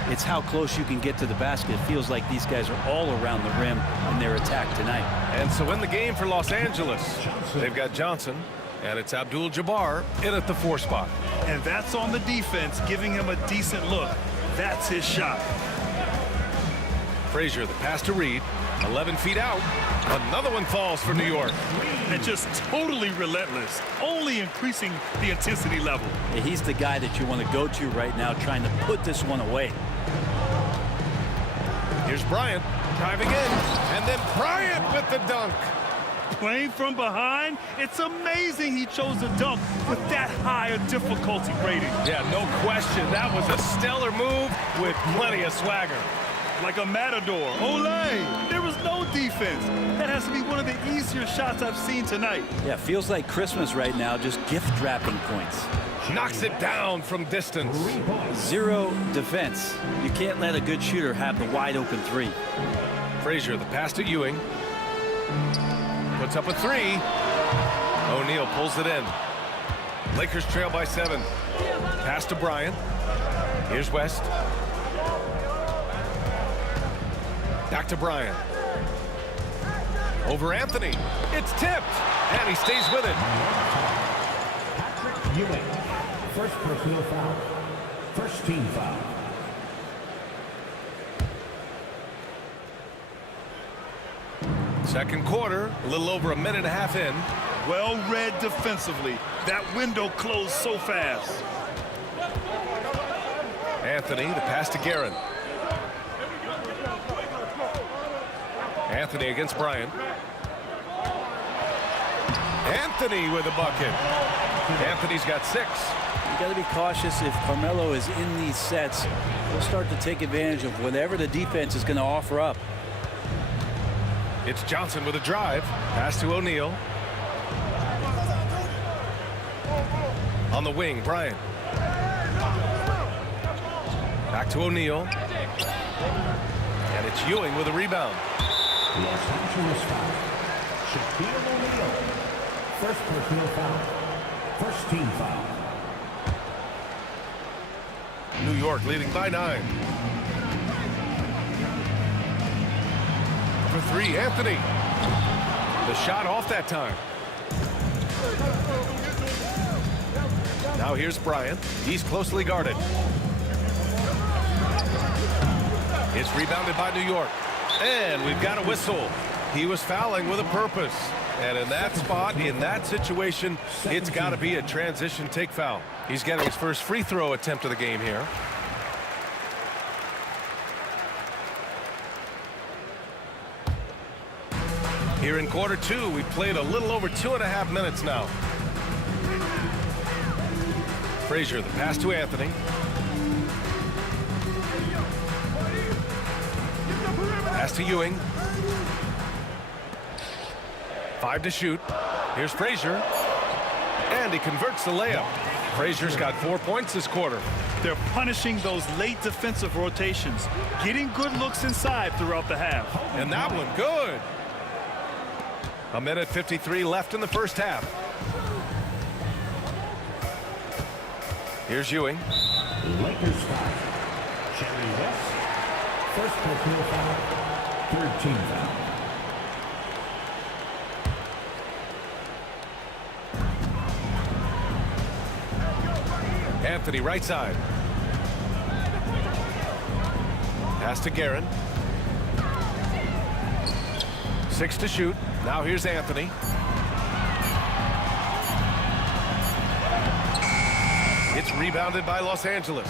it's how close you can get to the basket. It feels like these guys are all around the rim in their attack tonight. And so in the game for Los Angeles, they've got Johnson, and it's Abdul-Jabbar in at the 4 spot. And that's on the defense, giving him a decent look. That's his shot. Frazier, the pass to Reed, 11 feet out. Another one falls for New York. And just totally relentless, only increasing the intensity level. Yeah, he's the guy that you want to go to right now, trying to put this one away. Here's Bryant driving in, and then Bryant with the dunk. Playing from behind, it's amazing he chose to dunk with that high a difficulty rating. Yeah, no question. That was a stellar move with plenty of swagger. Like a matador. Olay! There was no defense. That has to be one of the easier shots I've seen tonight. Yeah, feels like Christmas right now, just gift wrapping points. Knocks it down from distance. 0 defense. You can't let a good shooter have the wide open 3. Frazier, the pass to Ewing. Puts up a 3. O'Neal pulls it in. Lakers trail by 7. Pass to Bryant. Here's West. Back to Bryant. Over Anthony. It's tipped. And he stays with it. Patrick Ewing. First personal foul. First team foul. Second quarter, a little over a minute and a half in. Well read defensively. That window closed so fast. Anthony, the pass to Guerin. Anthony against Bryant. Anthony with a bucket. Anthony's got 6. You got to be cautious if Carmelo is in these sets. We'll start to take advantage of whatever the defense is going to offer up. It's Johnson with a drive. Pass to O'Neal. On the wing, Bryant. Back to O'Neal. And it's Ewing with a rebound. Los Angeles foul. Shaquille O'Neal. First personal foul. First team foul. New York leading by 9. For 3, Anthony. The shot off that time. Now here's Bryant. He's closely guarded. It's rebounded by New York. And we've got a whistle. He was fouling with a purpose. And in that spot, in that situation, it's got to be a transition take foul. He's getting his first free throw attempt of the game here. Here in quarter two, we've played a little over 2.5 minutes now. Frazier, the pass to Anthony. Pass to Ewing. 5 to shoot. Here's Frazier. And he converts the layup. Frazier's got 4 points this quarter. They're punishing those late defensive rotations, getting good looks inside throughout the half. And that one good. 1:53 left in the first half. Here's Ewing. Lakers foul. Jerry West. First personal foul. Third team foul. Anthony right side. Pass to Guerin. 6 to shoot. Now here's Anthony. It's rebounded by Los Angeles.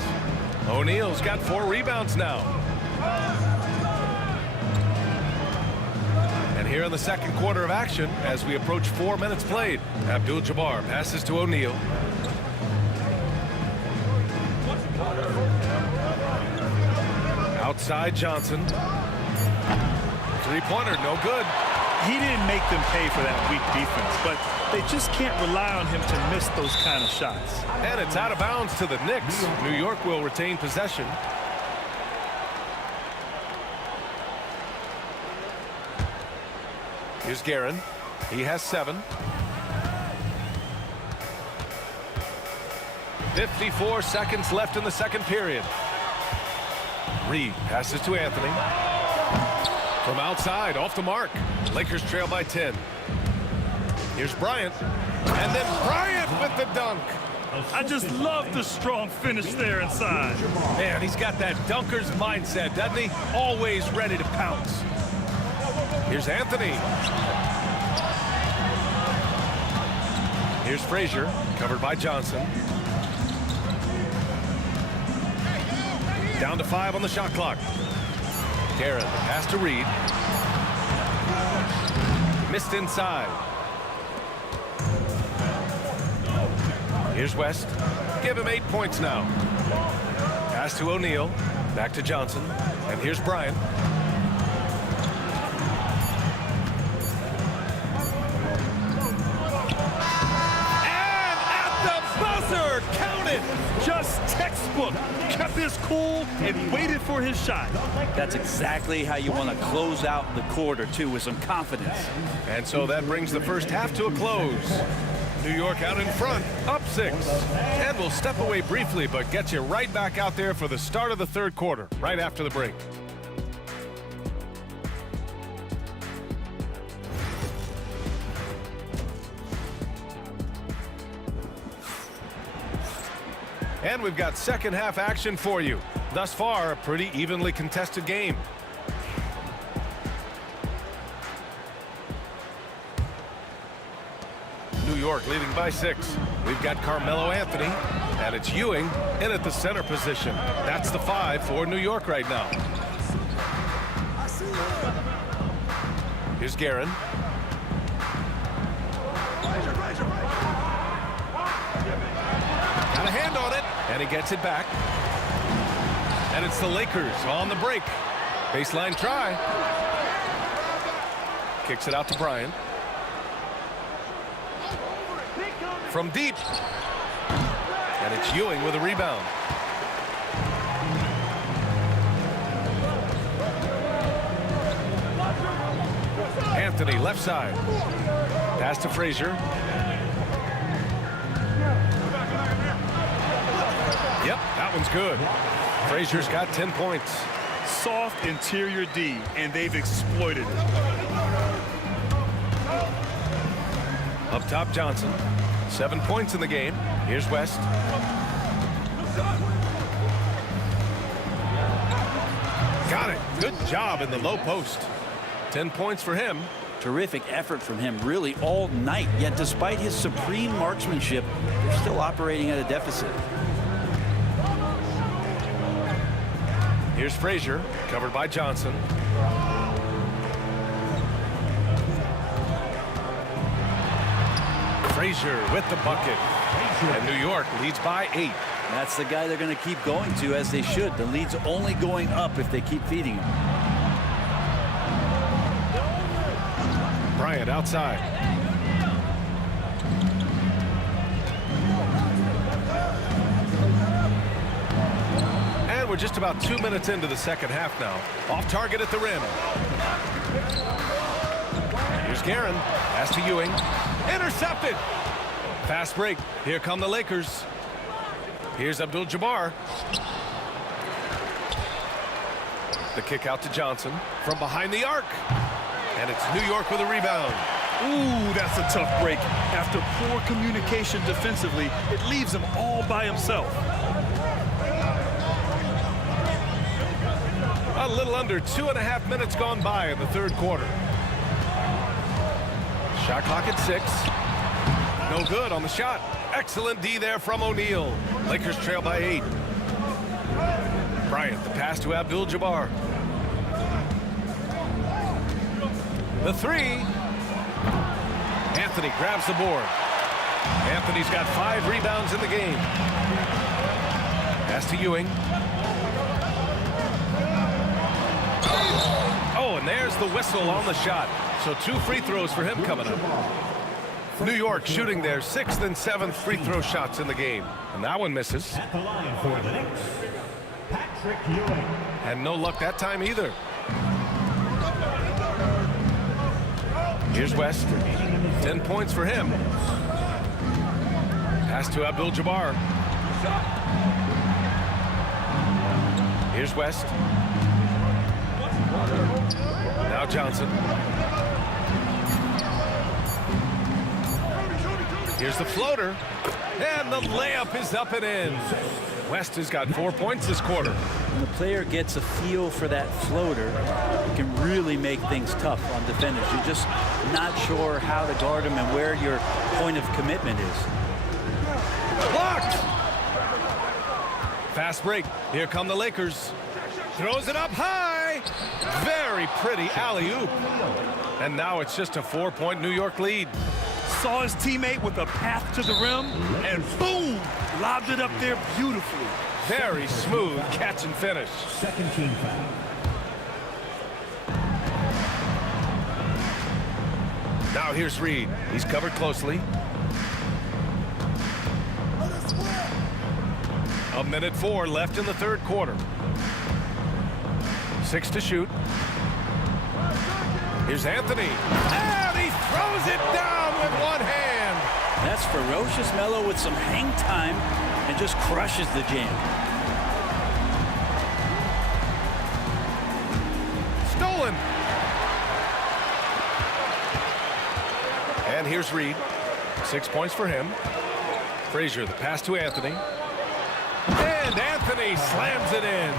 O'Neal's got 4 rebounds now. And here in the second quarter of action, as we approach 4 minutes played, Abdul-Jabbar passes to O'Neal. Outside Johnson. Three-pointer, no good. He didn't make them pay for that weak defense, but they just can't rely on him to miss those kind of shots. And it's out of bounds to the Knicks. New York will retain possession. Here's Guerin. He has 7. 54 seconds left in the second period. Reed passes to Anthony. From outside, off the mark. Lakers trail by 10. Here's Bryant. And then Bryant with the dunk. I just love the strong finish there inside. Man, he's got that dunker's mindset, doesn't he? Always ready to pounce. Here's Anthony. Here's Frazier, covered by Johnson. Down to 5 on the shot clock. Guerin, pass to Reed. Missed inside. Here's West. Give him 8 points now. Pass to O'Neal. Back to Johnson. And here's Bryant. And at the buzzer, counted. Just textbook. Kept his cool and waited for his shot. That's exactly how you want to close out the quarter, too, with some confidence. And so that brings the first half to a close. New York out in front, up 6. And we'll step away briefly, but get you right back out there for the start of the third quarter, right after the break. And we've got second half action for you. Thus far, a pretty evenly contested game. New York leading by 6. We've got Carmelo Anthony, and it's Ewing in at the center position. That's the 5 for New York right now. Here's Guerin. Got a hand on it, and he gets it back. And it's the Lakers on the break. Baseline try. Kicks it out to Bryant. From deep. And it's Ewing with a rebound. Anthony left side. Pass to Frazier. Yep, that one's good. Frazier's got 10 points. Soft interior D, and they've exploited it. Up top, Johnson. 7 points in the game. Here's West. Got it. Good job in the low post. 10 points for him. Terrific effort from him really all night. Yet despite his supreme marksmanship, they're still operating at a deficit. Here's Frazier, covered by Johnson. Frazier with the bucket. And New York leads by 8. That's the guy they're going to keep going to, as they should. The lead's only going up if they keep feeding him. Bryant outside. And we're just about 2 minutes into the second half now. Off target at the rim. Here's Guerin. Pass to Ewing. Intercepted. Fast break. Here come the Lakers. Here's Abdul-Jabbar. The kick out to Johnson from behind the arc. And it's New York with a rebound. Ooh, that's a tough break. After poor communication defensively, it leaves him all by himself. A little under 2.5 minutes gone by in the third quarter. Shot clock at 6. No good on the shot. Excellent D there from O'Neal. Lakers trail by 8. Bryant, the pass to Abdul-Jabbar. The 3. Anthony grabs the board. Anthony's got 5 rebounds in the game. Pass to Ewing. Oh, and there's the whistle on the shot. So 2 free throws for him coming up. New York shooting their 6th and 7th free throw shots in the game. And that one misses. At the line for the Knicks, Patrick Ewing. And no luck that time either. Here's West. 10 points for him. Pass to Abdul-Jabbar. Here's West. Now Johnson. Here's the floater. And the layup is up and in. West has got 4 points this quarter. When the player gets a feel for that floater, it can really make things tough on defenders. You're just not sure how to guard him and where your point of commitment is. Blocked! Fast break. Here come the Lakers. Throws it up high. Very pretty alley-oop. And now it's just a 4-point New York lead. Saw his teammate with a path to the rim, and boom! Lobbed it up there beautifully. Very smooth catch and finish. Second team foul. Now here's Reed. He's covered closely. A minute 4 left in the third quarter. 6 to shoot. Here's Anthony. And he throws it down with one hand. That's ferocious Melo with some hang time and just crushes the jam. Stolen. And here's Reed. 6 points for him. Frazier, the pass to Anthony. And Anthony slams it in.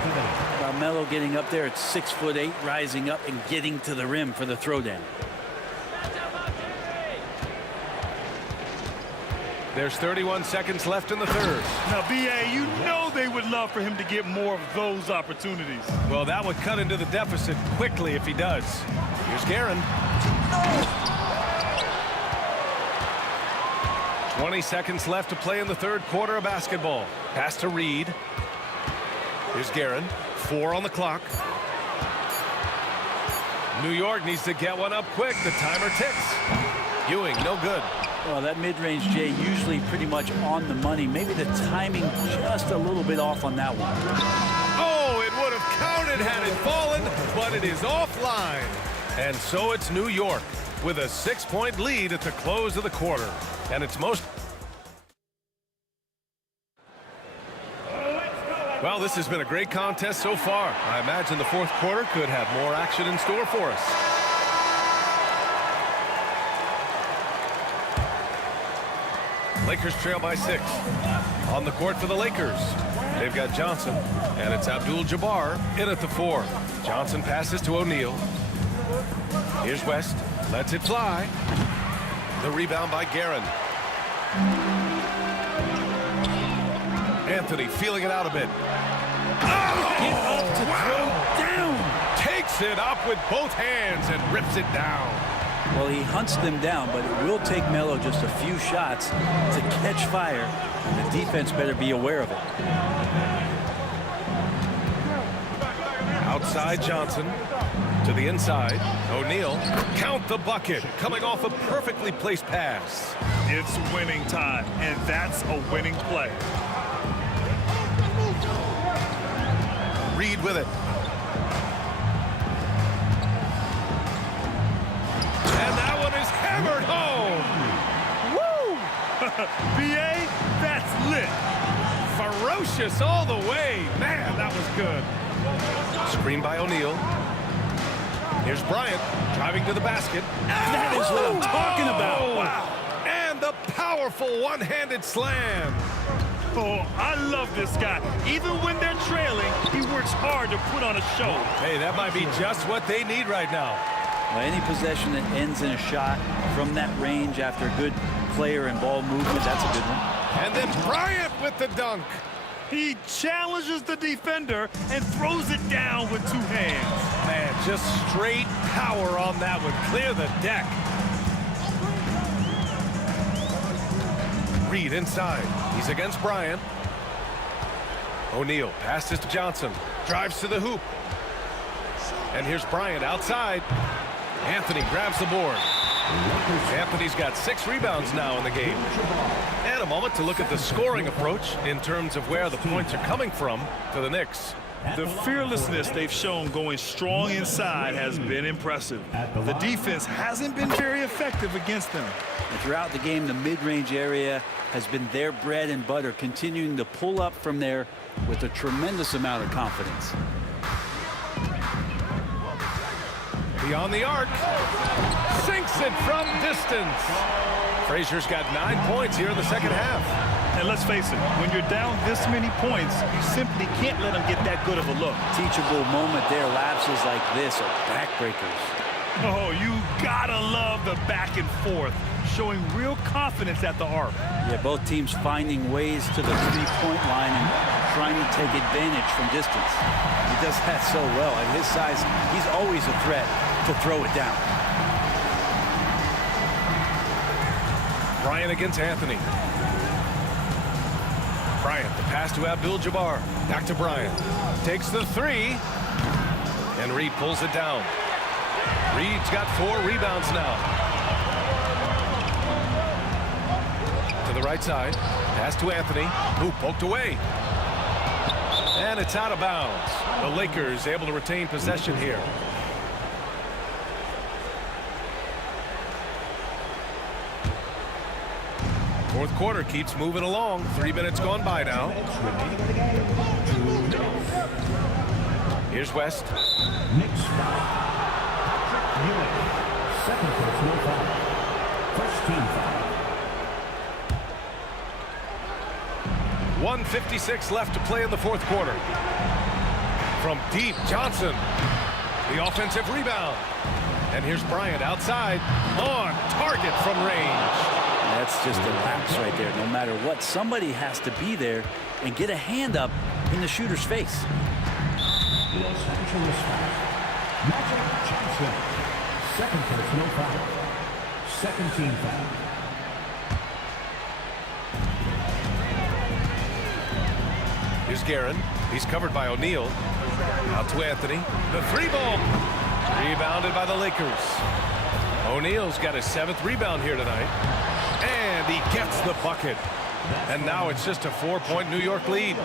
Melo getting up there at 6'8", rising up and getting to the rim for the throwdown. There's 31 seconds left in the third. Now, B.A., you know they would love for him to get more of those opportunities. Well, that would cut into the deficit quickly if he does. Here's Guerin. 20 seconds left to play in the third quarter of basketball. Pass to Reed. Here's Guerin. 4 on the clock. New York needs to get one up quick. The timer ticks. Ewing, no good. Well, that mid-range, Jay, usually pretty much on the money. Maybe the timing just a little bit off on that one. Oh, it would have counted had it fallen, but it is offline. And so it's New York with a 6-point lead at the close of the quarter. And it's most... Well, this has been a great contest so far. I imagine the fourth quarter could have more action in store for us. Lakers trail by 6. On the court for the Lakers, they've got Johnson, and it's Abdul-Jabbar in at the 4. Johnson passes to O'Neal. Here's West. Lets it fly. The rebound by Guerin. Anthony feeling it out a bit. Get up to throw down. Takes it up with both hands and rips it down. Well, he hunts them down, but it will take Melo just a few shots to catch fire, and the defense better be aware of it. Outside Johnson to the inside. O'Neal, count the bucket, coming off a perfectly placed pass. It's winning time, and that's a winning play. Reed with it. And that one is hammered home. Woo! BA, that's lit. Ferocious all the way. Man, that was good. Screen by O'Neal. Here's Bryant driving to the basket. That is what I'm talking about. Wow. And the powerful one-handed slam. Oh, I love this guy. Even when they're trailing, he works hard to put on a show. Hey, that might be just what they need right now. Well, any possession that ends in a shot from that range after a good player and ball movement, that's a good one. And then Bryant with the dunk. He challenges the defender and throws it down with two hands. Man, just straight power on that one. Clear the deck. Reed inside. He's against Bryant. O'Neal passes to Johnson. Drives to the hoop. And here's Bryant outside. Anthony grabs the board. Anthony's got 6 rebounds now in the game. And a moment to look at the scoring approach in terms of where the points are coming from for the Knicks. The fearlessness they've shown going strong inside has been impressive. The defense hasn't been very effective against them. And throughout the game, the mid-range area has been their bread and butter, continuing to pull up from there with a tremendous amount of confidence. Beyond the arc. Sinks it from distance. Frazier's got 9 points here in the second half. And let's face it, when you're down this many points, you simply can't let them get that good of a look. Teachable moment there. Lapses like this are backbreakers. Oh, you gotta love the back and forth, showing real confidence at the arc. Yeah, both teams finding ways to the three-point line and trying to take advantage from distance. He does that so well. At his size, he's always a threat to throw it down. Bryant against Anthony. Bryant, the pass to Abdul-Jabbar. Back to Bryant. Takes the 3. And Reed pulls it down. Reed's got 4 rebounds now. To the right side. Pass to Anthony. Who poked away. And it's out of bounds. The Lakers able to retain possession here. Fourth quarter keeps moving along. 3 minutes gone by now. Here's West. Knicks foul. Second personal foul. First team foul. 1:56 left to play in the fourth quarter. From deep, Johnson. The offensive rebound. And here's Bryant outside. On target from range. That's just a lapse right there. No matter what, somebody has to be there and get a hand up in the shooter's face. Los Angeles foul. Magic Johnson. Second personal foul. Second team foul. Here's Guerin. He's covered by O'Neal. Out to Anthony. The 3 ball. Rebounded by the Lakers. O'Neal's got his 7th rebound here tonight. And he gets the bucket. And now it's just a 4-point New York lead.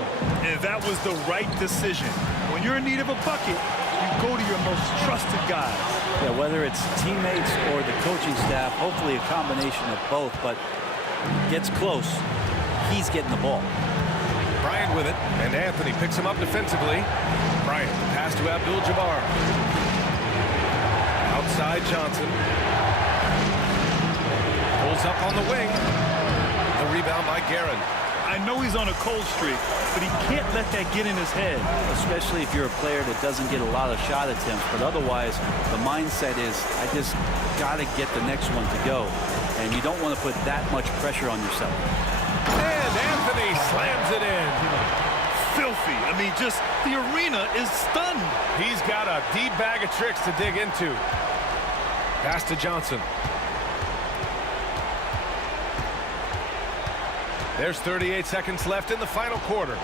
And that was the right decision. When you're in need of a bucket, you go to your most trusted guys. Yeah, whether it's teammates or the coaching staff, hopefully a combination of both, but gets close. He's getting the ball. Bryant with it, and Anthony picks him up defensively. Bryant, pass to Abdul-Jabbar. Outside Johnson. Pulls up on the wing. The rebound by Guerin. I know he's on a cold streak, but he can't let that get in his head. Especially if you're a player that doesn't get a lot of shot attempts. But otherwise, the mindset is, I just got to get the next one to go. And you don't want to put that much pressure on yourself. And Anthony slams it in. Filthy. I mean, just the arena is stunned. He's got a deep bag of tricks to dig into. Pass to Johnson. There's 38 seconds left in the final quarter.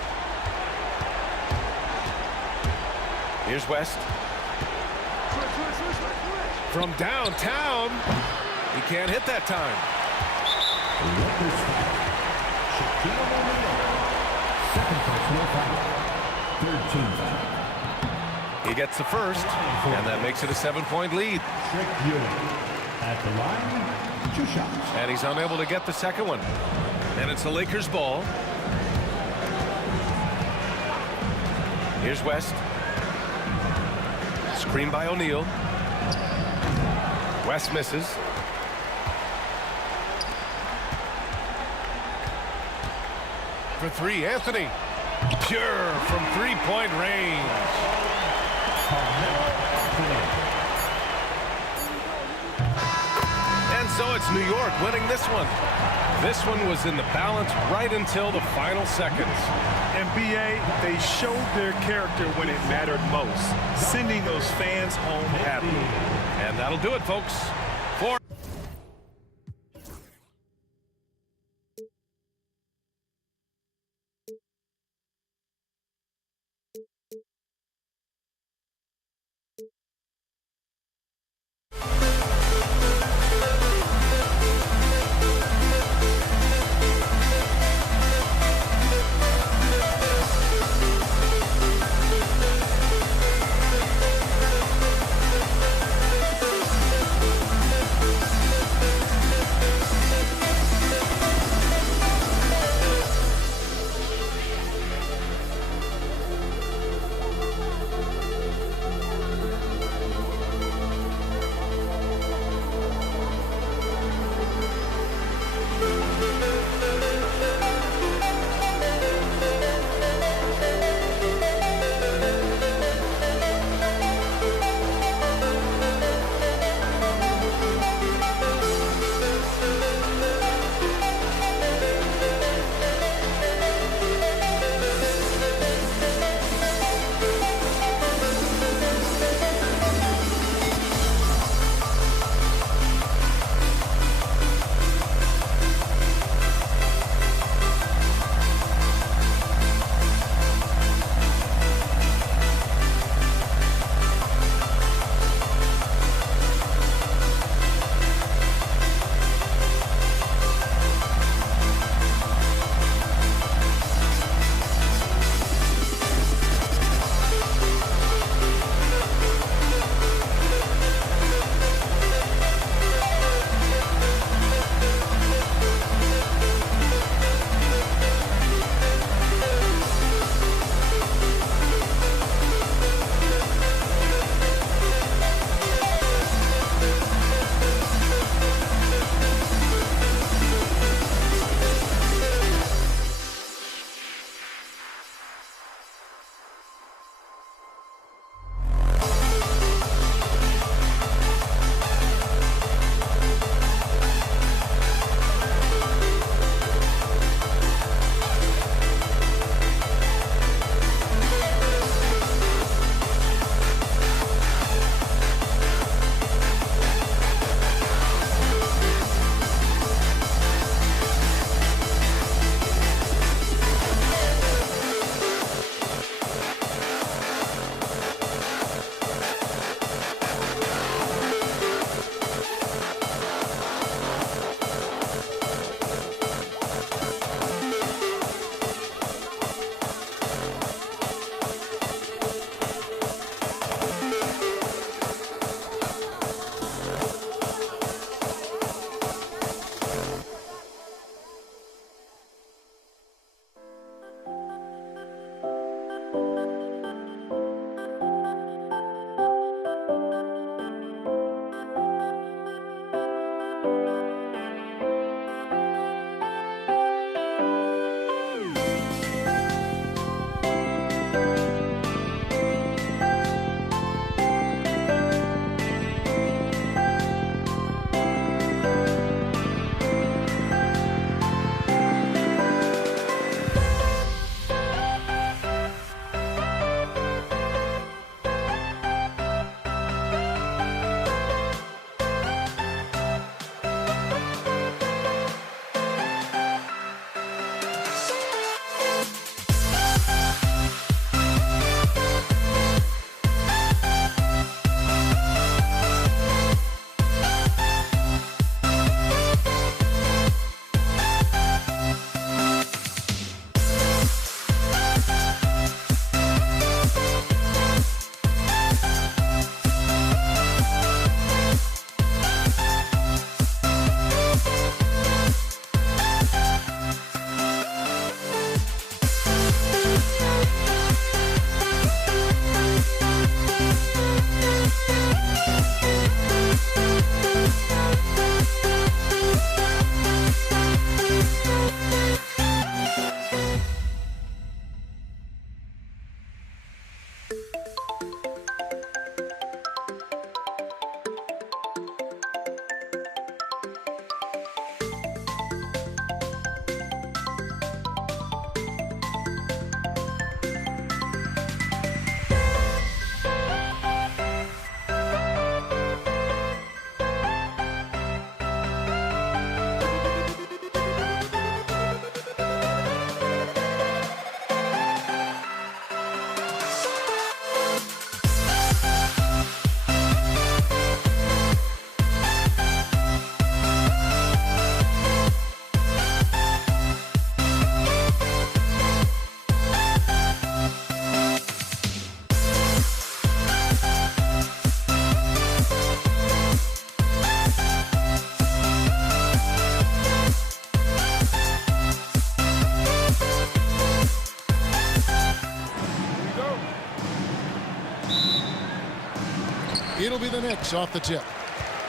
Here's West. From downtown. He can't hit that time. He gets the first, and that makes it a 7-point lead. At the line, 2 shots. And he's unable to get the second one. And it's the Lakers' ball. Here's West. Screen by O'Neal. West misses. For 3, Anthony. Pure from 3-point range. And so it's New York winning this one. This one was in the balance right until the final seconds. And B.A., they showed their character when it mattered most, sending those fans home happy. And that'll do it, folks. For It'll be the Knicks off the tip.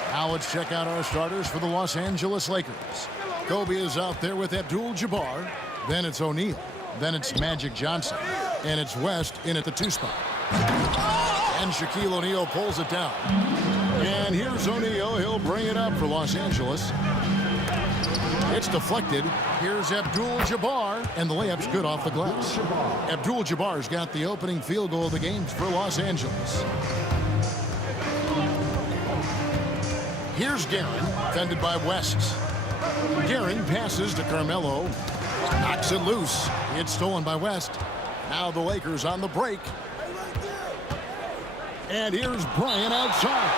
Now let's check out our starters for the Los Angeles Lakers. Kobe is out there with Abdul-Jabbar. Then it's O'Neal. Then it's Magic Johnson. And it's West in at the 2 spot. And Shaquille O'Neal pulls it down. And here's O'Neal. He'll bring it up for Los Angeles. It's deflected. Here's Abdul-Jabbar. And the layup's good off the glass. Abdul-Jabbar's got the opening field goal of the game for Los Angeles. Here's Guerin, defended by West. Guerin passes to Carmelo. Knocks it loose. It's stolen by West. Now the Lakers on the break. And here's Bryant outside.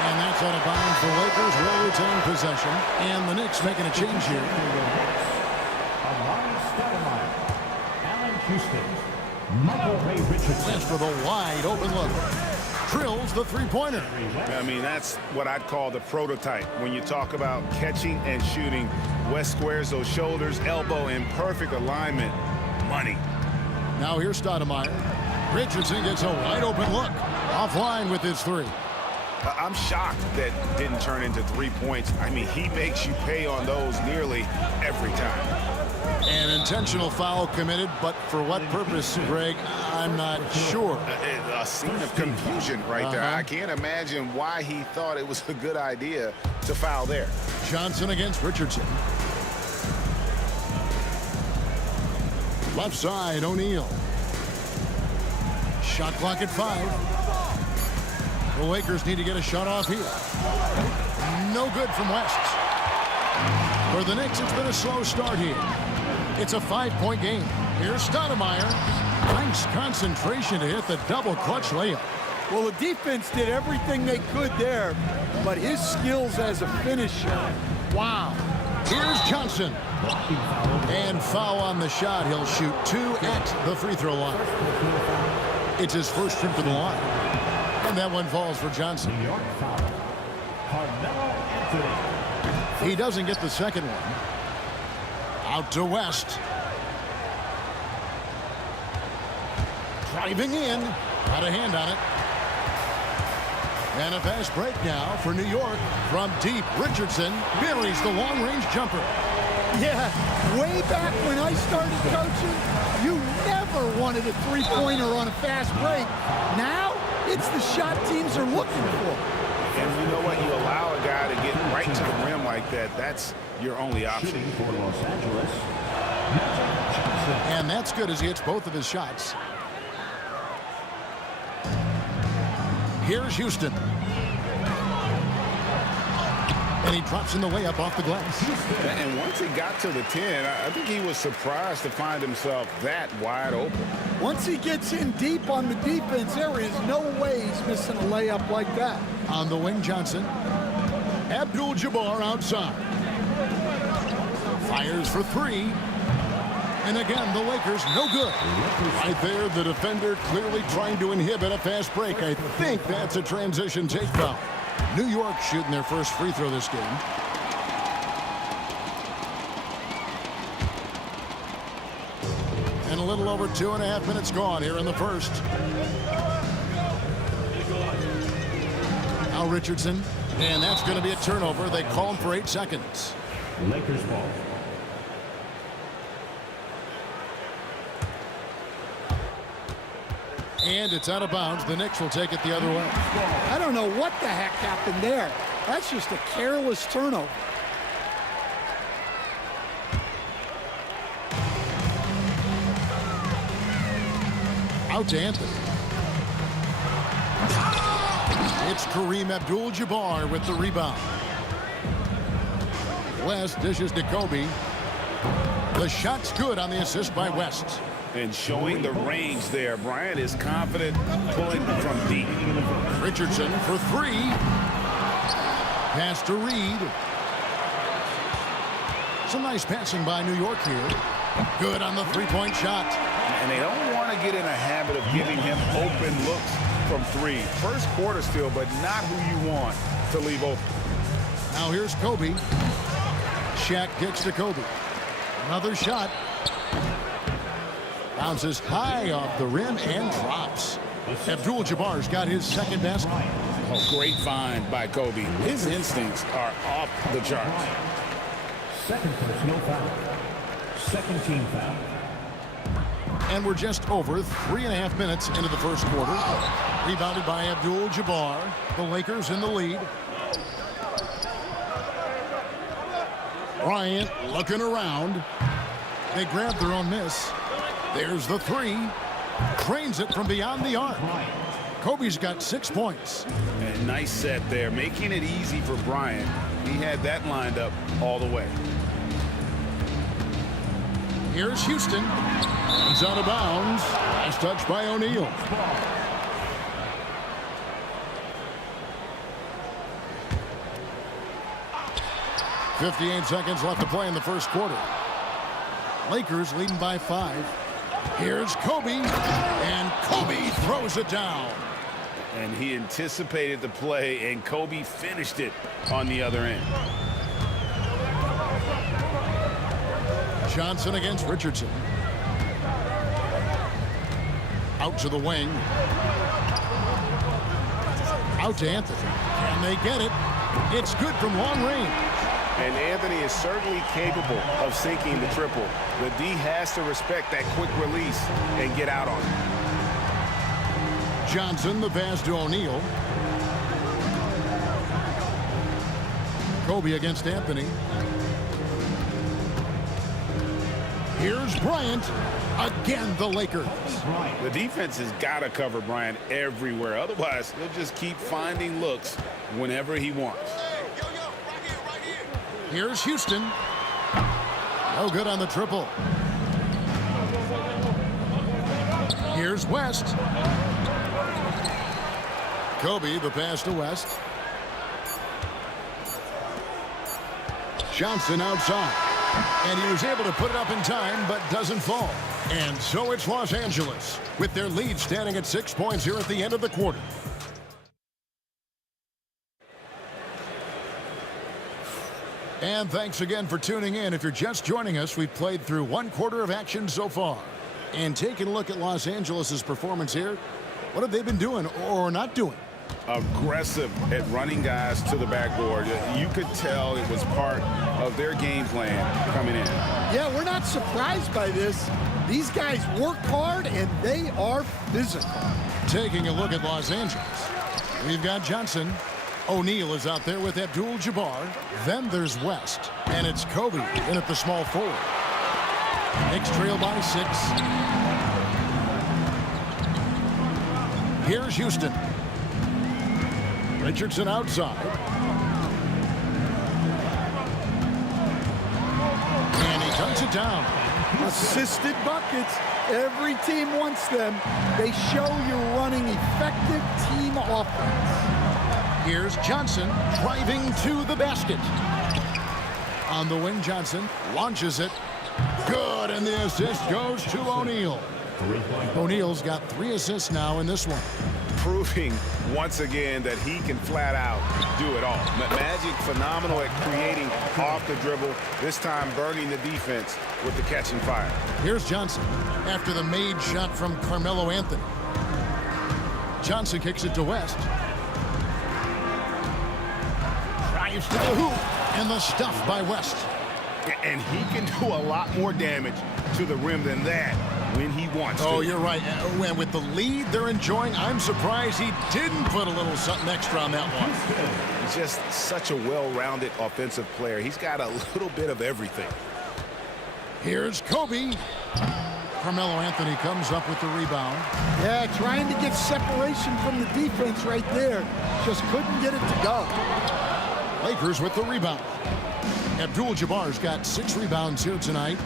And that's out of bounds. The Lakers will retain possession. And the Knicks making a change here. Allen Houston, Michael Ray Richardson. West with a wide open look. Drills the three-pointer. I mean, that's what I'd call the prototype. When you talk about catching and shooting, West squares those shoulders, elbow in perfect alignment. Money. Now here's Stoudemire. Richardson gets a wide open look. Offline with his 3. I'm shocked that didn't turn into 3 points. I mean, he makes you pay on those nearly every time. An intentional foul committed, but for what purpose, Greg, I'm not sure. A scene of confusion right there. I can't imagine why he thought it was a good idea to foul there. Johnson against Richardson. Left side, O'Neal. Shot clock at 5. The Lakers need to get a shot off here. No good from West. For the Knicks, it's been a slow start here. It's a 5-point game. Here's Stoudemire. Nice concentration to hit the double clutch layup. Well, the defense did everything they could there, but his skills as a finisher. Wow. Here's Johnson. And foul on the shot. He'll shoot 2 at the free throw line. It's his first trip to the line. And that one falls for Johnson. He doesn't get the second one. Out to West. Driving in. Got a hand on it. And a fast break now for New York. From deep, Richardson buries the long-range jumper. Yeah, way back when I started coaching, you never wanted a three-pointer on a fast break. Now, it's the shot teams are looking for. And you know what? You allow a guy to get right to the rim like that. That's your only option. For Los Angeles. And that's good as he hits both of his shots. Here's Houston. And he drops in the way up off the glass. And once he got to the 10, I think he was surprised to find himself that wide open. Once he gets in deep on the defense, there is no way he's missing a layup like that. On the wing, Johnson. Abdul-Jabbar outside. Fires for 3. And again, the Lakers no good. Right there, the defender clearly trying to inhibit a fast break. I think that's a transition take foul. New York shooting their first free throw this game. And a little over 2.5 minutes gone here in the first. Now Richardson, and that's going to be a turnover. They call him for 8 seconds. Lakers ball. And it's out of bounds. The Knicks will take it the other way. I don't know what the heck happened there. That's just a careless turnover. Out to Anthony. It's Kareem Abdul-Jabbar with the rebound. West dishes to Kobe. The shot's good on the assist by West. And showing the range there. Bryant is confident pulling from deep. Richardson for 3. Pass to Reed. Some nice passing by New York here. Good on the 3-point shot. And they don't want to get in a habit of giving him open looks from 3. First quarter still, but not who you want to leave open. Now here's Kobe. Shaq kicks to Kobe. Another shot. Bounces high off the rim and drops. Abdul-Jabbar's got his second basket. Oh, great find by Kobe. His instincts are off the charts. Second personal foul. Second team foul. And we're just over 3.5 minutes into the first quarter. Rebounded by Abdul-Jabbar. The Lakers in the lead. Bryant looking around. They grab their own miss. There's the three. Cranes it from beyond the arc. Kobe's got 6 points. And nice set there, making it easy for Bryant. He had that lined up all the way. Here's Houston. He's out of bounds. Last touch by O'Neal. .58 seconds left to play in the first quarter. Lakers leading by 5. Here's Kobe, and Kobe throws it down. And he anticipated the play, and Kobe finished it on the other end. Johnson against Richardson. Out to the wing. Out to Anthony. Can they get it? It's good from long range. And Anthony is certainly capable of sinking the triple. The D has to respect that quick release and get out on it. Johnson, the pass to O'Neal. Kobe against Anthony. Here's Bryant. Again, the Lakers. The defense has got to cover Bryant everywhere. Otherwise, he'll just keep finding looks whenever he wants. Here's Houston. No good on the triple. Here's West. Kobe, the pass to West. Johnson outside. And he was able to put it up in time, but doesn't fall. And so it's Los Angeles, with their lead standing at 6 points here at the end of the quarter. And thanks again for tuning in. If you're just joining us, we've played through 1 quarter of action so far. And taking a look at Los Angeles' performance here, what have they been doing or not doing? Aggressive at running guys to the backboard. You could tell it was part of their game plan coming in. Yeah, we're not surprised by this. These guys work hard, and they are physical. Taking a look at Los Angeles, we've got Johnson. O'Neal is out there with Abdul-Jabbar. Then there's West. And it's Kobe in at the small forward. Knicks trail by 6. Here's Houston. Richardson outside. And he cuts it down. Assisted buckets. Every team wants them. They show you're running effective team offense. Here's Johnson driving to the basket. On the wing, Johnson launches it. Good, and the assist goes to O'Neal. O'Neal's got 3 assists now in this one. Proving once again that he can flat out do it all. Magic phenomenal at creating off the dribble, this time burning the defense with the catch and fire. Here's Johnson after the made shot from Carmelo Anthony. Johnson kicks it to West. Drives to the hoop, and the stuff by West. And he can do a lot more damage to the rim than that when he wants to. Oh, you're right. And with the lead they're enjoying, I'm surprised he didn't put a little something extra on that one. He's just such a well-rounded offensive player. He's got a little bit of everything. Here's Kobe. Carmelo Anthony comes up with the rebound. Yeah, trying to get separation from the defense right there. Just couldn't get it to go. Lakers with the rebound. Abdul-Jabbar's got 6 rebounds here tonight.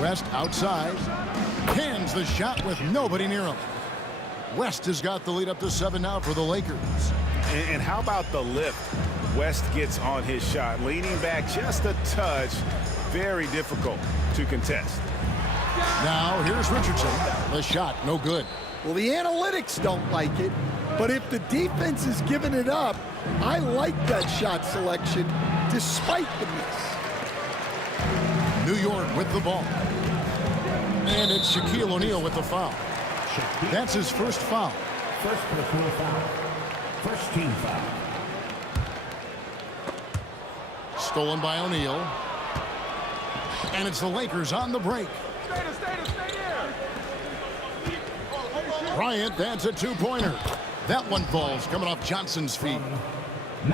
West outside. Cans the shot with nobody near him. West has got the lead up to 7 now for the Lakers. And how about the lift West gets on his shot? Leaning back just a touch. Very difficult to contest. Now here's Richardson. The shot, no good. Well, the analytics don't like it, but if the defense is giving it up, I like that shot selection despite the miss. New York with the ball. And it's Shaquille O'Neal with the foul. That's his first foul. First personal foul. First team foul. Stolen by O'Neal. And it's the Lakers on the break. Bryant, that's a two-pointer. That one falls coming off Johnson's feet.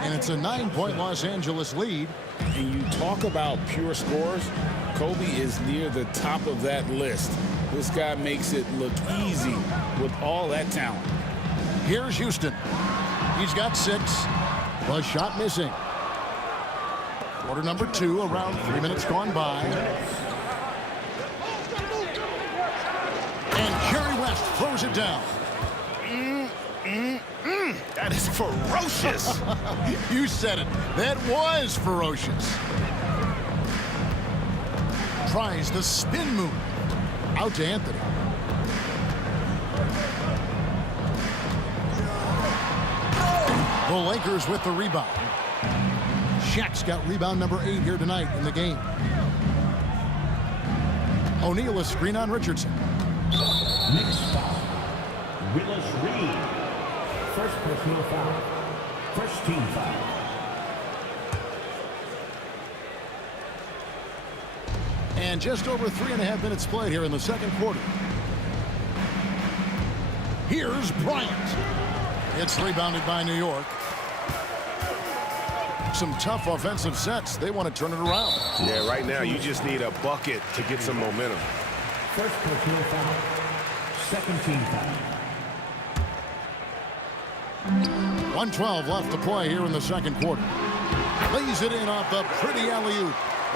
And it's a 9-point Los Angeles lead. And you talk about pure scores, Kobe is near the top of that list. This guy makes it look easy with all that talent. Here's Houston. He's got 6. The shot missing. Quarter number 2, around 3 minutes gone by. And Jerry West throws it down. That is ferocious. You said it. That was ferocious. Tries the spin move. Out to Anthony. The Lakers with the rebound. Shaq's got rebound number 8 here tonight in the game. O'Neal a screen on Richardson. Next foul. Willis Reed. First personal foul. First team foul. And just over 3.5 minutes played here in the second quarter. Here's Bryant. It's rebounded by New York. Some tough offensive sets. They want to turn it around. Yeah, right now you just need a bucket to get some momentum. First personal foul. Second team foul. 1:12 left to play here in the second quarter. Lays it in off the pretty alley-oop.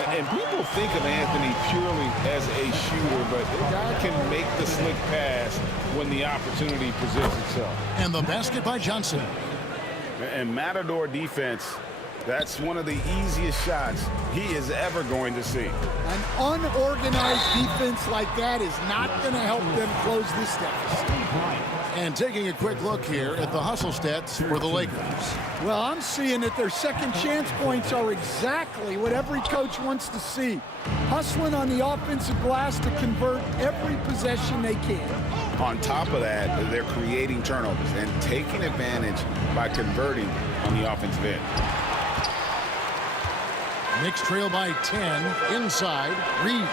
And people think of Anthony purely as a shooter, but the guy can make the slick pass when the opportunity presents itself. And the basket by Johnson. And Matador defense, that's one of the easiest shots he is ever going to see. An unorganized defense like that is not going to help them close this deficit. And taking a quick look here at the hustle stats for the Lakers. Well, I'm seeing that their second chance points are exactly what every coach wants to see. Hustling on the offensive glass to convert every possession they can. On top of that, they're creating turnovers and taking advantage by converting on the offensive end. Knicks trail by 10. Inside, Reed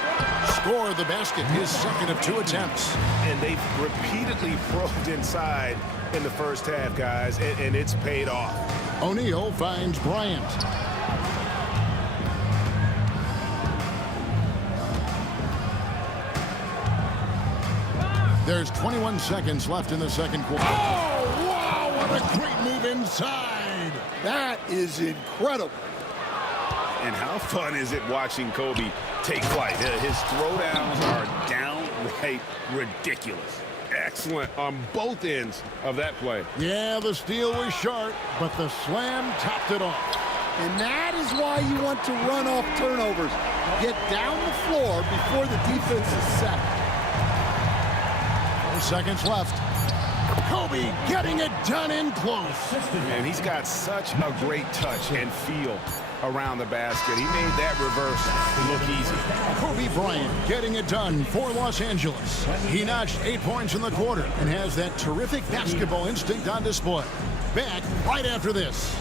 scored the basket, his second of 2 attempts. And they've repeatedly probed inside in the first half, guys, and it's paid off. O'Neal finds Bryant. There's 21 seconds left in the second quarter. Oh, wow, what a great move inside. That is incredible. And how fun is it watching Kobe take flight? His throwdowns are downright ridiculous. Excellent on both ends of that play. Yeah, the steal was sharp, but the slam topped it off. And that is why you want to run off turnovers. Get down the floor before the defense is set. 4 seconds left. Kobe getting it done in close. And he's got such a great touch and feel around the basket. He made that reverse look easy. Kobe Bryant getting it done for Los Angeles. He notched 8 points in the quarter and has that terrific basketball instinct on display. Back right after this.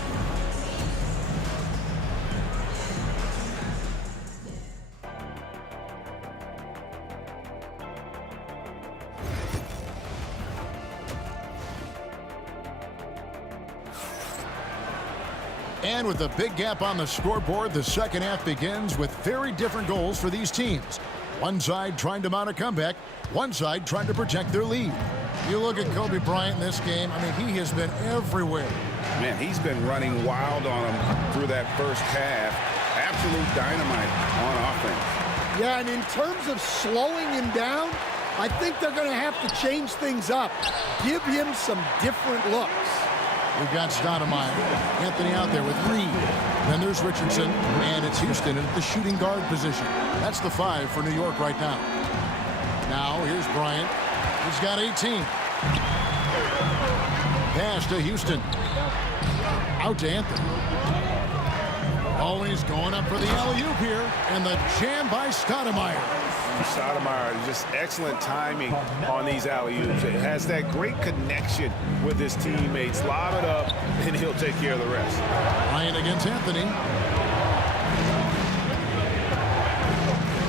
And with a big gap on the scoreboard, the second half begins with very different goals for these teams. One side trying to mount a comeback, one side trying to protect their lead. You look at Kobe Bryant in this game, I mean, he has been everywhere. Man, he's been running wild on him through that first half. Absolute dynamite on offense. Yeah, and in terms of slowing him down, I think they're going to have to change things up. Give him some different looks. We've got Stoudemire. Anthony out there with Reed. Then there's Richardson, and it's Houston at the shooting guard position. That's the 5 for New York right now. Now, here's Bryant. He's got 18. Pass to Houston. Out to Anthony. Oh, and he's going up for the alley-oop here. And the jam by Stoudemire. Stoudemire, just excellent timing on these alley-oops. It has that great connection with his teammates. Lob it up, and he'll take care of the rest. Bryant against Anthony.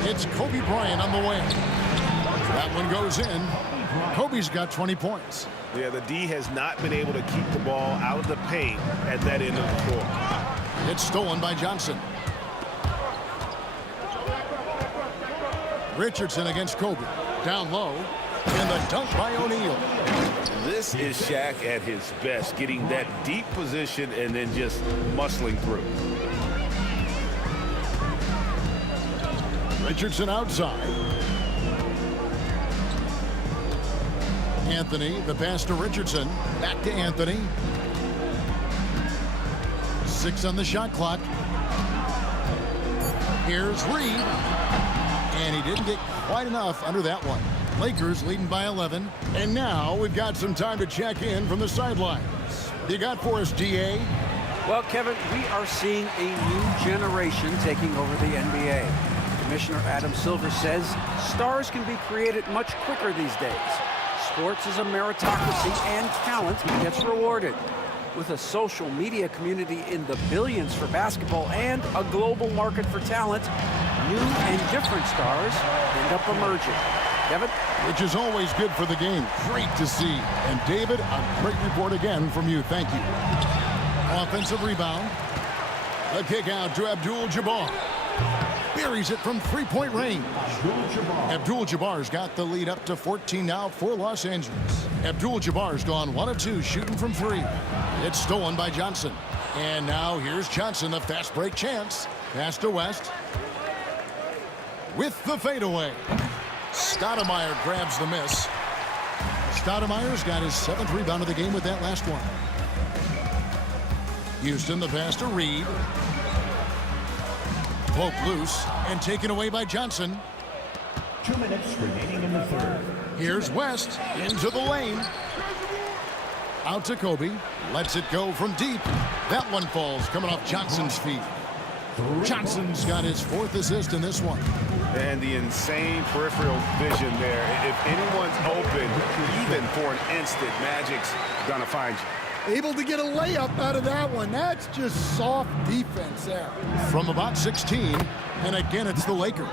It's Kobe Bryant on the wing. That one goes in. Kobe's got 20 points. Yeah, the D has not been able to keep the ball out of the paint at that end of the floor. It's stolen by Johnson. Richardson against Kobe. Down low. And the dunk by O'Neal. This is Shaq at his best, getting that deep position and then just muscling through. Richardson outside. Anthony, the pass to Richardson. Back to Anthony. 6 on the shot clock. Here's Reed. And he didn't get quite enough under that one. Lakers leading by 11. And now we've got some time to check in from the sidelines. You got for us, DA? Well, Kevin, we are seeing a new generation taking over the NBA. Commissioner Adam Silver says stars can be created much quicker these days. Sports is a meritocracy and talent gets rewarded. With a social media community in the billions for basketball and a global market for talent, new and different stars end up emerging. Kevin? Which is always good for the game. Great to see. And David, a great report again from you. Thank you. Offensive rebound. A kick out to Abdul-Jabbar. Buries it from three-point range. Abdul-Jabbar's got the lead up to 14 now for Los Angeles. Abdul-Jabbar's gone 1 of 2 shooting from 3. It's stolen by Johnson. And now here's Johnson, the fast break chance. Pass to West. With the fadeaway. Stoudemire grabs the miss. Stoudemire's got his 7th rebound of the game with that last one. Houston, the pass to Reed. Poke loose and taken away by Johnson. 2 minutes remaining in the third. Here's West into the lane. Out to Kobe. Lets it go from deep. That one falls coming off Johnson's feet. Johnson's got his 4th assist in this one. And the insane peripheral vision there. If anyone's open, even for an instant, Magic's gonna find you. Able to get a layup out of that one. That's just soft defense there. From about 16, and again, it's the Lakers.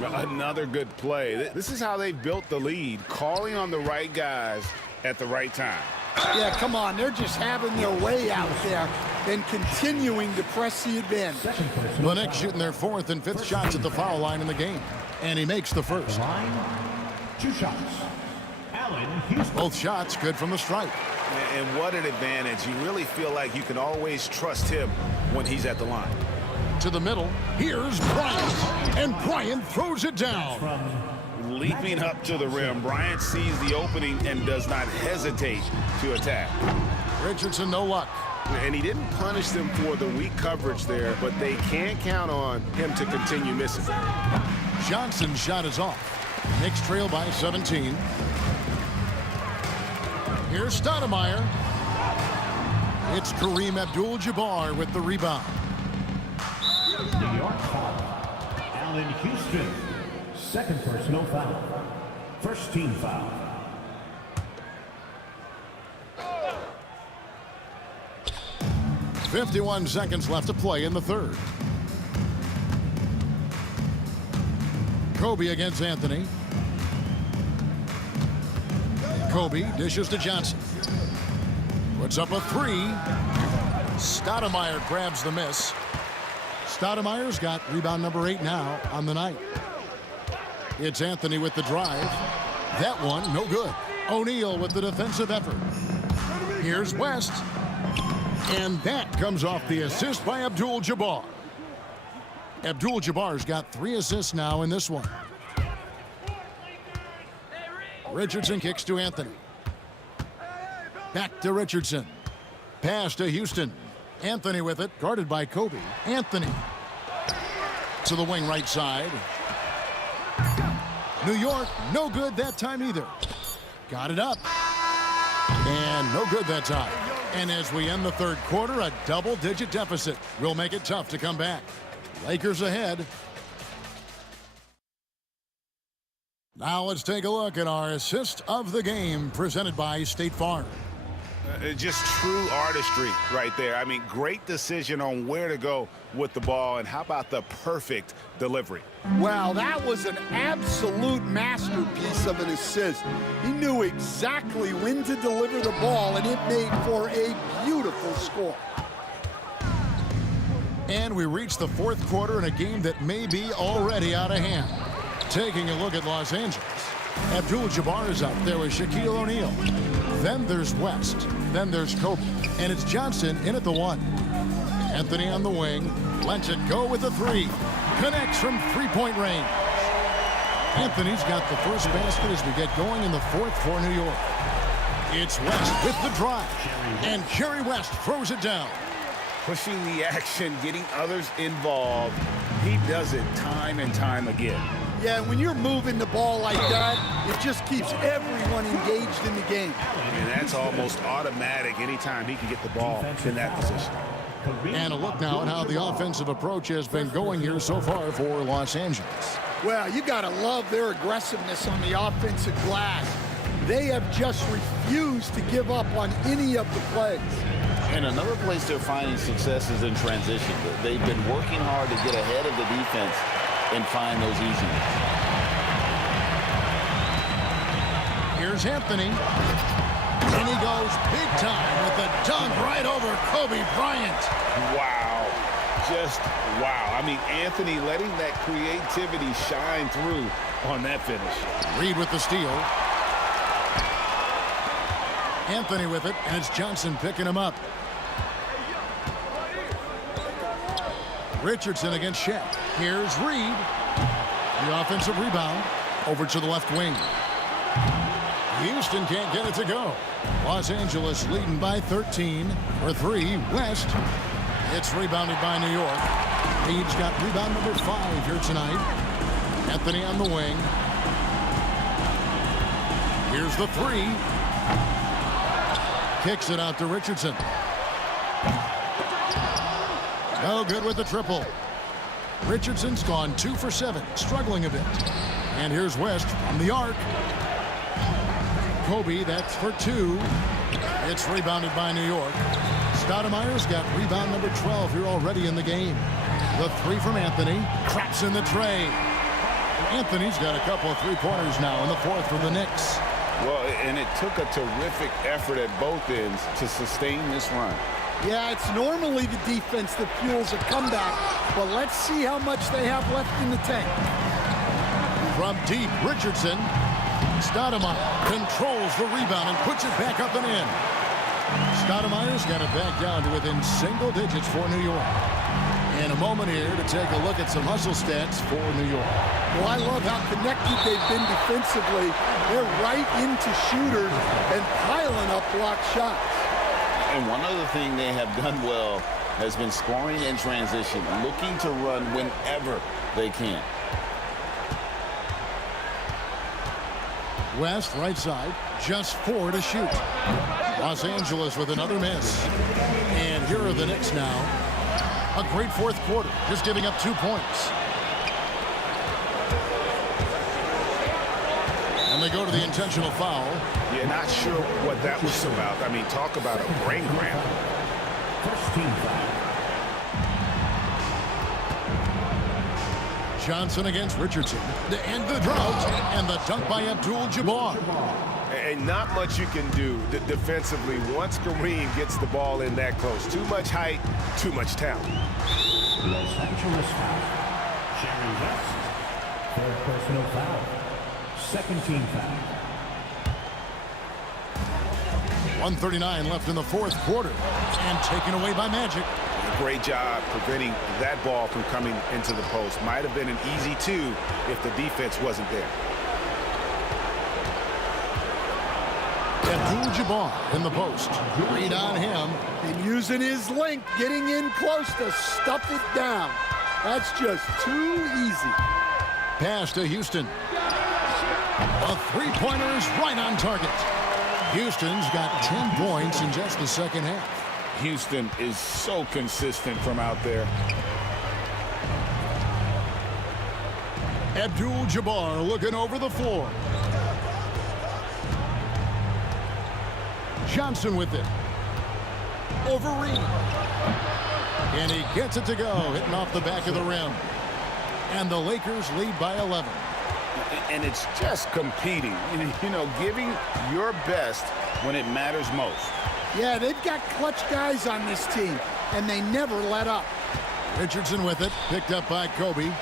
Another good play. This is how they built the lead, calling on the right guys at the right time. Yeah, come on. They're just having their way out there and continuing to press the advantage. The Knicks shooting their 4th and 5th shots at the foul line in the game. And he makes the first. Line, 2 shots. Allen Houston. Both shots good from the stripe. And what an advantage. You really feel like you can always trust him when he's at the line. To the middle. Here's Bryant. And Bryant throws it down. Leaping up to the rim. Bryant sees the opening and does not hesitate to attack. Richardson, no luck. And he didn't punish them for the weak coverage there, but they can't count on him to continue missing. Johnson's shot is off. Knicks trail by 17. Here's Stoudemire. It's Kareem Abdul-Jabbar with the rebound. New York foul. Allen Houston. 2nd personal foul. 1st team foul. .51 seconds left to play in the 3rd. Kobe against Anthony. Kobe dishes to Johnson. Puts up a 3. Stoudemire grabs the miss. Stoudemire's got rebound number 8 now on the night. It's Anthony with the drive. That one, no good. O'Neal with the defensive effort. Here's West. And that comes off the assist by Abdul-Jabbar. Abdul-Jabbar's got 3 assists now in this one. Richardson kicks to Anthony. Back to Richardson. Pass to Houston. Anthony with it, guarded by Kobe. Anthony to the wing right side. New York, no good that time either. Got it up. And no good that time. And as we end the third quarter, a double-digit deficit will make it tough to come back. Lakers ahead. Now let's take a look at our assist of the game presented by State Farm. Just true artistry right there. I mean, great decision on where to go with the ball, and how about the perfect delivery? Wow, that was an absolute masterpiece of an assist. He knew exactly when to deliver the ball, and it made for a beautiful score. And we reach the fourth quarter in a game that may be already out of hand. Taking a look at Los Angeles. Abdul-Jabbar is up there with Shaquille O'Neal. Then there's West. Then there's Kobe. And it's Johnson in at the 1. Anthony on the wing. Lets it go with the 3. Connects from three-point range. Anthony's got the first basket as we get going in the fourth for New York. It's West with the drive. And Jerry West throws it down. Pushing the action, getting others involved. He does it time and time again. Yeah, when you're moving the ball like that, it just keeps everyone engaged in the game. And that's almost automatic anytime he can get the ball in that position. And a look now at how the offensive approach has been going here so far for Los Angeles. Well, you got to love their aggressiveness on the offensive glass. They have just refused to give up on any of the plays. And another place they're finding success is in transition. They've been working hard to get ahead of the defense and find those easy ones. Here's Anthony. And he goes big time with the dunk right over Kobe Bryant. Wow. Just wow. I mean, Anthony letting that creativity shine through on that finish. Reed with the steal. Anthony with it, and it's Johnson picking him up. Richardson against Shaq. Here's Reed. The offensive rebound over to the left wing. Houston can't get it to go. Los Angeles leading by 13 for 3. West. It's rebounded by New York. Reed's got rebound number 5 here tonight. Anthony on the wing. Here's the 3. Kicks it out to Richardson. No good with the triple. Richardson's gone 2 for 7, struggling a bit. And here's West from the arc. Kobe, that's for 2. It's rebounded by New York. Stoudemire's got rebound number 12 here already in the game. The 3 from Anthony. Traps in the tray. Anthony's got a couple of three-pointers now in the fourth for the Knicks. Well, and it took a terrific effort at both ends to sustain this run. Yeah, it's normally the defense that fuels a comeback, but let's see how much they have left in the tank. From deep, Richardson. Stoudemire controls the rebound and puts it back up and in. Stoudemire's got it back down to within single digits for New York. In a moment here to take a look at some hustle stats for New York. Well, I love how connected they've been defensively. They're right into shooters and piling up block shots. And one other thing they have done well has been scoring in transition, looking to run whenever they can. West, right side, just 4 to shoot. Los Angeles with another miss. And here are the Knicks now. A great fourth quarter, just giving up 2 points. And they go to the intentional foul. Yeah, not sure what that was about. I mean, talk about a brain cramp. First team foul. Johnson against Richardson to end the drought, and the dunk by Abdul-Jabbar. And not much you can do defensively once Kareem gets the ball in that close. Too much height, too much talent. Los Angeles foul. Jerry West. Third personal foul. Second team foul. 1:39 left in the fourth quarter, and taken away by Magic. Great job preventing that ball from coming into the post. Might have been an easy 2 if the defense wasn't there. Abdul-Jabbar in the post. Read on him. And using his length, getting in close to stuff it down. That's just too easy. Pass to Houston. A three-pointer is right on target. Houston's got 10 points in just the second half. Houston is so consistent from out there. Abdul-Jabbar looking over the floor. Johnson with it. Over Reed. And he gets it to go, hitting off the back of the rim. And the Lakers lead by 11. And it's just competing, you know, giving your best when it matters most. Yeah, they've got clutch guys on this team, and they never let up. Richardson with it, picked up by Kobe.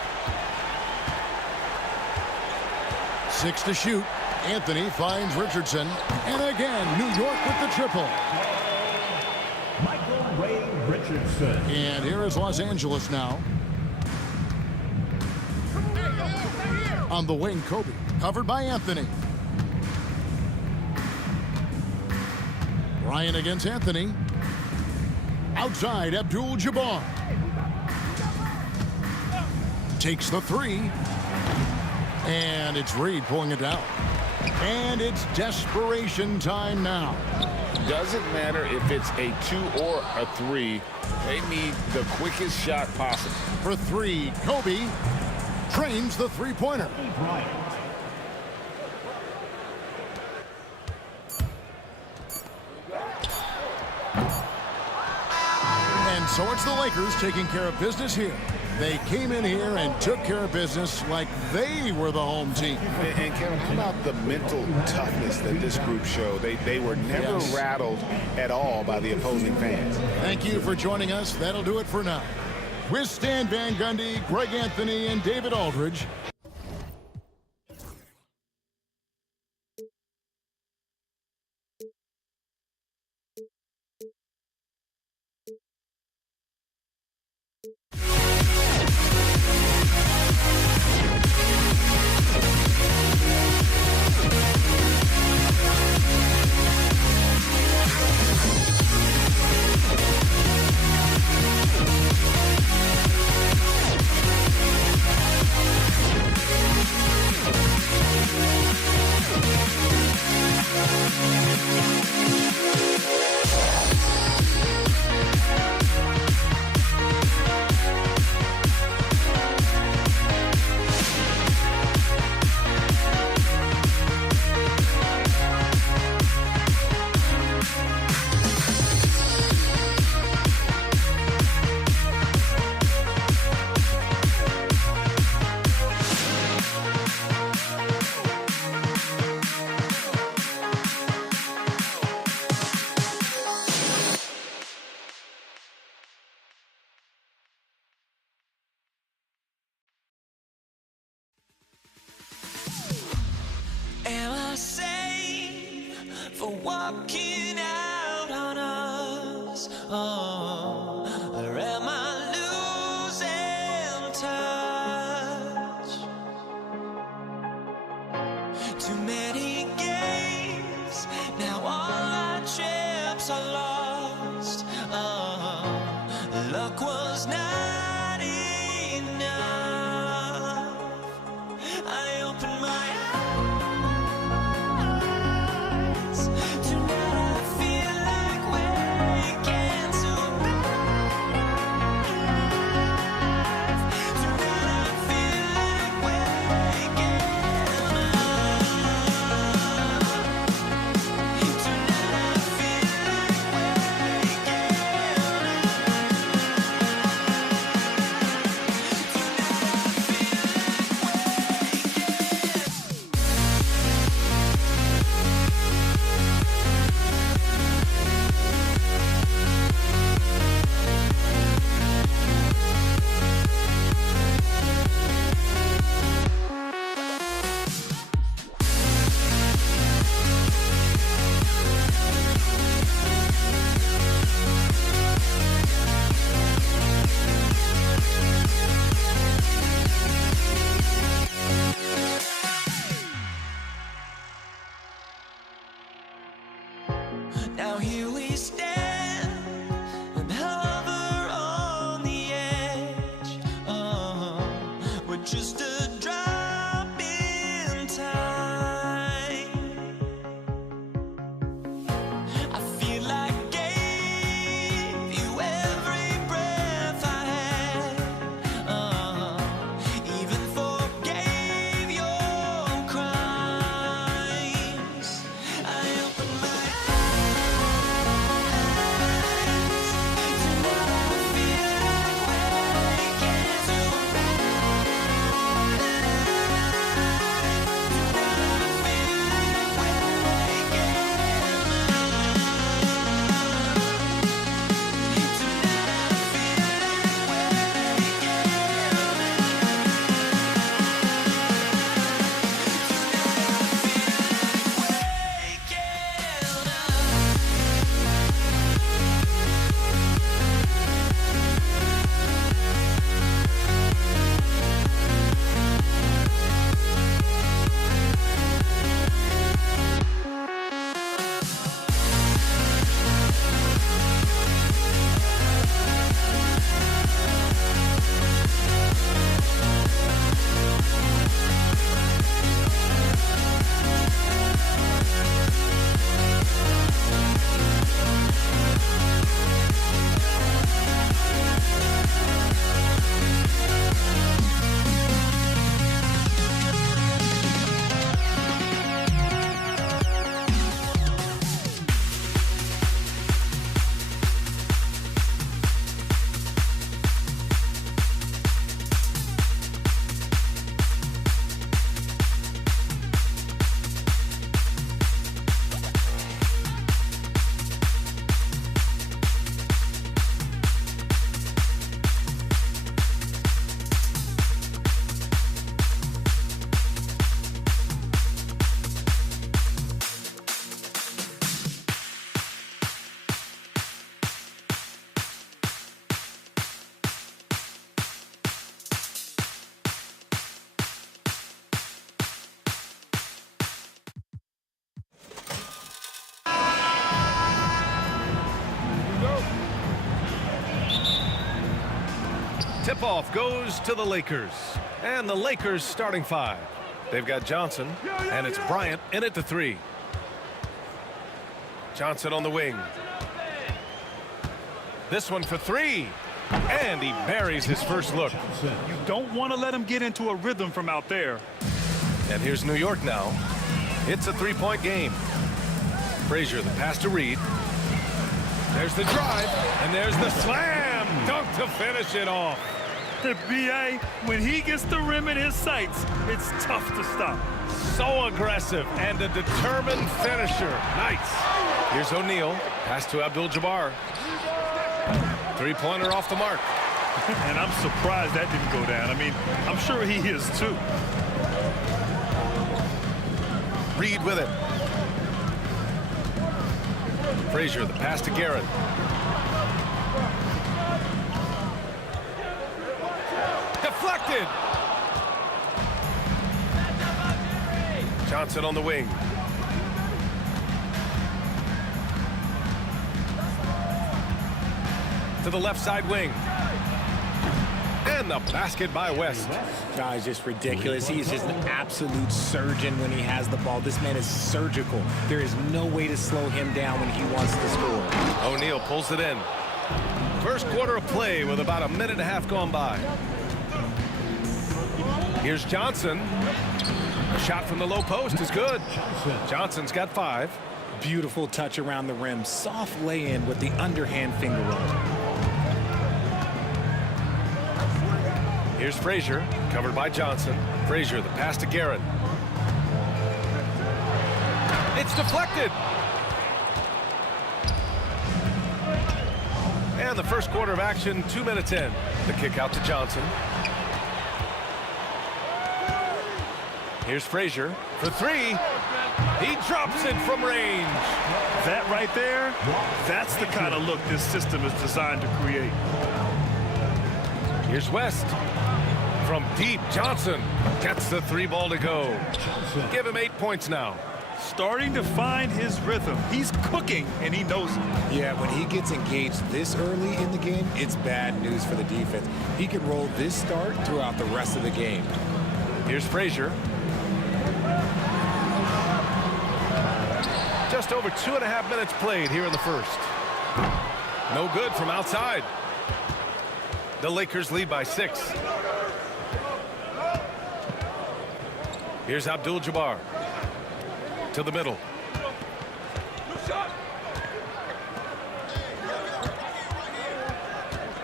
6 to shoot. Anthony finds Richardson. And again, New York with the triple. Michael Ray Richardson. And here is Los Angeles now. On the wing, Kobe. Covered by Anthony. Ryan against Anthony. Outside, Abdul-Jabbar. Takes the three. And it's Reed pulling it down. And it's desperation time now. Doesn't matter if it's a 2 or a 3. They need the quickest shot possible. For 3, Kobe trains the three-pointer. And so it's the Lakers taking care of business here. They came in here and took care of business like they were the home team. And Kevin, how about the mental toughness that this group showed? They were never rattled at all by the opposing fans. Thank you for joining us. That'll do it for now. With Stan Van Gundy, Greg Anthony, and David Aldridge. Am I safe for walking out on us? Oh, or am I losing touch? Too many games, now all our chips are lost. Oh, luck was not enough. I opened my eyes to now tip-off goes to the Lakers. And the Lakers starting 5. They've got Johnson, and it's Bryant in at the 3. Johnson on the wing. This one for 3. And he buries his first look. You don't want to let him get into a rhythm from out there. And here's New York now. It's a 3-point game. Frazier, the pass to Reed. There's the drive, and there's the slam dunk to finish it off. The BA, when he gets the rim in his sights, it's tough to stop. So aggressive and a determined finisher. Nice. Here's O'Neal. Pass to Abdul-Jabbar. Three-pointer off the mark. And I'm surprised that didn't go down. I mean, I'm sure he is too. Reed with it. Frazier, the pass to Garrett. Deflected. Johnson on the wing. To the left side wing. And the basket by West. Guys, just ridiculous. He is just an absolute surgeon when he has the ball. This man is surgical. There is no way to slow him down when he wants to score. O'Neal pulls it in. First quarter of play with about a minute and a half gone by. Here's Johnson. A shot from the low post is good. Johnson's got 5. Beautiful touch around the rim. Soft lay-in with the underhand finger roll. Here's Frazier, covered by Johnson. Frazier, the pass to Garrett. It's deflected. And the first quarter of action, 2 minutes in. The kick out to Johnson. Here's Frazier for 3. He drops it from range. That right there, that's the kind of look this system is designed to create. Here's West. From deep, Johnson gets the 3 ball to go. Give him 8 points now. Starting to find his rhythm. He's cooking, and he knows it. Yeah, when he gets engaged this early in the game, it's bad news for the defense. He can roll this start throughout the rest of the game. Here's Frazier. Just over 2.5 minutes played here in the first. No good from outside. The Lakers lead by 6. Here's Abdul-Jabbar to the middle.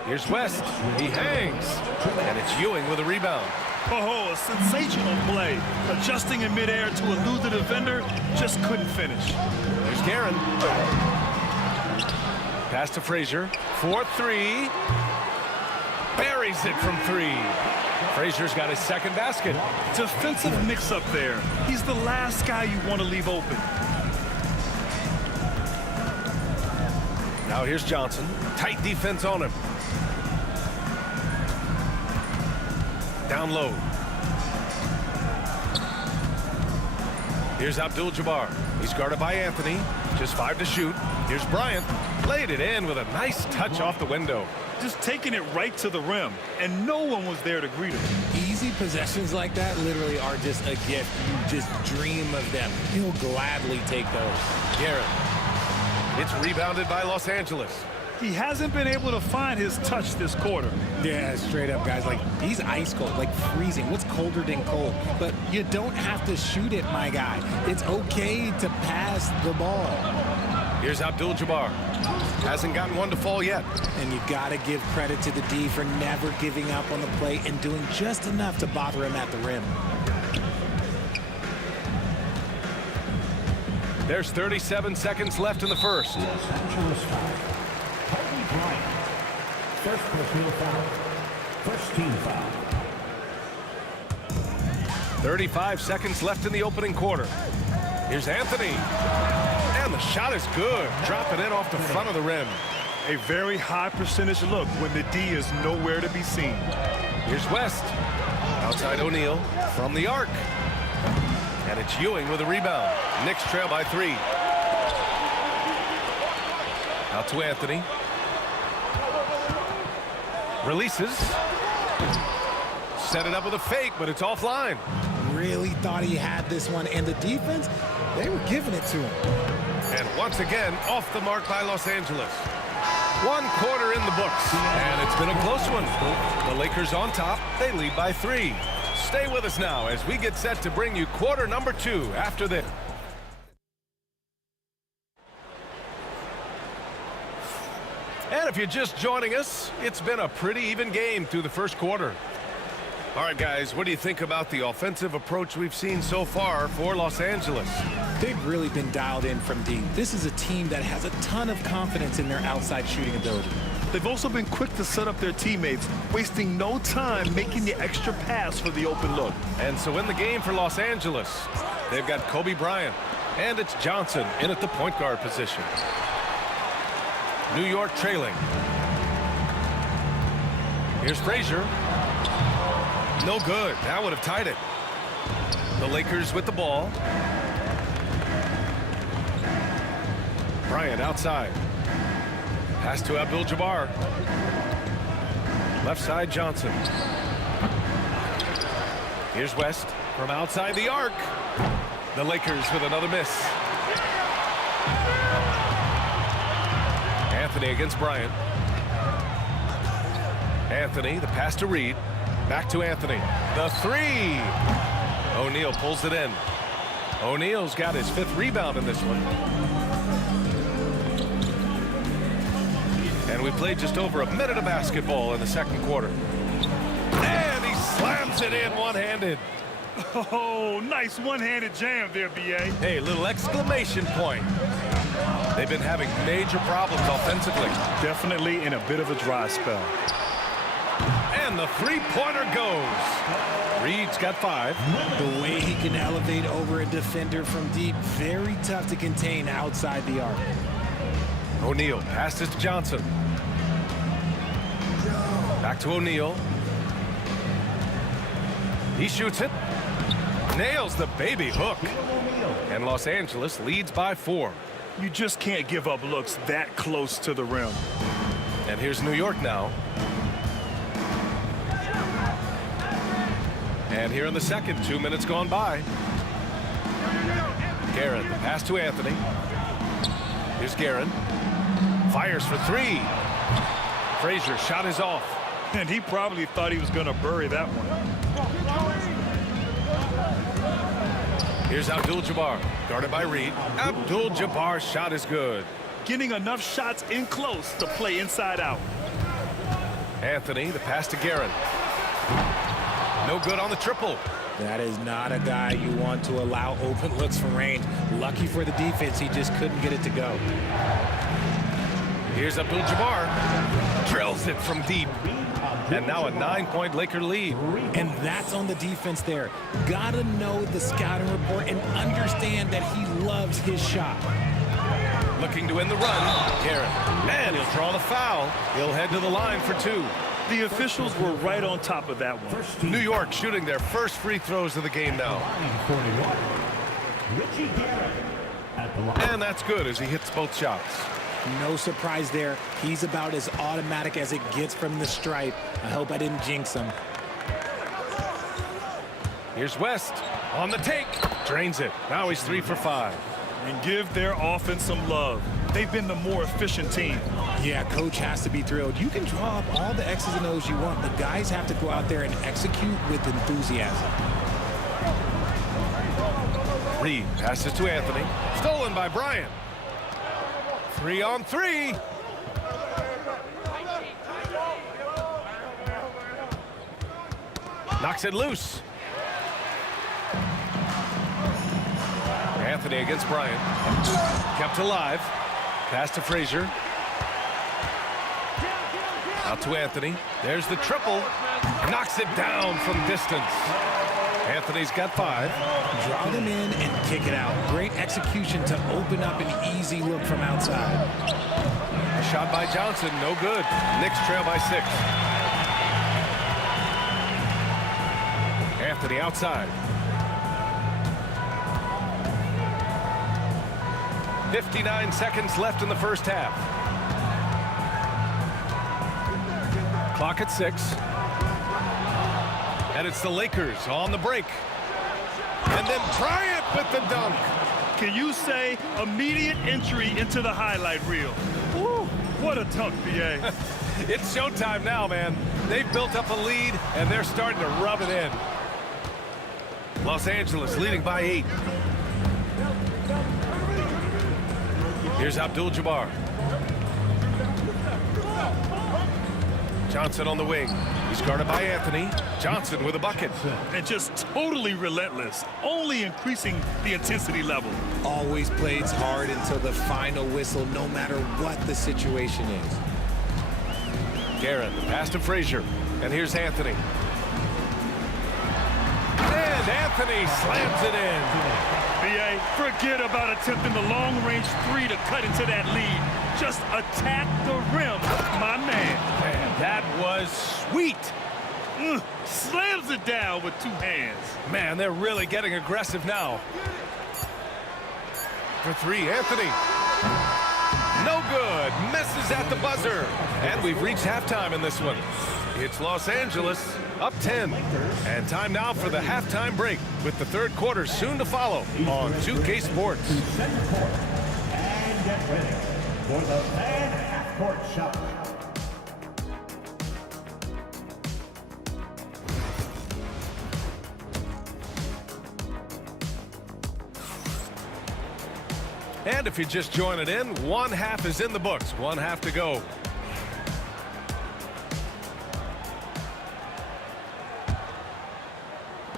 Here's West. He hangs. And it's Ewing with a rebound. Oh, a sensational play. Adjusting in midair to elude the defender, just couldn't finish. There's Guerin. Pass to Frazier. 4-3. Buries it from 3. Frazier's got his second basket. Defensive mix-up there. He's the last guy you want to leave open. Now here's Johnson. Tight defense on him. Down low. Here's Abdul-Jabbar. He's guarded by Anthony. Just 5 to shoot. Here's Bryant. Laid it in with a nice touch off the window. Just taking it right to the rim, and no one was there to greet him. Easy possessions like that literally are just a gift. You just dream of them. He'll gladly take those. Garrett. It's rebounded by Los Angeles. He hasn't been able to find his touch this quarter. Yeah, straight up, guys. Like, he's ice cold, like freezing. What's colder than cold? But you don't have to shoot it, my guy. It's okay to pass the ball. Here's Abdul-Jabbar. Hasn't gotten one to fall yet. And you got to give credit to the D for never giving up on the play and doing just enough to bother him at the rim. There's 37 seconds left in the first. First personal foul. First team foul. 35 seconds left in the opening quarter. Here's Anthony. And the shot is good. Dropping in off the front of the rim. A very high percentage look when the D is nowhere to be seen. Here's West. Outside O'Neal from the arc. And it's Ewing with a rebound. Knicks trail by 3. Out to Anthony. Releases. Set it up with a fake, but it's offline. Really thought he had this one, and the defense, they were giving it to him. And once again, off the mark by Los Angeles. 1 quarter in the books, and it's been a close one. The Lakers on top. They lead by 3. Stay with us now as we get set to bring you quarter number 2 after this. And if you're just joining us, it's been a pretty even game through the first quarter. All right, guys, what do you think about the offensive approach we've seen so far for Los Angeles? They've really been dialed in from deep. This is a team that has a ton of confidence in their outside shooting ability. They've also been quick to set up their teammates, wasting no time making the extra pass for the open look. And so in the game for Los Angeles, they've got Kobe Bryant, and it's Johnson in at the point guard position. New York trailing. Here's Frazier. No good. That would have tied it. The Lakers with the ball. Bryant outside. Pass to Abdul-Jabbar. Left side, Johnson. Here's West from outside the arc. The Lakers with another miss. Anthony against Bryant. Anthony, the pass to Reed. Back to Anthony. The 3. O'Neal pulls it in. O'Neal's got his 5th rebound in this one. And we played just over a minute of basketball in the second quarter. And he slams it in one-handed. Oh, nice one-handed jam there, B.A. Hey, little exclamation point. They've been having major problems offensively. Definitely in a bit of a dry spell. And the three-pointer goes. Reed's got 5. The way he can elevate over a defender from deep, very tough to contain outside the arc. O'Neal passes to Johnson. Back to O'Neal. He shoots it. Nails the baby hook. And Los Angeles leads by 4. You just can't give up looks that close to the rim. And here's New York now. And here in the second, 2 minutes gone by. Guerin, the pass to Anthony. Here's Guerin. Fires for 3. Frazier shot is off. And he probably thought he was going to bury that one. Here's Abdul-Jabbar, guarded by Reed. Abdul-Jabbar's shot is good. Getting enough shots in close to play inside out. Anthony, the pass to Guerin. No good on the triple. That is not a guy you want to allow open looks from range. Lucky for the defense, he just couldn't get it to go. Here's Abdul-Jabbar. Drills it from deep. And now a 9-point Laker lead. And that's on the defense there. Gotta know the scouting report and understand that he loves his shot. Looking to win the run. Guerin. And he'll draw the foul. He'll head to the line for 2. The officials were right on top of that one. New York shooting their first free throws of the game now. And that's good as he hits both shots. No surprise there. He's about as automatic as it gets from the stripe. I hope I didn't jinx him. Here's West on the take. Drains it. Now he's 3 for 5. And give their offense some love. They've been the more efficient team. Yeah, coach has to be thrilled. You can draw up all the X's and O's you want, but guys have to go out there and execute with enthusiasm. Reed passes to Anthony. Stolen by Bryant. 3 on 3. Knocks it loose. Anthony against Bryant. Kept alive. Pass to Frazier. Out to Anthony. There's the triple. Knocks it down from distance. Anthony's got 5. Draw them in and kick it out. Great execution to open up an easy look from outside. A shot by Johnson, no good. Knicks trail by 6. Anthony outside. 59 seconds left in the first half. Clock at 6. And it's the Lakers on the break. And then Bryant with the dunk. Can you say immediate entry into the highlight reel? Woo, what a dunk, BA. It's showtime now, man. They've built up a lead, and they're starting to rub it in. Los Angeles leading by 8. Here's Abdul-Jabbar. Johnson on the wing. He's guarded by Anthony. Johnson with a bucket. And just totally relentless, only increasing the intensity level. Always plays hard until the final whistle, no matter what the situation is. Garrett, the pass to Frazier. And here's Anthony. And Anthony slams it in. BA, forget about attempting the long-range 3 to cut into that lead. Just attack the rim, my man. Man, that was sweet. Slams it down with 2 hands. Man, they're really getting aggressive now. For 3, Anthony. No good. Misses at the buzzer. And we've reached halftime in this one. It's Los Angeles up 10. And time now for the halftime break with the third quarter soon to follow on 2K Sports. And get ready for the fan half-court shot. And if you just join it in, one half is in the books. One half to go.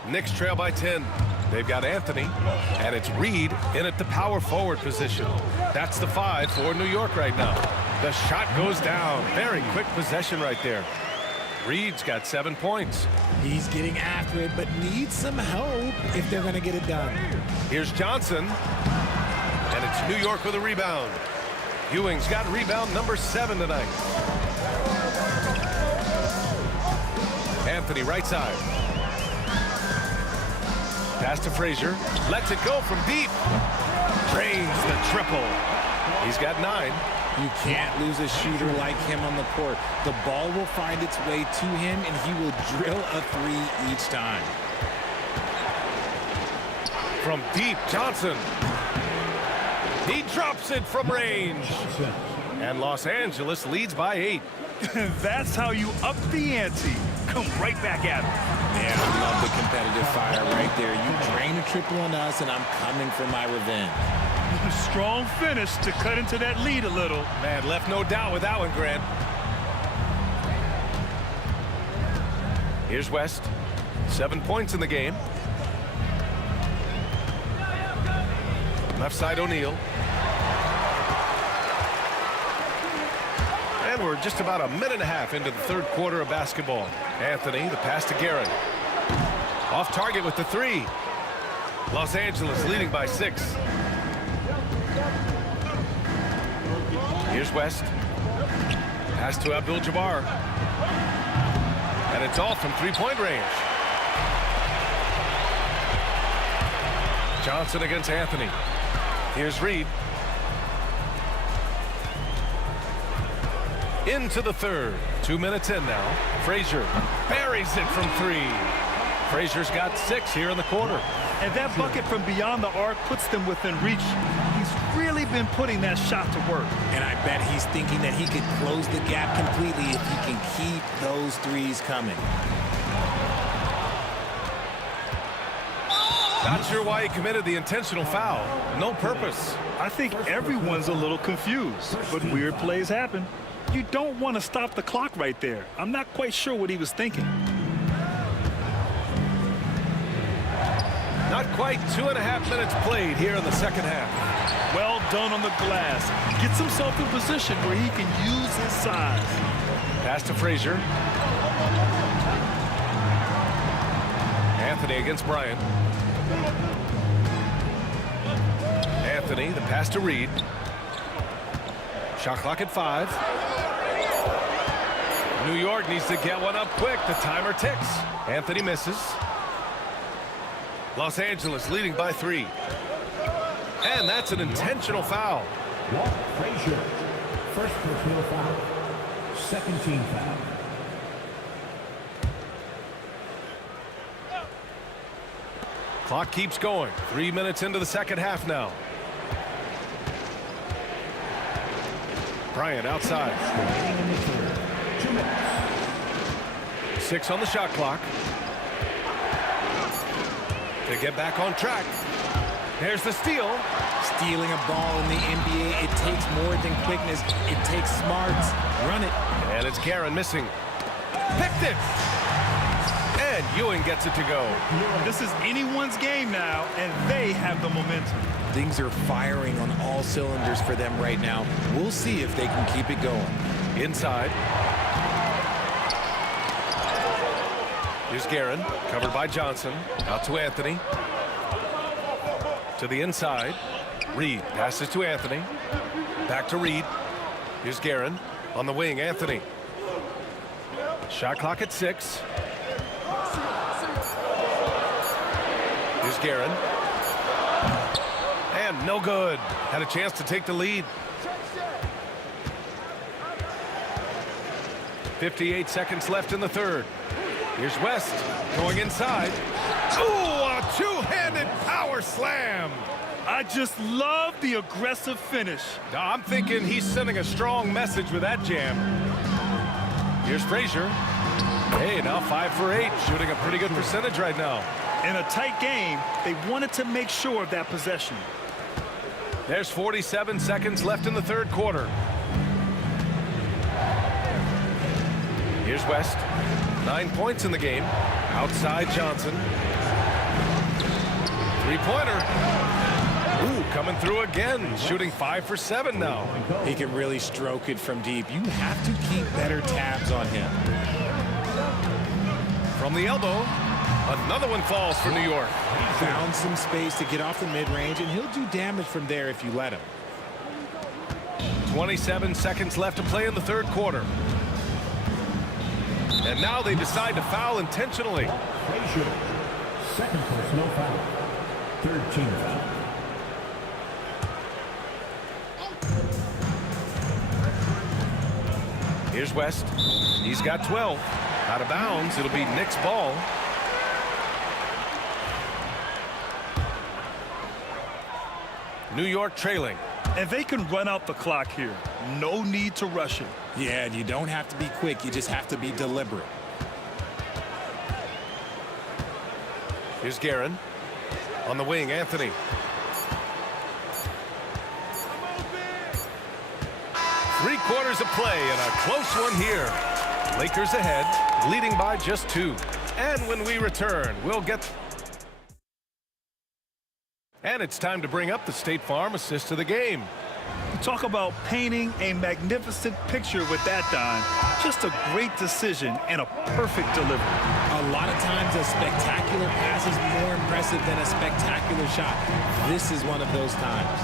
Knicks trail by 10. They've got Anthony, and it's Reed in at the power forward position. That's the 5 for New York right now. The shot goes down. Very quick possession right there. Reed's got 7 points. He's getting after it, but needs some help if they're going to get it done. Here's Johnson, and it's New York with a rebound. Ewing's got rebound number 7 tonight. Anthony right side. Pass to Frazier. Lets it go from deep. Drains the triple. He's got 9. You can't lose a shooter like him on the court. The ball will find its way to him, and he will drill a 3 each time. From deep, Johnson. He drops it from range. And Los Angeles leads by 8. That's how you up the ante. Come right back at him. Man, I love the competitive fire right there. You drain a triple on us, and I'm coming for my revenge. Strong finish to cut into that lead a little. Man, left no doubt with that one, Grant. Here's West. 7 points in the game. Left side, O'Neal. And we're just about a minute and a half into the third quarter of basketball. Anthony, the pass to Garrett. Off target with the 3. Los Angeles leading by 6. Here's West. Pass to Abdul-Jabbar. And it's all from 3-point range. Johnson against Anthony. Here's Reed. Into the third. 2 minutes in now. Frazier buries it from 3. Frazier's got 6 here in the quarter. And that bucket from beyond the arc puts them within reach. He's really been putting that shot to work. And I bet he's thinking that he could close the gap completely if he can keep those 3s coming. Not sure why he committed the intentional foul. No purpose. I think everyone's a little confused, but weird plays happen. You don't want to stop the clock right there. I'm not quite sure what he was thinking. Not quite 2.5 minutes played here in the second half. Well done on the glass. Gets himself in position where he can use his size. Pass to Frazier. Anthony against Bryant. Anthony, the pass to Reed. Shot clock at 5. New York needs to get one up quick. The timer ticks. Anthony misses. Los Angeles leading by 3. And that's an intentional foul. Walt Frazier, first personal foul, second team foul. Clock keeps going. 3 minutes into the second half now. Bryant outside. 6 on the shot clock. To get back on track. There's the steal. Stealing a ball in the NBA, it takes more than quickness. It takes smarts. Run it. And it's Guerin missing. Picked it. And Ewing gets it to go. This is anyone's game now, and they have the momentum. Things are firing on all cylinders for them right now. We'll see if they can keep it going. Inside. Here's Guerin, covered by Johnson. Out to Anthony. To the inside. Reed passes to Anthony. Back to Reed. Here's Guerin. On the wing, Anthony. Shot clock at 6. Here's Guerin. And no good. Had a chance to take the lead. 58 seconds left in the third. Here's West going inside. Ooh, a two-handed power slam. I just love the aggressive finish. I'm thinking he's sending a strong message with that jam. Here's Frazier. Hey, now 5 for 8, shooting a pretty good percentage right now. In a tight game, they wanted to make sure of that possession. There's 47 seconds left in the third quarter. Here's West. 9 points in the game. Outside Johnson. Three-pointer. Ooh, coming through again. Shooting 5 for 7 now. He can really stroke it from deep. You have to keep better tabs on him. From the elbow. Another one falls for New York. Found some space to get off the mid-range, and he'll do damage from there if you let him. 27 seconds left to play in the third quarter. And now they decide to foul intentionally. Second personal foul. Third team foul. Here's West. He's got 12. Out of bounds. It'll be Knicks ball. New York trailing. And they can run out the clock here. No need to rush it. Yeah, and you don't have to be quick. You just have to be deliberate. Here's Guerin. On the wing, Anthony. Three-quarters of play and a close one here. Lakers ahead, leading by just 2. And when we return, we'll get... And it's time to bring up the State Farm assist of the game. Talk about painting a magnificent picture with that, Don. Just a great decision and a perfect delivery. A lot of times a spectacular pass is more impressive than a spectacular shot. This is one of those times.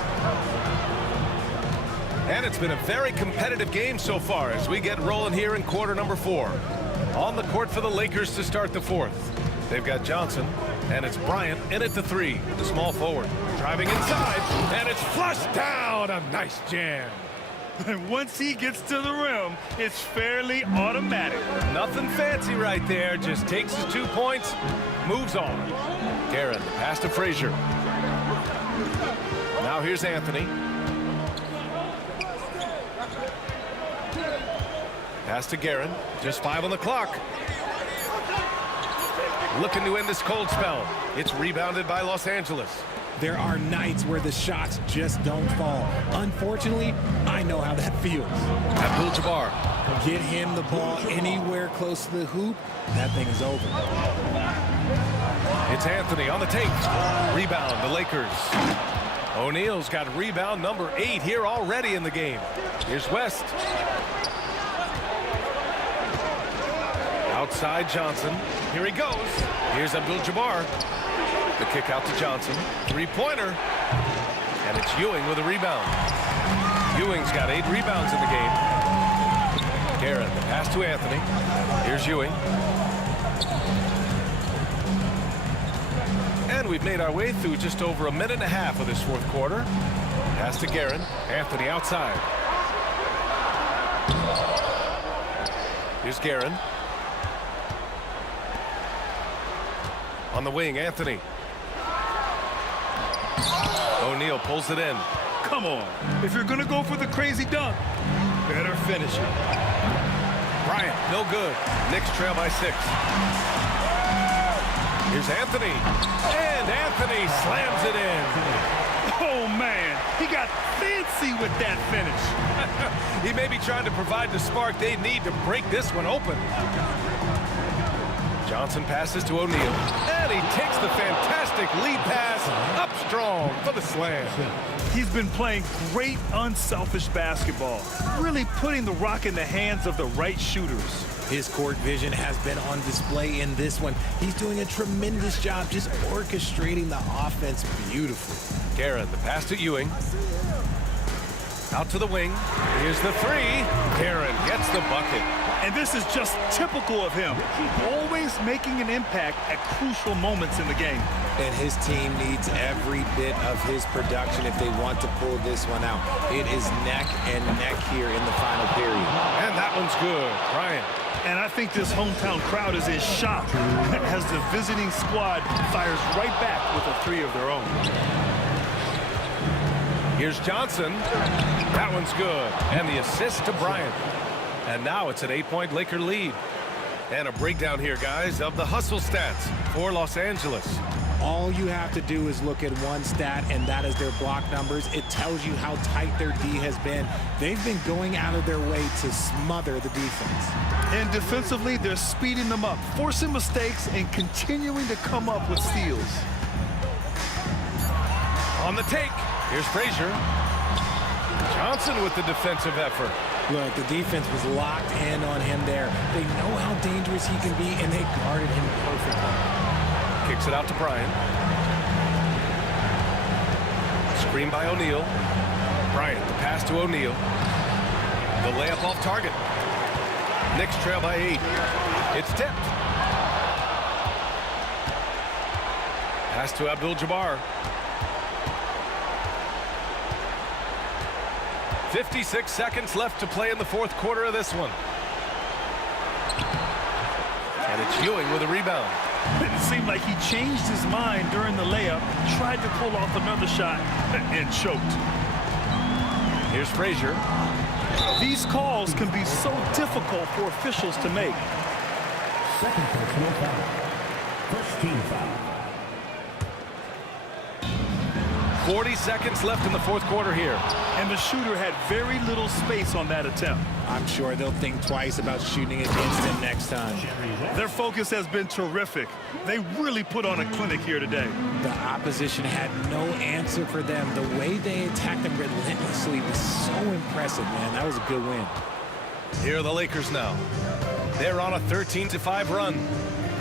And it's been a very competitive game so far as we get rolling here in quarter number 4. On the court for the Lakers to start the fourth. They've got Johnson, and it's Bryant in at the 3, the small forward. Driving inside, and it's flushed down. A nice jam. And once he gets to the rim, it's fairly automatic. Nothing fancy right there. Just takes his 2 points, moves on. Guerin, pass to Frazier. Now here's Anthony. Pass to Guerin. Just 5 on the clock. Looking to end this cold spell. It's rebounded by Los Angeles. There are nights where the shots just don't fall. Unfortunately, I know how that feels. Abdul-Jabbar. Get him the ball anywhere close to the hoop, that thing is over. It's Anthony on the take. Rebound, the Lakers. O'Neal's got rebound number 8 here already in the game. Here's West. Outside Johnson. Here he goes. Here's Abdul-Jabbar. The kick out to Johnson. Three-pointer. And it's Ewing with a rebound. Ewing's got 8 rebounds in the game. Guerin, the pass to Anthony. Here's Ewing. And we've made our way through just over a minute and a half of this fourth quarter. Pass to Guerin. Anthony outside. Here's Guerin. On the wing, Anthony. O'Neal pulls it in. Come on. If you're going to go for the crazy dunk, better finish it. Bryant, no good. Knicks trail by 6. Here's Anthony. And Anthony slams it in. Oh, man. He got fancy with that finish. He may be trying to provide the spark they need to break this one open. Johnson passes to O'Neal. And he takes the fantastic lead pass up strong for the slam. He's been playing great, unselfish basketball, really putting the rock in the hands of the right shooters. His court vision has been on display in this one. He's doing a tremendous job just orchestrating the offense beautifully. Guerin, the pass to Ewing. Out to the wing. Here's the 3. Guerin gets the bucket. And this is just typical of him, always making an impact at crucial moments in the game. And his team needs every bit of his production if they want to pull this one out. It is neck and neck here in the final period. And that one's good. Bryant. And I think this hometown crowd is in shock as the visiting squad fires right back with a 3 of their own. Here's Johnson. That one's good. And the assist to Bryant. And now it's an 8-point Laker lead. And a breakdown here, guys, of the hustle stats for Los Angeles. All you have to do is look at one stat, and that is their block numbers. It tells you how tight their D has been. They've been going out of their way to smother the defense. And defensively, they're speeding them up, forcing mistakes, and continuing to come up with steals. On the take, here's Frazier. Johnson with the defensive effort. Look, the defense was locked in on him there. They know how dangerous he can be, and they guarded him perfectly. Kicks it out to Bryant. Screen by O'Neal. Bryant, the pass to O'Neal. The layup off target. Knicks trail by 8. It's tipped. Pass to Abdul-Jabbar. 56 seconds left to play in the fourth quarter of this one. And it's Ewing with a rebound. It seemed like he changed his mind during the layup, tried to pull off another shot, and choked. Here's Frazier. These calls can be so difficult for officials to make. Second personal foul. First team foul. 40 seconds left in the fourth quarter here. And the shooter had very little space on that attempt. I'm sure they'll think twice about shooting against him next time. Their focus has been terrific. They really put on a clinic here today. The opposition had no answer for them. The way they attacked them relentlessly was so impressive, man. That was a good win. Here are the Lakers now. They're on a 13-5 run.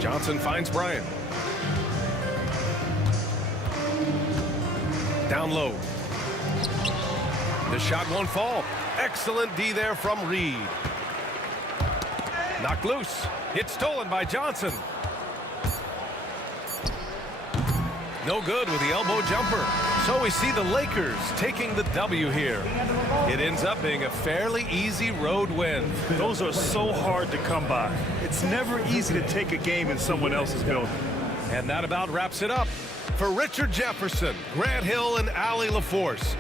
Johnson finds Bryant. Down low. The shot won't fall. Excellent D there from Reed. Knocked loose. It's stolen by Johnson. No good with the elbow jumper. So we see the Lakers taking the W here. It ends up being a fairly easy road win. Those are so hard to come by. It's never easy to take a game in someone else's building. And that about wraps it up. For Richard Jefferson, Grant Hill, and Allie LaForce.